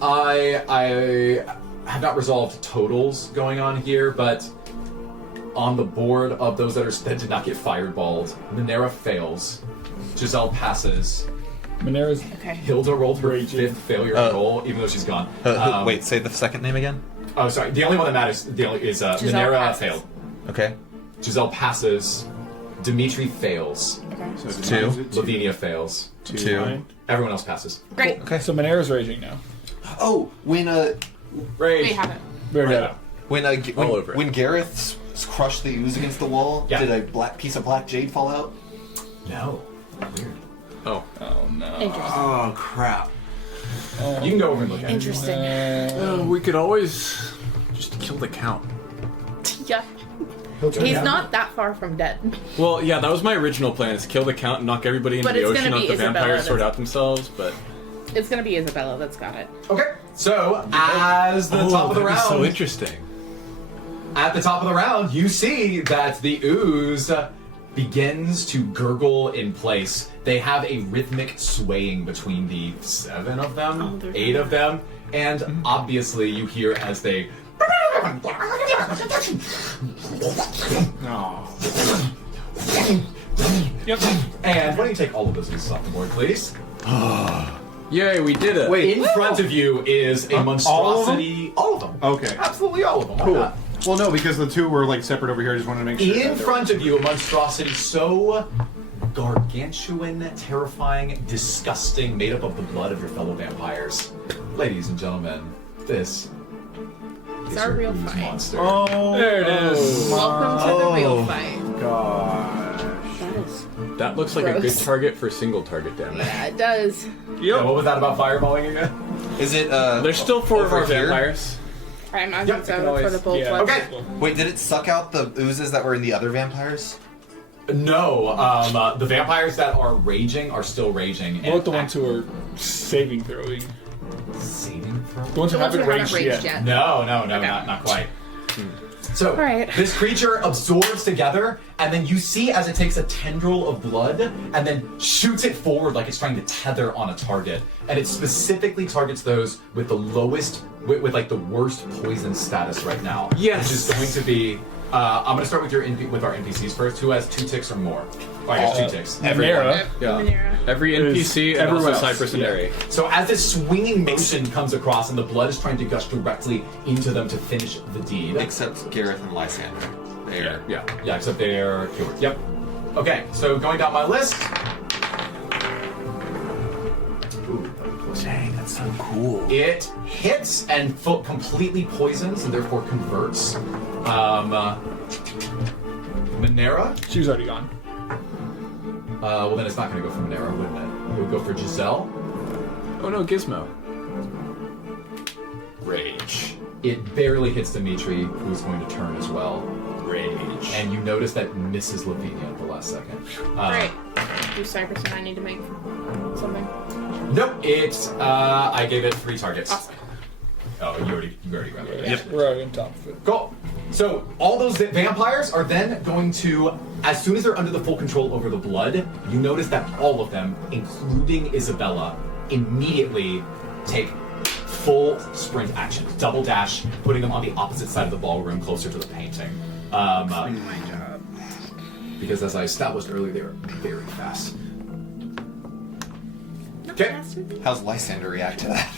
I have not resolved totals going on here, but on the board of those that did not get fireballed, Minera fails, Giselle passes, Minera's Okay. Hilda rolled her 5th failure roll, even though she's gone. Wait, say the second name again. Oh, sorry. The only one that matters is Giselle Minera passes. failed. Okay. Giselle passes. Dimitri fails. Okay. 2. Lavinia fails. 2. Everyone else passes. Great. Okay, so Minera's raging now. Oh, when Rage. We have it. Very Right good. now. All over it. when Gareth crushed the ooze against the wall, Yeah. did a piece of black jade fall out? No. Weird. Oh, Oh no. Interesting. Oh crap! You can go over and look at it. Interesting. we could always just kill the count. Yeah. He's not that far from dead. Well, yeah, that was my original plan: is kill the count and knock everybody into But the it's ocean. gonna Let be the Isabella vampires sort that's- out themselves. But It's gonna be Isabella that's got it. Okay. So, as the top of the that'd be so round, interesting. at the top of the round, you see that the ooze begins to gurgle in place. They have a rhythmic swaying between the 7 of them, Oh, they're 8 of them, and obviously you hear as they Yep. And why don't you take all of those pieces off the board, please? Yay, we did it. Wait, in front of you is a monstrosity. All of them. Okay. Absolutely all of them. Why Cool. not? Well, no, because the two were like separate over here. I just wanted to make sure. In front of you, a monstrosity so gargantuan, terrifying, disgusting, made up of the blood of your fellow vampires. Ladies and gentlemen, this is our your real ooze fight. monster. Oh, There it is. Welcome to the real fight. gosh. That is. That looks like a good Gross. target for single target damage. Yeah, it does. Yeah, what was that about fireballing again? Is it? There's still 4 of over our here? vampires. I imagine Yep, so can for always- the bolt yeah. one. Okay. Wait, did it suck out the oozes that were in the other vampires? No, the vampires that are raging are still raging. What about the ones who are saving throwing? saving throw? The ones who The ones haven't who raged yet. yet. No, Okay. not quite. So, Alright. this creature absorbs together, and then you see as it takes a tendril of blood and then shoots it forward like it's trying to tether on a target. And it specifically targets those with the lowest, with like the worst poison status right now. Yes. Which is going to be, I'm going to start with with our NPCs first. Who has 2 ticks or more? Oh, I guess 2 ticks. Manera. Yeah. Manera. Every NPC and everyone also else. Cypress and Yeah. Airy. So as this swinging motion comes across and the blood is trying to gush directly into them to finish the deed. Except Gareth and Lysander. They're Yeah. Yeah, except they're cured. Yep. Okay, so going down my list. Ooh, dang, that's so cool. it hits and completely poisons and therefore converts. Manera. She was already gone. Well, then it's not going to go for Manera, wouldn't it? It would go for Giselle. Oh no, Gizmo. Rage. It barely hits Dimitri, who's going to turn as well. Rage. And you notice that misses Lavinia at the last second. Great. Do Cypress and I need to make something? Nope, it's, I gave it 3 targets. Awesome. Oh, you already grabbed it. Yep. We're already on top of it. Cool. So all those vampires are then going to, as soon as they're under the full control over the blood, you notice that all of them, including Isabella, immediately take full sprint action, double dash, putting them on the opposite side of the ballroom, closer to the painting. My job. Because as I established earlier, they are very fast. Okay. How's Lysander react to that?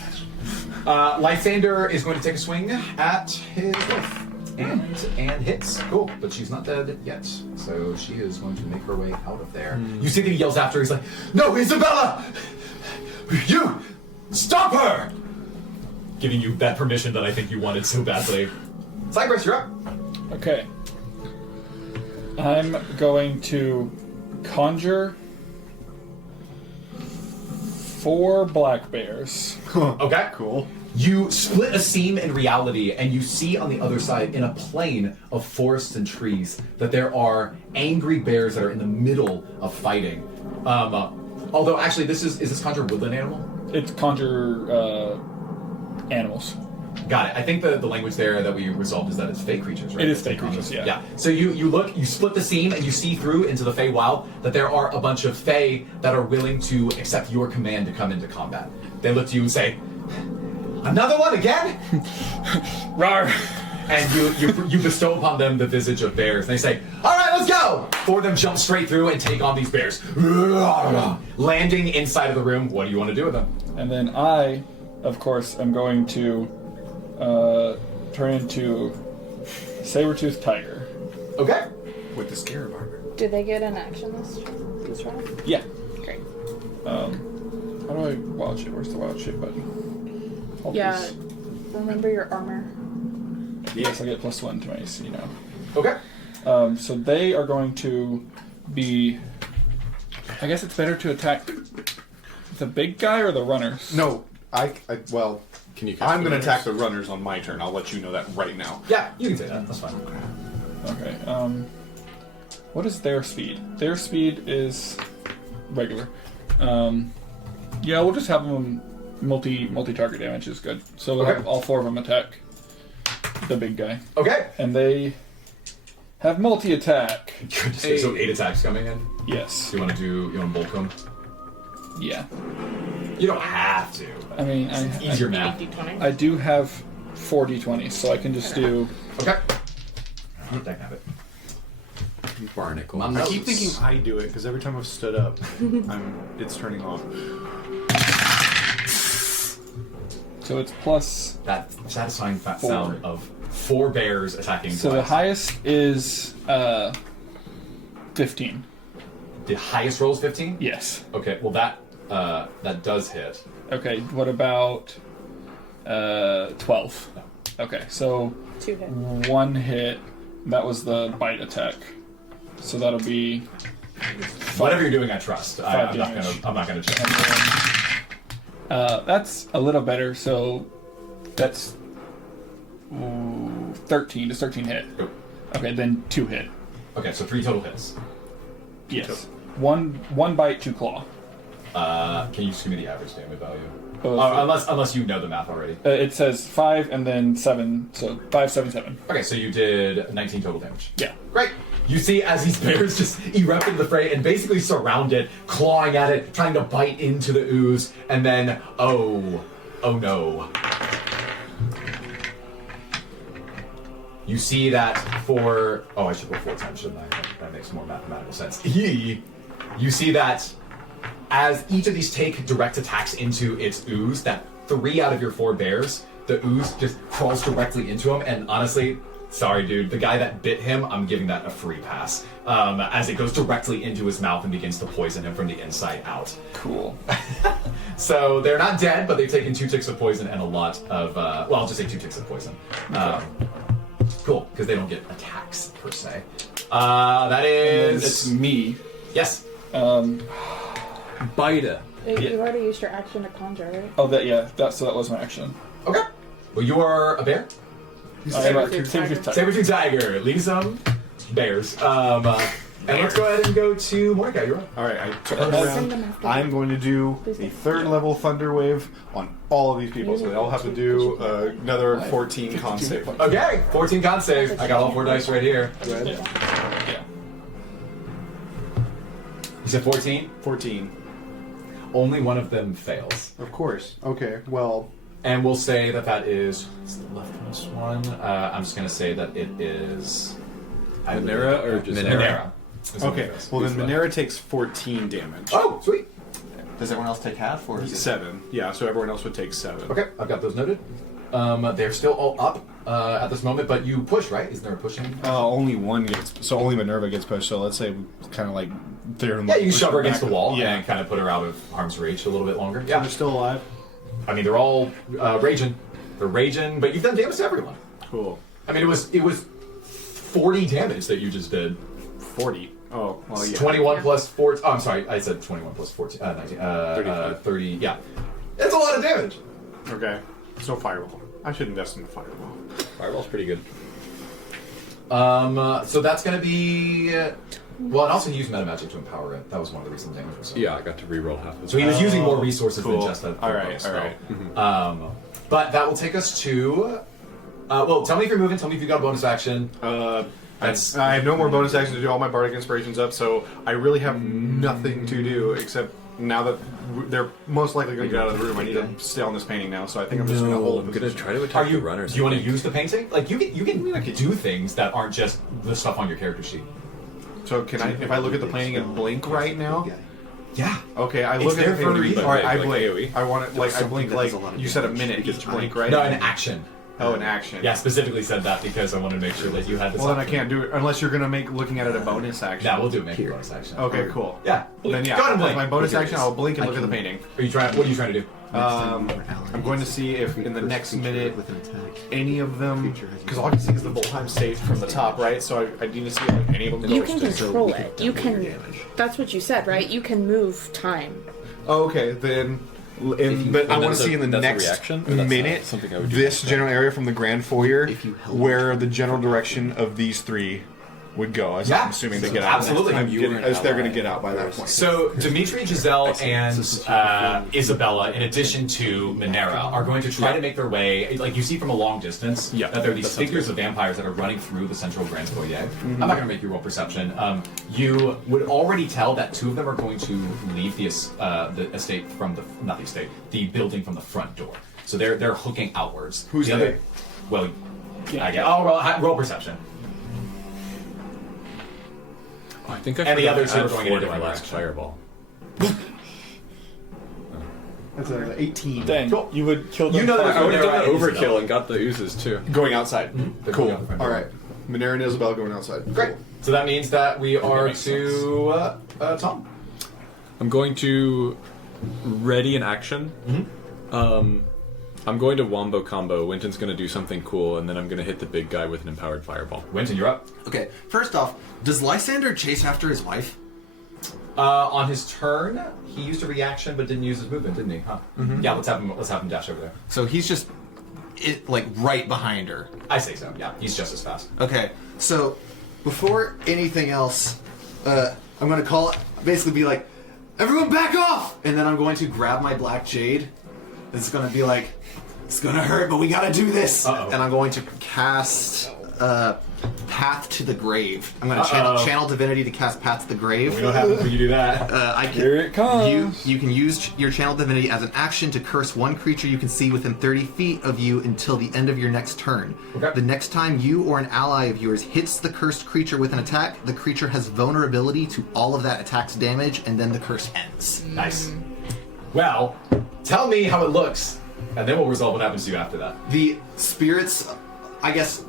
Lysander is going to take a swing at his wife. And hits. Cool. But she's not dead yet. So she is going to make her way out of there. You see that he yells after her. He's like, "No, Isabella! You! Stop her!" Giving you that permission that I think you wanted so badly. Cypress, you're up. Okay. I'm going to conjure 4 black bears. Okay. Cool. You split a seam in reality, and you see on the other side, in a plain of forests and trees, that there are angry bears that are in the middle of fighting. Although, actually, is this conjure woodland animal? It's conjure animals. Got it. I think the language there that we resolved is that it's fey creatures, right? It is fey creatures, yeah. Yeah. So you look, you split the seam, and you see through into the fey wild that there are a bunch of fey that are willing to accept your command to come into combat. They look to you and say, "Another one again?" Rawr! And you bestow upon them the visage of bears. And they say, "All right, let's go!" 4 of them jump straight through and take on these bears. Landing inside of the room. What do you want to do with them? And then I, of course, am going to turn into saber-toothed tiger. Okay. With the scarab armor. Do they get an action this round? Yeah. Great. How do I wild shape? Where's the wild shape button? Yeah. Remember your armor. Yes, I get +1 to my AC now. Okay. So they are going to be... I guess it's better to attack the big guy or the runners? No, well, Can you? I'm going to attack the runners on my turn. I'll let you know that right now. Yeah, you can say that. That's fine. Okay, what is their speed? Their speed is regular. Yeah, we'll just have them multi-target damage is good. So we'll have all 4 of them attack the big guy. Okay. And they have multi-attack. Good to say. So 8 attacks coming in. Yes. You want to bulk them? Yeah. You don't have to. I mean, Easier math. I do have 4 d20s, so I can just do. Okay. That can have it. Barnacle. I keep thinking I do it because every time I've stood up, it's turning off. So it's plus. That satisfying sound of 4 bears attacking. So the highest is 15. The highest roll is 15? Yes. Okay, well that does hit. Okay, what about 12? No. Okay, so 2 hit. 1 hit. That was the bite attack. So that'll be Whatever you're doing, I trust. I'm not damage. gonna check. And then, that's a little better. So that's 13. Does 13 hit? Go. Okay, then 2 hit. Okay, so 3 total hits. Yes. One bite, 2 claw. Can you just give me the average damage value? Oh, Unless you know the math already. It says 5 and then 7, so 5, 7, 7. Okay, so you did 19 total damage. Yeah. Great. You see as these bears just erupt into the fray and basically surround it, clawing at it, trying to bite into the ooze, and then, oh no. You see that for... Oh, I should go 4 times, shouldn't I? That makes more mathematical sense. You see that as each of these take direct attacks into its ooze, that 3 out of your 4 bears, the ooze just crawls directly into him, and honestly... Sorry, dude. The guy that bit him, I'm giving that a free pass. As it goes directly into his mouth and begins to poison him from the inside out. Cool. So they're not dead, but they've taken 2 ticks of poison and a lot of, well, I'll just say 2 ticks of poison. Cool, because they don't get attacks, per se. That is... It's me. Yes. Bida. You already used your action to conjure, right? Oh, so that was my action. Okay. Well, you are a bear. Saber-tooth tiger. Leading some bears. And let's go ahead and go to Mordecai. You're up. Alright, I turn around. I'm going to do a 3rd level Thunder Wave on all of these people. So they all have to do another 14 con save. Okay, 14 con save. I got all 4 dice right here. Go ahead. Yeah. You said 14? 14. Only one of them fails. Of course. Okay, well... And we'll say that is the leftmost one. I'm just going to say that it is... Minera or just... Minera. Okay, well then Minera takes 14 damage. Oh, sweet. Does everyone else take half, or is it 7? Yeah, so everyone else would take 7. Okay, I've got those noted. They're still all up at this moment, but you push, right? Isn't there a pushing? Only one gets... So only Minerva gets pushed, so let's say we kind of like... Yeah, you can shove her against the wall and kind of put her out of harm's reach a little bit longer. Yeah. They're still alive? I mean, they're all raging. They're raging, but you've done damage to everyone. Cool. I mean, it was 40 damage that you just did. 40? Oh, well, yeah. 21 plus 4... Oh, I'm sorry. I said 21 plus 14... 19. 30. Yeah. It's a lot of damage. Okay. So Fireball. I should invest in the Fireball. Fireball's pretty good. So that's going to be... Well, and also he used meta magic to empower it. That was one of the reasons damage was so Yeah, I got to reroll half of it. So he was using more resources cool. than just a Alright. But that will take us to... well, tell me if you're moving. Tell me if you got a bonus action. I have no more bonus actions to do all my Bardic Inspirations up, so I really have nothing to do except now that they're most likely going to get out of the room. I need to stay on this painting now, so I think I'm just going to hold. I'm going to try to attack the runners. Do you want to use the painting? Like you can do things that aren't just the stuff on your character sheet. So can I, if I look at the painting and blink right now? Yeah. Okay, I look at the painting. All Alright, I like blink. AoE. I want it like I blink like you said a minute each blink, right? No, an action. Oh, an action. Yeah, specifically said that because I wanted to make sure that you had this. Well, then I can't do it unless you're gonna make looking at it a bonus action. Yeah, we'll do make a bonus action. Okay, cool. Yeah. Then yeah, Go ahead and as blink. my bonus action, I'll blink and look at the painting. What are you trying to do? I'm going to see if in the next minute any of them, because all I can see is the Volheim state from the top, right? So I need to see if any of them go. You can control it. You can. That's what you said, right? You can move time. Oh, okay, then. But I want to see in the next minute this general area from the grand foyer where the general direction of these 3 would go. As I'm assuming they get out. Absolutely. As they're going to get out by that point. So Dimitri, Giselle, and Isabella, in addition to Minera, are going to try to make their way. Like you see from a long distance, that there are these figures of vampires that are running through the central grand foyer. I'm not going to make you roll perception. You would already tell that 2 of them are going to leave the estate from the building from the front door. So they're hooking outwards. Who's the they? other? Well, I guess. Oh, roll perception. I think I And the forgot others to are add going 4 into to my my last fireball. That's an 18. Dang, Cool. you would kill them. You know that I would have done Monero the and overkill and got the oozes too. Going outside. They're Cool. going out the front All door. right. Monero and Isabel going outside. Great. So that means that we are makes to Tom. I'm going to ready an action. I'm going to wombo combo. Winton's going to do something cool, and then I'm going to hit the big guy with an empowered fireball. Winton, you're up. Okay, first off, does Lysander chase after his wife? On his turn, he used a reaction but didn't use his movement, didn't he? Huh? Yeah, let's have him dash over there. So he's just, like, right behind her. I say so, yeah. He's just as fast. Okay, so before anything else, I'm going to basically be like, everyone back off! And then I'm going to grab my black jade. It's going to be like, it's going to hurt, but we got to do this. Uh-oh. And I'm going to cast Path to the Grave. I'm going to channel Divinity to cast Path to the Grave. We don't have when you do that. Here it comes. You can use your channel Divinity as an action to curse one creature you can see within 30 feet of you until the end of your next turn. Okay. The next time you or an ally of yours hits the cursed creature with an attack, the creature has vulnerability to all of that attack's damage, and then the curse ends. Nice. Well, tell me how it looks, and then we'll resolve what happens to you after that. The spirits, I guess,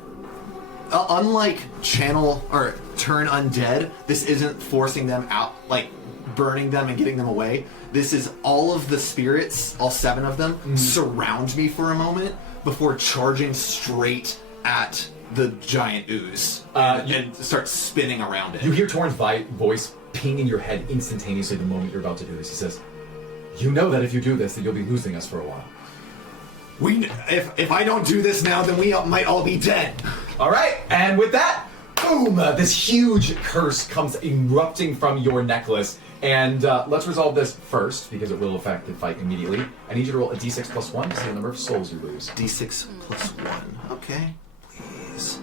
unlike channel or turn undead, this isn't forcing them out, like burning them and getting them away. This is all of the spirits, all 7 of them, surround me for a moment before charging straight at the giant ooze and start spinning around it. You hear Torn's voice ping in your head instantaneously the moment you're about to do this. He says, "You know that if you do this, that you'll be losing us for a while." If I don't do this now, then we might all be dead. All right, and with that, boom! This huge curse comes erupting from your necklace. And let's resolve this first, because it will affect the fight immediately. I need you to roll a d6 plus 1 to see the number of souls you lose. D6 plus 1. Okay, please.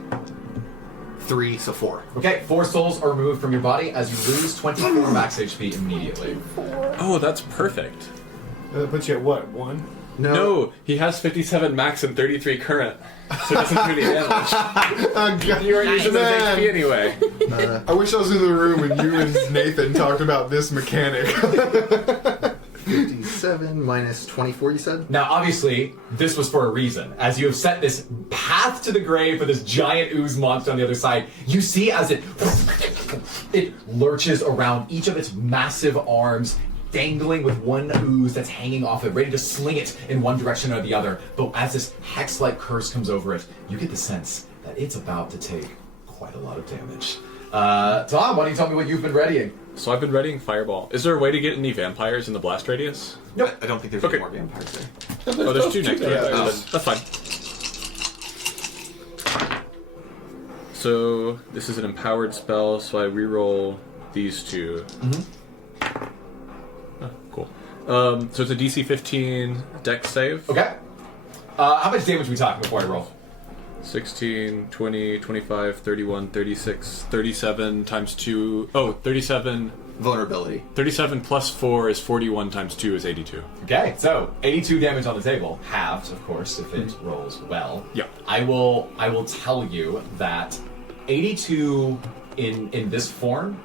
3, so 4. Okay, 4 souls are removed from your body as you lose 24 max HP immediately. Oh, that's perfect. That puts you at what, 1? No, he has 57 max and 33 current, so it doesn't do any damage. You aren't using those HP anyway. I wish I was in the room when you and Nathan talked about this mechanic. 57 minus 24, you said? Now, obviously, this was for a reason. As you have set this path to the grave for this giant ooze monster on the other side, you see as it lurches around each of its massive arms, dangling with one ooze that's hanging off it, ready to sling it in one direction or the other. But as this hex-like curse comes over it, you get the sense that it's about to take quite a lot of damage. Tom, why don't you tell me what you've been readying? So I've been readying Fireball. Is there a way to get any vampires in the blast radius? Nope. I don't think there's any more vampires there. Oh, there's 2 next to it. That's fine. So this is an empowered spell, so I reroll these 2. Oh, cool. So it's a DC 15 Dex save. Okay. How much damage are we talking before I roll? 16, 20, 25, 31, 36, 37 times 2. Oh, 37. Vulnerability. 37 plus 4 is 41 times 2 is 82. Okay, so 82 damage on the table, halved, of course, if it rolls well. Yeah. I will tell you that 82 in this form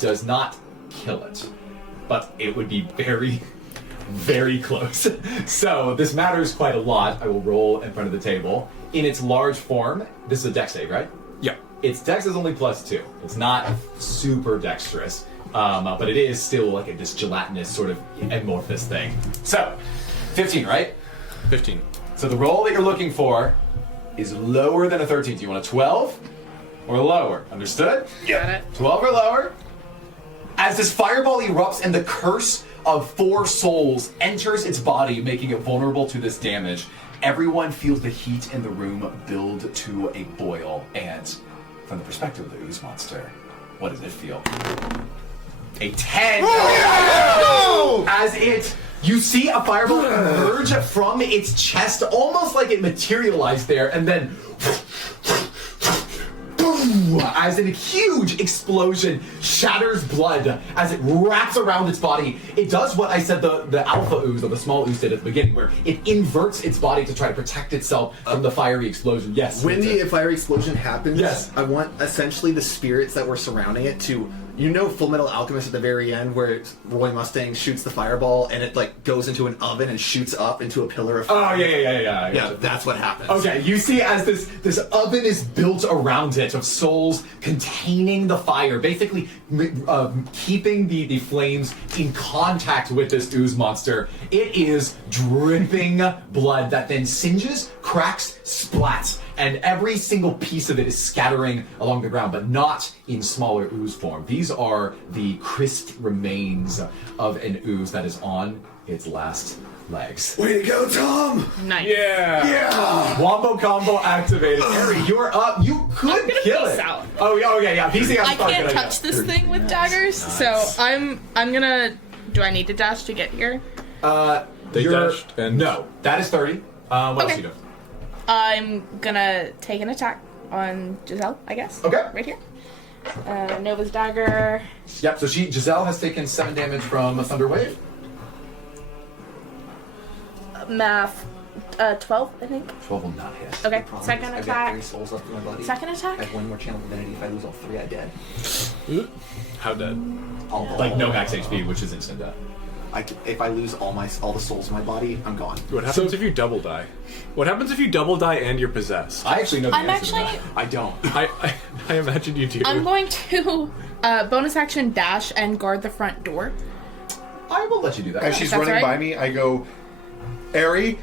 does not kill it, but it would be very, very close. So this matters quite a lot. I will roll in front of the table. In its large form, this is a dex save, right? Yeah. Its dex is only +2. It's not super dexterous, but it is still like this gelatinous sort of amorphous thing. So, 15, right? 15. So the roll that you're looking for is lower than a 13. Do you want a 12 or lower? Understood? Got it. 12 or lower. As this fireball erupts and the curse of 4 souls enters its body, making it vulnerable to this damage, everyone feels the heat in the room build to a boil. And from the perspective of the ooze monster, what does it feel? A 10! Oh, yeah! As you see a fireball emerge from its chest, almost like it materialized there, and then boom, as a huge explosion shatters blood as it wraps around its body. It does what I said the alpha ooze or the small ooze did at the beginning, where it inverts its body to try to protect itself from the fiery explosion. Yes. When the fiery explosion happens, yes. I want essentially the spirits that were surrounding it to, Full Metal Alchemist at the very end, where Roy Mustang shoots the fireball and it like goes into an oven and shoots up into a pillar of fire. Oh yeah. Yeah, that's what happens. Okay, you see as this oven is built around it of souls containing the fire, basically keeping the flames in contact with this ooze monster. It is dripping blood that then singes, cracks, splats, and every single piece of it is scattering along the ground, but not in smaller ooze form. These are the crisp remains of an ooze that is on its last legs. Way to go, Tom! Nice. Yeah! Wombo combo activated. Harry, you're up. You could kill it. Out. Oh, yeah. PC out. I can't touch this thing with daggers, so I'm gonna. Do I need to dash to get here? They dashed and no, that is 30. What else you do? I'm gonna take an attack on Giselle, I guess. Okay. Right here. Nova's dagger. Yep. So Giselle has taken 7 damage from a thunder wave. Math. 12, I think. 12 will not hit. Okay. Second I've got 3 attack. souls left in my body. Second attack. I have 1 more channel divinity. If I lose all 3, I'm dead. How dead? Like no max HP, which is instant death. If I lose all the souls in my body, I'm gone. What happens if you double die? What happens if you double die and you're possessed? I actually know the I'm answer actually. to that. I don't. I imagine you do. I'm going to bonus action dash and guard the front door. I will let you do that. As she's That's running right. by me, I go, Ari,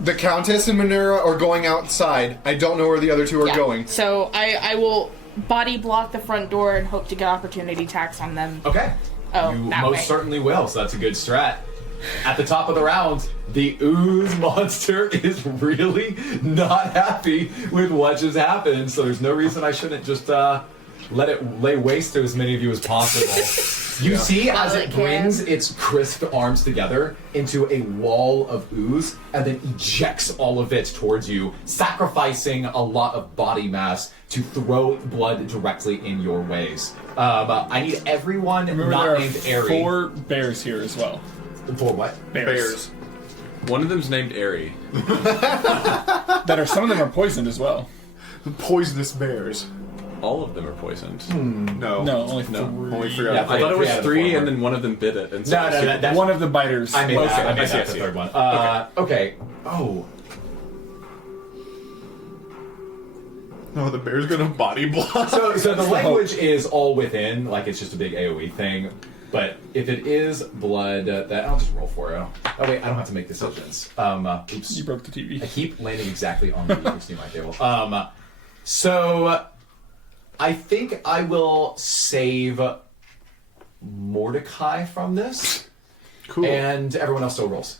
the Countess and Manura are going outside. I don't know where the other two are going. So I will body block the front door and hope to get opportunity attacks on them. Okay. Oh, you that most way. certainly will, so that's a good strat. At the top of the round, the ooze monster is really not happy with what just happened, so there's no reason I shouldn't just let it lay waste to as many of you as possible. You see as it brings its crisp arms together into a wall of ooze and then ejects all of it towards you, sacrificing a lot of body mass to throw blood directly in your ways. I need everyone Remember, not there are named Airy. 4 bears here as well. 4 what? Bears. One of them's named Airy. Some of them are poisoned as well. Poisonous bears. All of them are poisoned. No. No, only 3. Only 3 Yeah, I thought it was 3 3, out and of then one of them bit it. And No, that's One of the biters. I made that. I made I see, that I the see. third one. Okay. No, the bear's gonna body block. So the language is all within, like it's just a big AoE thing. But if it is blood, that I'll just roll for you. Oh wait, I don't have to make decisions. Oops. You broke the TV. I keep landing exactly on the HDMI cable. So I think I will save Mordecai from this. Cool. And everyone else still rolls.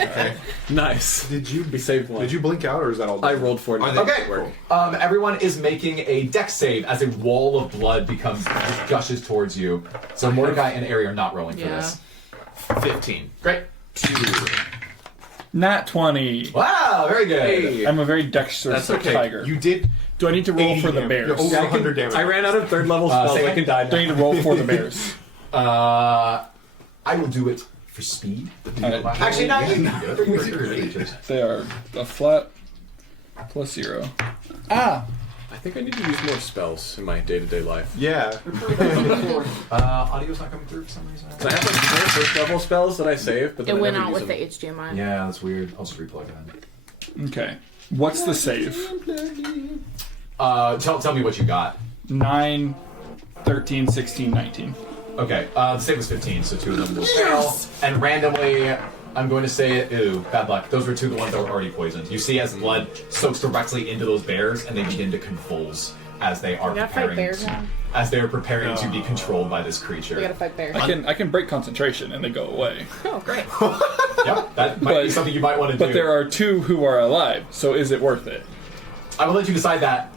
Okay. Nice. Did you save one? Did you blink out, or is that all? I rolled for it. Okay. Everyone is making a dex save as a wall of blood gushes towards you. So Mordecai and Ari are not rolling for this. 15. Great. 2. Nat 20. Wow, very good. Hey. I'm a very dexterous That's okay. tiger. You did. Do I need to roll for the bears? Over 100 damage. I ran out of 3rd level spells. I can die now. Do I need to roll for the bears? I will do it for speed. Actually, no, you can do it. They are a flat +0. Ah! I think I need to use more spells in my day-to-day life. Yeah. Audio's not coming through for some reason. So I have like 4 first level spells that I save, but then It I went never out use with them. the HDMI. Yeah, that's weird. I'll just replug it in. Okay. What's the save? Tell me what you got. 9, 13, 16, 19. Okay, the save was 15, so 2 of them will fail. And randomly, I'm going to say it. Ew, bad luck. Those were 2 of the ones that were already poisoned. You see as blood soaks directly into those bears, and they begin to convulse as they are We gotta fight preparing. bears now. As they are preparing to be controlled by this creature. We gotta fight bears. I can break concentration and they go away. Oh, great. Yep, that might be something you might want to do. But there are 2 who are alive, so is it worth it? I will let you decide that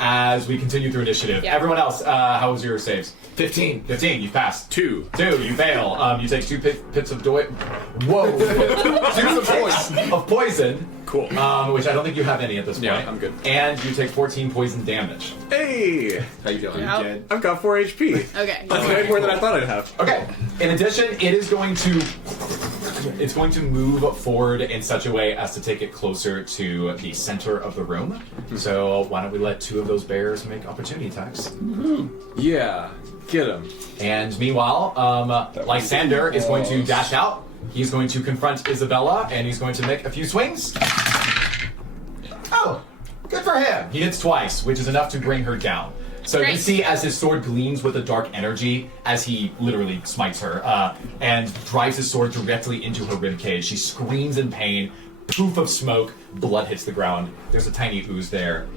as we continue through initiative. Yeah. Everyone else, how was your saves? 15. 15, you passed. 2, you fail. You take 2 pits of Whoa. 2 pits of poison. Cool. Which I don't think you have any at this point. Yeah, I'm good. And you take 14 poison damage. Hey! How you feeling? Yeah. Dead. I've got 4 HP. Okay. That's way more than I thought I'd have. Okay. In addition, it is going to... It's going to move forward in such a way as to take it closer to the center of the room. So why don't we let 2 of those bears make opportunity attacks? Yeah, get him. And meanwhile, Lysander is going to dash out. He's going to confront Isabella, and he's going to make a few swings. Oh, good for him. He hits twice, which is enough to bring her down. So you see as his sword gleams with a dark energy as he literally smites her and drives his sword directly into her ribcage. She screams in pain. Poof of smoke. Blood hits the ground. There's a tiny ooze there.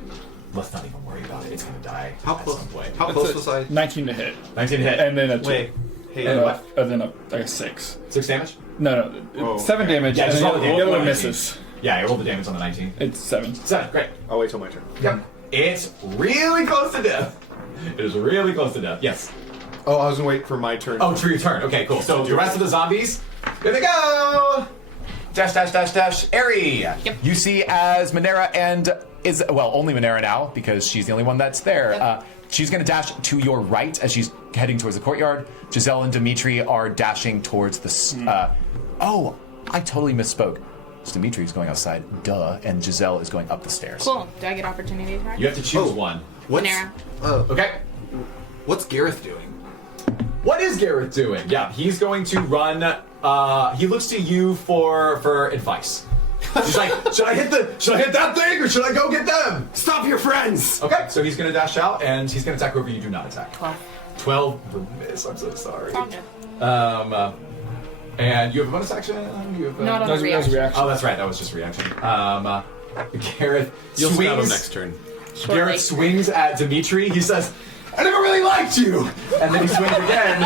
Let's not even worry about it. It's going to die at some point. How close was I? 19 to hit. 19 to hit. And then a 2. Wait. Hey, And what? then a 6. 6 damage? No, Oh, 7 okay. damage. Yeah, and just then roll the the other one damage. misses. Yeah, I rolled the damage on the 19. It's 7. 7, great. I'll wait till my turn. Yep. It's really close to death. It is really close to death. Yes. Oh, I was gonna wait for my turn. Oh, true, your turn. Okay, cool. So the rest of the zombies, here they go! Dash, dash, dash, dash. Airy! Yep. You see as Monera and only Monera now, because she's the only one that's there. Yep. She's going to dash to your right as she's heading towards the courtyard. Giselle and Dimitri are dashing towards the... I totally misspoke. Dimitri's going outside, duh, and Giselle is going up the stairs. Cool. Do I get opportunity attack? You have to choose one. Monera. Okay. What's Gareth doing? What is Gareth doing? Yeah, he's going to run. He looks to you for advice. He's like, should I hit that thing or should I go get them? Stop your friends! Okay, so he's going to dash out and he's going to attack whoever you do not attack. 12. 12 would miss. I'm so sorry. Okay. And you have a bonus action. You have No, I don't That was reaction. reaction. Oh, that's right. That was just reaction. Gareth You'll stab him swings. next turn. Shortly. Gareth swings at Dimitri. He says, I never really liked you! And then he swings again.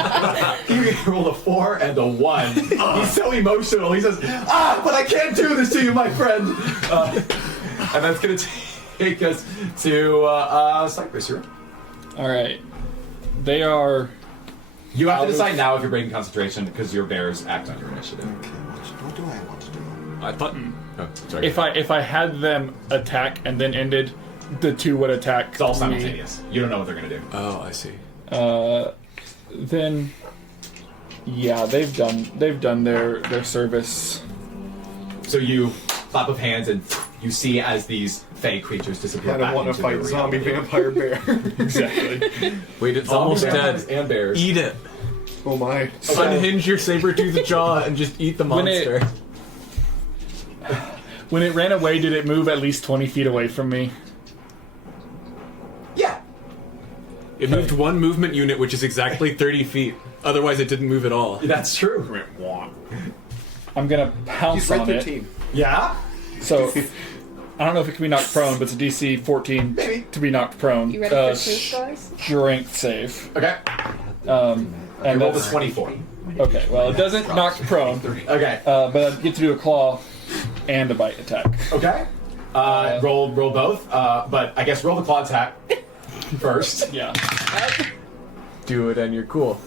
He rolled a 4 and a 1. He's so emotional. He says, but I can't do this to you, my friend! And that's going to take us to Cypress. You're up. Alright. They are... You have to Out of- decide now if you're breaking concentration because your bears act on your initiative. Okay, what do I want to do? I thought. Oh, sorry. If I had them attack and then ended, the 2 would attack It's all me. simultaneous. You don't know what they're going to do. Oh, I see. Then... Yeah, they've done their service. So you clap of hands and you see as these fey creatures disappear I don't back want to into fight their zombie reality. vampire bear. Exactly. Wait, it's Zombie almost vampires dead. and bears. Eat it. Oh my. Unhinge your saber-toothed jaw and just eat the When it- monster. When it ran away, did it move at least 20 feet away from me? Yeah. It moved 1 movement unit, which is exactly 30 feet. Otherwise, it didn't move at all. That's true. I'm gonna pounce on it. Yeah? So, I don't know if it can be knocked prone, but it's a DC 14 Maybe. to be knocked prone. You ready for 2 stars? Strength save. Okay. And I rolled a that's 24. okay. Well, it doesn't knock prone, Okay. but I get to do a claw and a bite attack. Okay. Roll both. But I guess roll the claw attack first. Yeah. Do it and you're cool.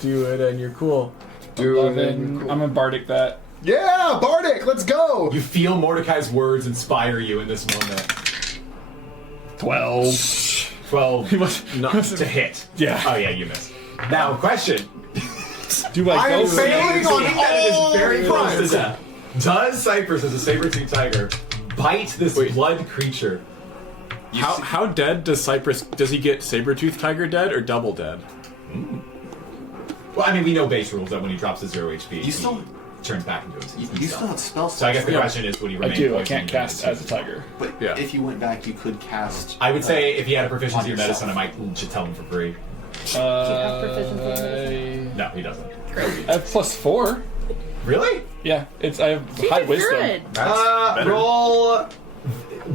Do it and you're cool. 11. I'm gonna bardic that. Yeah, Bardic, let's go! You feel Mordecai's words inspire you in this moment. 12. 12 He was not to hit. Yeah. Oh yeah, you missed. Now, question. Do I I go am for failing it? on Seeing that it all is very close to fronts. death. Does Cypress, as a saber-tooth tiger, bite this blood creature? How dead does Cypress... Does he get saber-tooth tiger dead or double dead? Well, I mean, we know base rules that when he drops to 0 HP, You still- he turns back into his You still have spell So I guess the Yeah. question is, would he I remain do. I poisoned can't even cast if as a it's- tiger. But Yeah. if you went back, you could cast. I would say if he had a proficiency on in medicine, I yourself. might just tell him for free. Do you have proficiency in medicine? No, he doesn't. I have +4. Really? Yeah, I have You high did wisdom. good.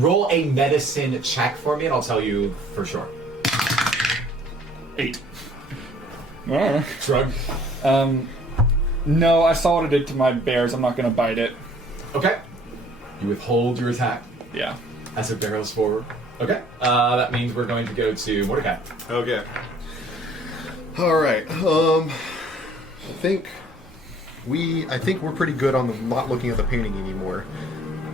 Roll a medicine check for me, and I'll tell you for sure. 8. Alright. Shrug. No, I saw what it did to my bears. I'm not gonna bite it. Okay. You withhold your attack Yeah. as it barrels forward. Okay. That means we're going to go to Mordecai. Okay. Alright, I think we're pretty good on the not looking at the painting anymore.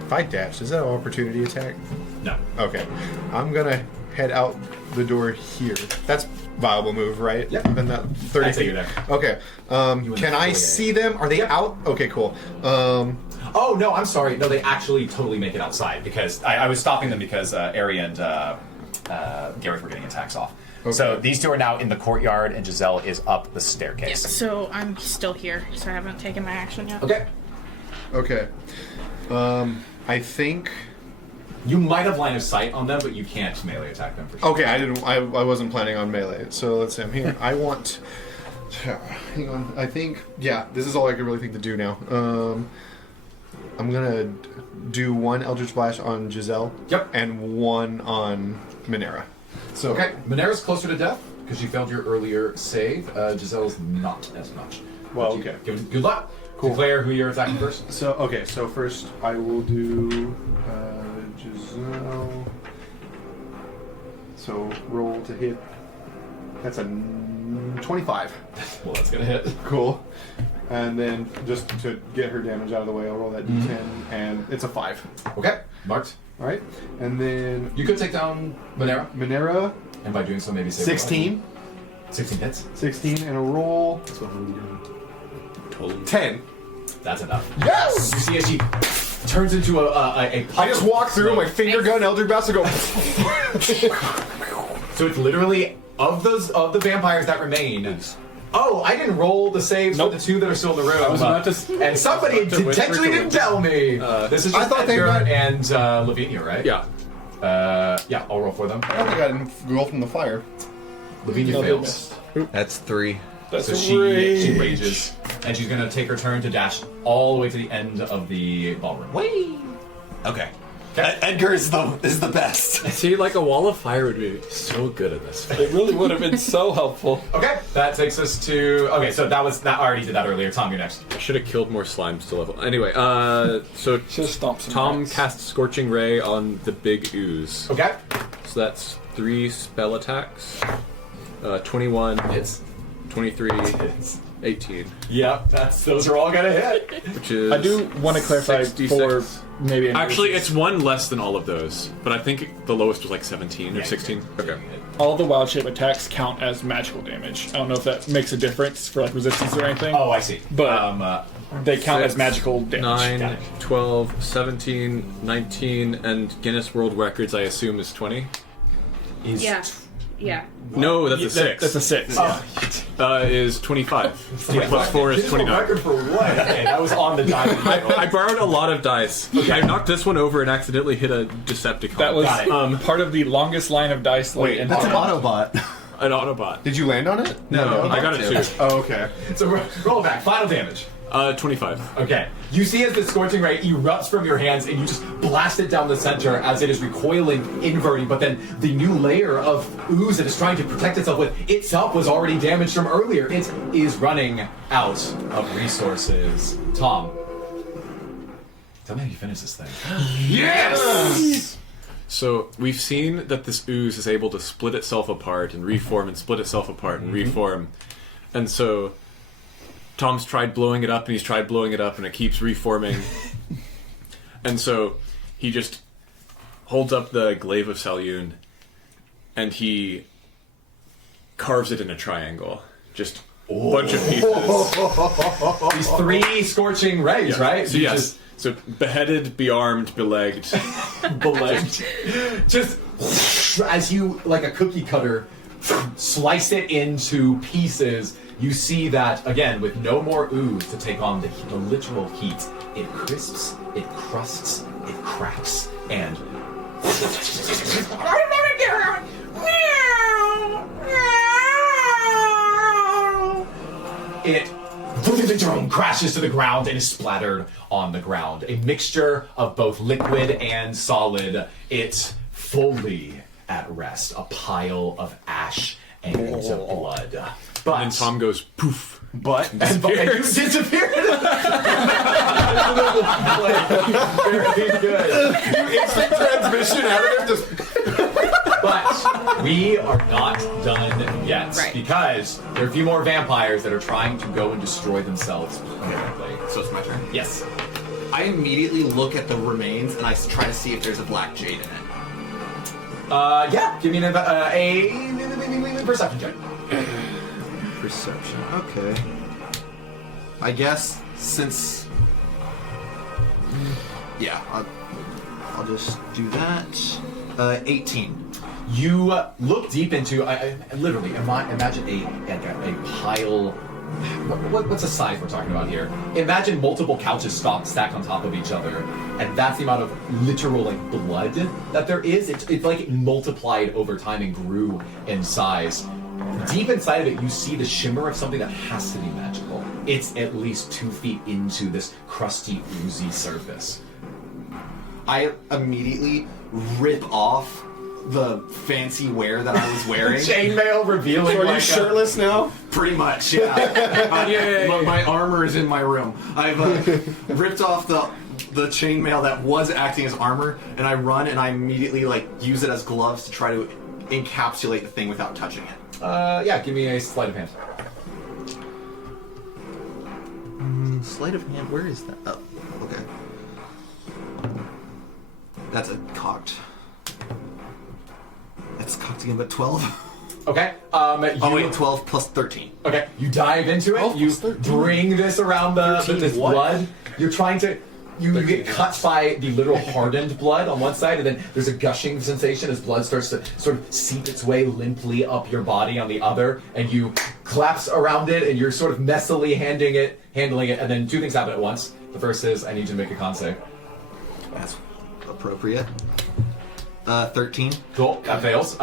If I dash, is that an opportunity attack? No. Okay. I'm gonna head out the door here. That's viable move, right? Yep. Then that 30 That's feet. it. Okay. Can I see them? Are they out? Okay, cool. Oh no, I'm sorry. No, they actually totally make it outside because I was stopping them because Ari and Gareth were getting attacks off. Okay. So these two are now in the courtyard, and Giselle is up the staircase. So I'm still here, so I haven't taken my action yet. Okay. Okay. I think. You might have line of sight on them, but you can't melee attack them for sure. Okay, I wasn't planning on melee, so let's say I'm here. I want. Hang on. I think. Yeah, this is all I can really think to do now. I'm gonna do one Eldritch Blast on Giselle. Yep. And one on Minera. So Okay, Minera's closer to death because you failed your earlier save. Giselle's not as much. Well, But you- okay. Good luck. Cool. Declare who you're attacking first. So first I will do Giselle. So roll to hit. That's a 25. Well, that's gonna hit. Cool. And then just to get her damage out of the way, I'll roll that d10, and it's a 5. Okay, marked. All right, and then You could take down Minera, Minera, and by doing so, maybe save 16. 16 hits. 16 and a roll. 10. That's enough. Yes! You see as she turns into a I just walk through my finger gun, Eldritch Blast, and go. So it's literally of the vampires that remain. Oh, I didn't roll the saves for the two that are still in the room. I was about to. And somebody intentionally didn't tell me. This is I just thought they Edgar got- and Lavinia, right? Yeah. Yeah, I'll roll for them. I don't think I didn't roll from the fire. Lavinia No, they fails. That's 3. So she rages, and she's gonna take her turn to dash all the way to the end of the ballroom. Okay. Edgar is the best. See, like a wall of fire would be so good at this. It really would have been so helpful. Okay, that takes us to. Okay, so that was that. I already did that earlier. Tom, you're next. I should have killed more slimes to level. Anyway, so Should've stomped some Tom rats. casts Scorching Ray on the big ooze. Okay. So that's 3 spell attacks. 21 hits. 23 18. Yep, those are all gonna hit. Which is I do want to clarify 66. for maybe. Actually, it's one less than all of those, but I think the lowest was like 17 or 16. Okay. all the wild shape attacks count as magical damage. I don't know if that makes a difference for like resistance or anything. Oh, I see. But they count as magical damage. 9, 12, 17, 19, and Guinness World Records, I assume, is 20. Yeah. Yeah. No, that's a 6. That's a 6. Yeah. Is 25. 20 plus 4 is 29. Record for what? Okay, that was on the die. I borrowed a lot of dice. Okay. I knocked this one over and accidentally hit a Decepticon. That was part of the longest line of dice. Wait, and that's an Autobot. An Autobot. Did you land on it? No, I got it too. Oh, okay. So roll back. Final damage. 25. Okay. You see as the scorching ray erupts from your hands and you just blast it down the center as it is recoiling, inverting, but then the new layer of ooze that it's trying to protect itself with itself was already damaged from earlier. It is running out of resources. Tom, tell me how you finish this thing. Yes! So we've seen that this ooze is able to split itself apart and reform and split itself apart and reform. And so Tom's tried blowing it up and he's tried blowing it up and it keeps reforming. And so he just holds up the glaive of Saloon and he carves it in a triangle. Just a bunch of pieces. These 3 scorching rays, right? So yes. So beheaded, bearmed, belegged. Belegged. Just as you, like a cookie cutter, slice it into pieces, you see that, again, with no more ooze to take on the literal heat, it crisps, it crusts, it cracks, and... It crashes to the ground and is splattered on the ground. A mixture of both liquid and solid. It's fully at rest. A pile of ash and blood. But And Tom goes poof. But and you disappeared. Very good. Instant transmission out of there. Just. But we are not done yet because there are a few more vampires that are trying to go and destroy themselves permanently. So it's my turn. Yes. I immediately look at the remains and I try to see if there's a black jade in it. Yeah. Give me a perception check. Perception. Okay. I guess since. Yeah, I'll just do that. 18. You look deep into. I literally imagine a pile. What's the size we're talking about here? Imagine multiple couches stacked on top of each other, and that's the amount of literal like blood that there is. It's like it multiplied over time and grew in size. Deep inside of it, you see the shimmer of something that has to be magical. It's at least 2 feet into this crusty, oozy surface. I immediately rip off the fancy wear that I was wearing. Chainmail revealing. So are you shirtless now? Pretty much, yeah. My armor is in my room. I've ripped off the chainmail that was acting as armor, and I run and I immediately like use it as gloves to try to encapsulate the thing without touching it. Yeah, give me a sleight of hand. Sleight of hand. Where is that? Oh, okay. That's a cocked. That's cocked again, but 12. Okay. Wait, 12 plus 13. Okay. You dive into it. You bring this around this blood. You're trying to. You get cut by the literal hardened blood on one side, and then there's a gushing sensation as blood starts to sort of seep its way limply up your body on the other, and you collapse around it, and you're sort of messily handling it, and then 2 things happen at once. The first is I need you to make a con save. That's appropriate. 13. Cool, that fails.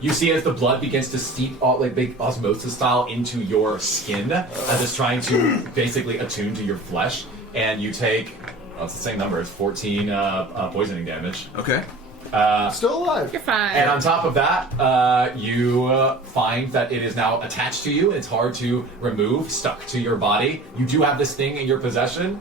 You see as the blood begins to seep like big osmosis style into your skin, as it's trying to basically attune to your flesh, and you take. Well, it's the same number. It's 14 poisoning damage. Okay. Still alive. You're fine. And on top of that, you find that it is now attached to you. It's hard to remove, stuck to your body. You do have this thing in your possession,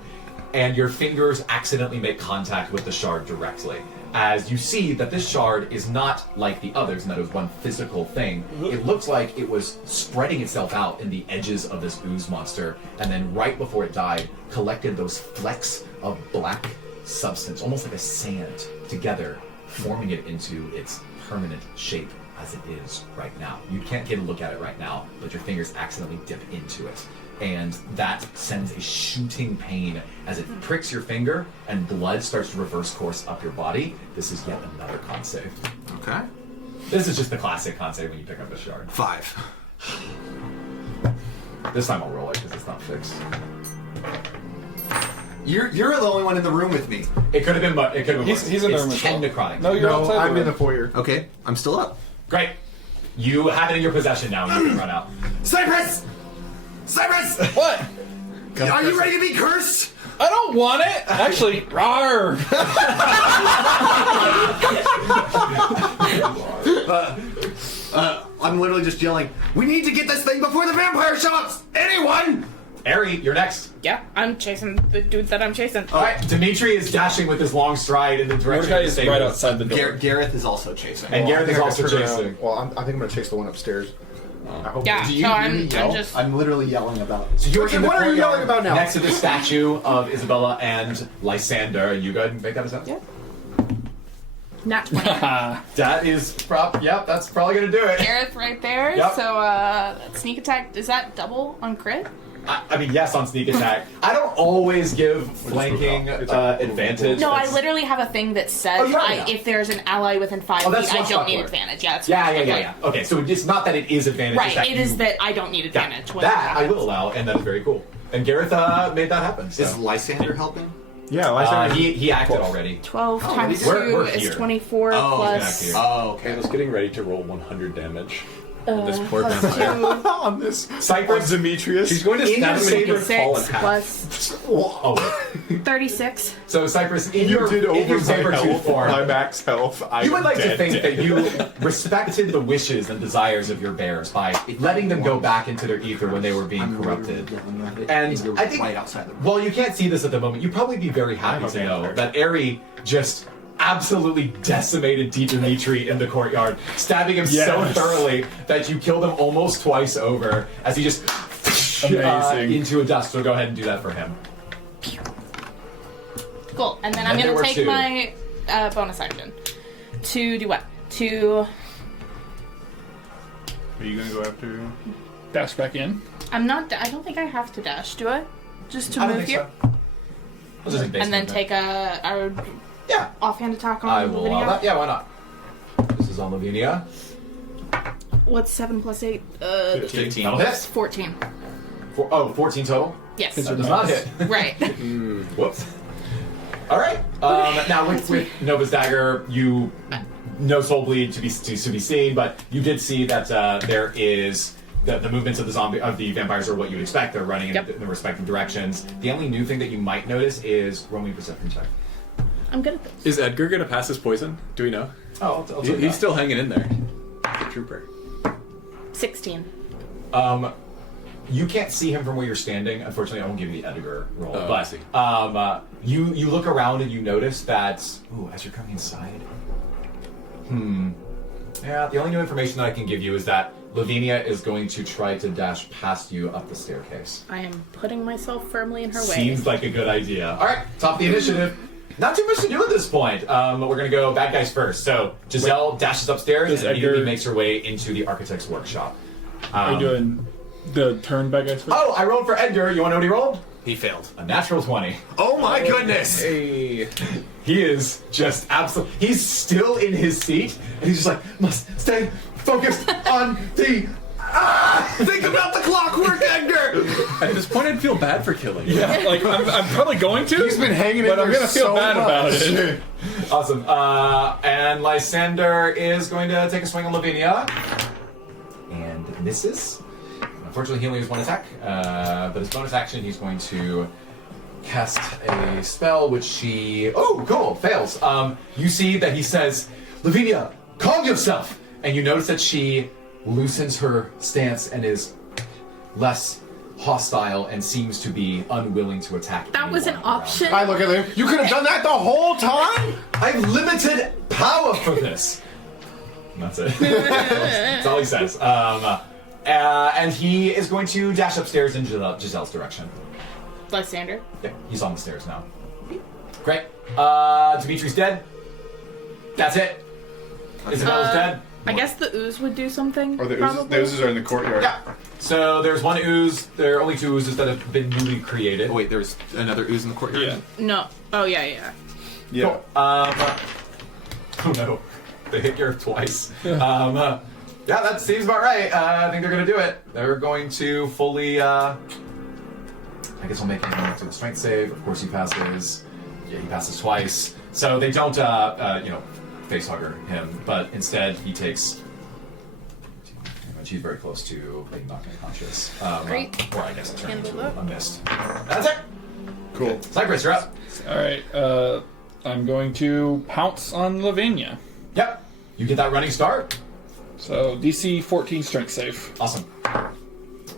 and your fingers accidentally make contact with the shard directly. As you see that this shard is not like the others, and that it was one physical thing. It looks like it was spreading itself out in the edges of this ooze monster, and then right before it died, collected those flecks of black substance, almost like a sand, together, forming it into its permanent shape as it is right now. You can't get a look at it right now, but your fingers accidentally dip into it. And that sends a shooting pain as it pricks your finger and blood starts to reverse course up your body. This is yet another con save. Okay. This is just the classic con save when you pick up a shard. 5. This time I'll roll it because it's not fixed. You're the only one in the room with me. It could have been, but it could have been worse. He's in the room It's as 10 well. necrotic. No, you're outside I'm the in the room. foyer. Okay, I'm still up. Great. You have it in your possession now and you can run out. Cypress! Cypress! What? Are you ready to be cursed? I don't want it. Actually, rawr. I'm literally just yelling, we need to get this thing before the vampire shops! Anyone! Ari, you're next. Yeah, I'm chasing the dude that I'm chasing. Alright, Dimitri is dashing with his long stride in the direction Mordecai of the is stable. right outside the door. Gareth is also chasing. And Gareth is I also turned chasing. around. Well, I think I'm gonna chase the one upstairs. I hope. Yeah, Do you so hear I'm me yell? just. I'm literally yelling about it. So you're in the what are you courtyard yelling about now? next to the statue of Isabella and Lysander. You go ahead and make that a Yeah. Not 20. That is that's probably gonna do it. Gareth right there. Yep. So sneak attack, is that double on crit? I mean, yes, on sneak attack. I don't always give flanking advantage. No, I That's- literally have a thing that says Oh, you have it. if there's an ally within 5 Oh, that's feet, I what's don't not need for it. advantage. Yeah, that's Yeah. Okay, so it's not that it is advantage. Right, it's that it is you- that I don't need advantage. when That I happens. will allow, and that's very cool. And Gareth made that happen. So. Is Lysander helping? Yeah, Lysander. He acted already. 12 times we're 2 is here. 24 Oh, plus. here. Oh, okay. I was getting ready to roll 100 damage. This poor plus vampire. 2, on this. Cypress Demetrius. She's going to In stab your him and saber fall in 6 half. plus Oh, wait. 36. So Cypress, in You your did over my saber tooth health, form, my max health. you would like to think that you respected the wishes and desires of your bears by letting them go back into their ether when they were being corrupted. And you're I think, right outside the room. well, you can't see this at the moment. You'd probably be very happy to know that Ari just absolutely decimated Dimitri in the courtyard, stabbing him so Yes. thoroughly that you killed him almost twice over as he just Amazing. into a dust. So go ahead and do that for him. Cool. And then I'm And there going were to take two. my bonus action to do what? To Are you gonna go after? Dash back in. I'm not. I don't think I have to dash. Do I? Just to I don't move think here, so. I'll just base and then movement. take a Yeah. offhand attack on I will Lavinia. allow that. Yeah, why not? This is on Lavinia. What's 7 plus 8? 15. That'll hit. 14. 14 total? Yes. That does not hit. Right. Whoops. All right. Now with Nova's dagger, you no soul bleed to be seen, but you did see that there is the movements of the vampires are what you'd expect. They're running in the respective directions. The only new thing that you might notice is roll me perception check. I'm good at this. Is Edgar going to pass his poison? Do we know? Oh, I'll He's still hanging in there. The trooper. 16. You can't see him from where you're standing. Unfortunately, I won't give you the Edgar roll. Oh, but I see. You look around and you notice that as you're coming inside. Yeah, the only new information that I can give you is that Lavinia is going to try to dash past you up the staircase. I am putting myself firmly in her way. Seems like a good idea. All right, top of the initiative. Not too much to do at this point. We're going to go bad guys first. So Giselle dashes upstairs and immediately makes her way into the architect's workshop. Are you doing the turn bad guys first? Oh, I rolled for Edgar. You want to know what he rolled? He failed. A natural 20. Oh my goodness! Hey. He is just absolutely... He's still in his seat, and he's just like, must stay focused on the... Think about the clockwork, Edgar! At this point, I'd feel bad for killing you. Yeah, like I'm probably going to. He's been hanging in but I'm there gonna feel so bad about much. it. Awesome. And Lysander is going to take a swing on Lavinia. And misses. Unfortunately, he only has one attack. But his bonus action, he's going to cast a spell, which she... Oh, cool. Fails. You see that he says, Lavinia, calm yourself! And you notice that she loosens her stance and is less hostile and seems to be unwilling to attack That was an anyone around. option. I look at him. You could have done that the whole time. I have limited power for this. And that's it. That's all he says. And he is going to dash upstairs in Giselle's direction. Lysander. Yeah, he's on the stairs now. Great. Dimitri's dead. That's it. Isabella's dead. I guess the ooze would do something. Or the probably. oozes are in the courtyard. Yeah. So there's one ooze. There are only two oozes that have been newly created. Oh, wait, there's another ooze in the courtyard? Yeah. No. Oh, yeah. Yeah. Cool. Oh no. They hit you twice. Yeah, that seems about right. I think they're going to do it. They're going to fully... I guess I'll make him to the strength save. Of course he passes. Yeah, he passes twice. So they don't, facehugger him, but instead he takes... He's very close to being knocked unconscious. Great. Or I guess turn Handle into that. a mist. That's it! Cool. Cypress, you're up. Alright, I'm going to pounce on Lavinia. Yep. You get that running start. So, DC 14 strength save. Awesome.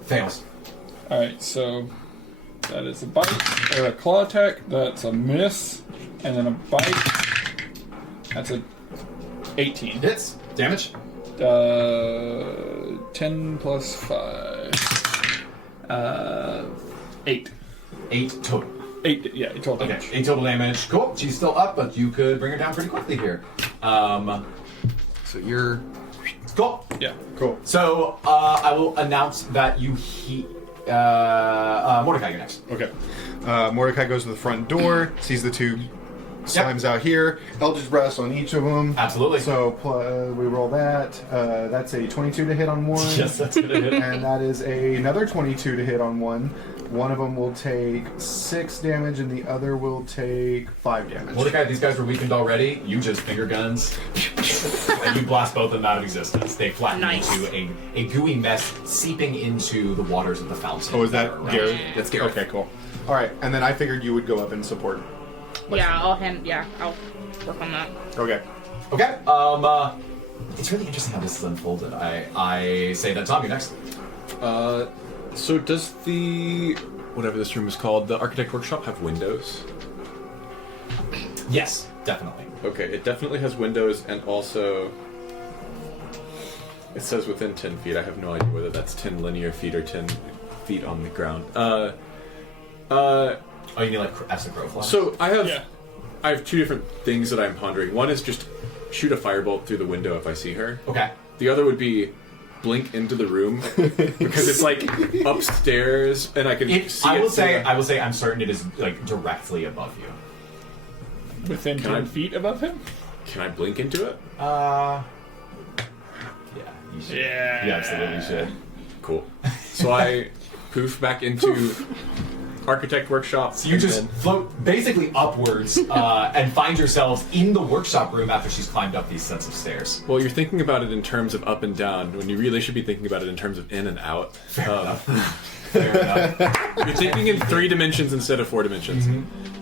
Fails. Alright, so that is a bite, or a claw attack, that's a miss, and then a bite, that's a 18. Hits. Damage. 10 plus 5. 8. 8 total. 8, yeah, total Okay, damage. 8 total damage. Cool. She's still up, but you could bring her down pretty quickly here. So you're... Cool. Yeah. Cool. So, I will announce that you Mordecai, you're next. Okay. Mordecai goes to the front door, sees the two slimes out here. Eldritch Blast on each of them. Absolutely. So we roll that. That's a 22 to hit on one. Yes, that's gonna hit. And that is another 22 to hit on one. One of them will take 6 damage, and the other will take 5 damage. Mordecai, these guys were weakened already. You just finger guns, and you blast both of them out of existence. They flatten into a gooey mess, seeping into the waters of the fountain. Oh, is that around. Gary? That's Gary. Okay, cool. All right, and then I figured you would go up and support. I'll work on that. Okay. Okay. It's really interesting how this is unfolded. I say that Tom, you're next. So does the... whatever this room is called, the architect workshop have windows? Yes, definitely. Okay, it definitely has windows, and also... it says within 10 feet. I have no idea whether that's 10 linear feet or 10 feet on the ground. Oh, you mean like as the crow flies? So I have... Yeah. I have two different things that I'm pondering. One is just shoot a firebolt through the window if I see her. Okay. The other would be blink into the room because it's like upstairs and I can see I it. will say I'm certain it is like directly above you. Within 10 feet above him? Can I blink into it? Yeah, you should. Yeah. You absolutely should. Cool. So I poof back into architect workshop. So you just float basically upwards and find yourselves in the workshop room after she's climbed up these sets of stairs. Well, you're thinking about it in terms of up and down when you really should be thinking about it in terms of in and out. Fair enough. You're thinking in 3 dimensions instead of 4 dimensions.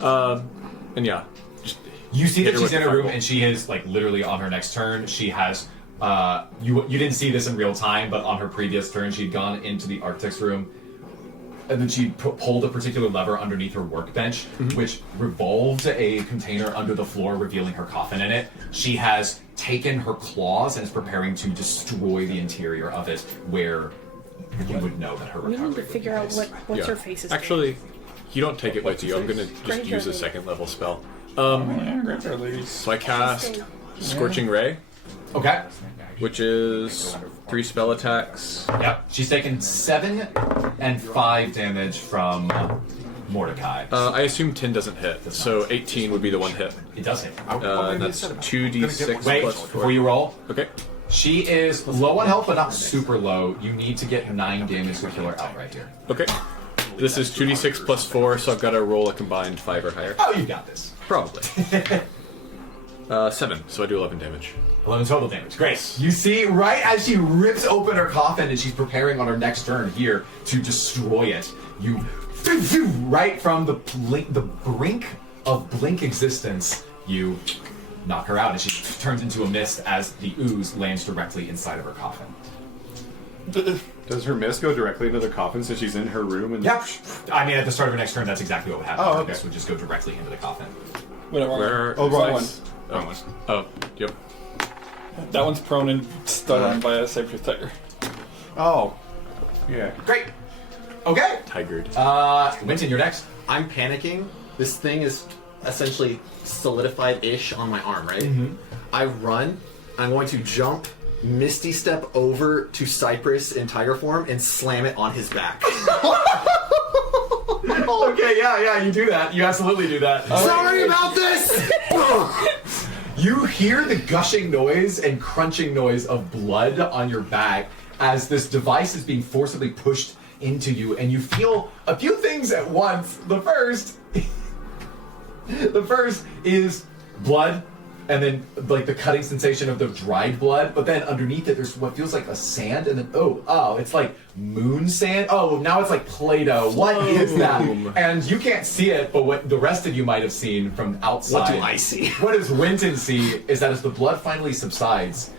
And yeah. You see hit that her she's with in the her room firebolt. and she is like literally on her next turn. She has you didn't see this in real time, but on her previous turn she'd gone into the architect's room and then she pulled a particular lever underneath her workbench, which revolved a container under the floor, revealing her coffin in it. She has taken her claws and is preparing to destroy the interior of it, where you would know that her We recovery need to would figure be out nice. what's her face is. Actually, you don't take it with you. I'm gonna just Graveyard use a lady. second level spell. Graveyard ladies. So I cast Scorching Ray, Okay. which is 3 spell attacks. Yep. She's taken 7 and 5 damage from Mordecai. I assume 10 doesn't hit, so 18 would be the one hit. It does hit. And that's 2d6 Wait, plus 4. before you roll. Okay. She is low on health, but not super low. You need to get 9 damage to kill her outright here. Okay. This is 2d6 plus 4, so I've got to roll a combined 5 or higher. Oh, you got this. Probably. 7, so I do 11 damage. 11 total damage. Great. You see, right as she rips open her coffin and she's preparing on her next turn here to destroy it, you right from the brink of blink existence, you knock her out and she turns into a mist as the ooze lands directly inside of her coffin. Does her mist go directly into the coffin since she's in her room? And Yep. I mean, at the start of her next turn, that's exactly what would happen. Oh, Her okay. mist would just go directly into the coffin. Where? Oh, wrong one. Nice. Wrong one. Oh, yep. That one's prone and stunned on by a saber tiger. Oh. Yeah. Great. Okay. Tigered. Winton, you're next. I'm panicking. This thing is essentially solidified-ish on my arm, right? I run. I'm going to jump, Misty Step over to Cypress in tiger form and slam it on his back. Okay, yeah, you do that. You absolutely do that. Sorry about this! You hear the gushing noise and crunching noise of blood on your back as this device is being forcibly pushed into you, and you feel a few things at once. The first is blood, and then like the cutting sensation of the dried blood, but then underneath it there's what feels like a sand, and then oh, it's like moon sand. Oh, now it's like Play-Doh. What is that? And you can't see it, but what the rest of you might have seen from outside. What do I see? What does Winton see is that as the blood finally subsides,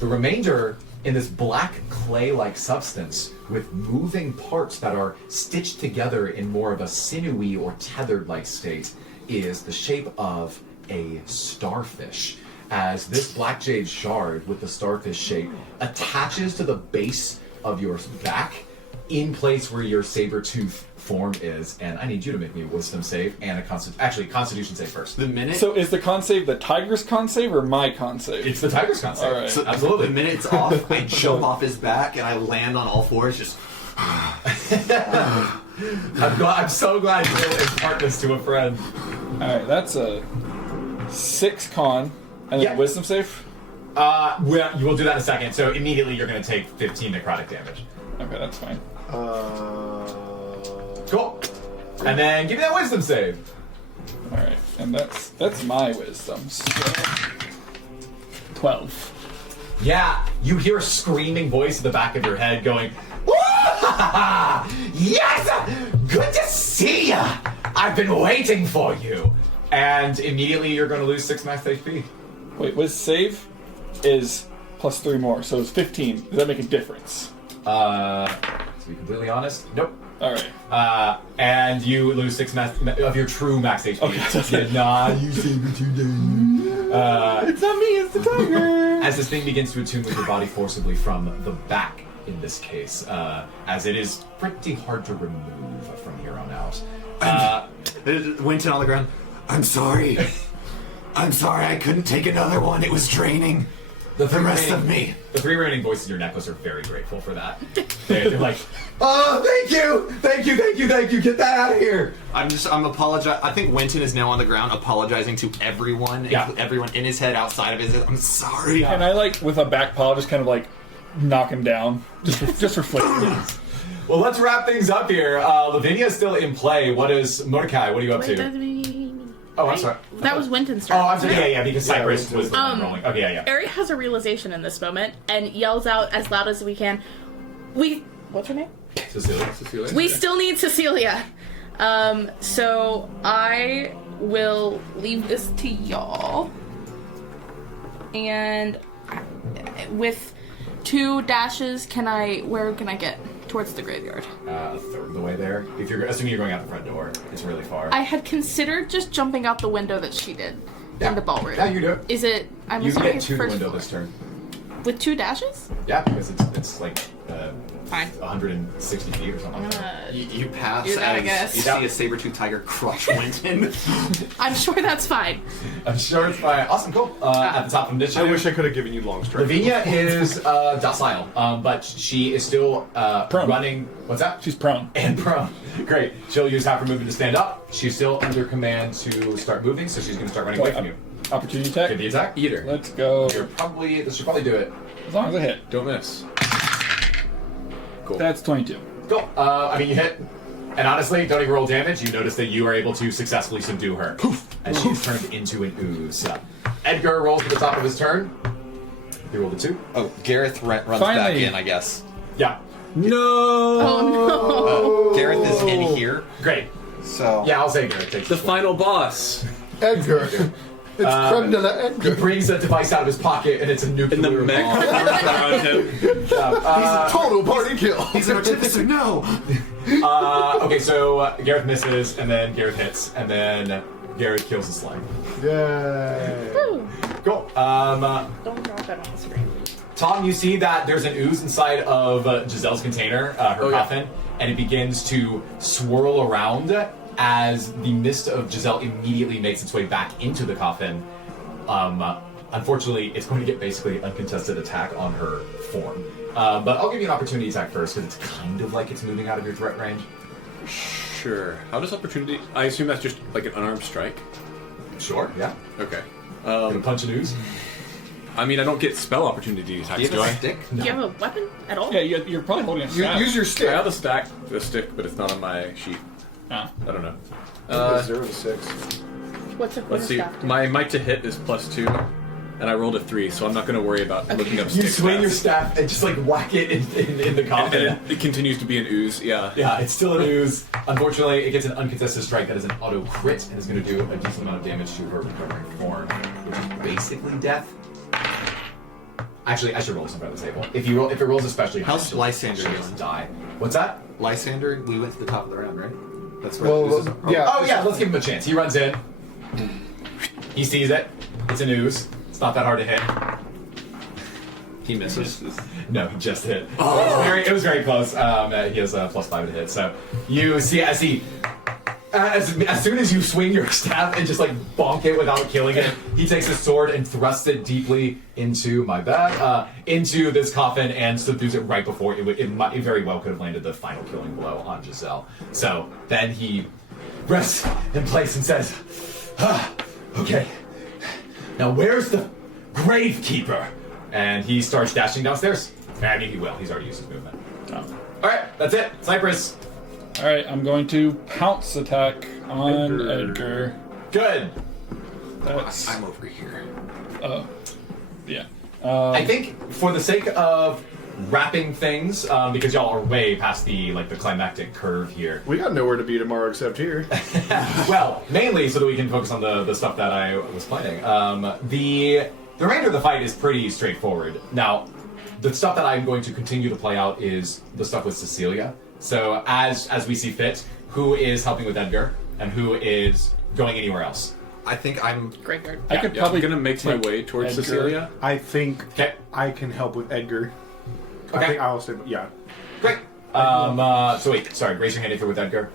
the remainder in this black clay-like substance with moving parts that are stitched together in more of a sinewy or tethered-like state is the shape of a starfish. As this black jade shard with the starfish shape attaches to the base of your back in place where your saber-tooth form is, and I need you to make me a wisdom save and a constitution save first. The minute... So is the con save the tiger's con save or my con save? It's the tiger's con save. All right. So Absolutely. The minute it's off, I jump off his back and I land on all fours, just... I'm so glad you will impart this to a friend. Alright, that's a 6 con, and then Yeah. wisdom save? You will do that in a second. So immediately you're going to take 15 necrotic damage. Okay, that's fine. Cool. And then give me that wisdom save. Alright, and that's my wisdom. So 12. Yeah, you hear a screaming voice at the back of your head going, yes! Good to see ya! I've been waiting for you. And immediately you're going to lose 6 max HP. Wait, wisdom save is plus 3 more, so it's 15. Does that make a difference? To be completely honest, nope. Alright. And you lose 6 of your true max HP. Okay. Nah, you saved it too damn. It's not me, it's the tiger! As this thing begins to attune with your body forcibly from the back, in this case, as it is pretty hard to remove from here on out. Winton on the ground. I'm sorry. I'm sorry I couldn't take another one. It was draining the rest of me. The 3 remaining voices in your necklace are very grateful for that. They're like, oh, thank you! Thank you, thank you, thank you! Get that out of here! I'm apologizing. I think Winton is now on the ground apologizing to everyone, everyone in his head, outside of his head. I'm sorry. And I, like, with a back paw, just kind of, like, knock him down. Just for flavor. Well, let's wrap things up here. Lavinia's still in play. What is Mordecai? What are you up to? Oh, I'm sorry. That was Winton's turn. Oh, I'm sorry. Yeah, because Cypress was the one rolling. Okay, yeah. Ari has a realization in this moment and yells out as loud as we can. What's her name? Cecilia. We still need Cecilia. So I will leave this to y'all. And with 2 dashes, where can I get? Towards the graveyard. A third of the way there. If you're assuming you're going out the front door, it's really far. I had considered just jumping out the window that she did in the ballroom. Yeah, you do it. Is it? I'm you assuming get it's to the first window floor. this turn. With 2 dashes? Yeah, because it's like fine. 160 feet or something. You pass do that, I as guess. you see a saber-tooth tiger crush Winton. I'm sure that's fine. I'm sure it's fine. Awesome, cool. At the top of the initiative. I wish I could have given you long strength. Lavinia is docile, but she is still running. What's that? She's prone. And prone. Great. She'll use half her movement to stand up. She's still under command to start moving, so she's going to start running away from you. Opportunity attack? Get the attack? Eater. Let's go. This should probably do it. As long as I hit. Don't miss. Cool. That's 22. Cool. I mean, you hit. And honestly, don't even roll damage. You notice that you are able to successfully subdue her. Poof. And she's turned into an ooze. Edgar rolls at the top of his turn. He rolled a 2. Oh, Gareth runs back in, I guess. Yeah. No! Oh, no. Gareth is in here. Great. So. Yeah, I'll say Gareth takes the final boss. Edgar. It's creme de la Edgar. He brings a device out of his pocket, and it's a nuclear In the mech bomb. around him. He's a total party kill. He's an artificer. No. Okay, so Gareth misses, and then Gareth hits, and then Gareth kills the slime. Yay. Woo. Cool. Don't drop it on the screen. Tom, you see that there's an ooze inside of Giselle's container, her coffin, and it begins to swirl around as the mist of Giselle immediately makes its way back into the coffin. Unfortunately, it's going to get basically uncontested attack on her form. But I'll give you an opportunity attack first, because it's kind of like it's moving out of your threat range. Sure. How does opportunity... I assume that's just like an unarmed strike? Sure, yeah. Okay. Gonna punch an ooze? I mean, I don't get spell opportunity attacks, Do you do have I? a stick? Do you have a weapon at all? Yeah, you're probably holding a staff. Use your stick. I have the stick, but it's not on my sheet. Ah. I don't know. 0 to 6. What's a Let's see. quarterstaff? My might to hit is +2, and I rolled a 3, so I'm not going to worry about looking up You stick swing stats. your staff and just like whack it in the coffin. And it continues to be an ooze, yeah. Yeah, it's still an ooze. Unfortunately, it gets an uncontested strike that is an auto crit and is going to do a decent amount of damage to her recovering form, which is basically death. Actually, I should roll this in front of the table. If it rolls especially high, How's Lysander she'll doing? die. What's that? Lysander, we went to the top of the round, right? That's right. Well, yeah. Oh yeah, let's give him a chance. He runs in. He sees it. It's an ooze. It's not that hard to hit. He misses. No, he just hit. It was very close. He has a +5 to hit. So you see, as soon as you swing your staff and just like bonk it without killing it, he takes his sword and thrusts it deeply into into this coffin and subdues it right before it very well could have landed the final killing blow on Giselle. So then he rests in place and says, "Okay, now where's the gravekeeper?" And he starts dashing downstairs. I mean, he will. He's already used his movement. Oh. All right, that's it. Cypress. All right, I'm going to pounce attack on Edgar. Good. That's, I'm over here. oh, yeah. I think for the sake of wrapping things, because y'all are way past the climactic curve here. We got nowhere to be tomorrow except here. Well, mainly so that we can focus on the stuff that I was planning. The remainder of the fight is pretty straightforward. Now, the stuff that I'm going to continue to play out is the stuff with Cecilia. So as we see fit, who is helping with Edgar and who is going anywhere else? I think I'm Graveyard. I could Yeah, probably I'm going to make my way towards Edgar. Cecilia. I think Okay. I can help with Edgar. I Okay. think I'll stay. Yeah. Great. So wait, sorry, raise your hand if you're with Edgar.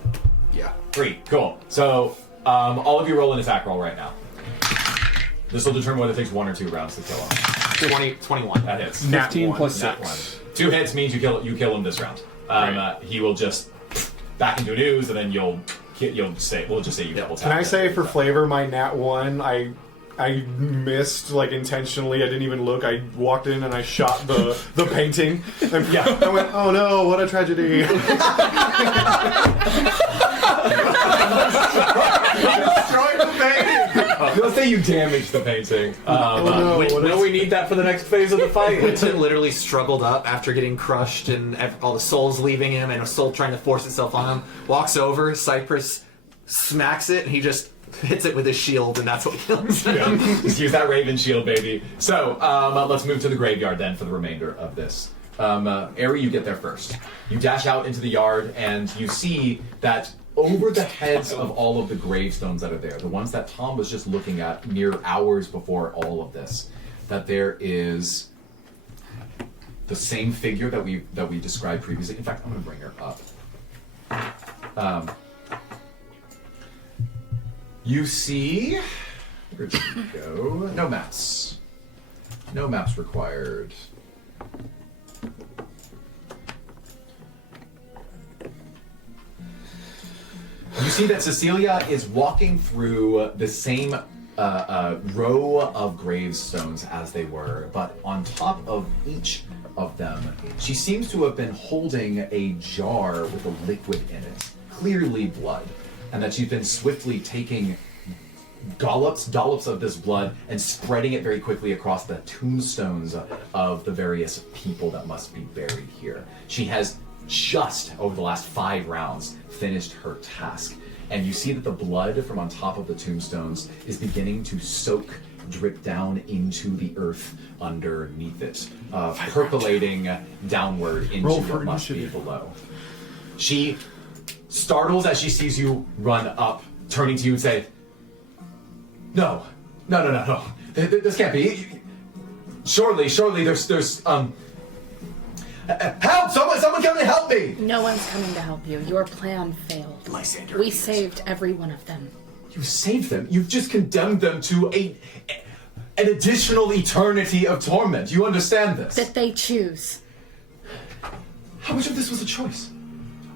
yeah. 3, cool. So all of you roll an attack roll right now. This will determine whether it takes 1 or 2 rounds to kill him. 21. That hits. 15 plus Nat 6. 2 hits means you kill him this round. He will just back into an ooze, and then we'll just say you double tap. Can I say for flavor, my nat 1, I missed, like, intentionally. I didn't even look. I walked in and I shot the painting. And I went, oh no, what a tragedy. Destroyed the painting! Let's say you damaged the painting. Will we need that for the next phase of the fight? Winton literally struggled up after getting crushed and all the souls leaving him and a soul trying to force itself on him. Walks over, Cypress smacks it, and he just hits it with his shield, and that's what kills him. Just use that Raven shield, baby. So, let's move to the graveyard then for the remainder of this. Ari, you get there first. You dash out into the yard, and you see that over the heads of all of the gravestones that are there, the ones that Tom was just looking at mere hours before all of this, that there is the same figure that we described previously. In fact, I'm going to bring her up. You see... Where'd you go? No maps. No maps required. You see that Cecilia is walking through the same row of gravestones as they were, but on top of each of them, she seems to have been holding a jar with a liquid in it, clearly blood, and that she's been swiftly taking dollops of this blood and spreading it very quickly across the tombstones of the various people that must be buried here. She has just, over the last 5 rounds, finished her task. And you see that the blood from on top of the tombstones is beginning to drip down into the earth underneath it, percolating downward into what must be below. She startles as she sees you run up, turning to you and say, No. This can't be. Surely, there's help! Someone come and help me! No one's coming to help you. Your plan failed. Lysander. We saved every one of them. You saved them? You've just condemned them to an additional eternity of torment. You understand this? That they choose. How much of this was a choice?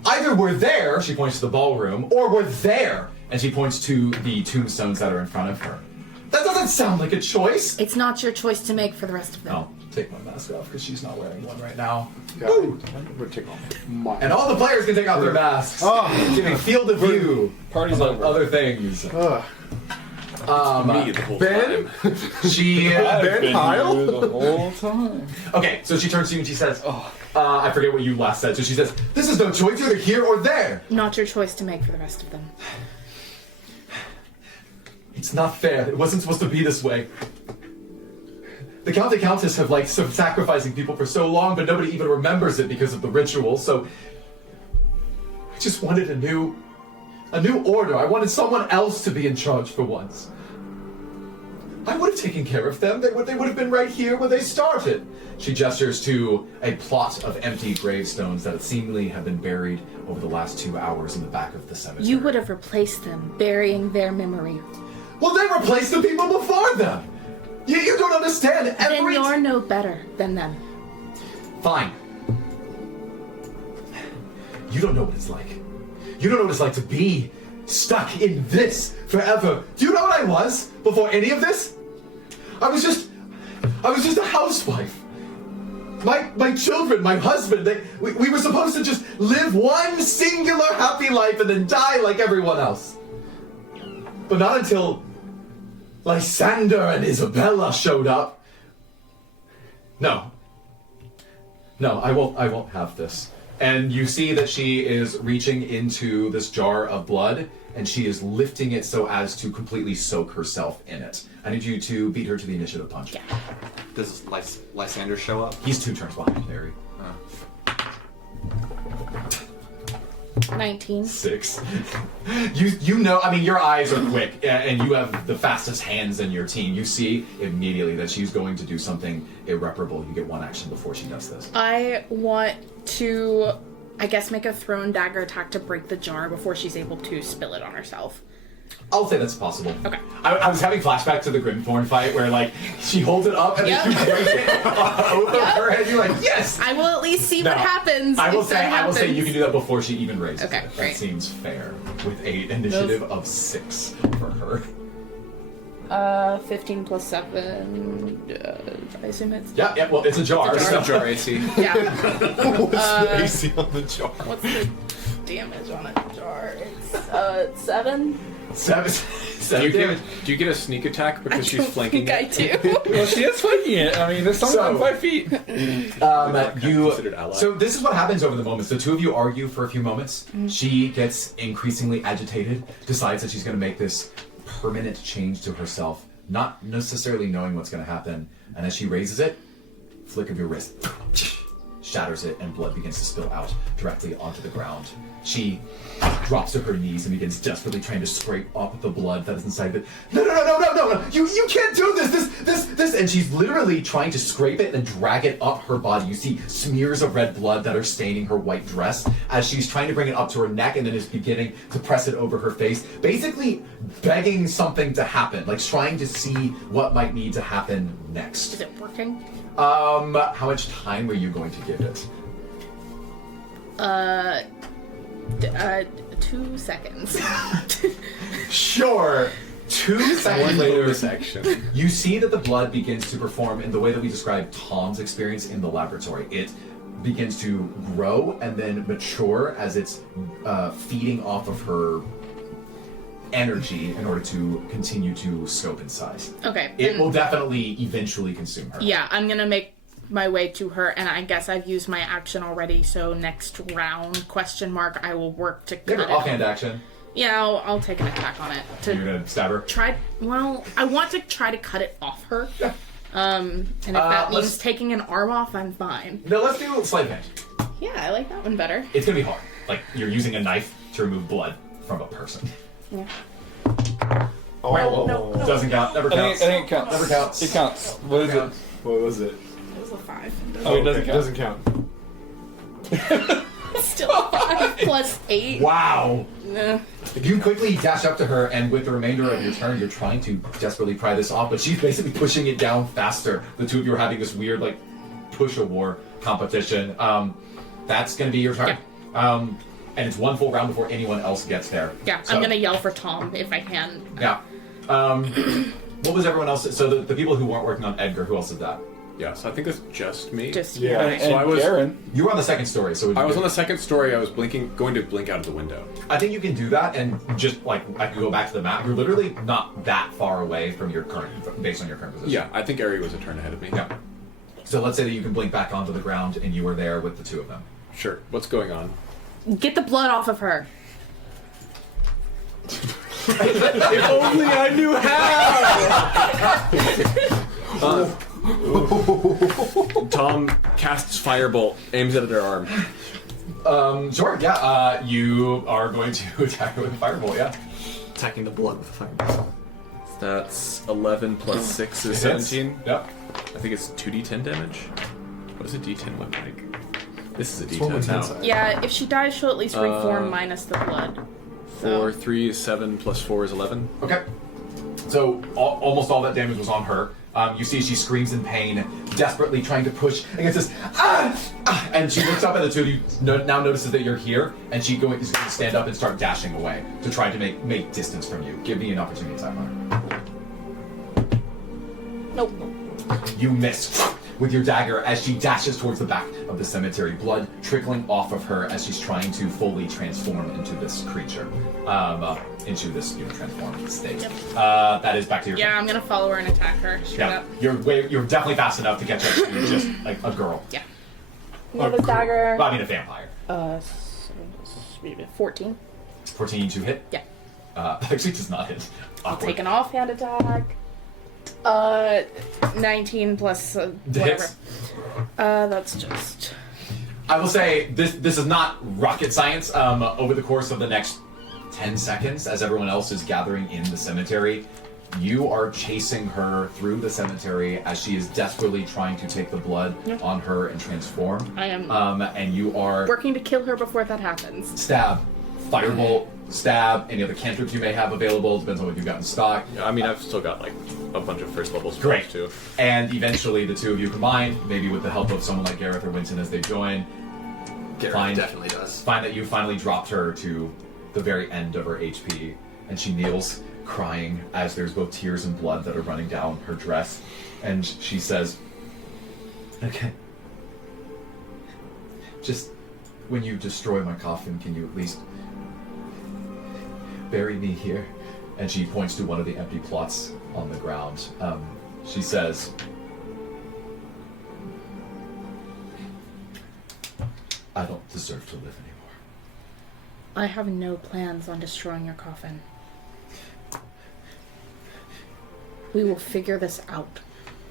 Either we're there, she points to the ballroom, or we're there, and she points to the tombstones that are in front of her. That doesn't sound like a choice. It's not your choice to make for the rest of them. I'll take my mask off because she's not wearing one right now. Yeah, we're taking off mine. And all the players can take off their masks. Giving a field of view. Party's among over. other things. Me the whole Ben? time. She... I've Ben been Kyle? here the whole time. Okay, so she turns to you and she says, I forget what you last said. So she says, this is no choice, you're either here or there. Not your choice to make for the rest of them. It's not fair. It wasn't supposed to be this way. The Count and Countess have liked sacrificing people for so long, but nobody even remembers it because of the ritual, so... I just wanted a new order. I wanted someone else to be in charge for once. I would have taken care of them. They would have been right here where they started. She gestures to a plot of empty gravestones that seemingly have been buried over the last 2 hours in the back of the cemetery. You would have replaced them, burying their memory. Well, they replaced the people before them! You don't understand. Then you're no better than them. Fine. You don't know what it's like. You don't know what it's like to be stuck in this forever. Do you know what I was before any of this? I was just a housewife. My children, my husband, we were supposed to just live one singular happy life and then die like everyone else. But not until Lysander and Isabella showed up. No, I won't have this. And you see that she is reaching into this jar of blood, and she is lifting it so as to completely soak herself in it. I need you to beat her to the initiative punch. Yeah. Does Lysander show up? He's 2 turns behind Harry. 19. 6. You know, I mean, your eyes are quick, and you have the fastest hands in your team. You see immediately that she's going to do something irreparable. You get 1 action before she does this. I want to, I guess, make a thrown dagger attack to break the jar before she's able to spill it on herself. I'll say that's possible. Okay. I was having flashback to the Grimthorn fight where, like, she holds it up and then she breaks it over her head. You're like, yes! I will at least see what happens. I will if that say you can do that before she even raises Okay, it. great. That seems fair. With a initiative of 6 for her. 15 plus 7. I assume it's. Yeah, well, it's a jar. It's a jar. AC. Yeah. What's the AC on the jar? What's the damage on a jar? It's 7. 7 damage. Do you get a sneak attack because she's flanking I it? do. Well, she is flanking it. I mean, there's someone on 5 feet. Considered ally. So this is what happens over the moments. The two of you argue for a few moments. She gets increasingly agitated, decides that she's going to make this permanent change to herself, not necessarily knowing what's going to happen. And as she raises it, flick of your wrist shatters it, and blood begins to spill out directly onto the ground. She drops to her knees and begins desperately trying to scrape up the blood that is inside of it. No! You can't do this! And she's literally trying to scrape it and drag it up her body. You see smears of red blood that are staining her white dress as she's trying to bring it up to her neck and then is beginning to press it over her face, basically begging something to happen, like trying to see what might need to happen next. Is it working? How much time are you going to give it? 2 seconds. Sure. 2 seconds later, section. you see that the blood begins to perform in the way that we described Tom's experience in the laboratory. It begins to grow and then mature as it's feeding off of her energy in order to continue to scope in size. Okay. It will definitely eventually consume her. Yeah, I'm gonna make my way to her, and I guess I've used my action already, so next round, ? I will work to cut Give her it offhand off. action. Yeah, I'll take an attack on it. You're gonna stab her? I want to try to cut it off her. And if that means let's- taking an arm off, I'm fine. No, let's do sleight of hand. Yeah, I like that one better. It's gonna be hard. Like, you're using a knife to remove blood from a person. Yeah. No. Doesn't count. Never I counts. think it counts. Never counts. It counts. What is it? What was it? It was a 5. Oh, it doesn't Okay, count. doesn't count. Still a 5 plus 8. Wow. Nah. You quickly dash up to her, and with the remainder of your turn, you're trying to desperately pry this off, but she's basically pushing it down faster. The two of you are having this weird, like, push-a-war competition. That's going to be your turn. Yeah. And it's one full round before anyone else gets there. Yeah, So, I'm gonna yell for Tom if I can. Yeah. What was everyone else? So the people who weren't working on Edgar, who else did that? Yeah, so I think it's just me. Just Yeah. And, So I was- Garen. You were on the second story, so I was on the second story. I was going to blink out of the window. I think you can do that, and just like I could go back to the map. You're literally not that far away from your current, based on your current position. Yeah, I think Ari was a turn ahead of me. Yeah. So let's say that you can blink back onto the ground, and you were there with the two of them. Sure. What's going on? Get the blood off of her. If only I knew how! Tom casts Firebolt, aims it at her arm. Sure, yeah. You are going to attack her with a fireball, yeah. Attacking the blood with a fireball. That's 11 plus 6 is It hits. 17. Yep. I think it's 2d10 damage. What does a d10 look like? This is a One with d10 now. inside. Yeah, if she dies, she'll at least reform minus the blood. 4, 3 is 7, plus 4 is 11. Okay. So almost all that damage was on her. You see she screams in pain, desperately trying to push against this. And she looks up at the two of you, now notices that you're here, and is going to stand up and start dashing away to try to make distance from you. Give me an opportunity attack on her. Nope. You miss with your dagger as she dashes towards the back of the cemetery, blood trickling off of her as she's trying to fully transform into this creature, into this transformed state. Yep. That is back to your turn. Yeah, I'm gonna follow her and attack her. Straight Yeah, up. you're definitely fast enough to catch up to just like a girl. Yeah. Another dagger. Well, I mean a vampire. 14. 14 to hit. Yeah. Actually does not hit. I'll Awkward. take an offhand attack. 19 plus whatever. Hits. That's just. I will say this is not rocket science. Over the course of the next 10 seconds, as everyone else is gathering in the cemetery, you are chasing her through the cemetery as she is desperately trying to take the blood on her and transform. I am and you are working to kill her before that happens. stab, firebolt, stab, any other cantrips you may have available, depends on what you've got in stock. Yeah, I mean, I've still got like a bunch of first level spells Great. too. And eventually the two of you combined, maybe with the help of someone like Gareth or Winton as they join, Gareth definitely does. Find that you finally dropped her to the very end of her HP, and she kneels crying as there's both tears and blood that are running down her dress, and she says, "Okay, just when you destroy my coffin, can you at least bury me here?" And she points to one of the empty plots on the ground. She says, "I don't deserve to live anymore." I have no plans on destroying your coffin. We will figure this out.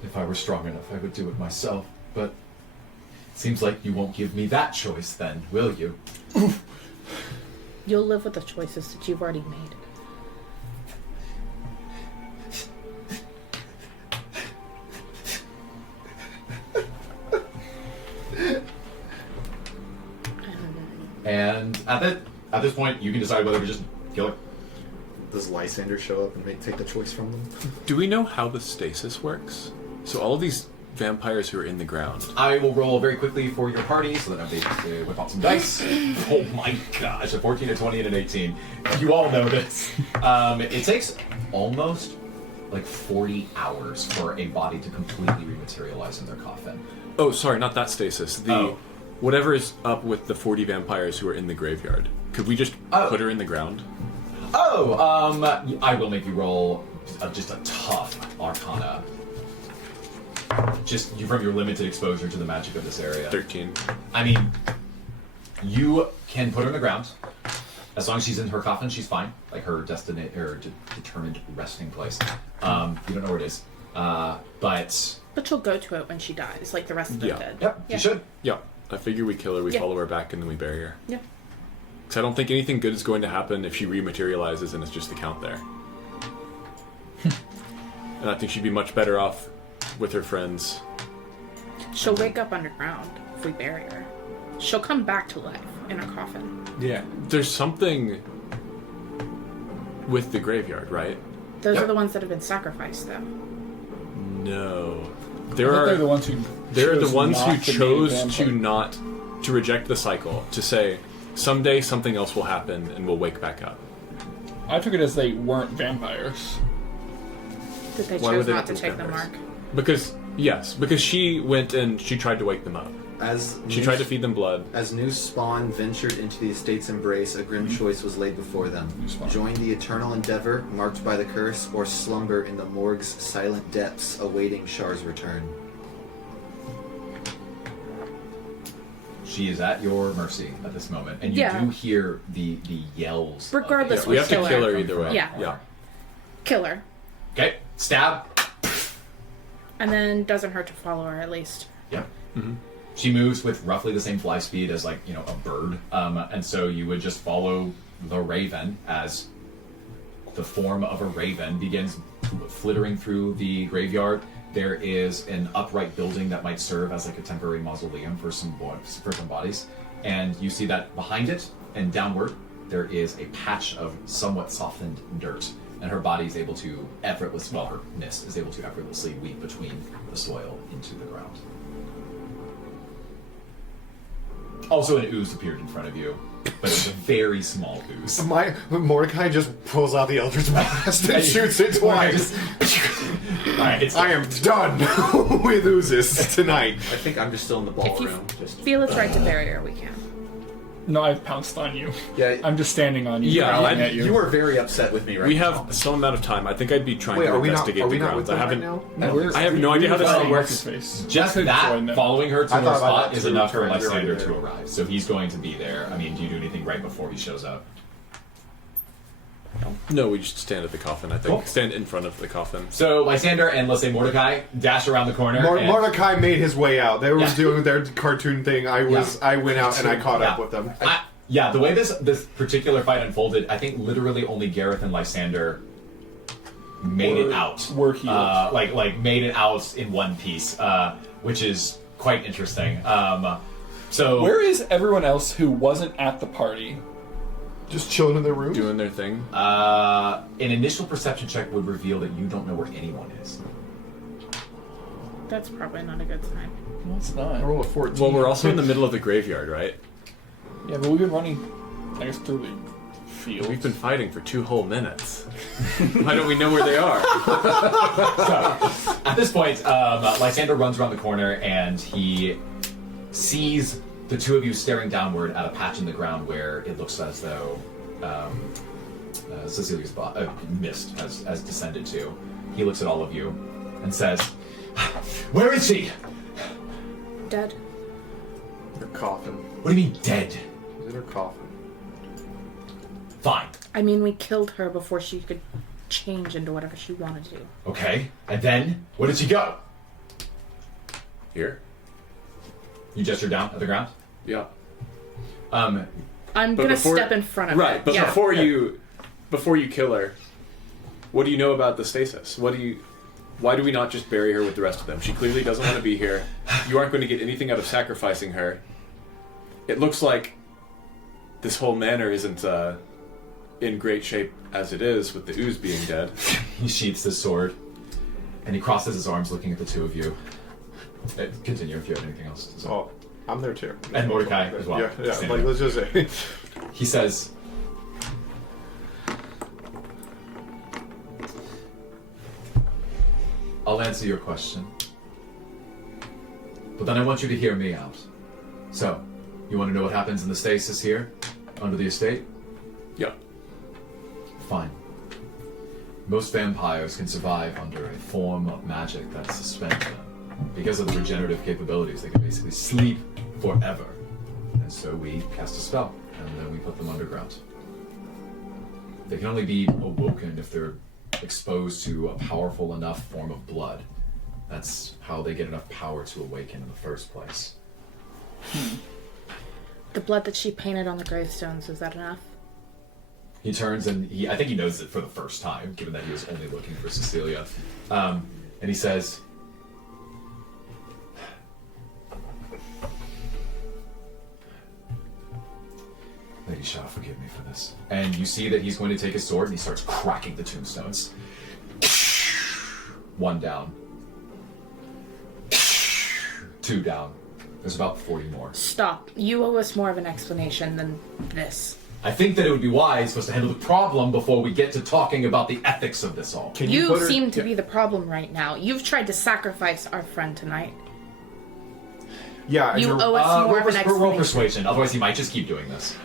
If I were strong enough, I would do it myself, but it seems like you won't give me that choice then, will you? You'll live with the choices that you've already made. And at this point, you can decide whether to just kill it. Does Lysander show up and take the choice from them? Do we know how the stasis works? So all of these vampires who are in the ground. I will roll very quickly for your party so that I'm able to whip out some dice. Oh my gosh, a 14, a 20, and an 18. You all know this. It takes almost like 40 hours for a body to completely rematerialize in their coffin. Oh, sorry, not that stasis. Whatever is up with the 40 vampires who are in the graveyard. Could we just put her in the ground? I will make you roll just a tough Arcana. Just from your limited exposure to the magic of this area. 13. I mean, you can put her in the ground. As long as she's in her coffin, she's fine. Like her determined resting place. You don't know where it is. But she'll go to it when she dies, like the rest of them did. Yep, you should. Yeah. I figure we kill her, we follow her back, and then we bury her. Yeah. Because I don't think anything good is going to happen if she rematerializes and it's just the count there. And I think she'd be much better off with her friends. She'll wake up underground if we bury her. She'll come back to life in a coffin. Yeah. There's something with the graveyard, right? Those are the ones that have been sacrificed, though. No. They're the ones who chose to reject the cycle, to say, someday something else will happen and we'll wake back up. I took it as they weren't vampires. That they chose not to take the mark. Because she went and she tried to wake them up. She tried to feed them blood. As new spawn ventured into the estate's embrace, a grim choice was laid before them. Join the eternal endeavor, marked by the curse, or slumber in the morgue's silent depths, awaiting Shar's return. She is at your mercy at this moment, and you do hear the yells. Regardless, we have to kill her either way. Yeah. Kill her. Okay, stab. And then doesn't hurt to follow her, at least. Yep. Mm-hmm. She moves with roughly the same fly speed as, like, a bird. And so you would just follow the raven as the form of a raven begins flittering through the graveyard. There is an upright building that might serve as like a temporary mausoleum for some bodies. And you see that behind it and downward, there is a patch of somewhat softened dirt. And her body is able to her mist is able to effortlessly weave between the soil into the ground. Also, an ooze appeared in front of you, but it's a very small ooze. Mordecai just pulls out the Eldritch Blast and shoots it twice. I am done with oozes tonight. I think I'm just still in the ballroom. Feel it's right to bury her, we can. No, I've pounced on you. Yeah, I'm just standing on you. Yeah, at you. You were very upset with me, right? We have some amount of time. I think I'd be trying to investigate the grounds. I haven't. No, I have no idea how this thing works. Just that following her to her spot is enough for Lysander to arrive. So he's going to be there. I mean, do you do anything right before he shows up? No, we just stand at the coffin, I think. Cool. Stand in front of the coffin. So Lysander and, let's say, Mordecai dash around the corner. Mordecai made his way out. They were doing their cartoon thing. I went out and I caught up with them. The way this particular fight unfolded, I think literally only Gareth and Lysander made it out. Were healed. Like made it out in one piece, which is quite interesting. So where is everyone else who wasn't at the party? Just chilling in their room? Doing their thing? An initial perception check would reveal that you don't know where anyone is. That's probably not a good sign. No, it's not. I roll a 14. Well, we're also in the middle of the graveyard, right? Yeah, but we've been running, I guess, through the field. We've been fighting for 2 whole minutes. Why don't we know where they are? So, at this point, Lysander runs around the corner and he sees the two of you staring downward at a patch in the ground where it looks as though Cecilia's mist has descended to. He looks at all of you and says, "Where is she?" Dead. Her coffin. What do you mean, dead? She's in her coffin. Fine. I mean, we killed her before she could change into whatever she wanted to. Okay. And then, where did she go? Here? You gestured down at the ground? Yeah. I'm But gonna before- step in front of Right, her. but Yeah. before you kill her, what do you know about the stasis? Why do we not just bury her with the rest of them? She clearly doesn't want to be here. You aren't going to get anything out of sacrificing her. It looks like this whole manor isn't in great shape as it is, with the ooze being dead. He sheaths his sword, and he crosses his arms looking at the two of you. Continue if you have anything else to say. Oh, I'm there too. And Mordecai as well. Yeah, like, let's just say. He says, "I'll answer your question, but then I want you to hear me out. So, you want to know what happens in the stasis here, under the estate? Yeah. Fine. Most vampires can survive under a form of magic that suspends them. Because of the regenerative capabilities, they can basically sleep forever. And so we cast a spell, and then we put them underground. They can only be awoken if they're exposed to a powerful enough form of blood. That's how they get enough power to awaken in the first place." The blood that she painted on the gravestones, is that enough? He turns and I think he knows it for the first time, given that he was only looking for Cecilia. And he says, "Lady Shaw, forgive me for this." And you see that he's going to take his sword and he starts cracking the tombstones. 1 down. 2 down. There's about 40 more. Stop. You owe us more of an explanation than this. I think that it would be wise for us to handle the problem before we get to talking about the ethics of this all. You seem to be the problem right now. You've tried to sacrifice our friend tonight. Yeah, you owe us more of an explanation. Roll persuasion, otherwise he might just keep doing this.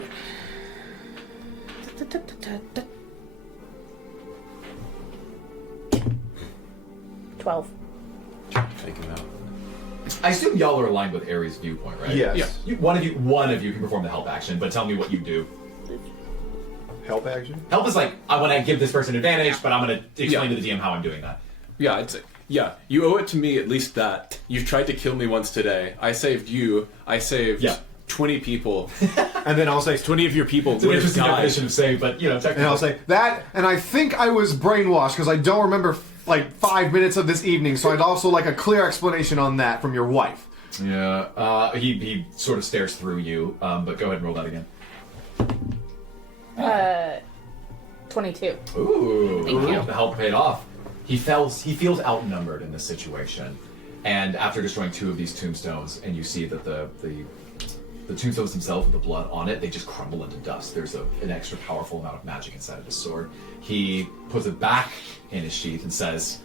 12. Take him out. I assume y'all are aligned with Ares' viewpoint, right? Yes. Yeah. One of you can perform the help action, but tell me what you do. Help action? Help is like, I want to give this person advantage, but I'm going to explain to the DM how I'm doing that. Yeah, I'd say. Yeah, you owe it to me at least that. You've tried to kill me once today. I saved you. I saved 20 people. And then I'll say 20 of your people It's an would have interesting died. definition of save, but technically. And I'll say that, and I think I was brainwashed because I don't remember like 5 minutes of this evening, so I'd also like a clear explanation on that from your wife. Yeah, he sort of stares through you, but go ahead and roll that again. 22. Ooh, Thank you. The help paid off. He feels outnumbered in this situation, and after destroying 2 of these tombstones, and you see that the tombstones themselves with the blood on it, they just crumble into dust. There's an extra powerful amount of magic inside of his sword. He puts it back in his sheath and says,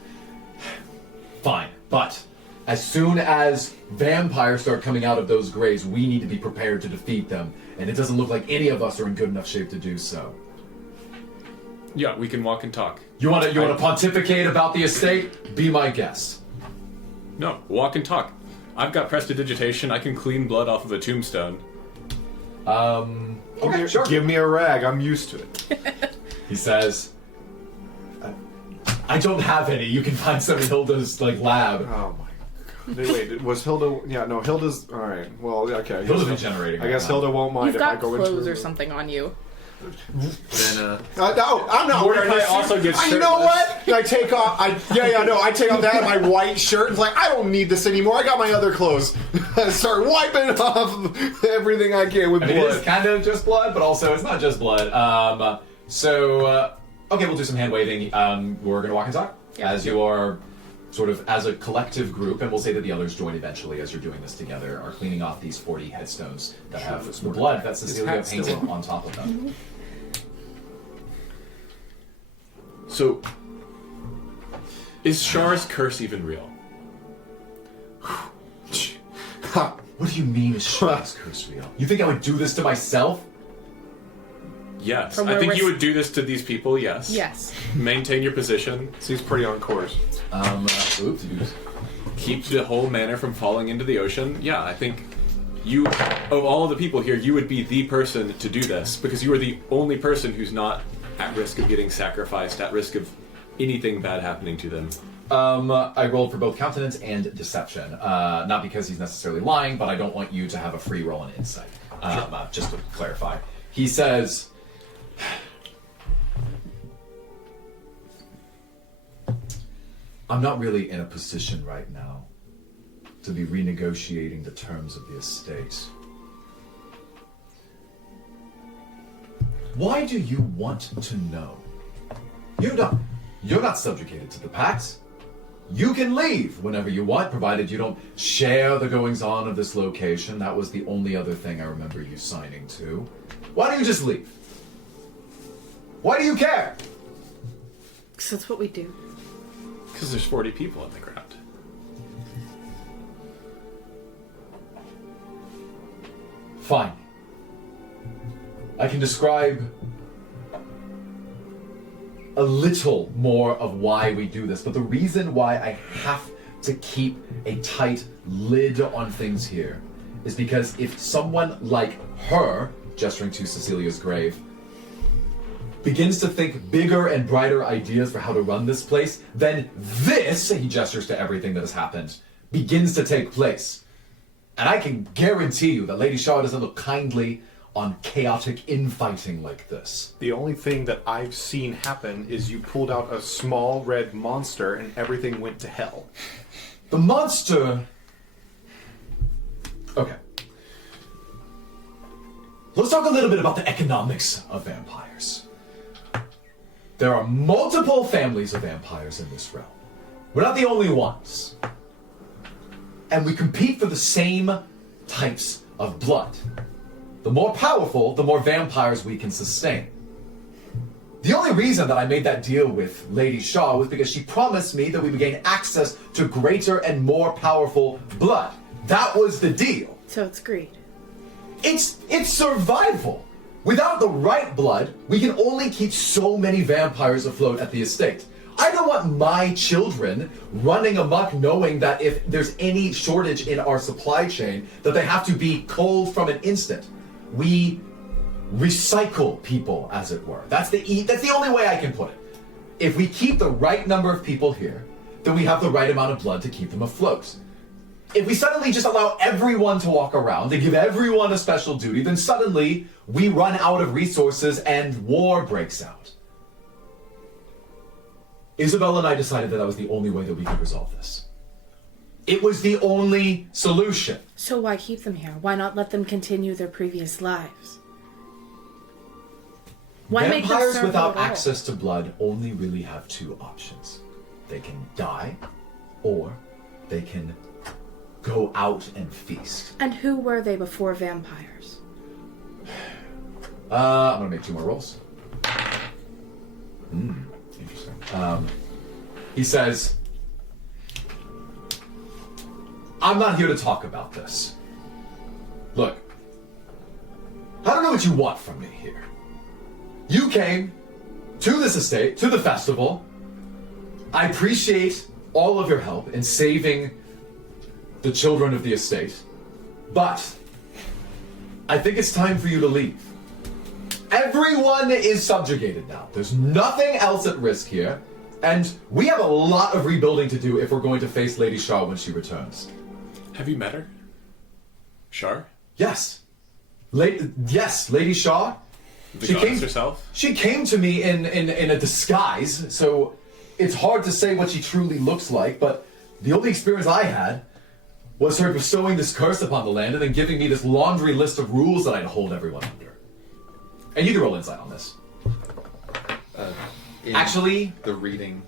"Fine, but as soon as vampires start coming out of those graves, we need to be prepared to defeat them, and it doesn't look like any of us are in good enough shape to do so." Yeah, we can walk and talk. You want to pontificate about the estate? Be my guest. No, walk and talk. I've got prestidigitation. I can clean blood off of a tombstone. Okay, sure. Give me a rag. I'm used to it. He says, "I don't have any. You can find some in Hilda's lab." Oh my god. Wait, was Hilda? Yeah, no, Hilda's. All right. Well, okay. Hilda's been generating I guess right now. Hilda won't mind You've if I got go into clothes her or room. something on you. Then no, I'm not wearing Mordecai this. also gets You know shirtless. what? I take off. I take off that and my white shirt. It's like I don't need this anymore. I got my other clothes. I start wiping off everything I can with I mean, it blood. is kind of just blood, but also it's not just blood. Okay, we'll do some hand waving. We're gonna walk and talk as you are sort of as a collective group, and we'll say that the others join eventually as you're doing this together, are cleaning off these 40 headstones that have the blood that Cecilia painted on top of them. So, is Char's curse even real? What do you mean is Char's curse real? You think I would do this to myself? Yes. From I where think we're you would do this to these people, yes. Yes. Maintain your position. Seems pretty on course. Oops. Keep the whole manor from falling into the ocean. Yeah, I think you, of all of the people here, you would be the person to do this because you are the only person who's not at risk of getting sacrificed, at risk of anything bad happening to them. I rolled for both countenance and deception. Not because he's necessarily lying, but I don't want you to have a free roll on insight. Just to clarify. He says, I'm not really in a position right now to be renegotiating the terms of the estate. Why do you want to know? You're not subjugated to the pact. You can leave whenever you want, provided you don't share the goings-on of this location. That was the only other thing I remember you signing to. Why don't you just leave? Why do you care? Because that's what we do. Because there's 40 people on the ground. Fine. I can describe a little more of why we do this, but the reason why I have to keep a tight lid on things here is because if someone like her, gesturing to Cecilia's grave, begins to think bigger and brighter ideas for how to run this place, then this, he gestures to everything that has happened, begins to take place. And I can guarantee you that Lady Shaw doesn't look kindly on chaotic infighting like this. The only thing that I've seen happen is you pulled out a small red monster and everything went to hell. The monster... Okay. Let's talk a little bit about the economics of vampires. There are multiple families of vampires in this realm. We're not the only ones. And we compete for the same types of blood. The more powerful, the more vampires we can sustain. The only reason that I made that deal with Lady Shaw was because she promised me that we would gain access to greater and more powerful blood. That was the deal. So it's greed. It's survival. Without the right blood, we can only keep so many vampires afloat at the estate. I don't want my children running amok knowing that if there's any shortage in our supply chain, that they have to be culled from an instant. We recycle people, as it were. That's the only way I can put it. If we keep the right number of people here, then we have the right amount of blood to keep them afloat. If we suddenly just allow everyone to walk around and give everyone a special duty, then suddenly we run out of resources and war breaks out. Isabel and I decided that was the only way that we could resolve this. It was the only solution. So why keep them here? Why not let them continue their previous lives? Why make them Vampires serve without the role? access to blood only really have two options. They can die, or they can go out and feast. And who were they before vampires? I'm gonna make 2 more rolls. Interesting. He says, I'm not here to talk about this. Look, I don't know what you want from me here. You came to this estate, to the festival. I appreciate all of your help in saving the children of the estate, but I think it's time for you to leave. Everyone is subjugated now. There's nothing else at risk here, and we have a lot of rebuilding to do if we're going to face Lady Shaw when she returns. Have you met her? Shar? Yes. Yes, Lady Shaw The goddess herself? She came to me in a disguise, so it's hard to say what she truly looks like, but the only experience I had was her bestowing this curse upon the land and then giving me this laundry list of rules that I'd hold everyone under. And you can roll insight on this. Actually, the reading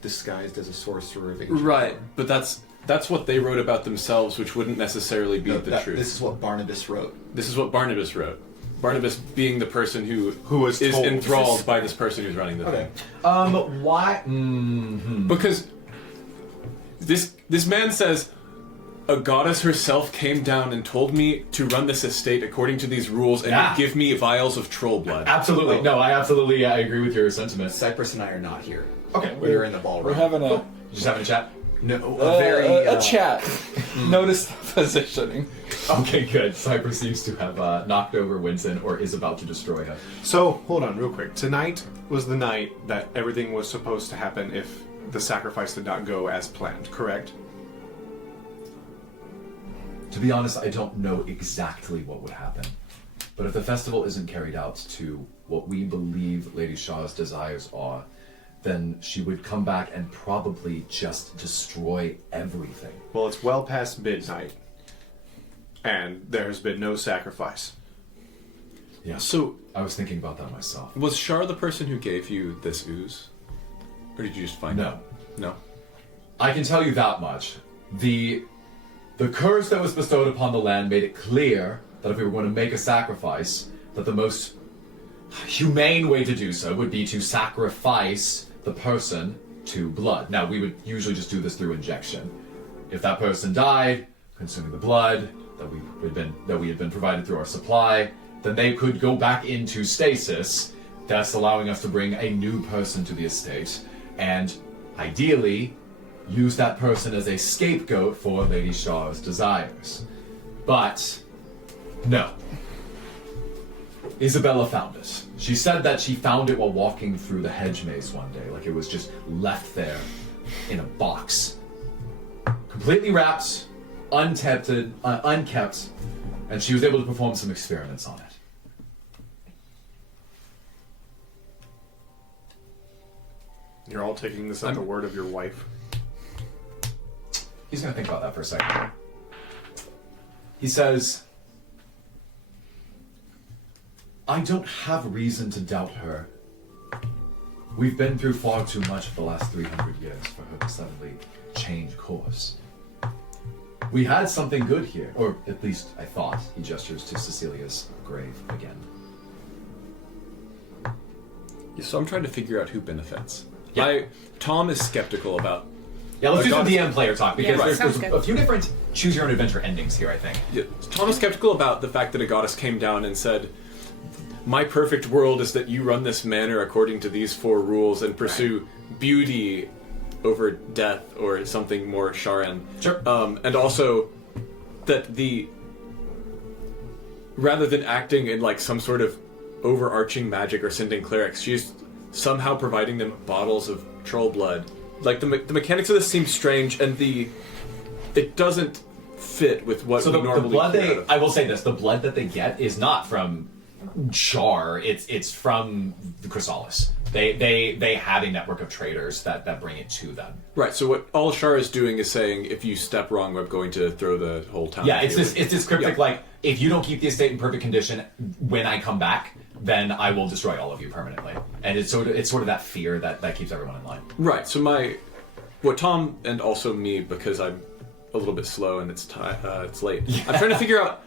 disguised as a sorcerer of ancient Right, power. but that's what they wrote about themselves, which wouldn't necessarily be the truth. This is what Barnabas wrote. This is what Barnabas wrote. Barnabas being the person who was is told enthralled by this person who's running the thing. Why? Because this man says a goddess herself came down and told me to run this estate according to these rules and would give me vials of troll blood. Absolutely. No, I agree with your sentiment. Cypress and I are not here. Okay. We're in the ballroom. We're having a Just having a chat? No, a chat. Notice the positioning. Okay, good. Cypress seems to have knocked over Winston or is about to destroy him. So, hold on real quick. Tonight was the night that everything was supposed to happen if the sacrifice did not go as planned, correct? To be honest, I don't know exactly what would happen. But if the festival isn't carried out to what we believe Lady Shaw's desires are, then she would come back and probably just destroy everything. Well, it's well past midnight, and there has been no sacrifice. Yeah. So I was thinking about that myself. was Shar the person who gave you this ooze? Or did you just find out? No. I can tell you that much. The curse that was bestowed upon the land made it clear that if we were going to make a sacrifice, that the most humane way to do so would be to sacrifice the person to blood. Now, we would usually just do this through injection. If that person died, consuming the blood that we had been provided through our supply, then they could go back into stasis, thus allowing us to bring a new person to the estate, and ideally use that person as a scapegoat for Lady Shaw's desires. But no. Isabella found it. She said that she found it while walking through the hedge maze one day, like it was just left there in a box. Completely wrapped, unkept, and she was able to perform some experiments on it. You're all taking this at the word of your wife. He's going to think about that for a second. He says, I don't have reason to doubt her. We've been through far too much for the last 300 years for her to suddenly change course. We had something good here, or at least I thought. He gestures to Cecilia's grave again. So I'm trying to figure out who benefits. Yeah. Tom is skeptical about... Yeah, let's do some DM player talk, because there's good. a few different choose-your-own-adventure endings here, I think. Yeah, Tom is skeptical about the fact that a goddess came down and said, my perfect world is that you run this manor according to these 4 rules and pursue beauty over death or something more Sharan. Sure. And also that rather than acting in like some sort of overarching magic or sending clerics, she's somehow providing them bottles of troll blood. Like the mechanics of this seem strange, and it doesn't fit with what we normally the blood hear out of. I will say this: the blood that they get is not from Char. It's from the Chrysalis. They have a network of traders that bring it to them. Right. So what all Shar is doing is saying, if you step wrong, I'm going to throw the whole town. Yeah, it's this cryptic like, if you don't keep the estate in perfect condition when I come back, then I will destroy all of you permanently. And it's sort of that fear that keeps everyone in line. Right. So what Tom and also me, because I'm a little bit slow and it's late. Yeah. I'm trying to figure out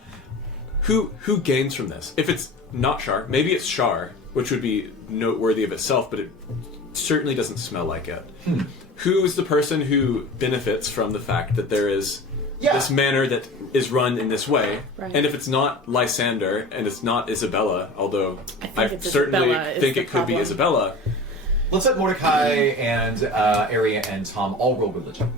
who gains from this. If it's not Shar, maybe it's Shar, which would be noteworthy of itself, but it certainly doesn't smell like it. Who is the person who benefits from the fact that there is this manor that is run in this way? Right. And if it's not Lysander and it's not Isabella, although I it's certainly Isabella think is it the could be problem. Isabella. Let's let Mordecai and Aria and Tom all roll religion.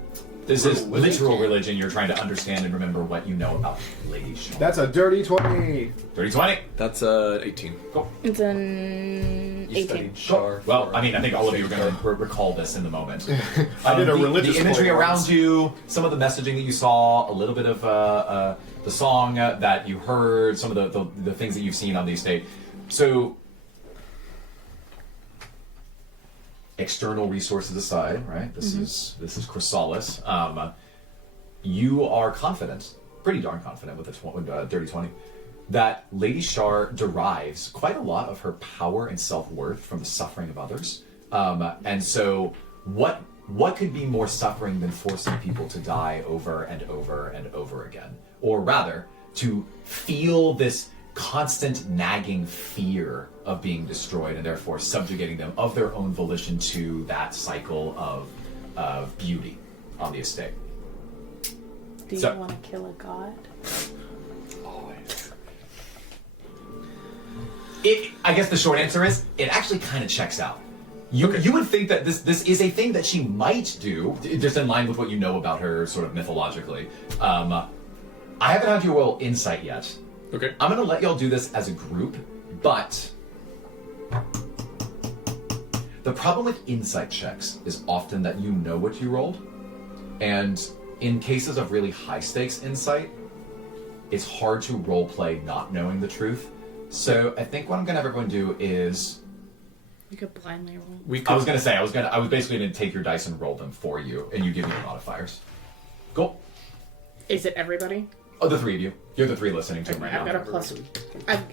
This is literal religion. You're trying to understand and remember what you know about Lady Shaw. That's a dirty 20. Dirty 20. That's 18. Cool. It's an 18. Cool. Well, I mean, I think all of you are going to recall this in the moment. I did a religious the imagery play around once. you, some of the messaging that you saw, a little bit of the song that you heard, some of the things that you've seen on the estate. So, external resources aside, right? This is Chrysalis. You are confident, pretty darn confident with a dirty 20, that Lady Shar derives quite a lot of her power and self-worth from the suffering of others. And so what could be more suffering than forcing people to die over and over and over again? Or rather, to feel this constant nagging fear of being destroyed and therefore subjugating them of their own volition to that cycle of beauty on the estate. Do you want to kill a god? Always. I guess the short answer is, it actually kind of checks out. You would think that this is a thing that she might do, just in line with what you know about her sort of mythologically. I haven't had you roll insight yet. Okay. I'm going to let y'all do this as a group, but the problem with insight checks is often that you know what you rolled, and in cases of really high stakes insight, it's hard to roleplay not knowing the truth. So I think what I'm going to have everyone do is... You could blindly roll. I was basically going to take your dice and roll them for you, and you give me your modifiers. Cool. Is it everybody? Oh, the three of you. You're the three listening to him right now. I've got a plus.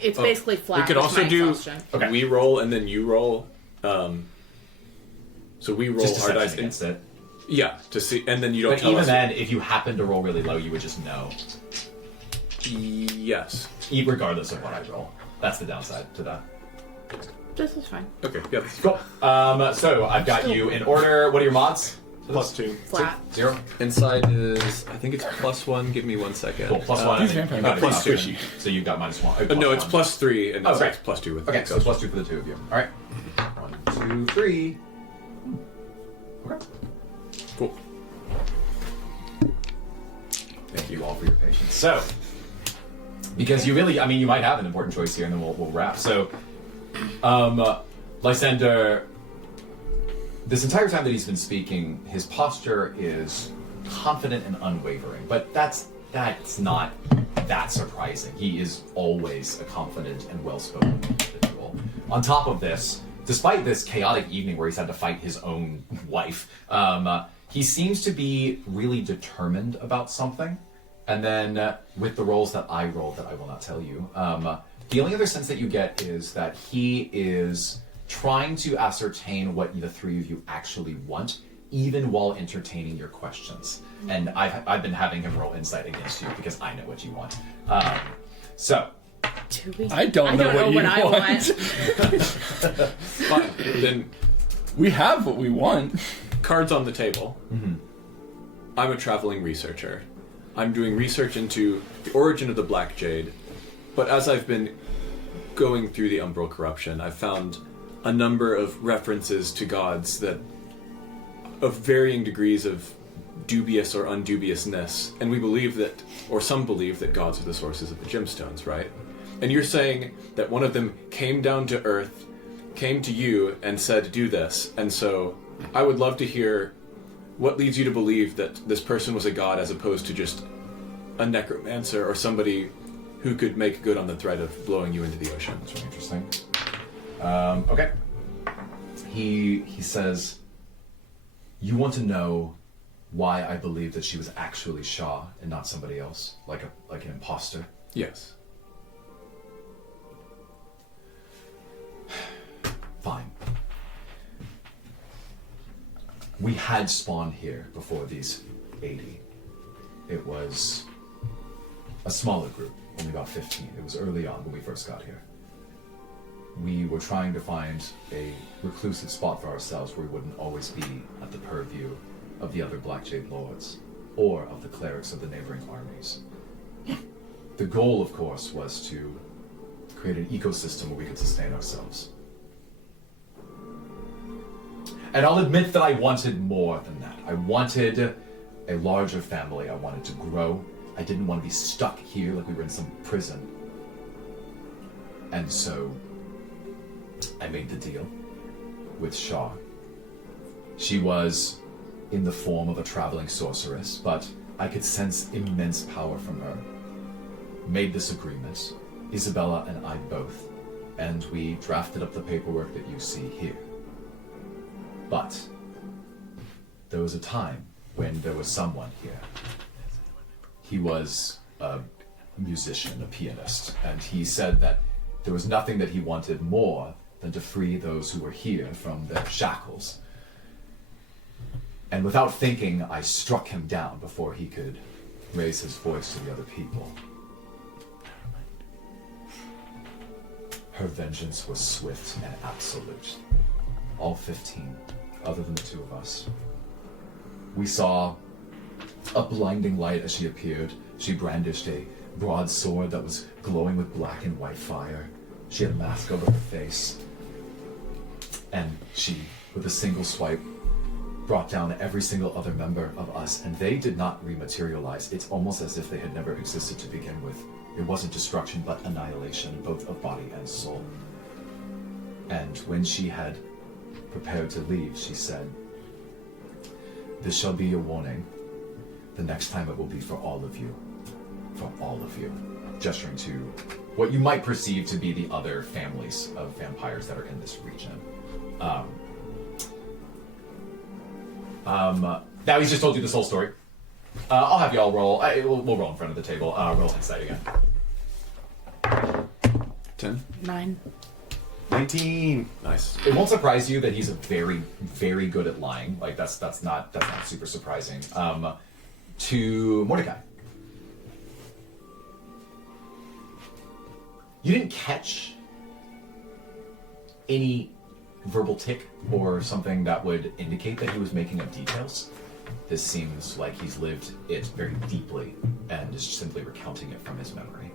It's basically flat. We could with also my do exhaustion. we roll and then you roll. So we roll Just our dice against it. Yeah, to see, and then you don't But tell even us. then, if you happen to roll really low, you would just know. Yes. Regardless of what I roll. That's the downside to that. This is fine. Okay, yeah. Cool. So I've got you in order. What are your mods? +2. Flat. 0. Inside is, I think it's +1. Give me 1 second. Cool. +1. These and then vampires you got are +2. squishy. So you've got -1. No, it's +3, and Oh, it's right. +2 with Okay, so it's +2 for the two of you. All right. 1, 2, 3. Okay. Cool. Thank you all for your patience. So, because you really, you might have an important choice here, and then we'll wrap. So, Lysander, this entire time that he's been speaking, his posture is confident and unwavering. But that's not that surprising. He is always a confident and well-spoken individual. On top of this, despite this chaotic evening where he's had to fight his own wife, he seems to be really determined about something. And then with the rolls that I rolled that I will not tell you, the only other sense that you get is that he is trying to ascertain what the three of you actually want, even while entertaining your questions. And I've been having him roll insight against you because I know what you want. So... I don't know what you want. Fine. Then we have what we want. Cards on the table. Mm-hmm. I'm a traveling researcher. I'm doing research into the origin of the Black Jade, but as I've been going through the Umbral corruption, I've found a number of references to gods that of varying degrees of dubious or undubiousness, and we believe that, or some believe that gods are the sources of the gemstones, right? And you're saying that one of them came down to Earth, came to you, and said, do this. And so I would love to hear what leads you to believe that this person was a god as opposed to just a necromancer or somebody who could make good on the threat of blowing you into the ocean. That's really interesting. Okay. He says, you want to know why I believe that she was actually Shah and not somebody else, like an imposter? Yes. Fine. We had spawned here before these 80. It was a smaller group, only about 15. It was early on when we first got here. We were trying to find a reclusive spot for ourselves where we wouldn't always be at the purview of the other Black Jade Lords, or of the clerics of the neighboring armies. The goal, of course, was to create an ecosystem where we could sustain ourselves. And I'll admit that I wanted more than that. I wanted a larger family. I wanted to grow. I didn't want to be stuck here like we were in some prison. And so I made the deal with Shah. She was in the form of a traveling sorceress, but I could sense immense power from her. Made this agreement, Isabella and I both, and we drafted up the paperwork that you see here. But there was a time when there was someone here. He was a musician, a pianist, and he said that there was nothing that he wanted more than to free those who were here from their shackles. And without thinking, I struck him down before he could raise his voice to the other people. Her vengeance was swift and absolute. All 15, other than the 2 of us. We saw a blinding light as she appeared. She brandished a broadsword that was glowing with black and white fire. She had a mask over her face. And she, with a single swipe, brought down every single other member of us, and they did not rematerialize. It's almost as if they had never existed to begin with. It wasn't destruction, but annihilation, both of body and soul. And when she had prepared to leave, she said, "This shall be your warning. The next time it will be for all of you. For all of you." Gesturing to what you might perceive to be the other families of vampires that are in this region. Now he's just told you this whole story. I'll have y'all roll. We'll roll in front of the table. Roll insight again. 10. 9. 19. Nice. It won't surprise you that he's a very, very good at lying. Like that's not super surprising. To Mordecai. You didn't catch any verbal tick or something that would indicate that he was making up details. This seems like he's lived it very deeply and is simply recounting it from his memory.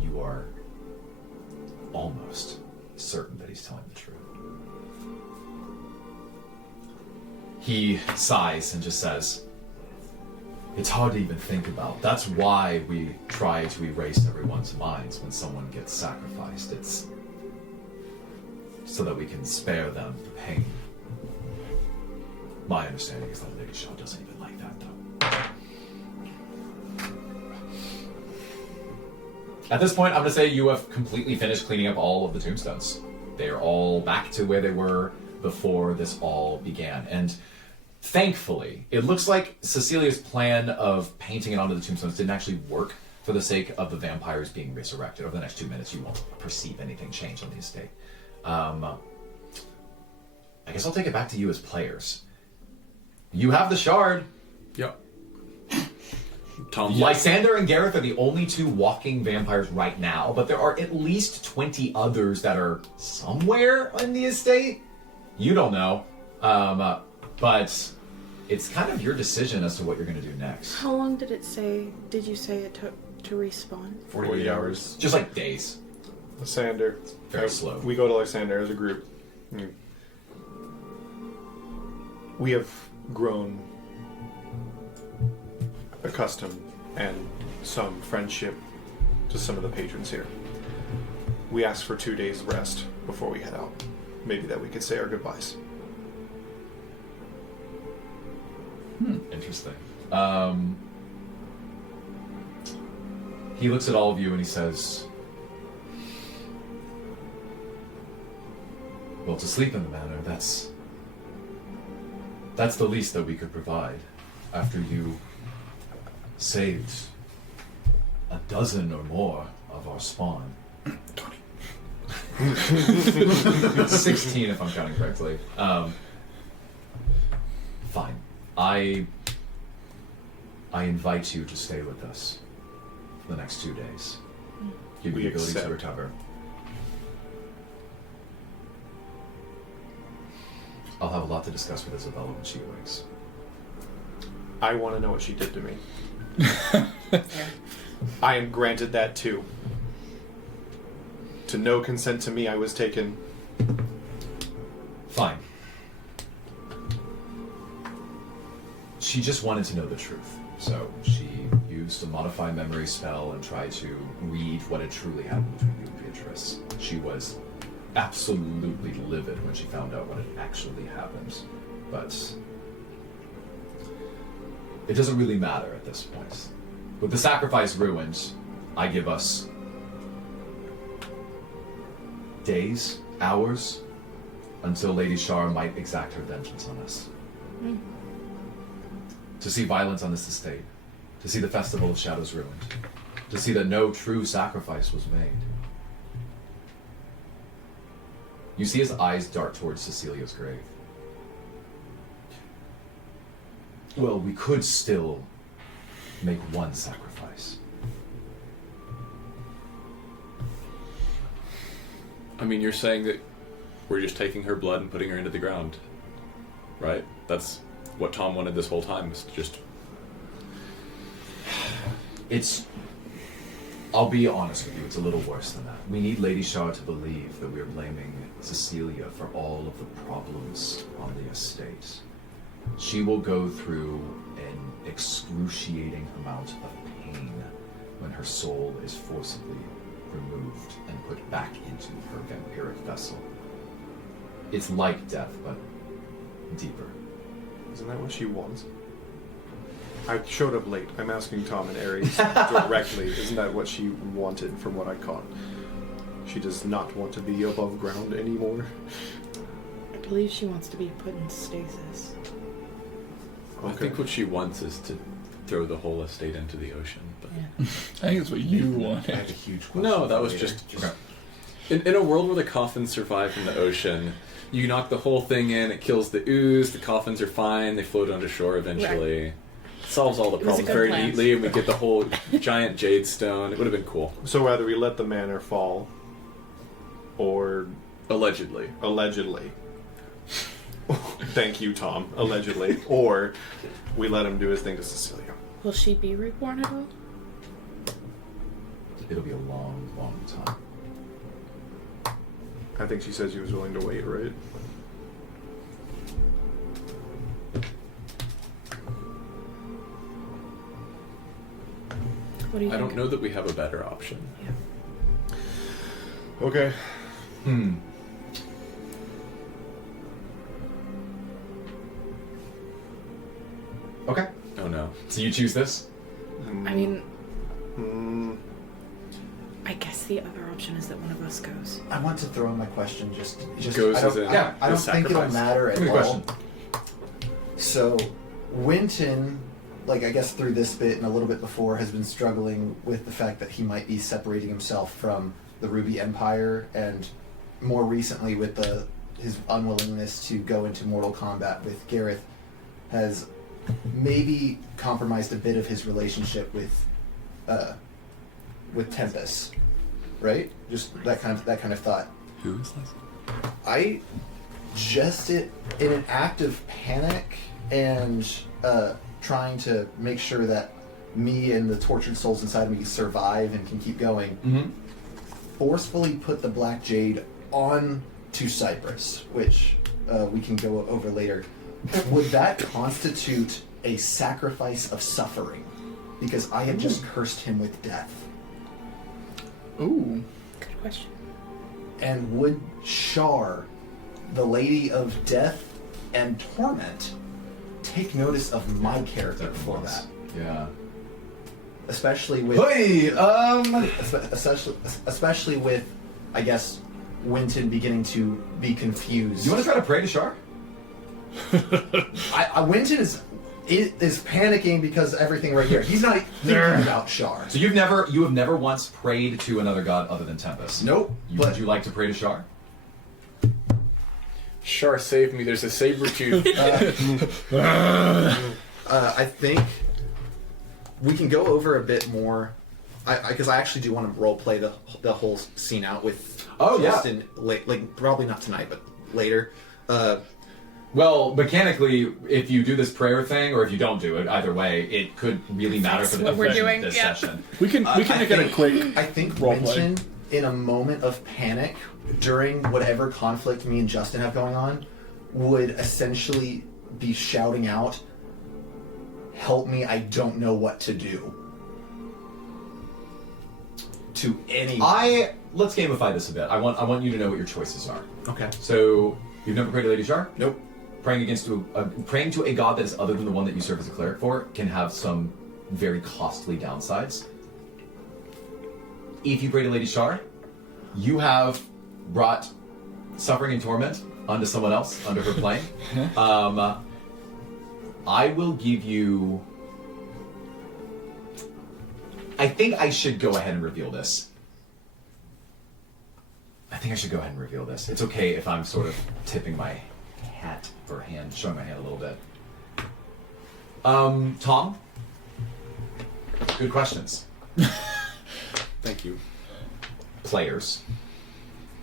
You are almost certain that he's telling the truth. He sighs and just says, "It's hard to even think about. That's why we try to erase everyone's minds when someone gets sacrificed. It's so that we can spare them the pain." My understanding is that Lady Shaw doesn't even like that, though. At this point, I'm going to say you have completely finished cleaning up all of the tombstones. They are all back to where they were before this all began. And thankfully, it looks like Cecilia's plan of painting it onto the tombstones didn't actually work for the sake of the vampires being resurrected. Over the next 2 minutes, you won't perceive anything change on the estate. I guess I'll take it back to you as players. You have the shard. Yep. Lysander and Gareth are the only 2 walking vampires right now, but there are at least 20 others that are somewhere in the estate. You don't know. But it's kind of your decision as to what you're going to do next. How long did you say it took to respawn? 48 hours. Just like days. Lysander. Very slow. We go to Lysander as a group. We have grown accustomed and some friendship to some of the patrons here. We asked for 2 days rest before we head out. Maybe that we could say our goodbyes. Interesting. He looks at all of you and he says, "Well, to sleep in the manor, that's the least that we could provide. After you saved a dozen or more of our spawn." 20. 16 if I'm counting correctly. Fine. I invite you to stay with us for the next 2 days. Give you the ability to recover. I'll have a lot to discuss with Isabella when she awakes. I want to know what she did to me. I am granted that too. To no consent to me, I was taken. Fine. She just wanted to know the truth, so she used a modify memory spell and tried to read what had truly happened between you and Beatrice. She was absolutely livid when she found out what had actually happened, but it doesn't really matter at this point. With the sacrifice ruined, I give us days hours until Lady Shar might exact her vengeance on us. To see violence on this estate, to see the Festival of Shadows ruined, to see that no true sacrifice was made. You see his eyes dart towards Cecilia's grave. Well, we could still make one sacrifice. I mean, you're saying that we're just taking her blood and putting her into the ground, right? That's what Tom wanted this whole time, is just... I'll be honest with you, it's a little worse than that. We need Lady Shar to believe that we are blaming Cecilia for all of the problems on the estate. She will go through an excruciating amount of pain when her soul is forcibly removed and put back into her vampiric vessel. It's like death, but deeper. Isn't that what she wants? I showed up late. I'm asking Tom and Aries directly. Isn't that what she wanted from what I caught? She does not want to be above ground anymore. I believe she wants to be put in stasis. I think what she wants is to throw the whole estate into the ocean. But I think it's what you wanted. I have a huge question. no, that was just... In a world where the coffins survive in the ocean, you knock the whole thing in, it kills the ooze, the coffins are fine, they float onto shore eventually. Right. Solves all the problems very neatly, and we get the whole giant jade stone. It would have been cool. So whether we let the manor fall, or... Allegedly. Thank you, Tom. Allegedly. Or we let him do his thing to Cecilia. Will she be reborn at all? It'll be a long, long time. I think she said she was willing to wait, right? What do you I think? don't know that we have a better option. Yeah. Okay. Okay. Oh no. So you choose this? I mean, I guess the other option is that one of us goes. I want to throw in my question. Just Goes I as don't, in I don't think it'll sacrifice. matter at Good all. question. So, Winton, like I guess through this bit and a little bit before, has been struggling with the fact that he might be separating himself from the Ruby Empire, and more recently with his unwillingness to go into mortal combat with Gareth, has maybe compromised a bit of his relationship with Tempest, right? Just that kind of thought. Who is this? I just in an act of panic and trying to make sure that me and the tortured souls inside of me survive and can keep going, forcefully put the Black Jade on to Cypress, which we can go over later. Would that constitute a sacrifice of suffering? Because I have just cursed him with death. Ooh. Good question. And would Shar, the Lady of Death and Torment, take notice of my character for that? Yeah. Especially with... Especially with, I guess, Winton beginning to be confused. You want to try to pray to Shar? Winton is panicking because of everything right here. He's not thinking about Shar. So you have never once prayed to another god other than Tempest? Nope. Would you like to pray to Shar? Shar, save me. There's a saber tooth. I think we can go over a bit more, because I actually do want to role play the whole scene out with. Justin, like probably not tonight, but later. Well, mechanically, if you do this prayer thing, or if you don't do it, either way, it could really matter for the what we're definition doing, of this yeah. session. We can make it a quick. I think role play. Winton, in a moment of panic during whatever conflict me and Justin have going on, would essentially be shouting out, "Help me! I don't know what to do." To anyone. Let's gamify this a bit. I want you to know what your choices are. Okay. So you've never prayed to Lady Shar? Nope. Praying to a god that is other than the one that you serve as a cleric for can have some very costly downsides. If you pray to Lady Shar, you have brought suffering and torment onto someone else, under her plane, I will give you... I think I should go ahead and reveal this. It's okay if I'm sort of tipping my hat or hand, showing my hand a little bit. Tom? Good questions. Thank you. Players.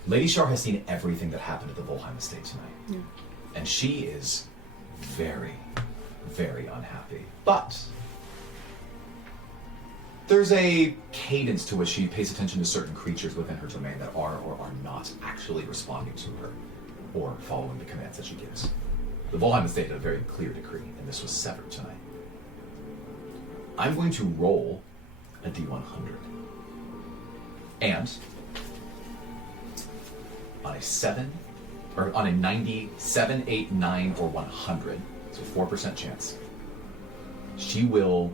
Lady Shar has seen everything that happened at the Volheim estate tonight. Yeah. And she is very, very unhappy. But there's a cadence to which she pays attention to certain creatures within her domain that are or are not actually responding to her or following the commands that she gives. The Volheim estate had a very clear decree, and this was severed tonight. I'm going to roll a D100. And on a 90, 7, 8, 9, or 100, so 4% chance, she will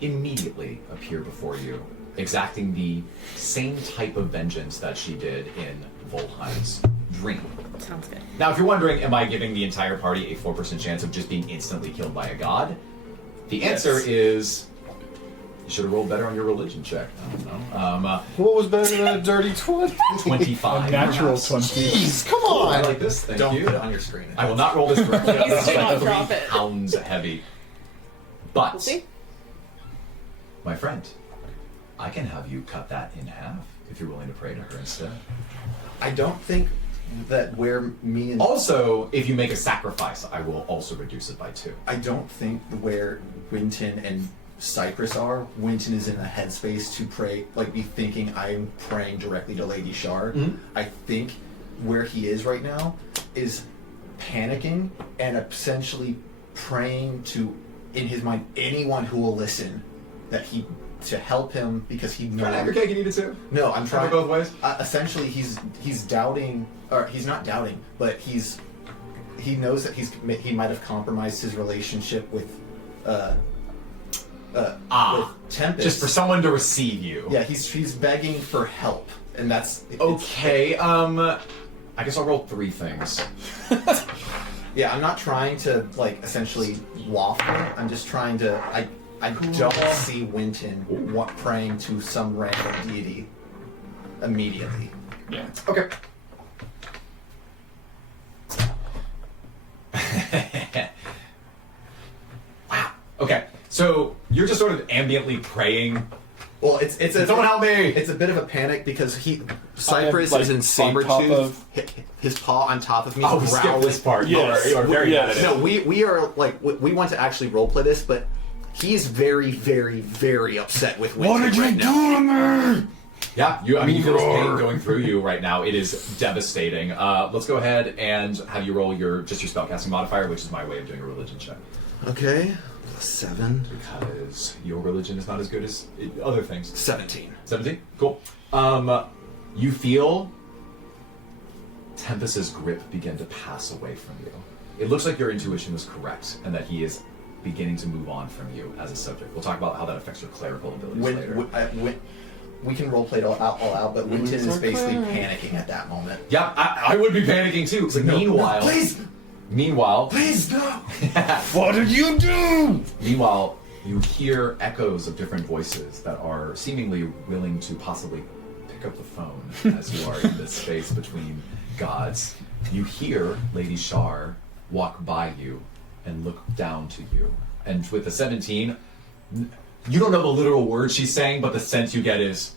immediately appear before you, exacting the same type of vengeance that she did in Volheim's dream. Sounds good. Now, if you're wondering, am I giving the entire party a 4% chance of just being instantly killed by a god? The answer is... You should have rolled better on your religion check. I don't know. What was better than a dirty 20? 25. A natural perhaps. 20. Jeez, come on! I like this. Thank Don't you. put it on your screen. I will not roll this correctly. Please That's do like not 3 drop it. pounds heavy. But, We'll see. my friend, I can have you cut that in half if you're willing to pray to her instead. I don't think that where me and Also, if you make a sacrifice, I will also reduce it by 2. I don't think where Winton and Cypress are, Winton is in a headspace to pray, like be thinking I'm praying directly to Lady Shar. Mhm. I think where he is right now is panicking and essentially praying to, in his mind, anyone who will listen, that he to help him because he knows. Trying to have your cake and eat it too? No, I'm trying it both ways? Essentially, he's doubting, or he's not doubting, but he knows that he might have compromised his relationship with Tempest. Just for someone to receive you. Yeah, he's begging for help, and that's Okay. I guess I'll roll 3 things. Yeah, I'm not trying to like essentially waffle. I'm just trying to. I don't see Winton praying to some random deity immediately. Yeah. Okay. Wow. Okay. So you're just sort of ambiently praying. Well, it's Someone help me! It's a bit of a panic because Cypress like, is in on saber top tooth. of- His paw on top of me. Oh, we skipped this part. Yes. You are very Yes. bad at it. No, we are like we want to actually roleplay this, but he's very, very, very upset with Winton right now. to me? Yeah, you feel this pain going through you right now. It is devastating. Let's go ahead and have you roll your spellcasting modifier, which is my way of doing a religion check. Okay, +7. Because your religion is not as good as other things. 17. 17? Cool. You feel Tempest's grip begin to pass away from you. It looks like your intuition was correct, and that he is beginning to move on from you as a subject. We'll talk about how that affects your clerical abilities later. We can roleplay it all out, but Winton is basically panicking at that moment. Yeah, I would be panicking too. Like, meanwhile, please no. What did you do? Meanwhile, you hear echoes of different voices that are seemingly willing to possibly pick up the phone as you are in this space between gods. You hear Lady Shar walk by you and look down to you. And with the 17, you don't know the literal words she's saying, but the sense you get is,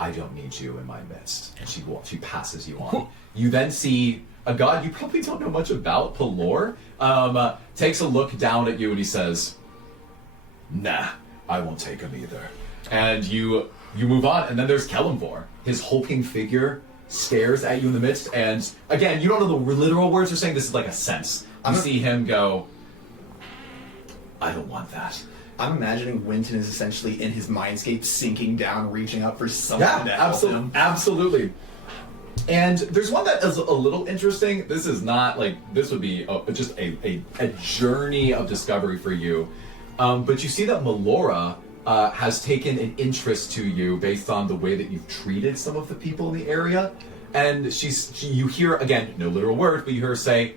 I don't need you in my midst. And she passes you on. You then see a god you probably don't know much about, Pelor, takes a look down at you and he says, nah, I won't take him either. And you move on, and then there's Kelimvor. His hulking figure stares at you in the midst, and again, you don't know the literal words they're saying, this is like a sense. You see him go, I don't want that. I'm imagining Winton is essentially in his mindscape sinking down, reaching up for someone to help him. Absolutely. And there's one that is a little interesting. This is not like, this would be just a journey of discovery for you. But you see that Melora has taken an interest to you based on the way that you've treated some of the people in the area. and you hear, again, no literal word, but you hear her say,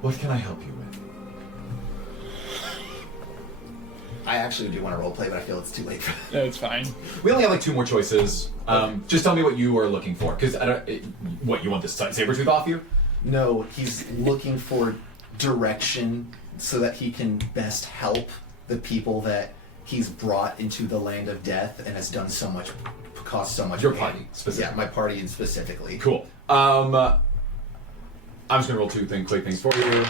"What can I help you with?" I actually do want to roleplay, but I feel it's too late for that. No, it's fine. We only have like 2 more choices. Just tell me what you are looking for, because what you want this saber tooth off you? No, he's looking for direction so that he can best help the people that he's brought into the land of death and has done so much, caused so much. Your pain. party, specifically. Yeah, my party and specifically. Cool. I'm just gonna roll 2 quick things for you.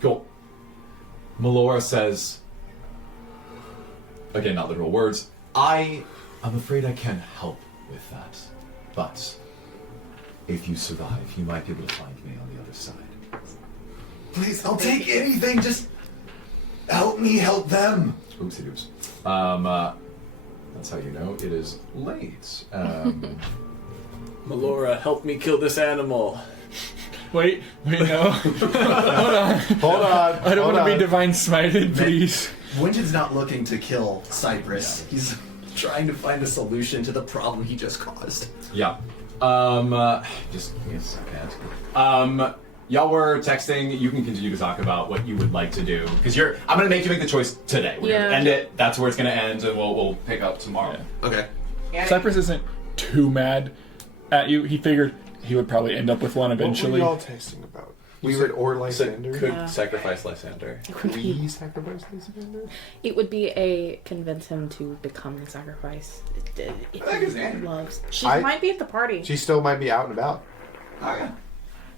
Cool. Melora says, again, not literal words, I'm afraid I can't help with that, but if you survive, you might be able to find me on the other side. Please, I'll take anything. Just help me help them. Oopsie doops. That's how you know it is late. Melora, help me kill this animal. Wait, no. Hold on. I don't want to be divine smited, please. Winton's not looking to kill Cypress. He's trying to find a solution to the problem he just caused. Yeah. Just give me a second. Y'all were texting. You can continue to talk about what you would like to do, because I'm gonna make you make the choice today. We're gonna end it. That's where it's gonna end, and we'll pick up tomorrow. Yeah. Okay. Cypress isn't too mad at you. He figured he would probably end up with one eventually. What were y'all texting about? Weird or Lysander? Could sacrifice Lysander. We sacrifice Lysander? It would be a convince him to become the sacrifice. Loves. She might be at the party. She still might be out and about. Oh yeah.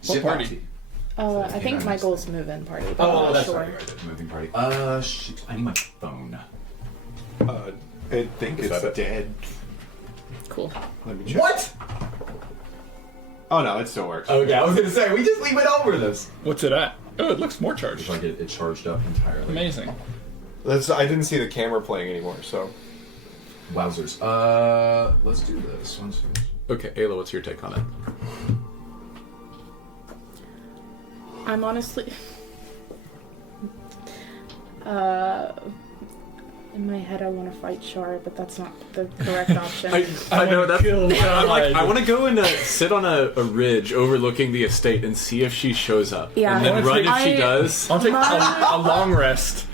What party? I think Michael's move-in party. But Oh, I'm not that's sure. right. The moving party. Shoot. I need my phone. I think it's dead. Cool. Let me check. What? Oh no, it still works. Okay, I was gonna say we just leave it over this. What's it at? Oh, it looks more charged. Like it charged up entirely. Amazing. I didn't see the camera playing anymore, so. Wowzers. Let's do this. Okay, Ayla, what's your take on it? I'm honestly... in my head I want to fight Char, but that's not the correct option. I know that's. I want to go and sit on a ridge overlooking the estate and see if she shows up. Yeah. And then run if she does. I'll take a long rest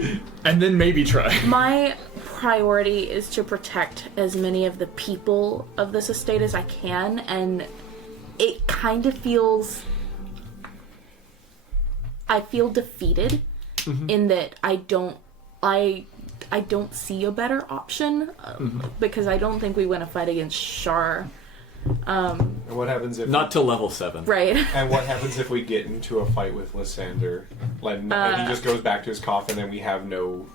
and then maybe try. My priority is to protect as many of the people of this estate as I can, and it kind of feels... I feel defeated in that I don't see a better option because I don't think we win a fight against Shar. And what happens if not till level 7? Right. And what happens if we get into a fight with Lysander? And he just goes back to his coffin, and we have no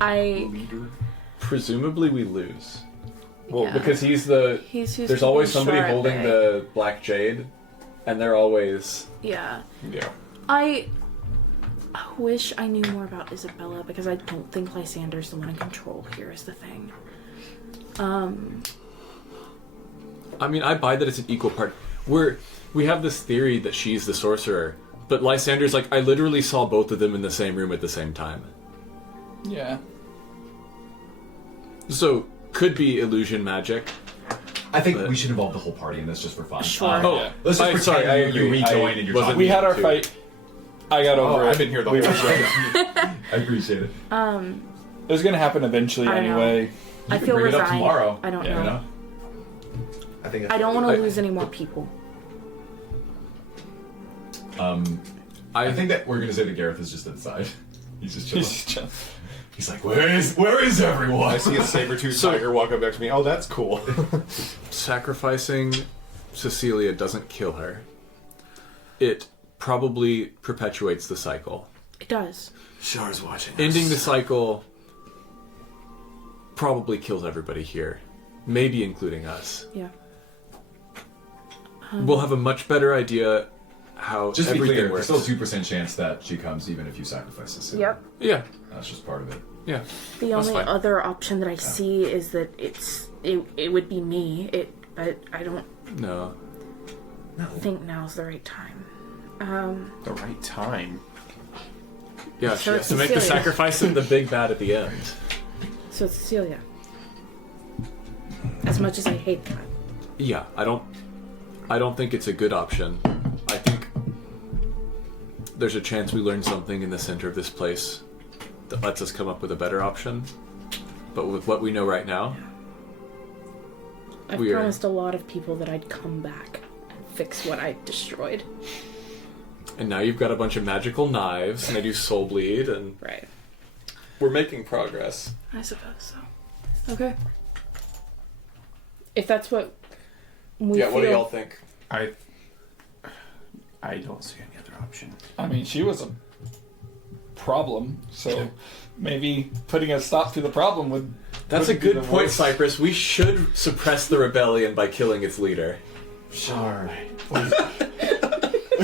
leader. Presumably, we lose. Well, Yeah. because He's who's there's always keeping somebody Shar at holding bay. the black jade, and they're always Yeah. Yeah. I wish I knew more about Isabella because I don't think Lysander's the one in control here is the thing. I mean, I buy that it's an equal part. We have this theory that she's the sorcerer, but Lysander's like, I literally saw both of them in the same room at the same time. Yeah. So, could be illusion magic. I think we should involve the whole party in this just for fun. Sure. Let's just pretend you rejoin and you're talking. We had our fight. I got over it. I've been here the whole time. I appreciate it. It was gonna happen eventually I know. anyway. I feel bring it up resigned. tomorrow. I don't Yeah. know. I I don't want to lose any more people. I think that we're gonna say that Gareth is just inside. He's just chilling. He's just- He's like, where is everyone? I see a saber-toothed tiger walk up next to me. Oh, that's cool. Sacrificing Cecilia doesn't kill her. It probably perpetuates the cycle. It does. Shar's watching. Ending the cycle probably kills everybody here, maybe including us. Yeah. We'll have a much better idea how Just to be everything clear, works. there's still a 2% chance that she comes even if you sacrifice this. Yep. Yeah. That's just part of it. Yeah. The That's only fine. other option that I see is that it would be me. But I don't No. think now's the right time. The right time. Yeah, So she has it's to make the Cecilia. sacrifice of the big bad at the end. So it's Cecilia. As much as I hate that. Yeah, I don't think it's a good option. I think there's a chance we learn something in the center of this place that lets us come up with a better option. But with what we know right now, I've promised a lot of people that I'd come back and fix what I destroyed. And now you've got a bunch of magical knives, and they do soul bleed, and right. We're making progress. I suppose so. Okay. If that's what we feel... what do y'all think? I don't see any other option. I mean, she was a problem, so maybe putting a stop to the problem would... That's a good point, Cypress. We should suppress the rebellion by killing its leader. Sure.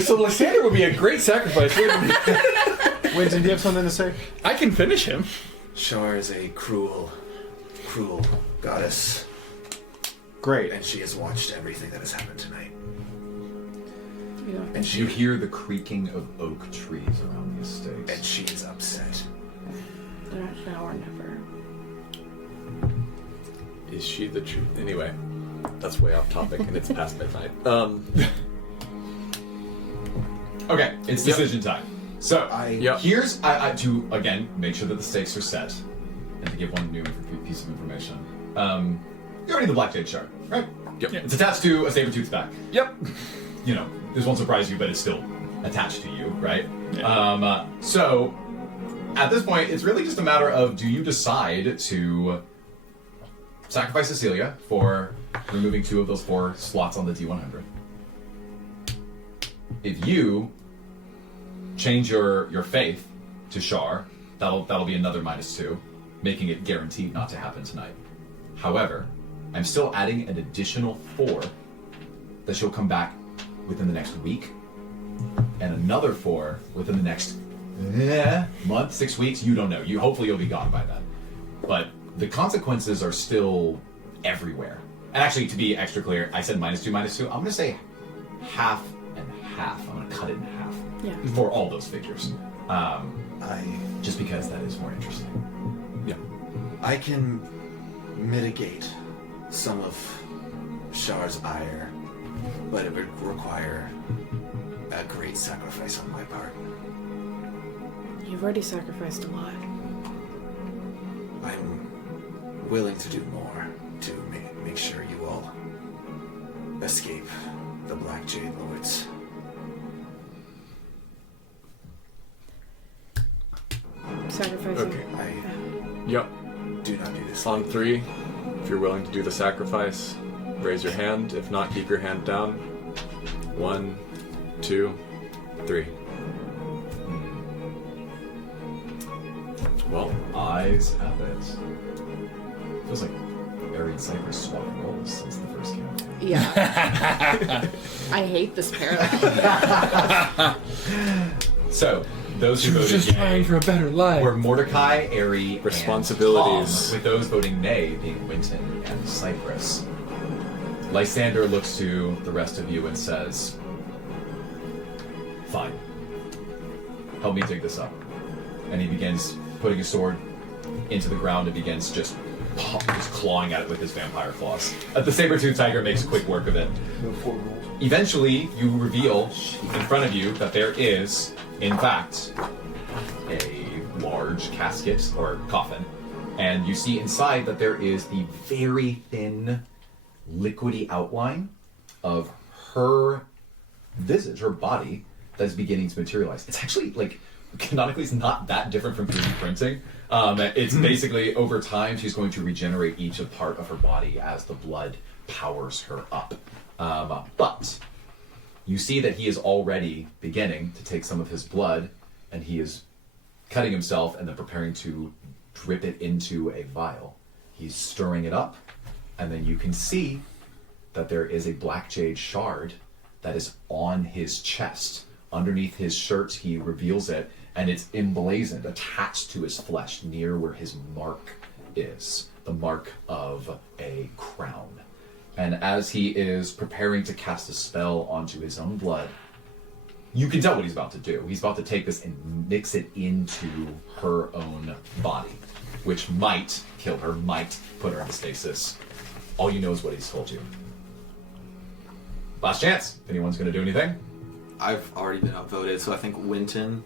So Lysander would be a great sacrifice. Winston, do you have something to say? I can finish him. Shar is a cruel goddess. Great. And she has watched everything that has happened tonight. Yeah. And you hear the creaking of oak trees around the estate. And she is upset. Now or never. Is she the truth? Anyway, that's way off topic, and it's past midnight. Okay, it's decision time. So, Yep. here's to again make sure that the stakes are set, and to give one new piece of information. You already the Blackjade shard, right? Yep. It's attached to a saber-toothed back. Yep. You know, this won't surprise you, but it's still attached to you, right? Yeah. So, at this point, it's really just a matter of, do you decide to sacrifice Cecilia for removing 2 of those 4 slots on the D100? If you change your faith to Shar, that'll be another -2, making it guaranteed not to happen tonight. However, I'm still adding an additional 4 that she'll come back within the next week, and another 4 within the next month, 6 weeks. You don't know. Hopefully you'll be gone by then. But the consequences are still everywhere. And actually, to be extra clear, I said -2, -2. I'm going to say half and half. I'm going to cut it in half for all those figures. Just because that is more interesting. Yeah. I can mitigate some of Shar's ire, but it would require a great sacrifice on my part. You've already sacrificed a lot. I'm willing to do more to make sure you all escape the Black Jade Lords. Sacrificing. Okay. Yep. Do not do this. On 3, if you're willing to do the sacrifice, raise your hand. If not, keep your hand down. 1, 2, 3. Well, eyes have it. Feels like Ari and Cypress swapping roles since the first campaign. Yeah. I hate this parallel. So, those who voted just trying for a better life were Mordecai, Ari, Responsibilities. and Tom, with those voting nay being Winton and Cypress. Lysander looks to the rest of you and says, "Fine. Help me dig this up." And he begins putting his sword into the ground and begins just clawing at it with his vampire claws. The saber-toothed tiger makes quick work of it. Eventually, you reveal in front of you that there is, in fact, a large casket or coffin, and you see inside that there is the very thin, liquidy outline of her visage, her body, that is beginning to materialize. It's actually, like, canonically, it's not that different from 3D printing. It's basically, over time, she's going to regenerate each part of her body as the blood powers her up. But you see that he is already beginning to take some of his blood, and he is cutting himself and then preparing to drip it into a vial. He's stirring it up, and then you can see that there is a black jade shard that is on his chest. Underneath his shirt, he reveals it, and it's emblazoned, attached to his flesh, near where his mark is, the mark of a crown. And as he is preparing to cast a spell onto his own blood, you can tell what he's about to do. He's about to take this and mix it into her own body, which might kill her, might put her into stasis. All you know is what he's told you. Last chance. If anyone's going to do anything. I've already been outvoted, so I think Winton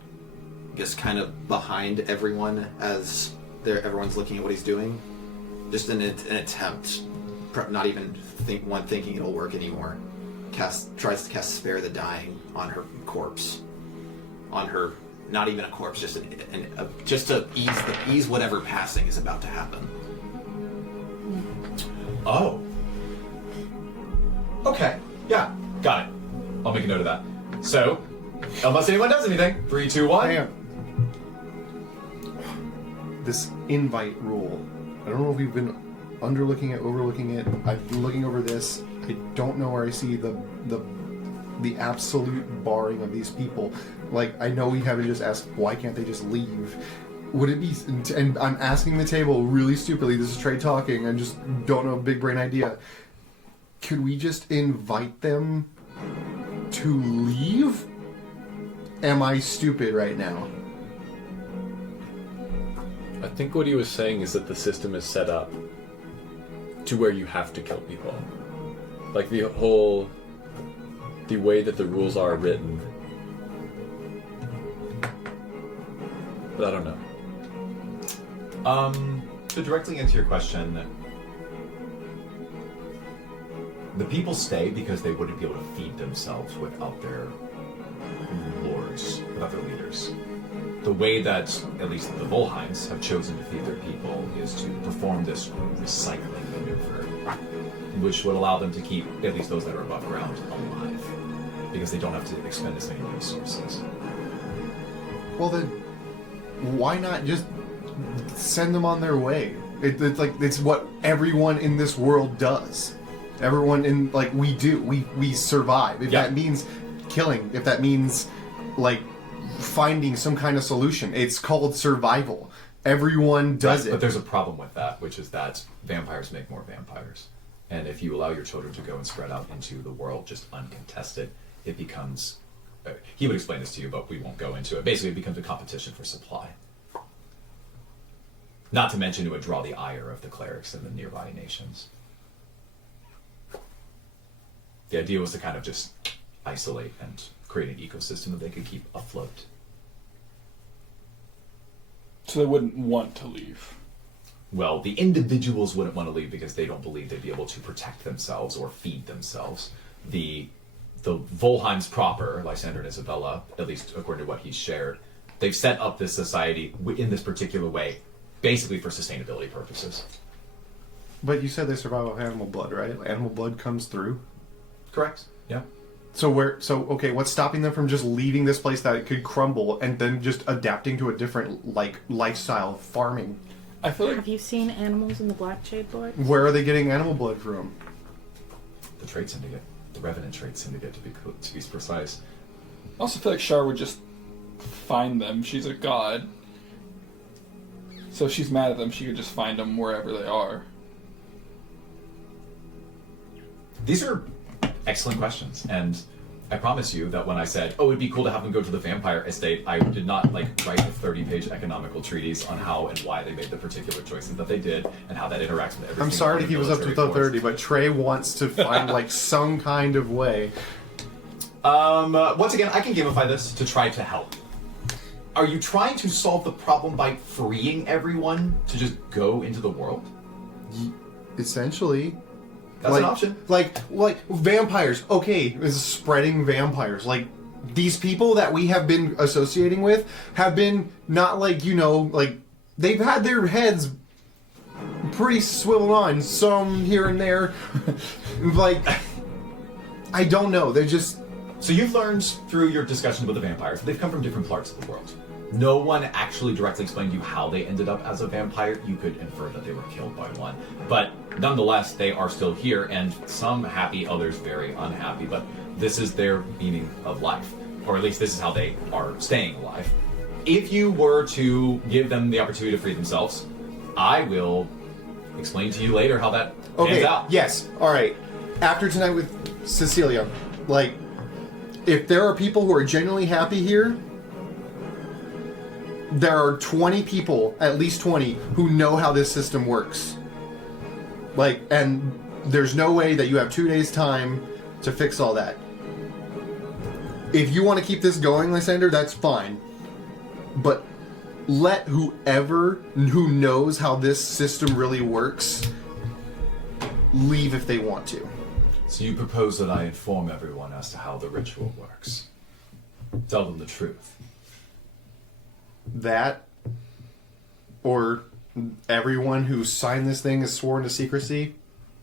gets kind of behind everyone as everyone's looking at what he's doing. Just an attempt, not even thinking it'll work anymore. Tries to cast Spare the Dying on her corpse. On her, not even a corpse, just to ease whatever passing is about to happen. Oh. Okay. Yeah. Got it. I'll make a note of that. So, unless anyone does anything, 3, 2, 1. Hang on. This invite rule. I don't know if we've been underlooking it, overlooking it. I've been looking over this. I don't know where I see the absolute barring of these people. Like, I know we haven't just asked, why can't they just leave? Would it be, and I'm asking the table really stupidly, this is Trey talking, I just don't know, big brain idea. Could we just invite them to leave? Am I stupid right now? I think what he was saying is that the system is set up to where you have to kill people. Like the way that the rules are written. But I don't know. To directly answer your question, the people stay because they wouldn't be able to feed themselves without their lords, without their leaders. The way that, at least the Volheims, have chosen to feed their people is to perform this recycling maneuver, which would allow them to keep, at least those that are above ground, alive, because they don't have to expend as many resources. Well then, why not just send them on their way? It's like, it's what everyone in this world does. Everyone in, like, we do. We survive. If that means killing, if that means, like, finding some kind of solution, it's called survival. Everyone does it. But there's a problem with that, which is that vampires make more vampires. And if you allow your children to go and spread out into the world just uncontested, it becomes... he would explain this to you, but we won't go into it. Basically, it becomes a competition for supply. Not to mention it would draw the ire of the clerics in the nearby nations. The idea was to kind of just isolate and create an ecosystem that they could keep afloat. So they wouldn't want to leave. Well, the individuals wouldn't want to leave because they don't believe they'd be able to protect themselves or feed themselves. The Volheims proper, Lysander and Isabella, at least according to what he's shared, they've set up this society in this particular way, basically for sustainability purposes. But you said they survive off animal blood, right? Animal blood comes through? Correct. Yeah. So okay, what's stopping them from just leaving this place that it could crumble and then just adapting to a different, like, lifestyle, farming? I feel like... Have you seen animals in the Black Shade Blood? Where are they getting animal blood from? The Trade Syndicate. The Revenant Trade Syndicate, to be precise. I also feel like Shar would just find them. She's a god. So if she's mad at them, she could just find them wherever they are. These are excellent questions, and I promise you that when I said, oh, it'd be cool to have them go to the vampire estate, I did not, like, write a 30-page economical treatise on how and why they made the particular choices that they did, and how that interacts with everything. I'm sorry to keep us up to the 30, but Trey wants to find, like, some kind of way. Once again, I can gamify this to try to help. Are you trying to solve the problem by freeing everyone to just go into the world? Essentially. That's an option. Like vampires. Okay, is spreading vampires. Like, these people that we have been associating with have been not like, you know, like, they've had their heads pretty swiveled on, some here and there. Like, I don't know. They're just... So you've learned through your discussions with the vampires that they've come from different parts of the world. No one actually directly explained to you how they ended up as a vampire. You could infer that they were killed by one. But nonetheless, they are still here, and some happy, others very unhappy. But this is their meaning of life. Or at least this is how they are staying alive. If you were to give them the opportunity to free themselves, I will explain to you later how that pans out. Yes. Alright. After tonight with Cecilia, like, if there are people who are genuinely happy here, there are 20 people, at least 20, who know how this system works. Like, and there's no way that you have 2 days' time to fix all that. If you want to keep this going, Lysander, that's fine. But let whoever who knows how this system really works leave if they want to. So you propose that I inform everyone as to how the ritual works. Tell them the truth. That, or everyone who signed this thing is sworn to secrecy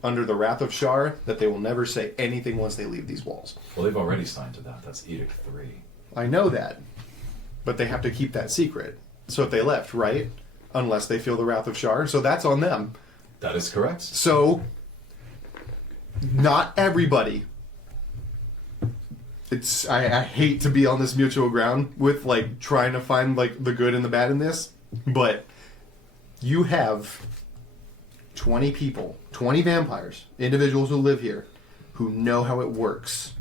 under the wrath of Shar, that they will never say anything once they leave these walls. Well, they've already signed to that. That's Edict 3. I know that. But they have to keep that secret. So if they left, right? Unless they feel the wrath of Shar. So that's on them. That is correct. So, not everybody. I hate to be on this mutual ground with, like, trying to find, like, the good and the bad in this. But you have 20 people, 20 vampires, individuals who live here, who know how it works.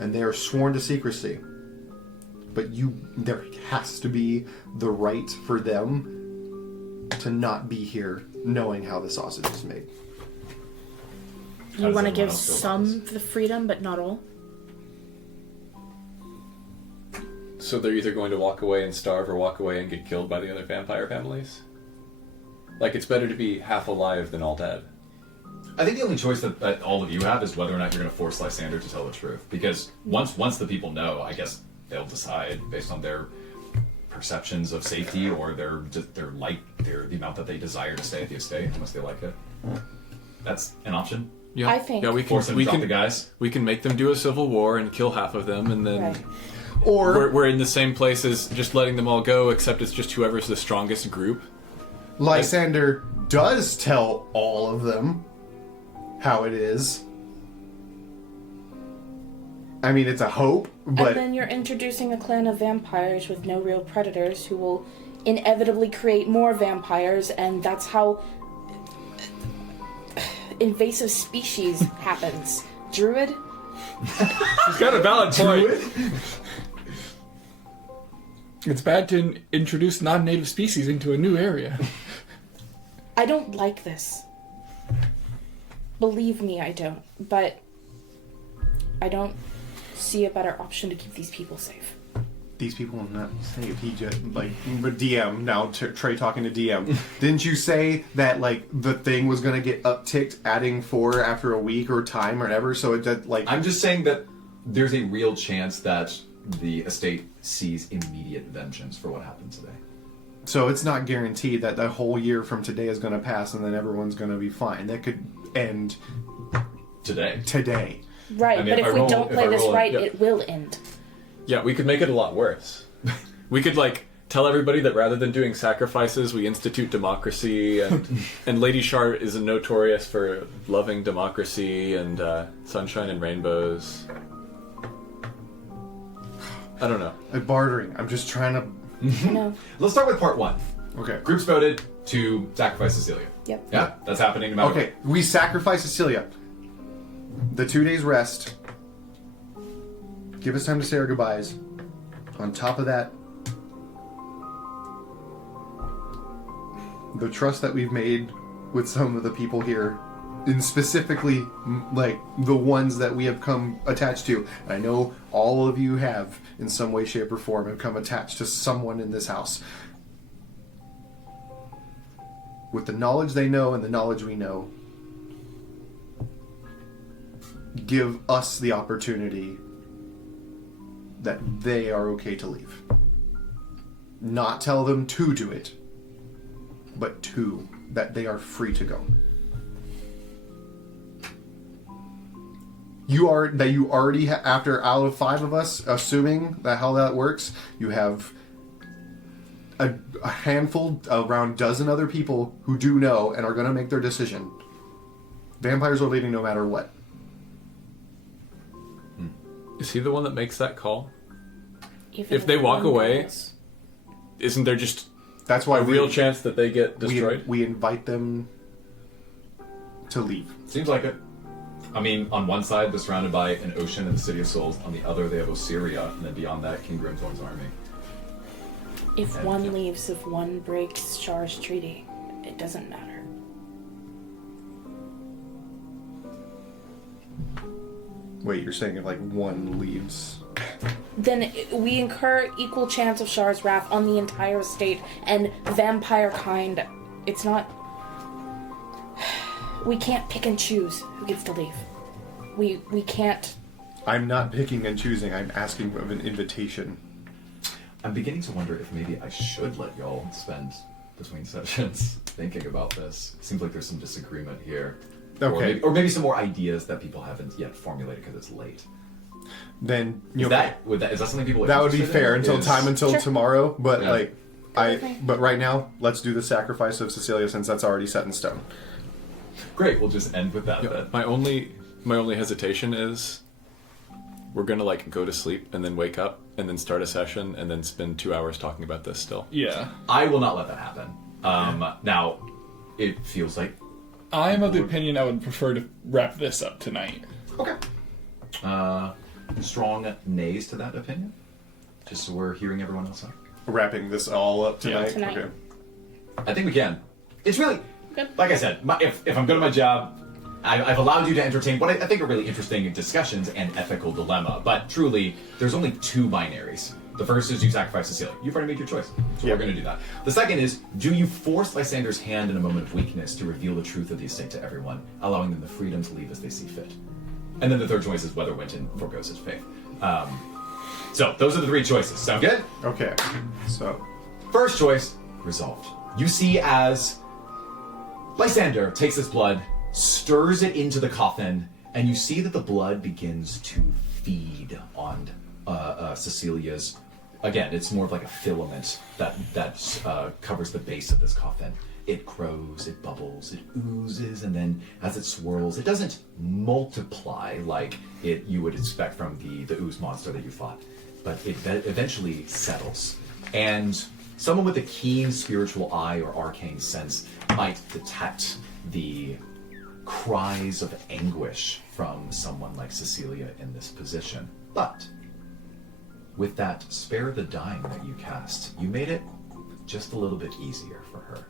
And they are sworn to secrecy. But there has to be the right for them to not be here knowing how the sausage is made. You want to give some the freedom, but not all? So they're either going to walk away and starve or walk away and get killed by the other vampire families? Like, it's better to be half alive than all dead. I think the only choice that all of you have is whether or not you're going to force Lysander to tell the truth. Because once the people know, I guess they'll decide based on their perceptions of safety or the amount that they desire to stay at the estate, unless they like it. That's an option. Yeah, I think. Yeah, we force them to drop the guys. We can make them do a civil war and kill half of them, and then. Right. Or we're in the same place as just letting them all go, except it's just whoever's the strongest group. Lysander does tell all of them how it is. I mean, it's a hope, but... And then you're introducing a clan of vampires with no real predators who will inevitably create more vampires, and that's how invasive species happens. Druid? He's got a valid point. It's bad to introduce non-native species into a new area. I don't like this. Believe me, I don't. But I don't see a better option to keep these people safe. These people are not safe. He just, like, but DM, now Trey talking to DM. Didn't you say that, like, the thing was going to get upticked, adding 4 after a week or time or whatever? So it did, like... I'm just saying that there's a real chance that the estate sees immediate vengeance for what happened today. So it's not guaranteed that the whole year from today is going to pass and then everyone's going to be fine. That could end... Today. Right, I mean, but if we don't play this right, it will end. Yeah, we could make it a lot worse. We could, like, tell everybody that rather than doing sacrifices, we institute democracy, and Lady Shar is notorious for loving democracy and sunshine and rainbows. I don't know. Bartering. I'm just trying to... No. Let's start with part 1. Okay. Groups voted to sacrifice Cecilia. Yep. Yeah, that's happening no matter Okay, we sacrifice Cecilia. The 2 days rest. Give us time to say our goodbyes. On top of that, the trust that we've made with some of the people here, and specifically, like, the ones that we have come attached to. And I know all of you have, in some way, shape, or form, have come attached to someone in this house. With the knowledge they know and the knowledge we know, give us the opportunity that they are okay to leave. Not tell them to do it, but that they are free to go. You already after out of 5 of us, assuming that how that works, you have a handful, around a dozen other people who do know and are going to make their decision. Vampires are leaving no matter what. Is he the one that makes that call? Even if they walk away, isn't there just that's why a real chance that they get destroyed? We invite them to leave. Seems like it. I mean, on one side, they're surrounded by an ocean and the City of Souls. On the other, they have Osiria, and then beyond that, King Grimthorn's army. If one leaves, if one breaks Shar's treaty, it doesn't matter. Wait, you're saying if like one leaves? Then we incur equal chance of Shar's wrath on the entire estate and vampire kind. It's not... We can't pick and choose who gets to leave. We can't... I'm not picking and choosing. I'm asking of an invitation. I'm beginning to wonder if maybe I should let y'all spend between sessions thinking about this. Seems like there's some disagreement here. Okay. Or maybe some more ideas that people haven't yet formulated because it's late. Then Is that something people are that would be interested fair in? until Sure. tomorrow, but Yeah. but right now, let's do the sacrifice of Cecilia since that's already set in stone. Great, we'll just end with that Yeah, then. my only hesitation is we're gonna like go to sleep and then wake up and then start a session and then spend 2 hours talking about this still. Yeah. I will not let that happen. Now, it feels like... I'm of the opinion I would prefer to wrap this up tonight. Okay. Strong nays to that opinion? Just so we're hearing everyone else out. Wrapping this all up tonight. Yeah, tonight. Okay. I think we can. It's really... Good. Like I said, if I'm good at my job, I've allowed you to entertain what I think are really interesting discussions and ethical dilemma. But truly, there's only two binaries. The first is you sacrifice Cecilia. You've already made your choice. So we're going to do that. The second is, do you force Lysander's hand in a moment of weakness to reveal the truth of the estate to everyone, allowing them the freedom to leave as they see fit? And then the third choice is whether Winton forgoes his faith. So those are the three choices. Sound good? Okay. So, First choice, resolved. You see as Lysander takes this blood, stirs it into the coffin, and you see that the blood begins to feed on Cecilia's. Again, it's more of like a filament that covers the base of this coffin. It grows, it bubbles, it oozes, and then as it swirls, it doesn't multiply like you would expect from the ooze monster that you fought, but it eventually settles. And someone with a keen spiritual eye or arcane sense might detect the cries of anguish from someone like Cecilia in this position. But with that spare the dying that you cast, you made it just a little bit easier for her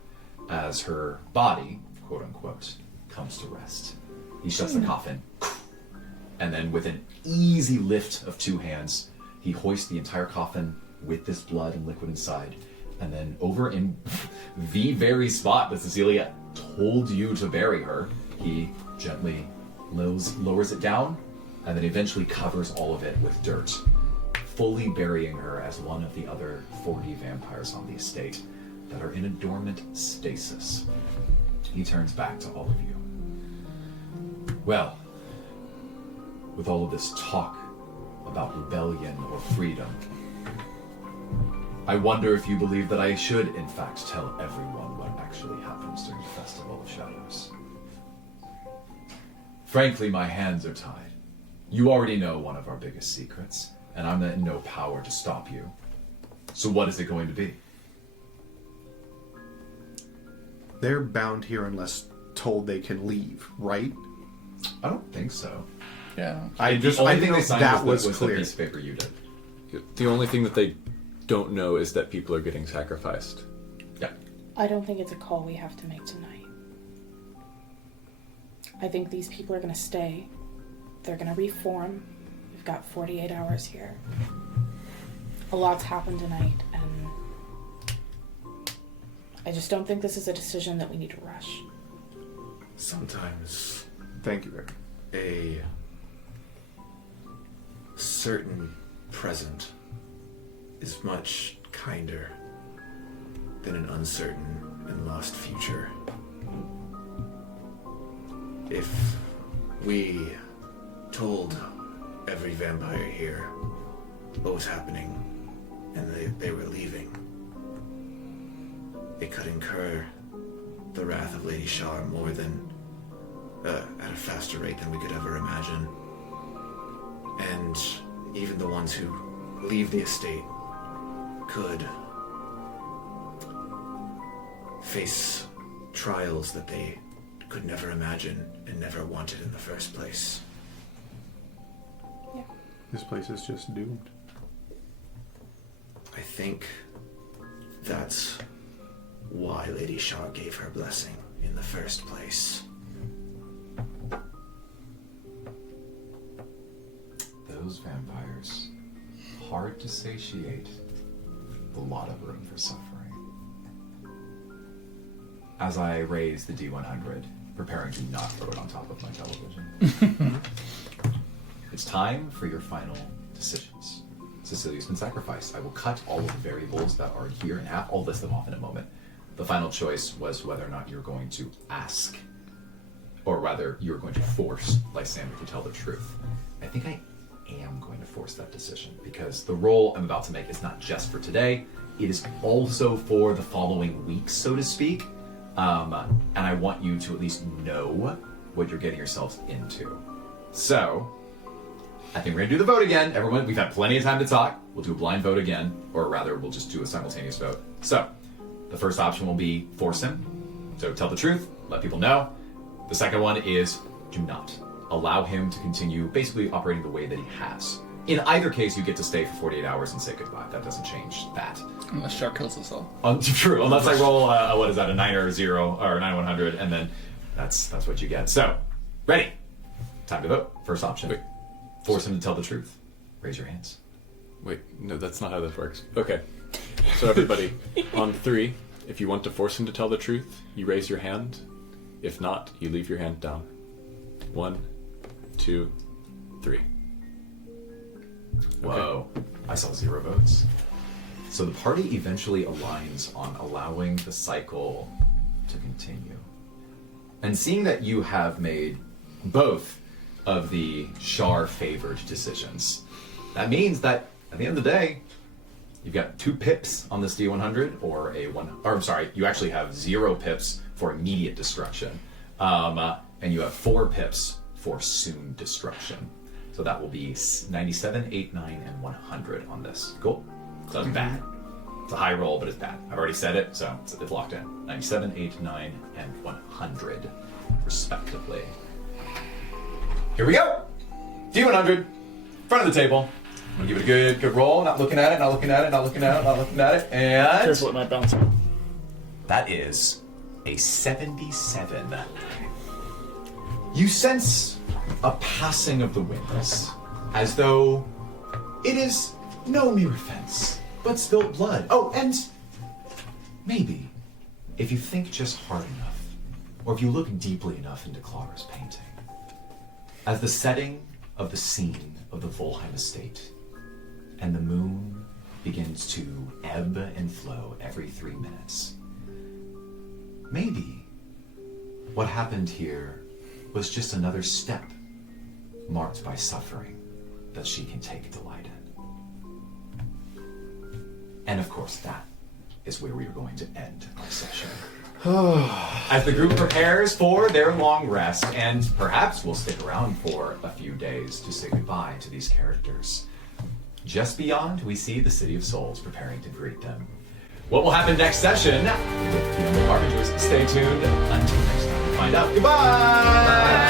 as her body, quote unquote, comes to rest. He shuts the coffin, and then with an easy lift of two hands, he hoists the entire coffin with this blood and liquid inside, and then over in the very spot that Cecilia told you to bury her, he gently lowers it down, and then eventually covers all of it with dirt, fully burying her as one of the other 40 vampires on the estate that are in a dormant stasis. He turns back to all of you. Well, with all of this talk about rebellion or freedom, I wonder if you believe that I should, in fact, tell everyone what actually happens during the Festival of Shadows. Frankly, my hands are tied. You already know one of our biggest secrets, and I'm in no power to stop you. So what is it going to be? they're bound here unless told they can leave, right? I don't think so. Yeah. I The think only thing they signed that was was the clear. piece of paper you did. The only thing that they don't know is that people are getting sacrificed. Yeah. I don't think it's a call we have to make tonight. I think these people are going to stay. They're going to reform. We've got 48 hours here. A lot's happened tonight, and I just don't think this is a decision that we need to rush. Sometimes Thank you, Rick. a certain present is much kinder than an uncertain and lost future. If we told every vampire here what was happening and they were leaving, it could incur the wrath of Lady Shar more than at a faster rate than we could ever imagine. And even the ones who leave the estate could face trials that they could never imagine and never wanted in the first place. This place is just doomed. I think that's why Lady Shar gave her blessing in the first place. hard to satiate the lot of room for suffering. As I raise the D100, preparing to not throw it on top of my television. It's time for your final decisions. Cecilia's been sacrificed. I will cut all of the variables that are here in half. I'll list them off in a moment. The final choice was whether or not you're going to ask, or rather, you're going to force Lysander to tell the truth. I think I am going to force that decision, because the role I'm about to make is not just for today, it is also for the following weeks, so to speak. And I want you to at least know what you're getting yourselves into. So, I think we're gonna do the vote again. Everyone, we've had plenty of time to talk. We'll do a blind vote again, or rather, we'll just do a simultaneous vote. So, the first option will be force him. So tell the truth, let people know. The second one is do not. Allow him to continue basically operating the way that he has. In either case, you get to stay for 48 hours and say goodbye. That doesn't change that. Unless Shark kills us all. True, unless I roll, what is that, a 9 or a 0, or a 9-100, and then that's what you get. So, ready. Time to vote. First option. Wait. Force him to tell the truth. Raise your hands. Wait, no, that's not how this works. Okay. So everybody, on 3, if you want to force him to tell the truth, you raise your hand. If not, you leave your hand down. 1, 2, 3. Whoa. I saw 0 votes. So the party eventually aligns on allowing the cycle to continue. And seeing that you have made both of the Shar-favored decisions, that means that at the end of the day, you've got 2 pips on this D100, or you actually have 0 pips for immediate destruction. And you have 4 pips for soon destruction. So that will be 97, 8, 9, and 100 on this. Cool? So it's bad. It's a high roll, but it's bad. I've already said it, so it's locked in. 97, 8, 9, and 100, respectively. Here we go! D100, front of the table. I'm gonna give it a good roll. Not looking at it, not looking at it, not looking at it, not looking at it. And Careful, it might bounce. that is a 77. You sense a passing of the winds, as though it is no mere offense, but spilt blood. Oh, and maybe, if you think just hard enough, or if you look deeply enough into Clara's painting, as the setting of the scene of the Volheim estate, and the moon begins to ebb and flow every 3 minutes, maybe what happened here was just another step marked by suffering that she can take delight in. And of course, that is where we are going to end our session. As the group prepares for their long rest, and perhaps we'll stick around for a few days to say goodbye to these characters. Just beyond, we see the City of Souls preparing to greet them. What will happen next session with the Harbingers? Stay tuned until next time to find out. Goodbye! Bye.